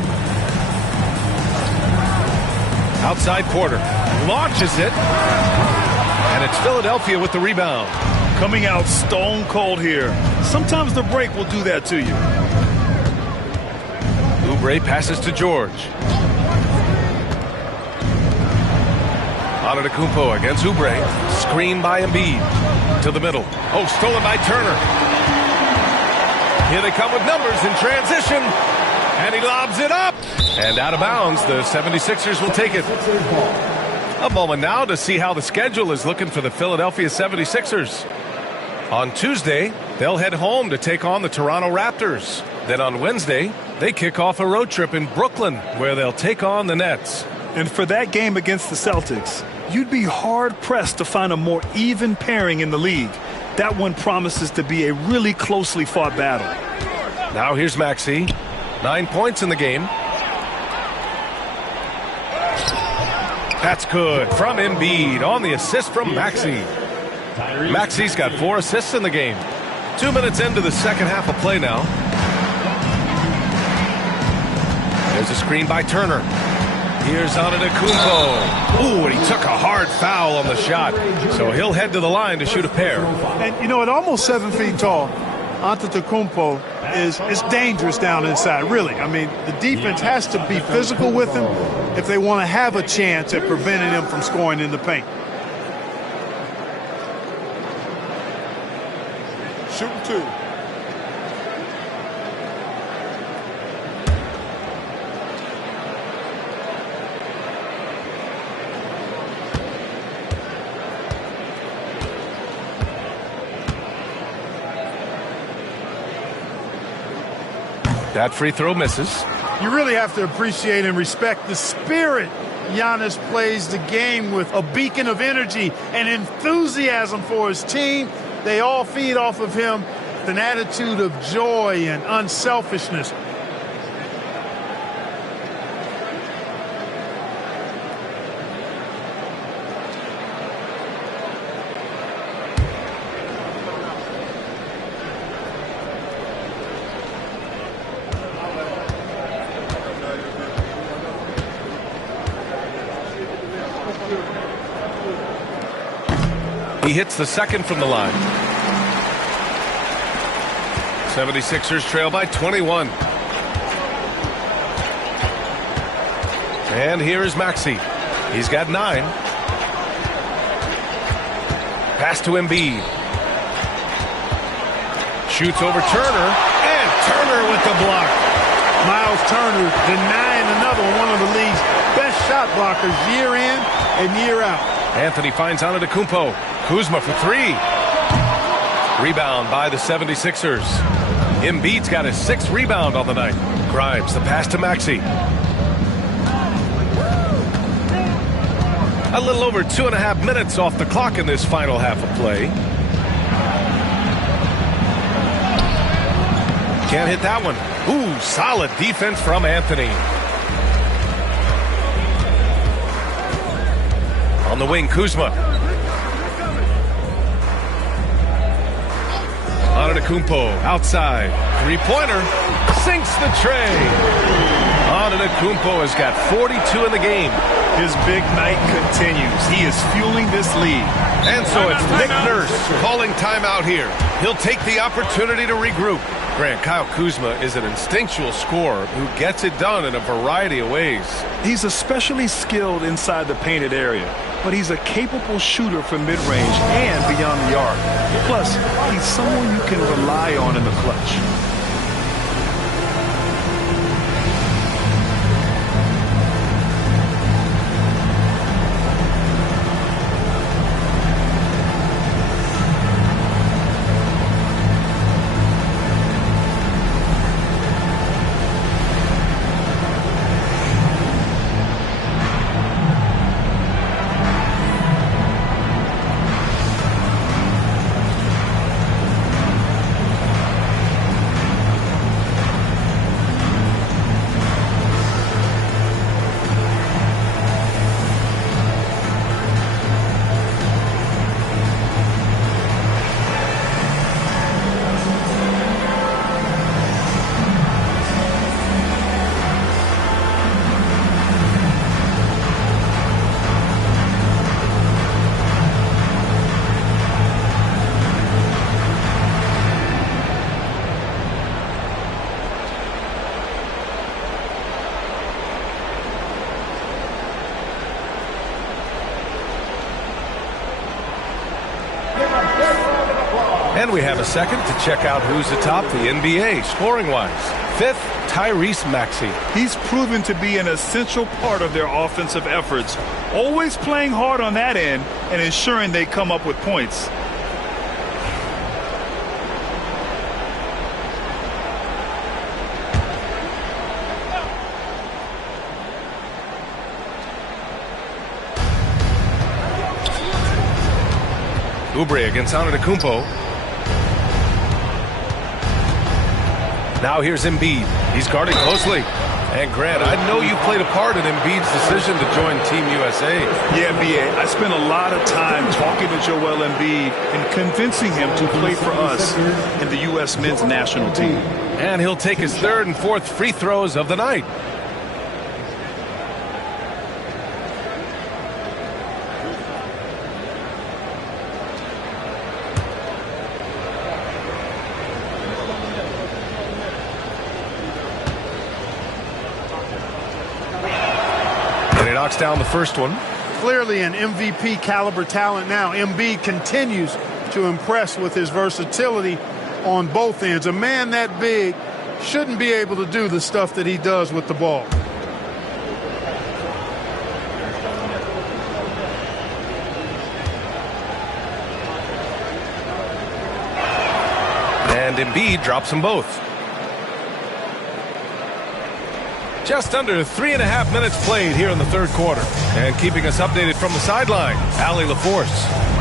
Outside Porter. Launches it. And it's Philadelphia with the rebound. Coming out stone cold here. Sometimes the break will do that to you. Oubre passes to George. Antetokounmpo against Oubre. Screen by Embiid. To the middle. Oh, stolen by Turner. Here they come with numbers in transition. And he lobs it up. And out of bounds, the 76ers will take it. A moment now to see how the schedule is looking for the Philadelphia 76ers. On Tuesday, they'll head home to take on the Toronto Raptors. Then on Wednesday, they kick off a road trip in Brooklyn, where they'll take on the Nets. And for that game against the Celtics, you'd be hard-pressed to find a more even pairing in the league. That one promises to be a really closely fought battle. Now here's Maxey. 9 points in the game. That's good from Embiid on the assist from Maxey. Maxey's got 4 assists in the game. 2 minutes into the second half of play now. There's a screen by Turner. Here's Antetokounmpo. Ooh, and he took a hard foul on the shot. So he'll head to the line to shoot a pair. And, you know, at almost 7 feet tall, Antetokounmpo is dangerous down inside, really. I mean, the defense has to be physical with him if they want to have a chance at preventing him from scoring in the paint. Shooting 2. That free throw misses. You really have to appreciate and respect the spirit Giannis plays the game with, a beacon of energy and enthusiasm for his team. They all feed off of him with an attitude of joy and unselfishness. He hits the second from the line. 76ers trail by 21. And here is Maxey. He's got 9. Pass to Embiid. Shoots over Turner. And Turner with the block. Miles Turner denying another one of the league's best shot blockers year in and year out. Anthony finds Antetokounmpo. Kuzma for 3. Rebound by the 76ers. Embiid's got his 6th rebound on the night. Grimes, the pass to Maxey. A little over 2.5 minutes off the clock in this final half of play. Can't hit that one. Ooh, solid defense from Anthony. On the wing, Kuzma. Antetokounmpo outside. 3-pointer. Sinks the tray. Antetokounmpo has got 42 in the game. His big night continues. He is fueling this lead. And so it's Nick Nurse calling timeout here. He'll take the opportunity to regroup. Grant, Kyle Kuzma is an instinctual scorer who gets it done in a variety of ways. He's especially skilled inside the painted area, but he's a capable shooter from mid-range and beyond the arc. Plus, he's someone you can rely on in the clutch. And we have a second to check out who's atop the NBA scoring-wise. 5th, Tyrese Maxey. He's proven to be an essential part of their offensive efforts, always playing hard on that end and ensuring they come up with points. Oubre against Antetokounmpo. Now here's Embiid. He's guarding closely. And Grant, I know you played a part in Embiid's decision to join Team USA. Yeah, B.A. I spent a lot of time talking to Joel Embiid and convincing him to play for us in the U.S. men's national team. And he'll take his 3rd and 4th free throws of the night. Knocks down the first one. Clearly an MVP caliber talent now. Embiid continues to impress with his versatility on both ends. A man that big shouldn't be able to do the stuff that he does with the ball. And Embiid drops them both. Just under 3.5 minutes played here in the 3rd quarter. And keeping us updated from the sideline, Allie LaForce.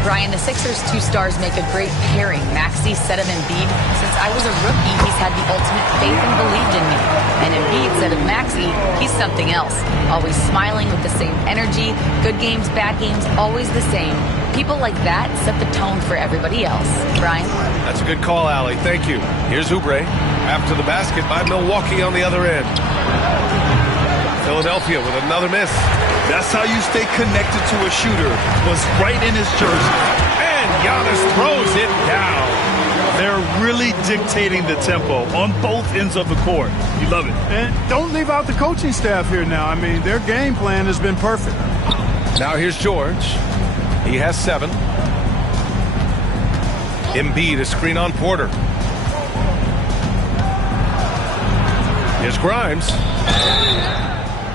Brian, the Sixers' 2 stars make a great pairing. Maxey said of Embiid, since I was a rookie, he's had the ultimate faith and believed in me. And Embiid said of Maxey, he's something else. Always smiling with the same energy. Good games, bad games, always the same. People like that set the tone for everybody else. Brian? That's a good call, Allie. Thank you. Here's Oubre. After the basket by Milwaukee on the other end. Philadelphia with another miss. That's how you stay connected to a shooter. Was right in his jersey. And Giannis throws it down. They're really dictating the tempo on both ends of the court. You love it. And don't leave out the coaching staff here now. I mean, their game plan has been perfect. Now here's George. He has 7. Embiid, a screen on Porter. Here's Grimes.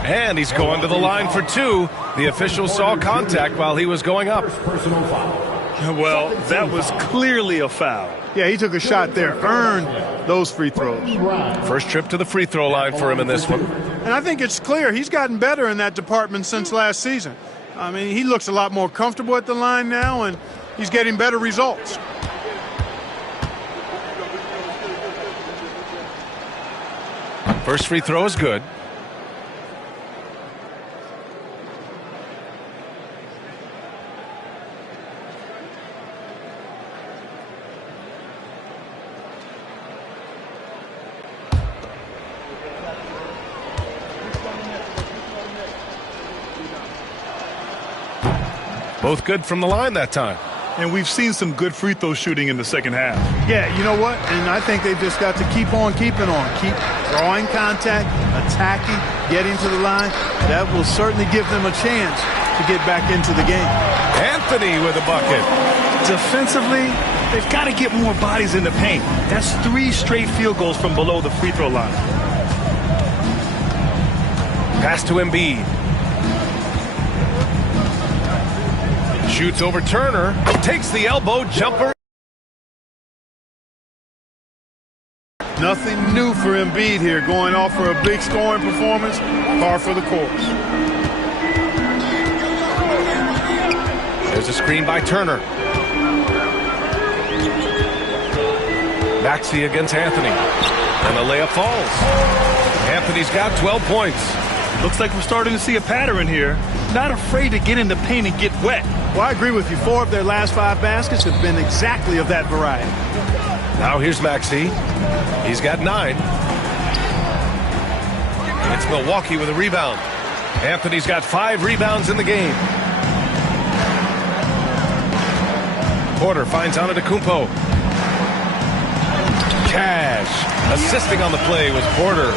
And he's going to the line for 2. The official saw contact while he was going up. Well, that was clearly a foul. Yeah, he took a shot there, earned those free throws. First trip to the free throw line for him in this one. And I think it's clear he's gotten better in that department since last season. I mean, he looks a lot more comfortable at the line now, and he's getting better results. First free throw is good. Both good from the line that time. And we've seen some good free throw shooting in the second half. Yeah, you know what? And I think they've just got to keep on keeping on. Keep drawing contact, attacking, getting to the line. That will certainly give them a chance to get back into the game. Anthony with a bucket. Defensively, they've got to get more bodies in the paint. That's 3 straight field goals from below the free throw line. Pass to Embiid. Shoots over Turner. Takes the elbow jumper. Nothing new for Embiid here. Going off for a big scoring performance. Par for the course. There's a screen by Turner. Maxey against Anthony. And the layup falls. Anthony's got 12 points. Looks like we're starting to see a pattern here. Not afraid to get in the paint and get wet. Well, I agree with you. 4 of their last 5 baskets have been exactly of that variety. Now here's Maxey. He's got 9. It's Milwaukee with a rebound. Anthony's got 5 rebounds in the game. Porter finds Antetokounmpo. Cash assisting on the play was Porter.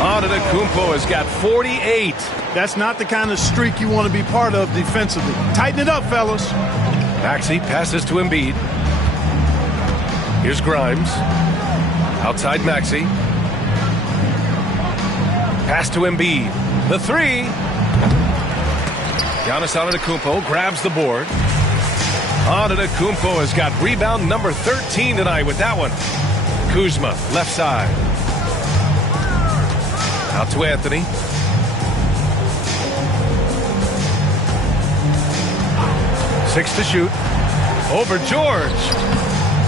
Antetokounmpo has got 48. That's not the kind of streak you want to be part of defensively. Tighten it up, fellas. Maxey passes to Embiid. Here's Grimes. Outside Maxey. Pass to Embiid. The three. Giannis Antetokounmpo grabs the board. Antetokounmpo has got rebound number 13 tonight with that one. Kuzma, left side. Out to Anthony. Six to shoot. Over George.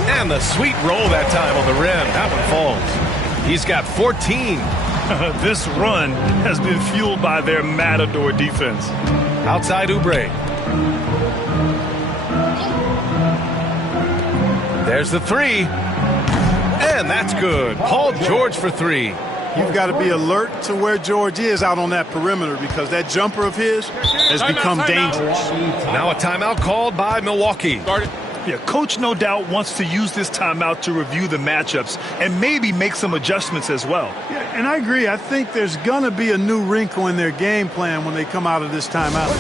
And the sweet roll that time on the rim. That one falls. He's got 14. This run has been fueled by their Matador defense. Outside Oubre. There's the three. And that's good. Paul George for three. You've got to be alert to where George is out on that perimeter because that jumper of his has become dangerous. Now a timeout called by Milwaukee. Yeah, coach no doubt wants to use this timeout to review the matchups and maybe make some adjustments as well. Yeah, and I agree. I think there's going to be a new wrinkle in their game plan when they come out of this timeout.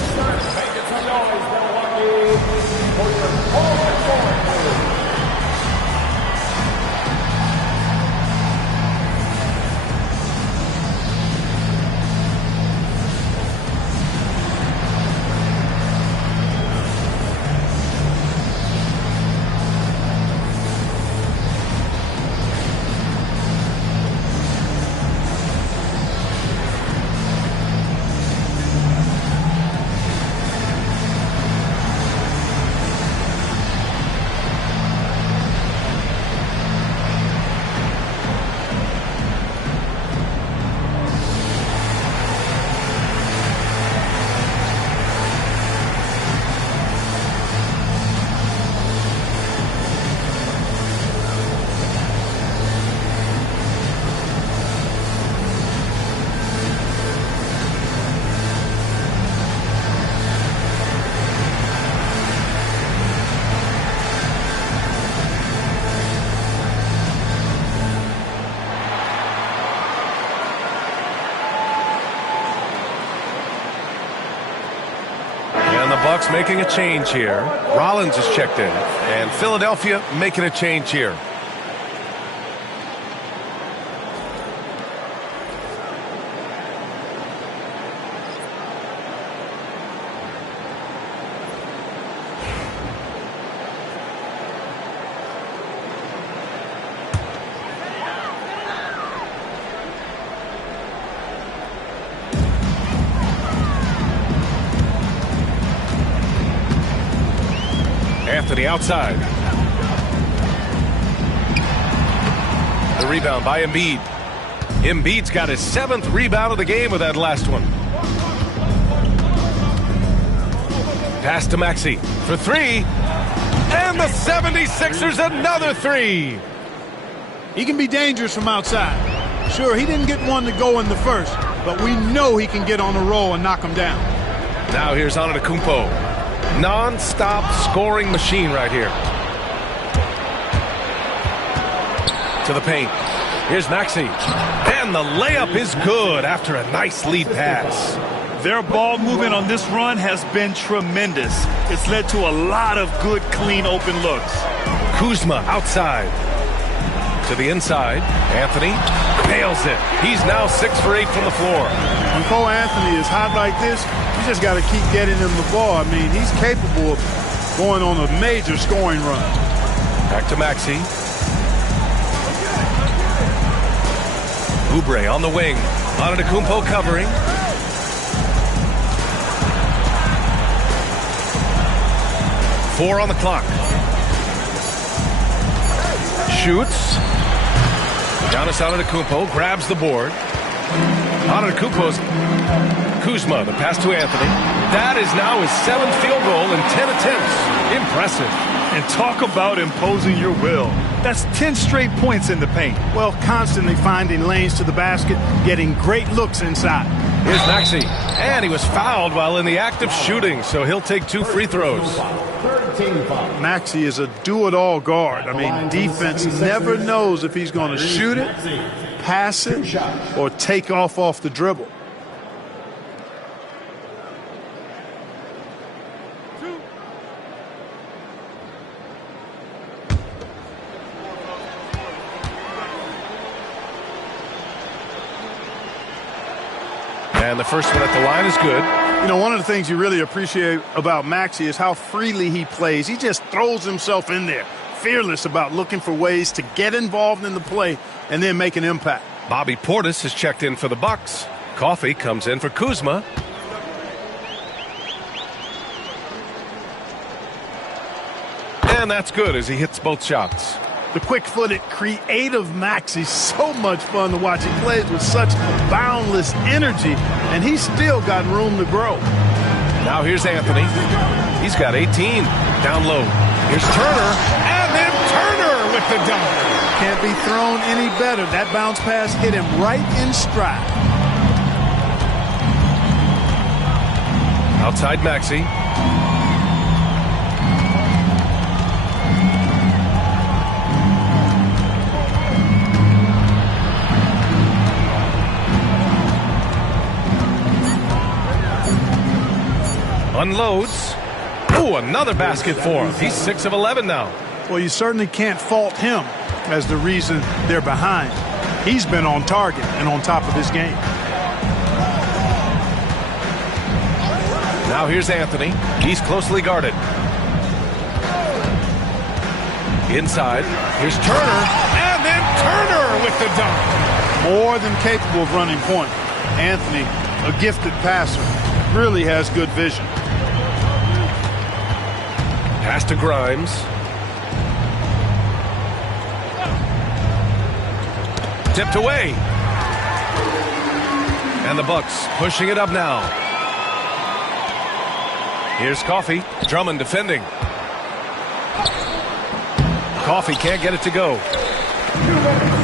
Bucks making a change here. Rollins is checked in. And Philadelphia making a change here. Anthony outside. The rebound by Embiid. Embiid's got his 7th rebound of the game with that last one. Pass to Maxey for three. And the 76ers another three. He can be dangerous from outside. Sure, he didn't get one to go in the first, but we know he can get on a roll and knock him down. Now here's Antetokounmpo. Non-stop scoring machine right here. To the paint. Here's Maxey. And the layup is good after a nice lead pass. Their ball movement on this run has been tremendous. It's led to a lot of good, clean, open looks. Kuzma outside. To the inside. Anthony nails it. He's now 6 for 8 from the floor. When Cole Anthony is hot like this, you just got to keep getting him the ball. I mean, he's capable of going on a major scoring run. Back to Maxey. Oubre on the wing. Antetokounmpo covering. Four on the clock. Shoots. Giannis Antetokounmpo grabs the board. Antetokounmpo's Kuzma, the pass to Anthony. That is now his 7th field goal in 10 attempts. Impressive. And talk about imposing your will. That's 10 straight points in the paint. Well, constantly finding lanes to the basket, getting great looks inside. Here's Maxey. And he was fouled while in the act of shooting, so he'll take 2 free throws. Maxey is a do-it-all guard. I mean, defense never knows if he's going to shoot it, pass it, or take off the dribble. And the first one at the line is good. You know, one of the things you really appreciate about Maxey is how freely he plays. He just throws himself in there, fearless about looking for ways to get involved in the play and then make an impact. Bobby Portis has checked in for the Bucks. Coffey comes in for Kuzma. And that's good as he hits both shots. The quick-footed, creative Maxey, so much fun to watch. He plays with such boundless energy, and he's still got room to grow. Now here's Anthony. He's got 18. Down low. Here's Turner, and then Turner with the dunk. Can't be thrown any better. That bounce pass hit him right in stride. Outside Maxey. Unloads. Ooh, another basket for him. He's 6 of 11 now. Well, you certainly can't fault him as the reason they're behind. He's been on target and on top of his game. Now here's Anthony. He's closely guarded. Inside. Here's Turner. And then Turner with the dunk. More than capable of running point. Anthony, a gifted passer, really has good vision. Pass to Grimes. Tipped away. And the Bucks pushing it up now. Here's Coffey. Drummond defending. Coffey can't get it to go.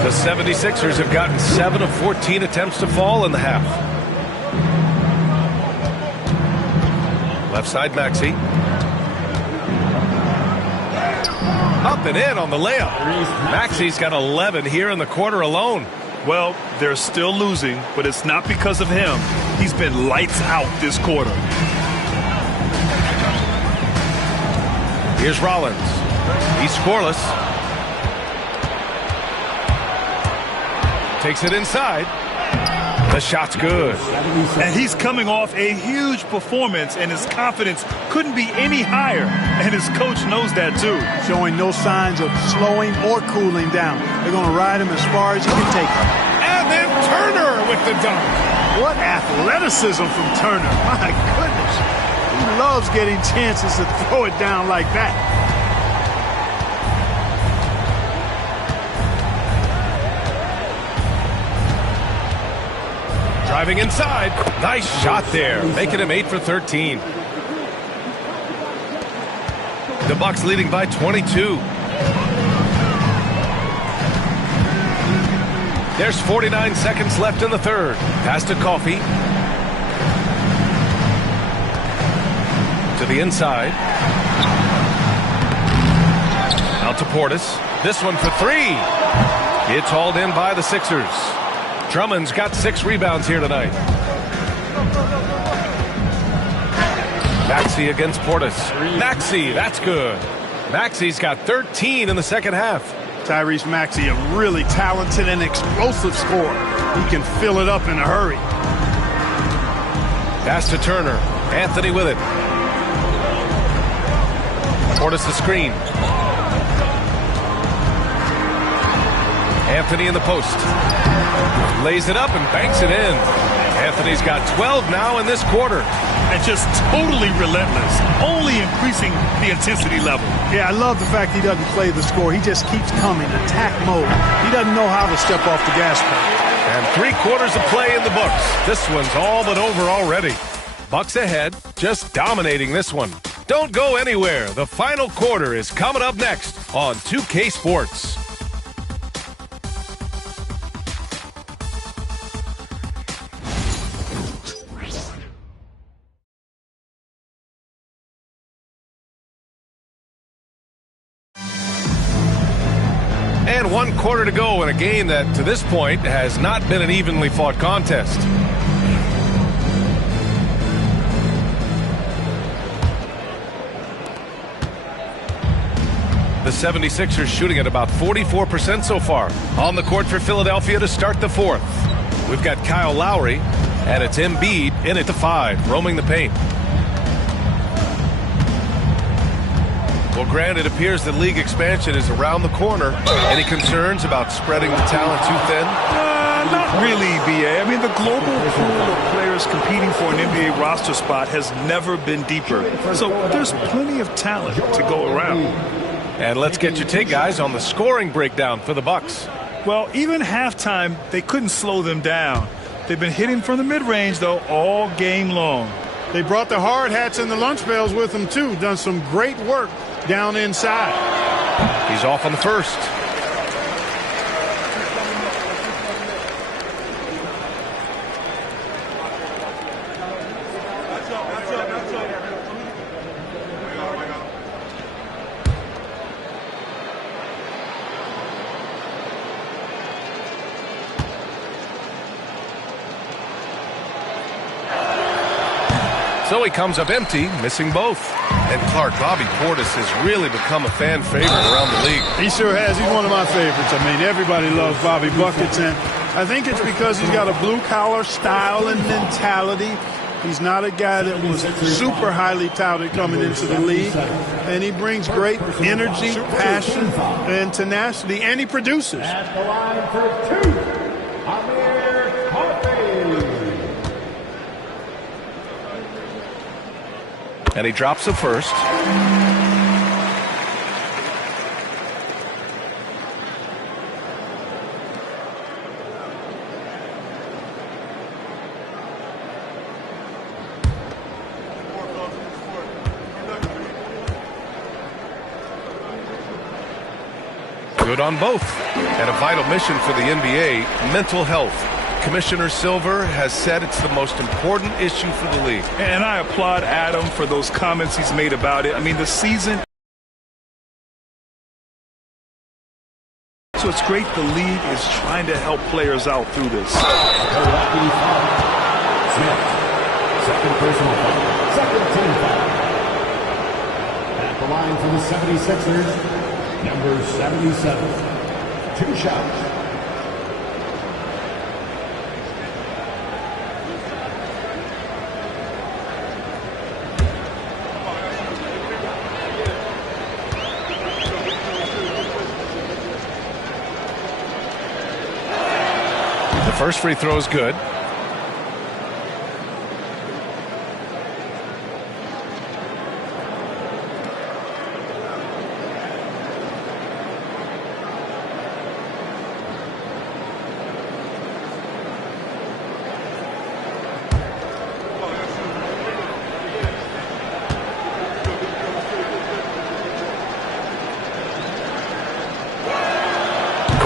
The 76ers have gotten 7 of 14 attempts to fall in the half. Left side Maxey. Up and in on the layup. Maxey's got 11 here in the quarter alone. Well, they're still losing, but it's not because of him. He's been lights out this quarter. Here's Rollins. He's scoreless. Takes it inside. The shot's good. And he's coming off a huge performance, and his confidence couldn't be any higher. And his coach knows that, too. Showing no signs of slowing or cooling down. They're going to ride him as far as he can take him. And then Turner with the dunk. What athleticism from Turner. My goodness. He loves getting chances to throw it down like that. Driving inside. Nice shot there. Making him 8 for 13. The Bucks leading by 22. There's 49 seconds left in the third. Pass to Coffey. To the inside. Out to Portis. This one for 3. It's hauled in by the Sixers. Drummond's got 6 rebounds here tonight. Maxey against Portis. Maxey, that's good. Maxey's got 13 in the second half. Tyrese Maxey, a really talented and explosive scorer. He can fill it up in a hurry. Pass to Turner. Anthony with it. Portis the screen. Anthony in the post. Lays it up and banks it in. Anthony's got 12 now in this quarter. And just totally relentless, only increasing the intensity level. Yeah, I love the fact he doesn't play the score. He just keeps coming, attack mode. He doesn't know how to step off the gas pedal. And 3 quarters of play in the books. This one's all but over already. Bucks ahead, just dominating this one. Don't go anywhere. The final quarter is coming up next on 2K Sports. And 1 quarter to go in a game that, to this point, has not been an evenly fought contest. The 76ers shooting at about 44% so far. On the court for Philadelphia to start the fourth. We've got Kyle Lowry And it's Embiid in at the 5, roaming the paint. Well, Grant, it appears that league expansion is around the corner. Any concerns about spreading the talent too thin? Not really, B.A. I mean, the global pool of players competing for an NBA roster spot has never been deeper. So there's plenty of talent to go around. And let's get your take, guys, on the scoring breakdown for the Bucks. Well, even halftime, they couldn't slow them down. They've been hitting from the mid-range, though, all game long. They brought the hard hats and the lunch bells with them, too. Done some great work down inside. He's off on the first. So he comes up empty, missing both. And Clark, Bobby Portis has really become a fan favorite around the league. He sure has. He's one of my favorites. I mean, everybody loves Bobby Buckets, and I think it's because he's got a blue-collar style and mentality. He's not a guy that was super highly touted coming into the league, and he brings great energy, passion, and tenacity, and he produces. At the line for 2, Amir Coffey. And he drops the first. Good on both. And a vital mission for the NBA, mental health. Commissioner Silver has said it's the most important issue for the league. And I applaud Adam for those comments he's made about it. I mean, the season... So it's great the league is trying to help players out through this. Milwaukee foul. Smith. Second personal foul. Second team foul. At the line for the 76ers, number 77. 2 shots. First free throw is good.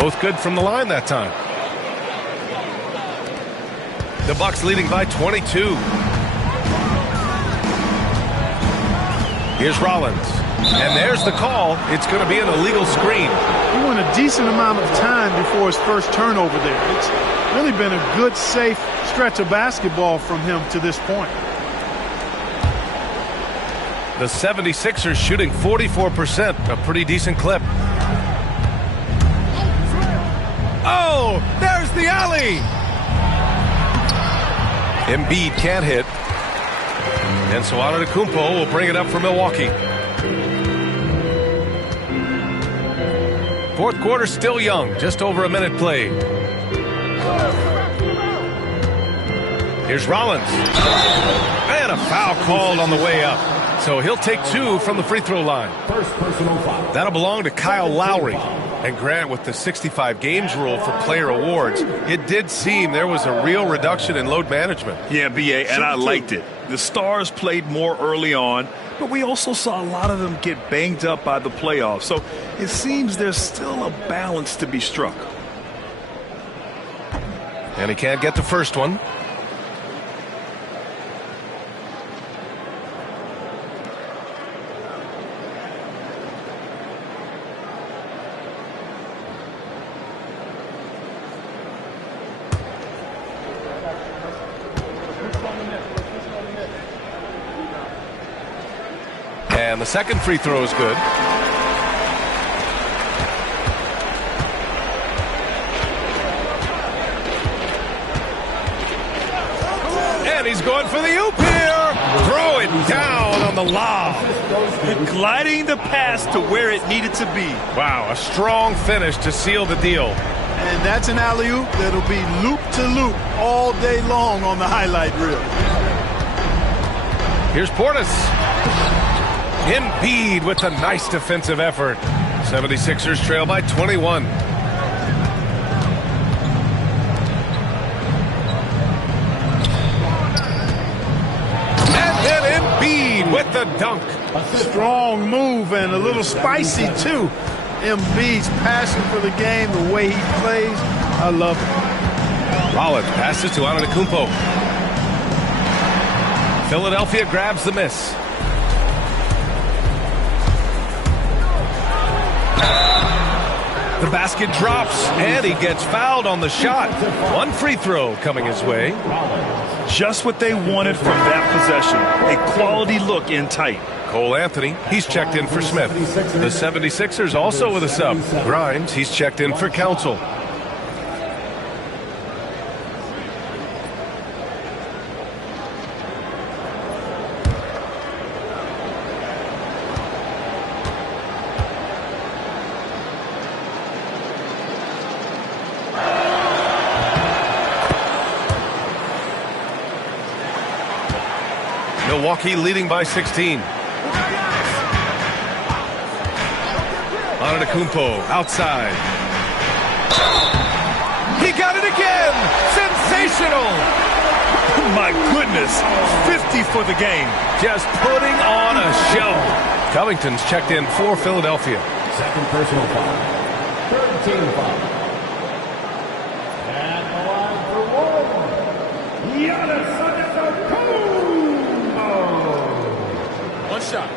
Both good from the line that time. The Bucks leading by 22. Here's Rollins. And there's the call. It's going to be an illegal screen. He went a decent amount of time before his first turnover there. It's really been a good, safe stretch of basketball from him to this point. The 76ers shooting 44%, a pretty decent clip. Oh, there's the alley. Embiid can't hit. And so Antetokounmpo will bring it up for Milwaukee. Fourth quarter still young, just over a minute played. Here's Rollins. And a foul called on the way up. So he'll take 2 from the free throw line. First personal foul. That'll belong to Kyle Lowry. And Grant, with the 65 games rule for player awards, it did seem there was a real reduction in load management. Yeah, B.A., and I liked it. The stars played more early on, but we also saw a lot of them get banged up by the playoffs. So it seems there's still a balance to be struck. And he can't get the first one. And the second free throw is good. he's going for the oop here. Throw it down on the lob. Gliding the pass to where it needed to be. Wow, a strong finish to seal the deal. And that's an alley-oop that'll be loop-to-loop all day long on the highlight reel. Here's Portis. Embiid with a nice defensive effort. 76ers trail by 21. And then Embiid with the dunk. A strong move and a little spicy, too. Embiid's passion for the game, the way he plays, I love it. Rollins passes to Antetokounmpo. Philadelphia grabs the miss. The basket drops, and he gets fouled on the shot. One free throw coming his way. Just what they wanted from that possession. A quality look in tight. Cole Anthony, he's checked in for Smith. The 76ers also with a sub. Grimes, he's checked in for Council. Milwaukee leading by 16. Antetokounmpo outside. He got it again! Sensational! My goodness, 50 for the game. Just putting on a show. Covington's checked in for Philadelphia. Second personal foul. Third team foul. And the line for one. Giannis Antetokounmpo. One shot.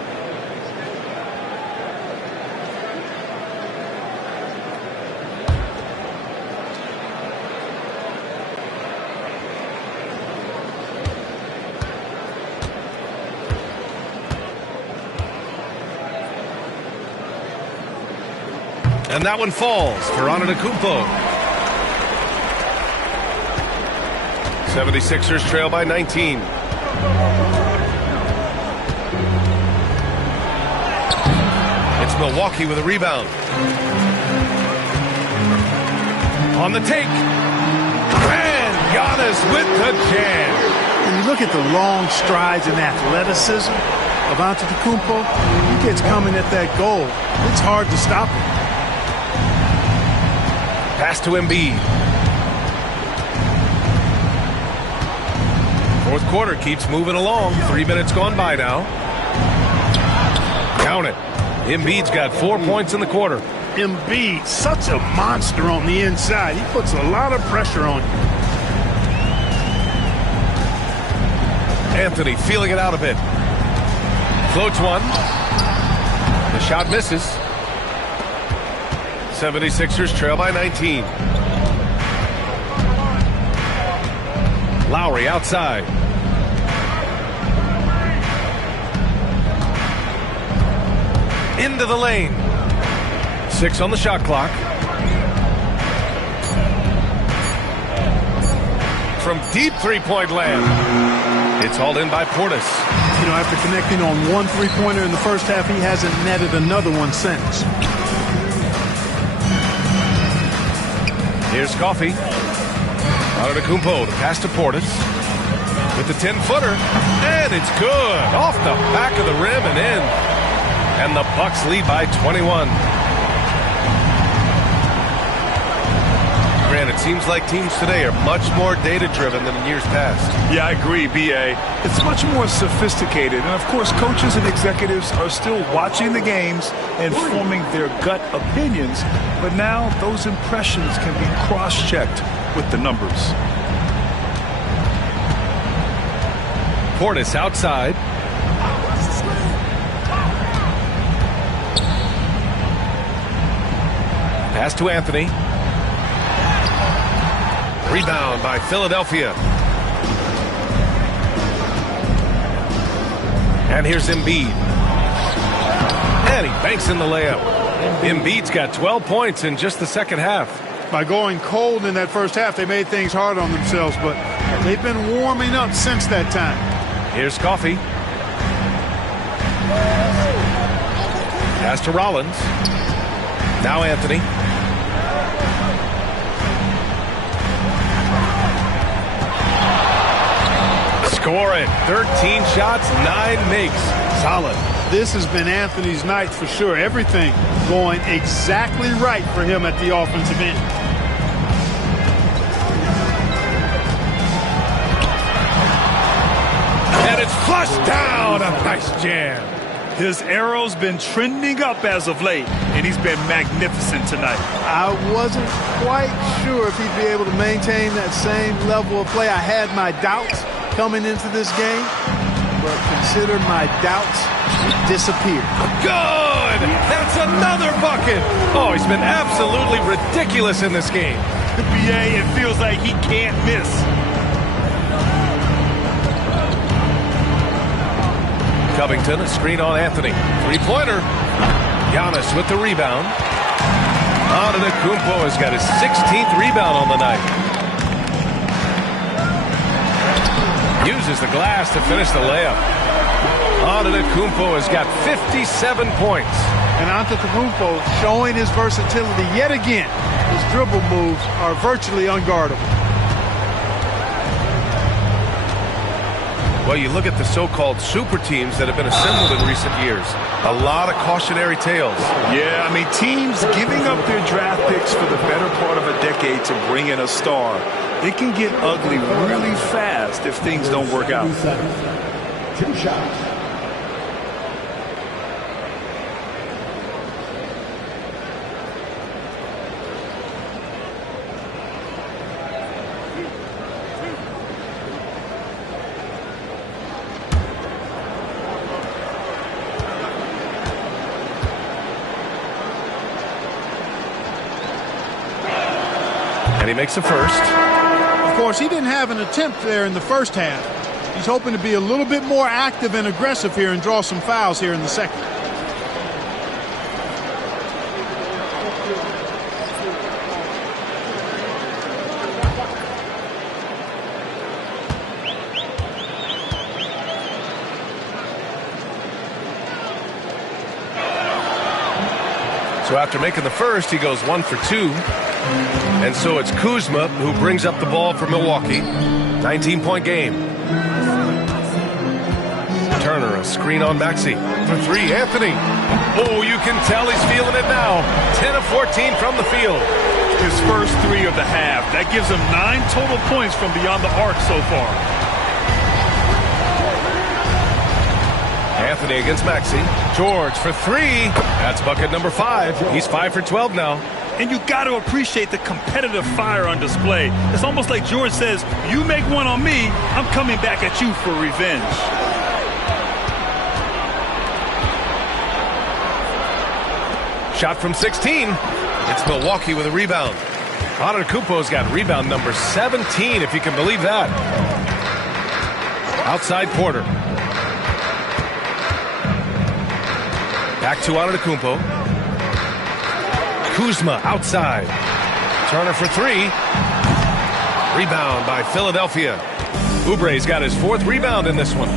And that one falls for Antetokounmpo. 76ers trail by 19. It's Milwaukee with a rebound. On the take. And Giannis with the jam. When you look at the long strides and athleticism of Antetokounmpo, he gets coming at that goal. It's hard to stop him. Pass to Embiid. Fourth quarter keeps moving along. 3 minutes gone by now. Count it. Embiid's got 4 points in the quarter. Embiid, such a monster on the inside. He puts a lot of pressure on you. Anthony feeling it out a bit. Floats one. The shot misses. 76ers trail by 19. Lowry outside. Into the lane. 6 on the shot clock. From deep three-point land. It's hauled in by Portis. You know, after connecting on one three-pointer in the first half, he hasn't netted another one since. Here's Coffey. Antetokounmpo, the pass to Portis. With the 10-footer. And it's good. Off the back of the rim and in. And the Bucks lead by 21. Grant, it seems like teams today are much more data-driven than in years past. Yeah, I agree, B.A. It's much more sophisticated. And, of course, coaches and executives are still watching the games and forming their gut opinions. But now those impressions can be cross-checked with the numbers. Portis outside. Pass to Anthony. Rebound by Philadelphia. And here's Embiid. And he banks in the layup. Embiid's got 12 points in just the second half. By going cold in that first half, they made things hard on themselves, but They've been warming up since that time. Here's Coffey. Pass to Rollins. Now Anthony. Score it. 13 shots, 9 makes. Solid. This has been Anthony's night for sure. Everything going exactly right for him at the offensive end. And it's flushed down. A nice jam. His arrow's been trending up as of late, and he's been magnificent tonight. I wasn't quite sure if he'd be able to maintain that same level of play. I had my doubts coming into this game, but consider my doubts disappeared. Good! That's another bucket! Oh, he's been absolutely ridiculous in this game. BA, it feels like he can't miss. Covington, a screen on Anthony. Three-pointer. Giannis with the rebound. Antetokounmpo has got his 16th rebound on the night. Uses the glass to finish the layup. Antetokounmpo has got 57 points. And Antetokounmpo showing his versatility yet again. His dribble moves are virtually unguardable. Well, you look at the so-called super teams that have been assembled in recent years. A lot of cautionary tales. Yeah, I mean, teams giving up their draft picks for the better part of a decade to bring in a star. It can get ugly really fast if things don't work out. 2 shots. And he makes a first. Of course, he didn't have an attempt there in the first half. He's hoping to be a little bit more active and aggressive here and draw some fouls here in the second. So after making the first, he goes 1 for 2. And so it's Kuzma who brings up the ball for Milwaukee. 19-point game. Turner, a screen on Maxey. For 3, Anthony. Oh, you can tell he's feeling it now. 10 of 14 from the field. His first 3 of the half. That gives him 9 total points from beyond the arc so far. Anthony against Maxey. George for 3. That's bucket number 5. He's 5 for 12 now. And you got to appreciate the competitive fire on display. It's almost like George says, you make one on me, I'm coming back at you for revenge. Shot from 16. It's Milwaukee with a rebound. Antetokounmpo's got rebound number 17, if you can believe that. Outside Porter. Back to Antetokounmpo. Kuzma outside. Turner for 3. Rebound by Philadelphia. Oubre's got his 4th rebound in this one.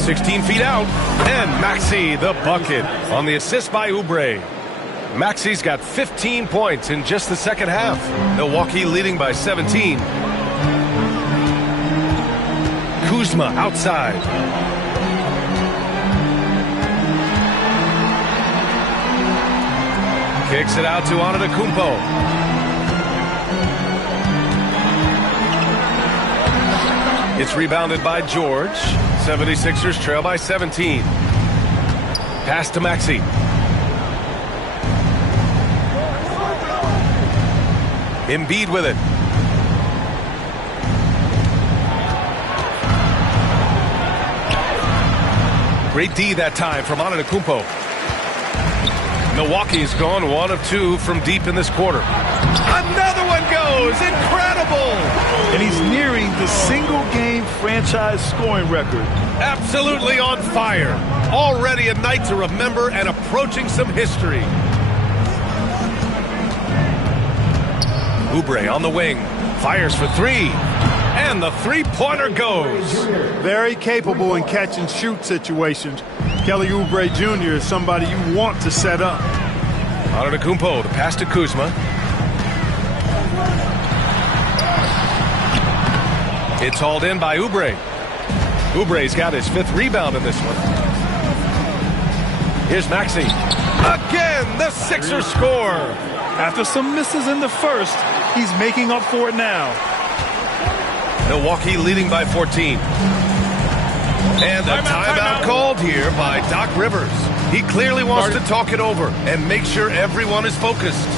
16 feet out. And Maxey the bucket on the assist by Oubre. Maxey's got 15 points in just the second half. Milwaukee leading by 17. Kuzma outside. Kicks it out to Antetokounmpo. It's rebounded by George. 76ers trail by 17. Pass to Maxey. Embiid with it. Great D that time from Antetokounmpo. Milwaukee's gone 1 of 2 from deep in this quarter. Another one goes! Incredible! And he's nearing the single-game franchise scoring record. Absolutely on fire. Already a night to remember and approaching some history. Oubre on the wing. Fires for three. And the three-pointer goes. Very capable in catch-and-shoot situations. Kelly Oubre Jr. is somebody you want to set up. Antetokounmpo, the pass to Kuzma. It's hauled in by Oubre. Oubre's got his 5th rebound in this one. Here's Maxey. Again, the Sixers score. After some misses in the first, he's making up for it now. Milwaukee leading by 14. And a timeout called here by Doc Rivers. He clearly wants to talk it over and make sure everyone is focused.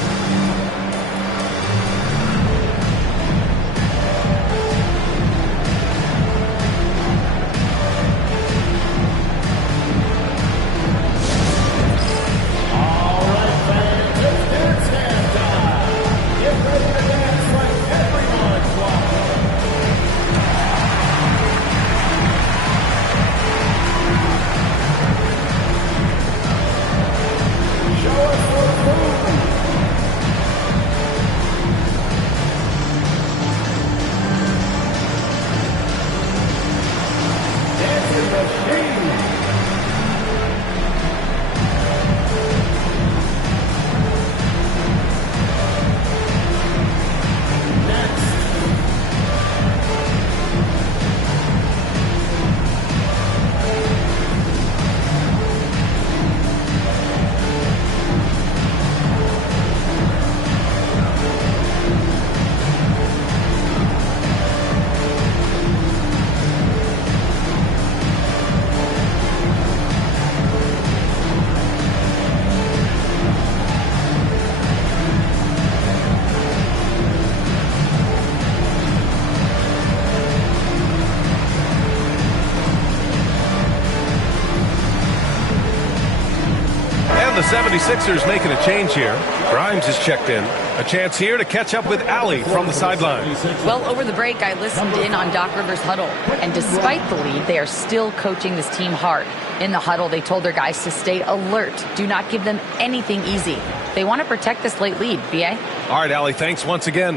The 76ers making a change here. Grimes is checked in. A chance here to catch up with Allie from the sideline. Well, over the break, I listened in on Doc Rivers' huddle. And despite the lead, they are still coaching this team hard. In the huddle, they told their guys to stay alert. Do not give them anything easy. They want to protect this late lead, B.A. All right, Allie, thanks once again.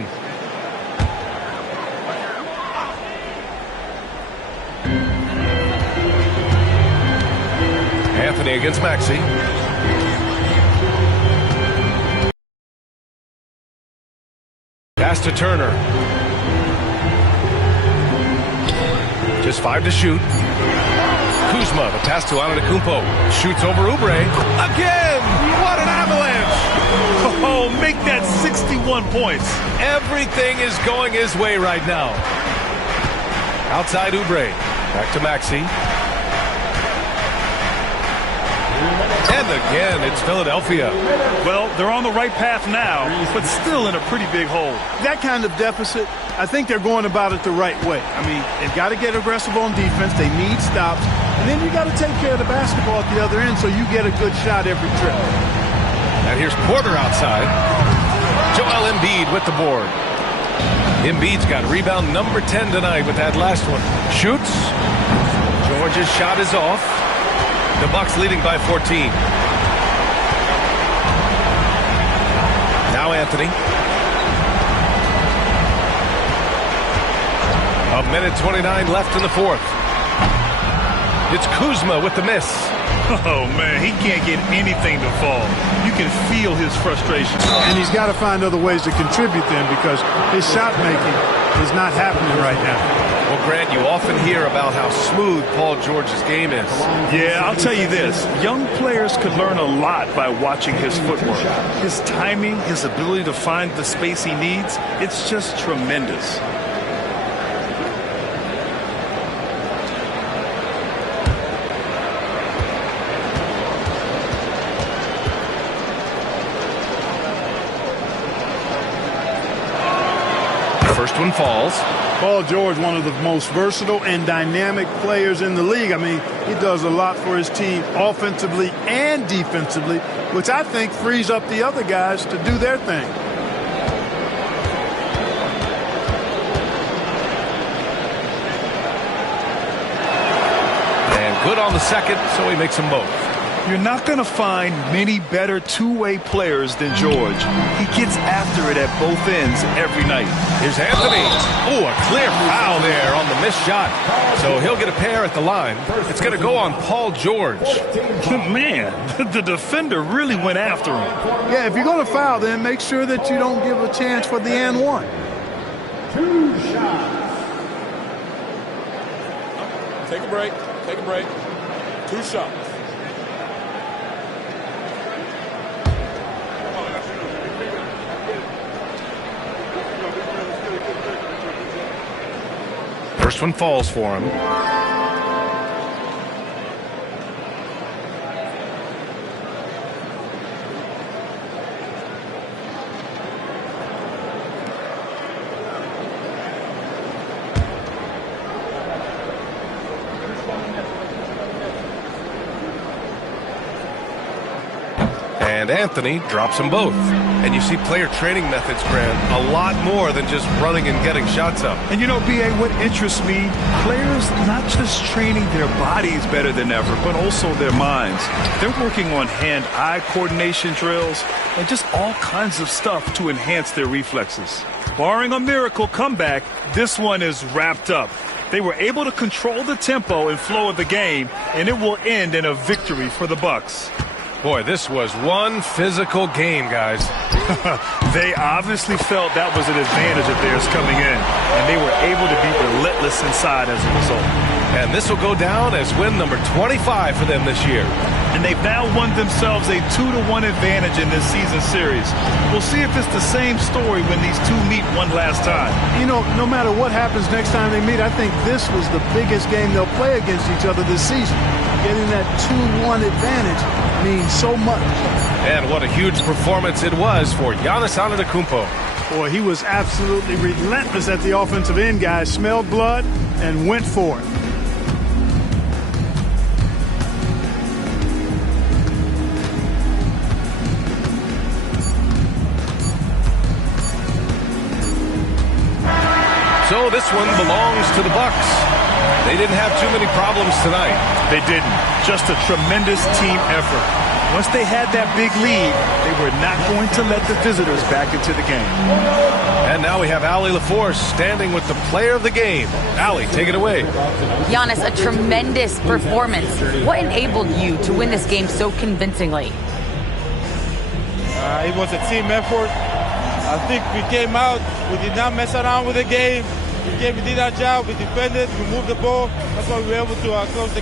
Anthony against Maxey. Pass to Turner. Just 5 to shoot. Kuzma, the pass to Antetokounmpo. Shoots over Oubre. Again! What an avalanche! Oh, make that 61 points. Everything is going his way right now. Outside Oubre. Back to Maxey. And again, it's Philadelphia. Well, they're on the right path now, but still in a pretty big hole. That kind of deficit, I think they're going about it the right way. I mean, they've got to get aggressive on defense. They need stops. And then you got to take care of the basketball at the other end so you get a good shot every trip. And here's Porter outside. Joel Embiid with the board. Embiid's got rebound number 10 tonight with that last one. Shoots. George's shot is off. The Bucks leading by 14. Now Anthony. A minute 29 left in the fourth. It's Kuzma with the miss. Oh, man, he can't get anything to fall. You can feel his frustration. And he's got to find other ways to contribute then because his shot making is not happening right now. Well, Grant, you often hear about how smooth Paul George's game is. Yeah, I'll tell you this. Young players could learn a lot by watching his footwork. His timing, his ability to find the space he needs, it's just tremendous. First one falls. Paul George, one of the most versatile and dynamic players in the league. I mean, he does a lot for his team offensively and defensively, which I think frees up the other guys to do their thing. And good on the second, so he makes them both. You're not going to find many better two-way players than George. He gets after it at both ends every night. Here's Anthony. Oh, a clear foul there on the missed shot. So he'll get a pair at the line. It's going to go on Paul George. Man, the defender really went after him. Yeah, if you're going to foul, then make sure that you don't give a chance for the and one. 2 shots. Take a break. Take a break. 2 shots. First one falls for him. And Anthony drops them both. And you see player training methods, Grant, a lot more than just running and getting shots up. And you know, B.A., what interests me, players not just training their bodies better than ever, but also their minds. They're working on hand-eye coordination drills and just all kinds of stuff to enhance their reflexes. Barring a miracle comeback, this one is wrapped up. They were able to control the tempo and flow of the game, and it will end in a victory for the Bucks. Boy, this was one physical game, guys. They obviously felt that was an advantage of theirs coming in, and they were able to be relentless inside as a result. And this will go down as win number 25 for them this year. And they've now won themselves a 2-1 advantage in this season series. We'll see if it's the same story when these two meet one last time. You know, no matter what happens next time they meet, I think this was the biggest game they'll play against each other this season. Getting that 2-1 advantage means so much. And what a huge performance it was for Giannis Antetokounmpo. Boy, he was absolutely relentless at the offensive end, guys. Smelled blood and went for it. So this one belongs to the Bucks. They didn't have too many problems tonight. They didn't. Just a tremendous team effort. Once they had that big lead, they were not going to let the visitors back into the game. And now we have Allie LaForce standing with the player of the game. Allie, take it away. Giannis, a tremendous performance. What enabled you to win this game so convincingly? It was a team effort. I think we came out, we did not mess around with the game. We did our job, we defended, we moved the ball. That's why we were able to close the game.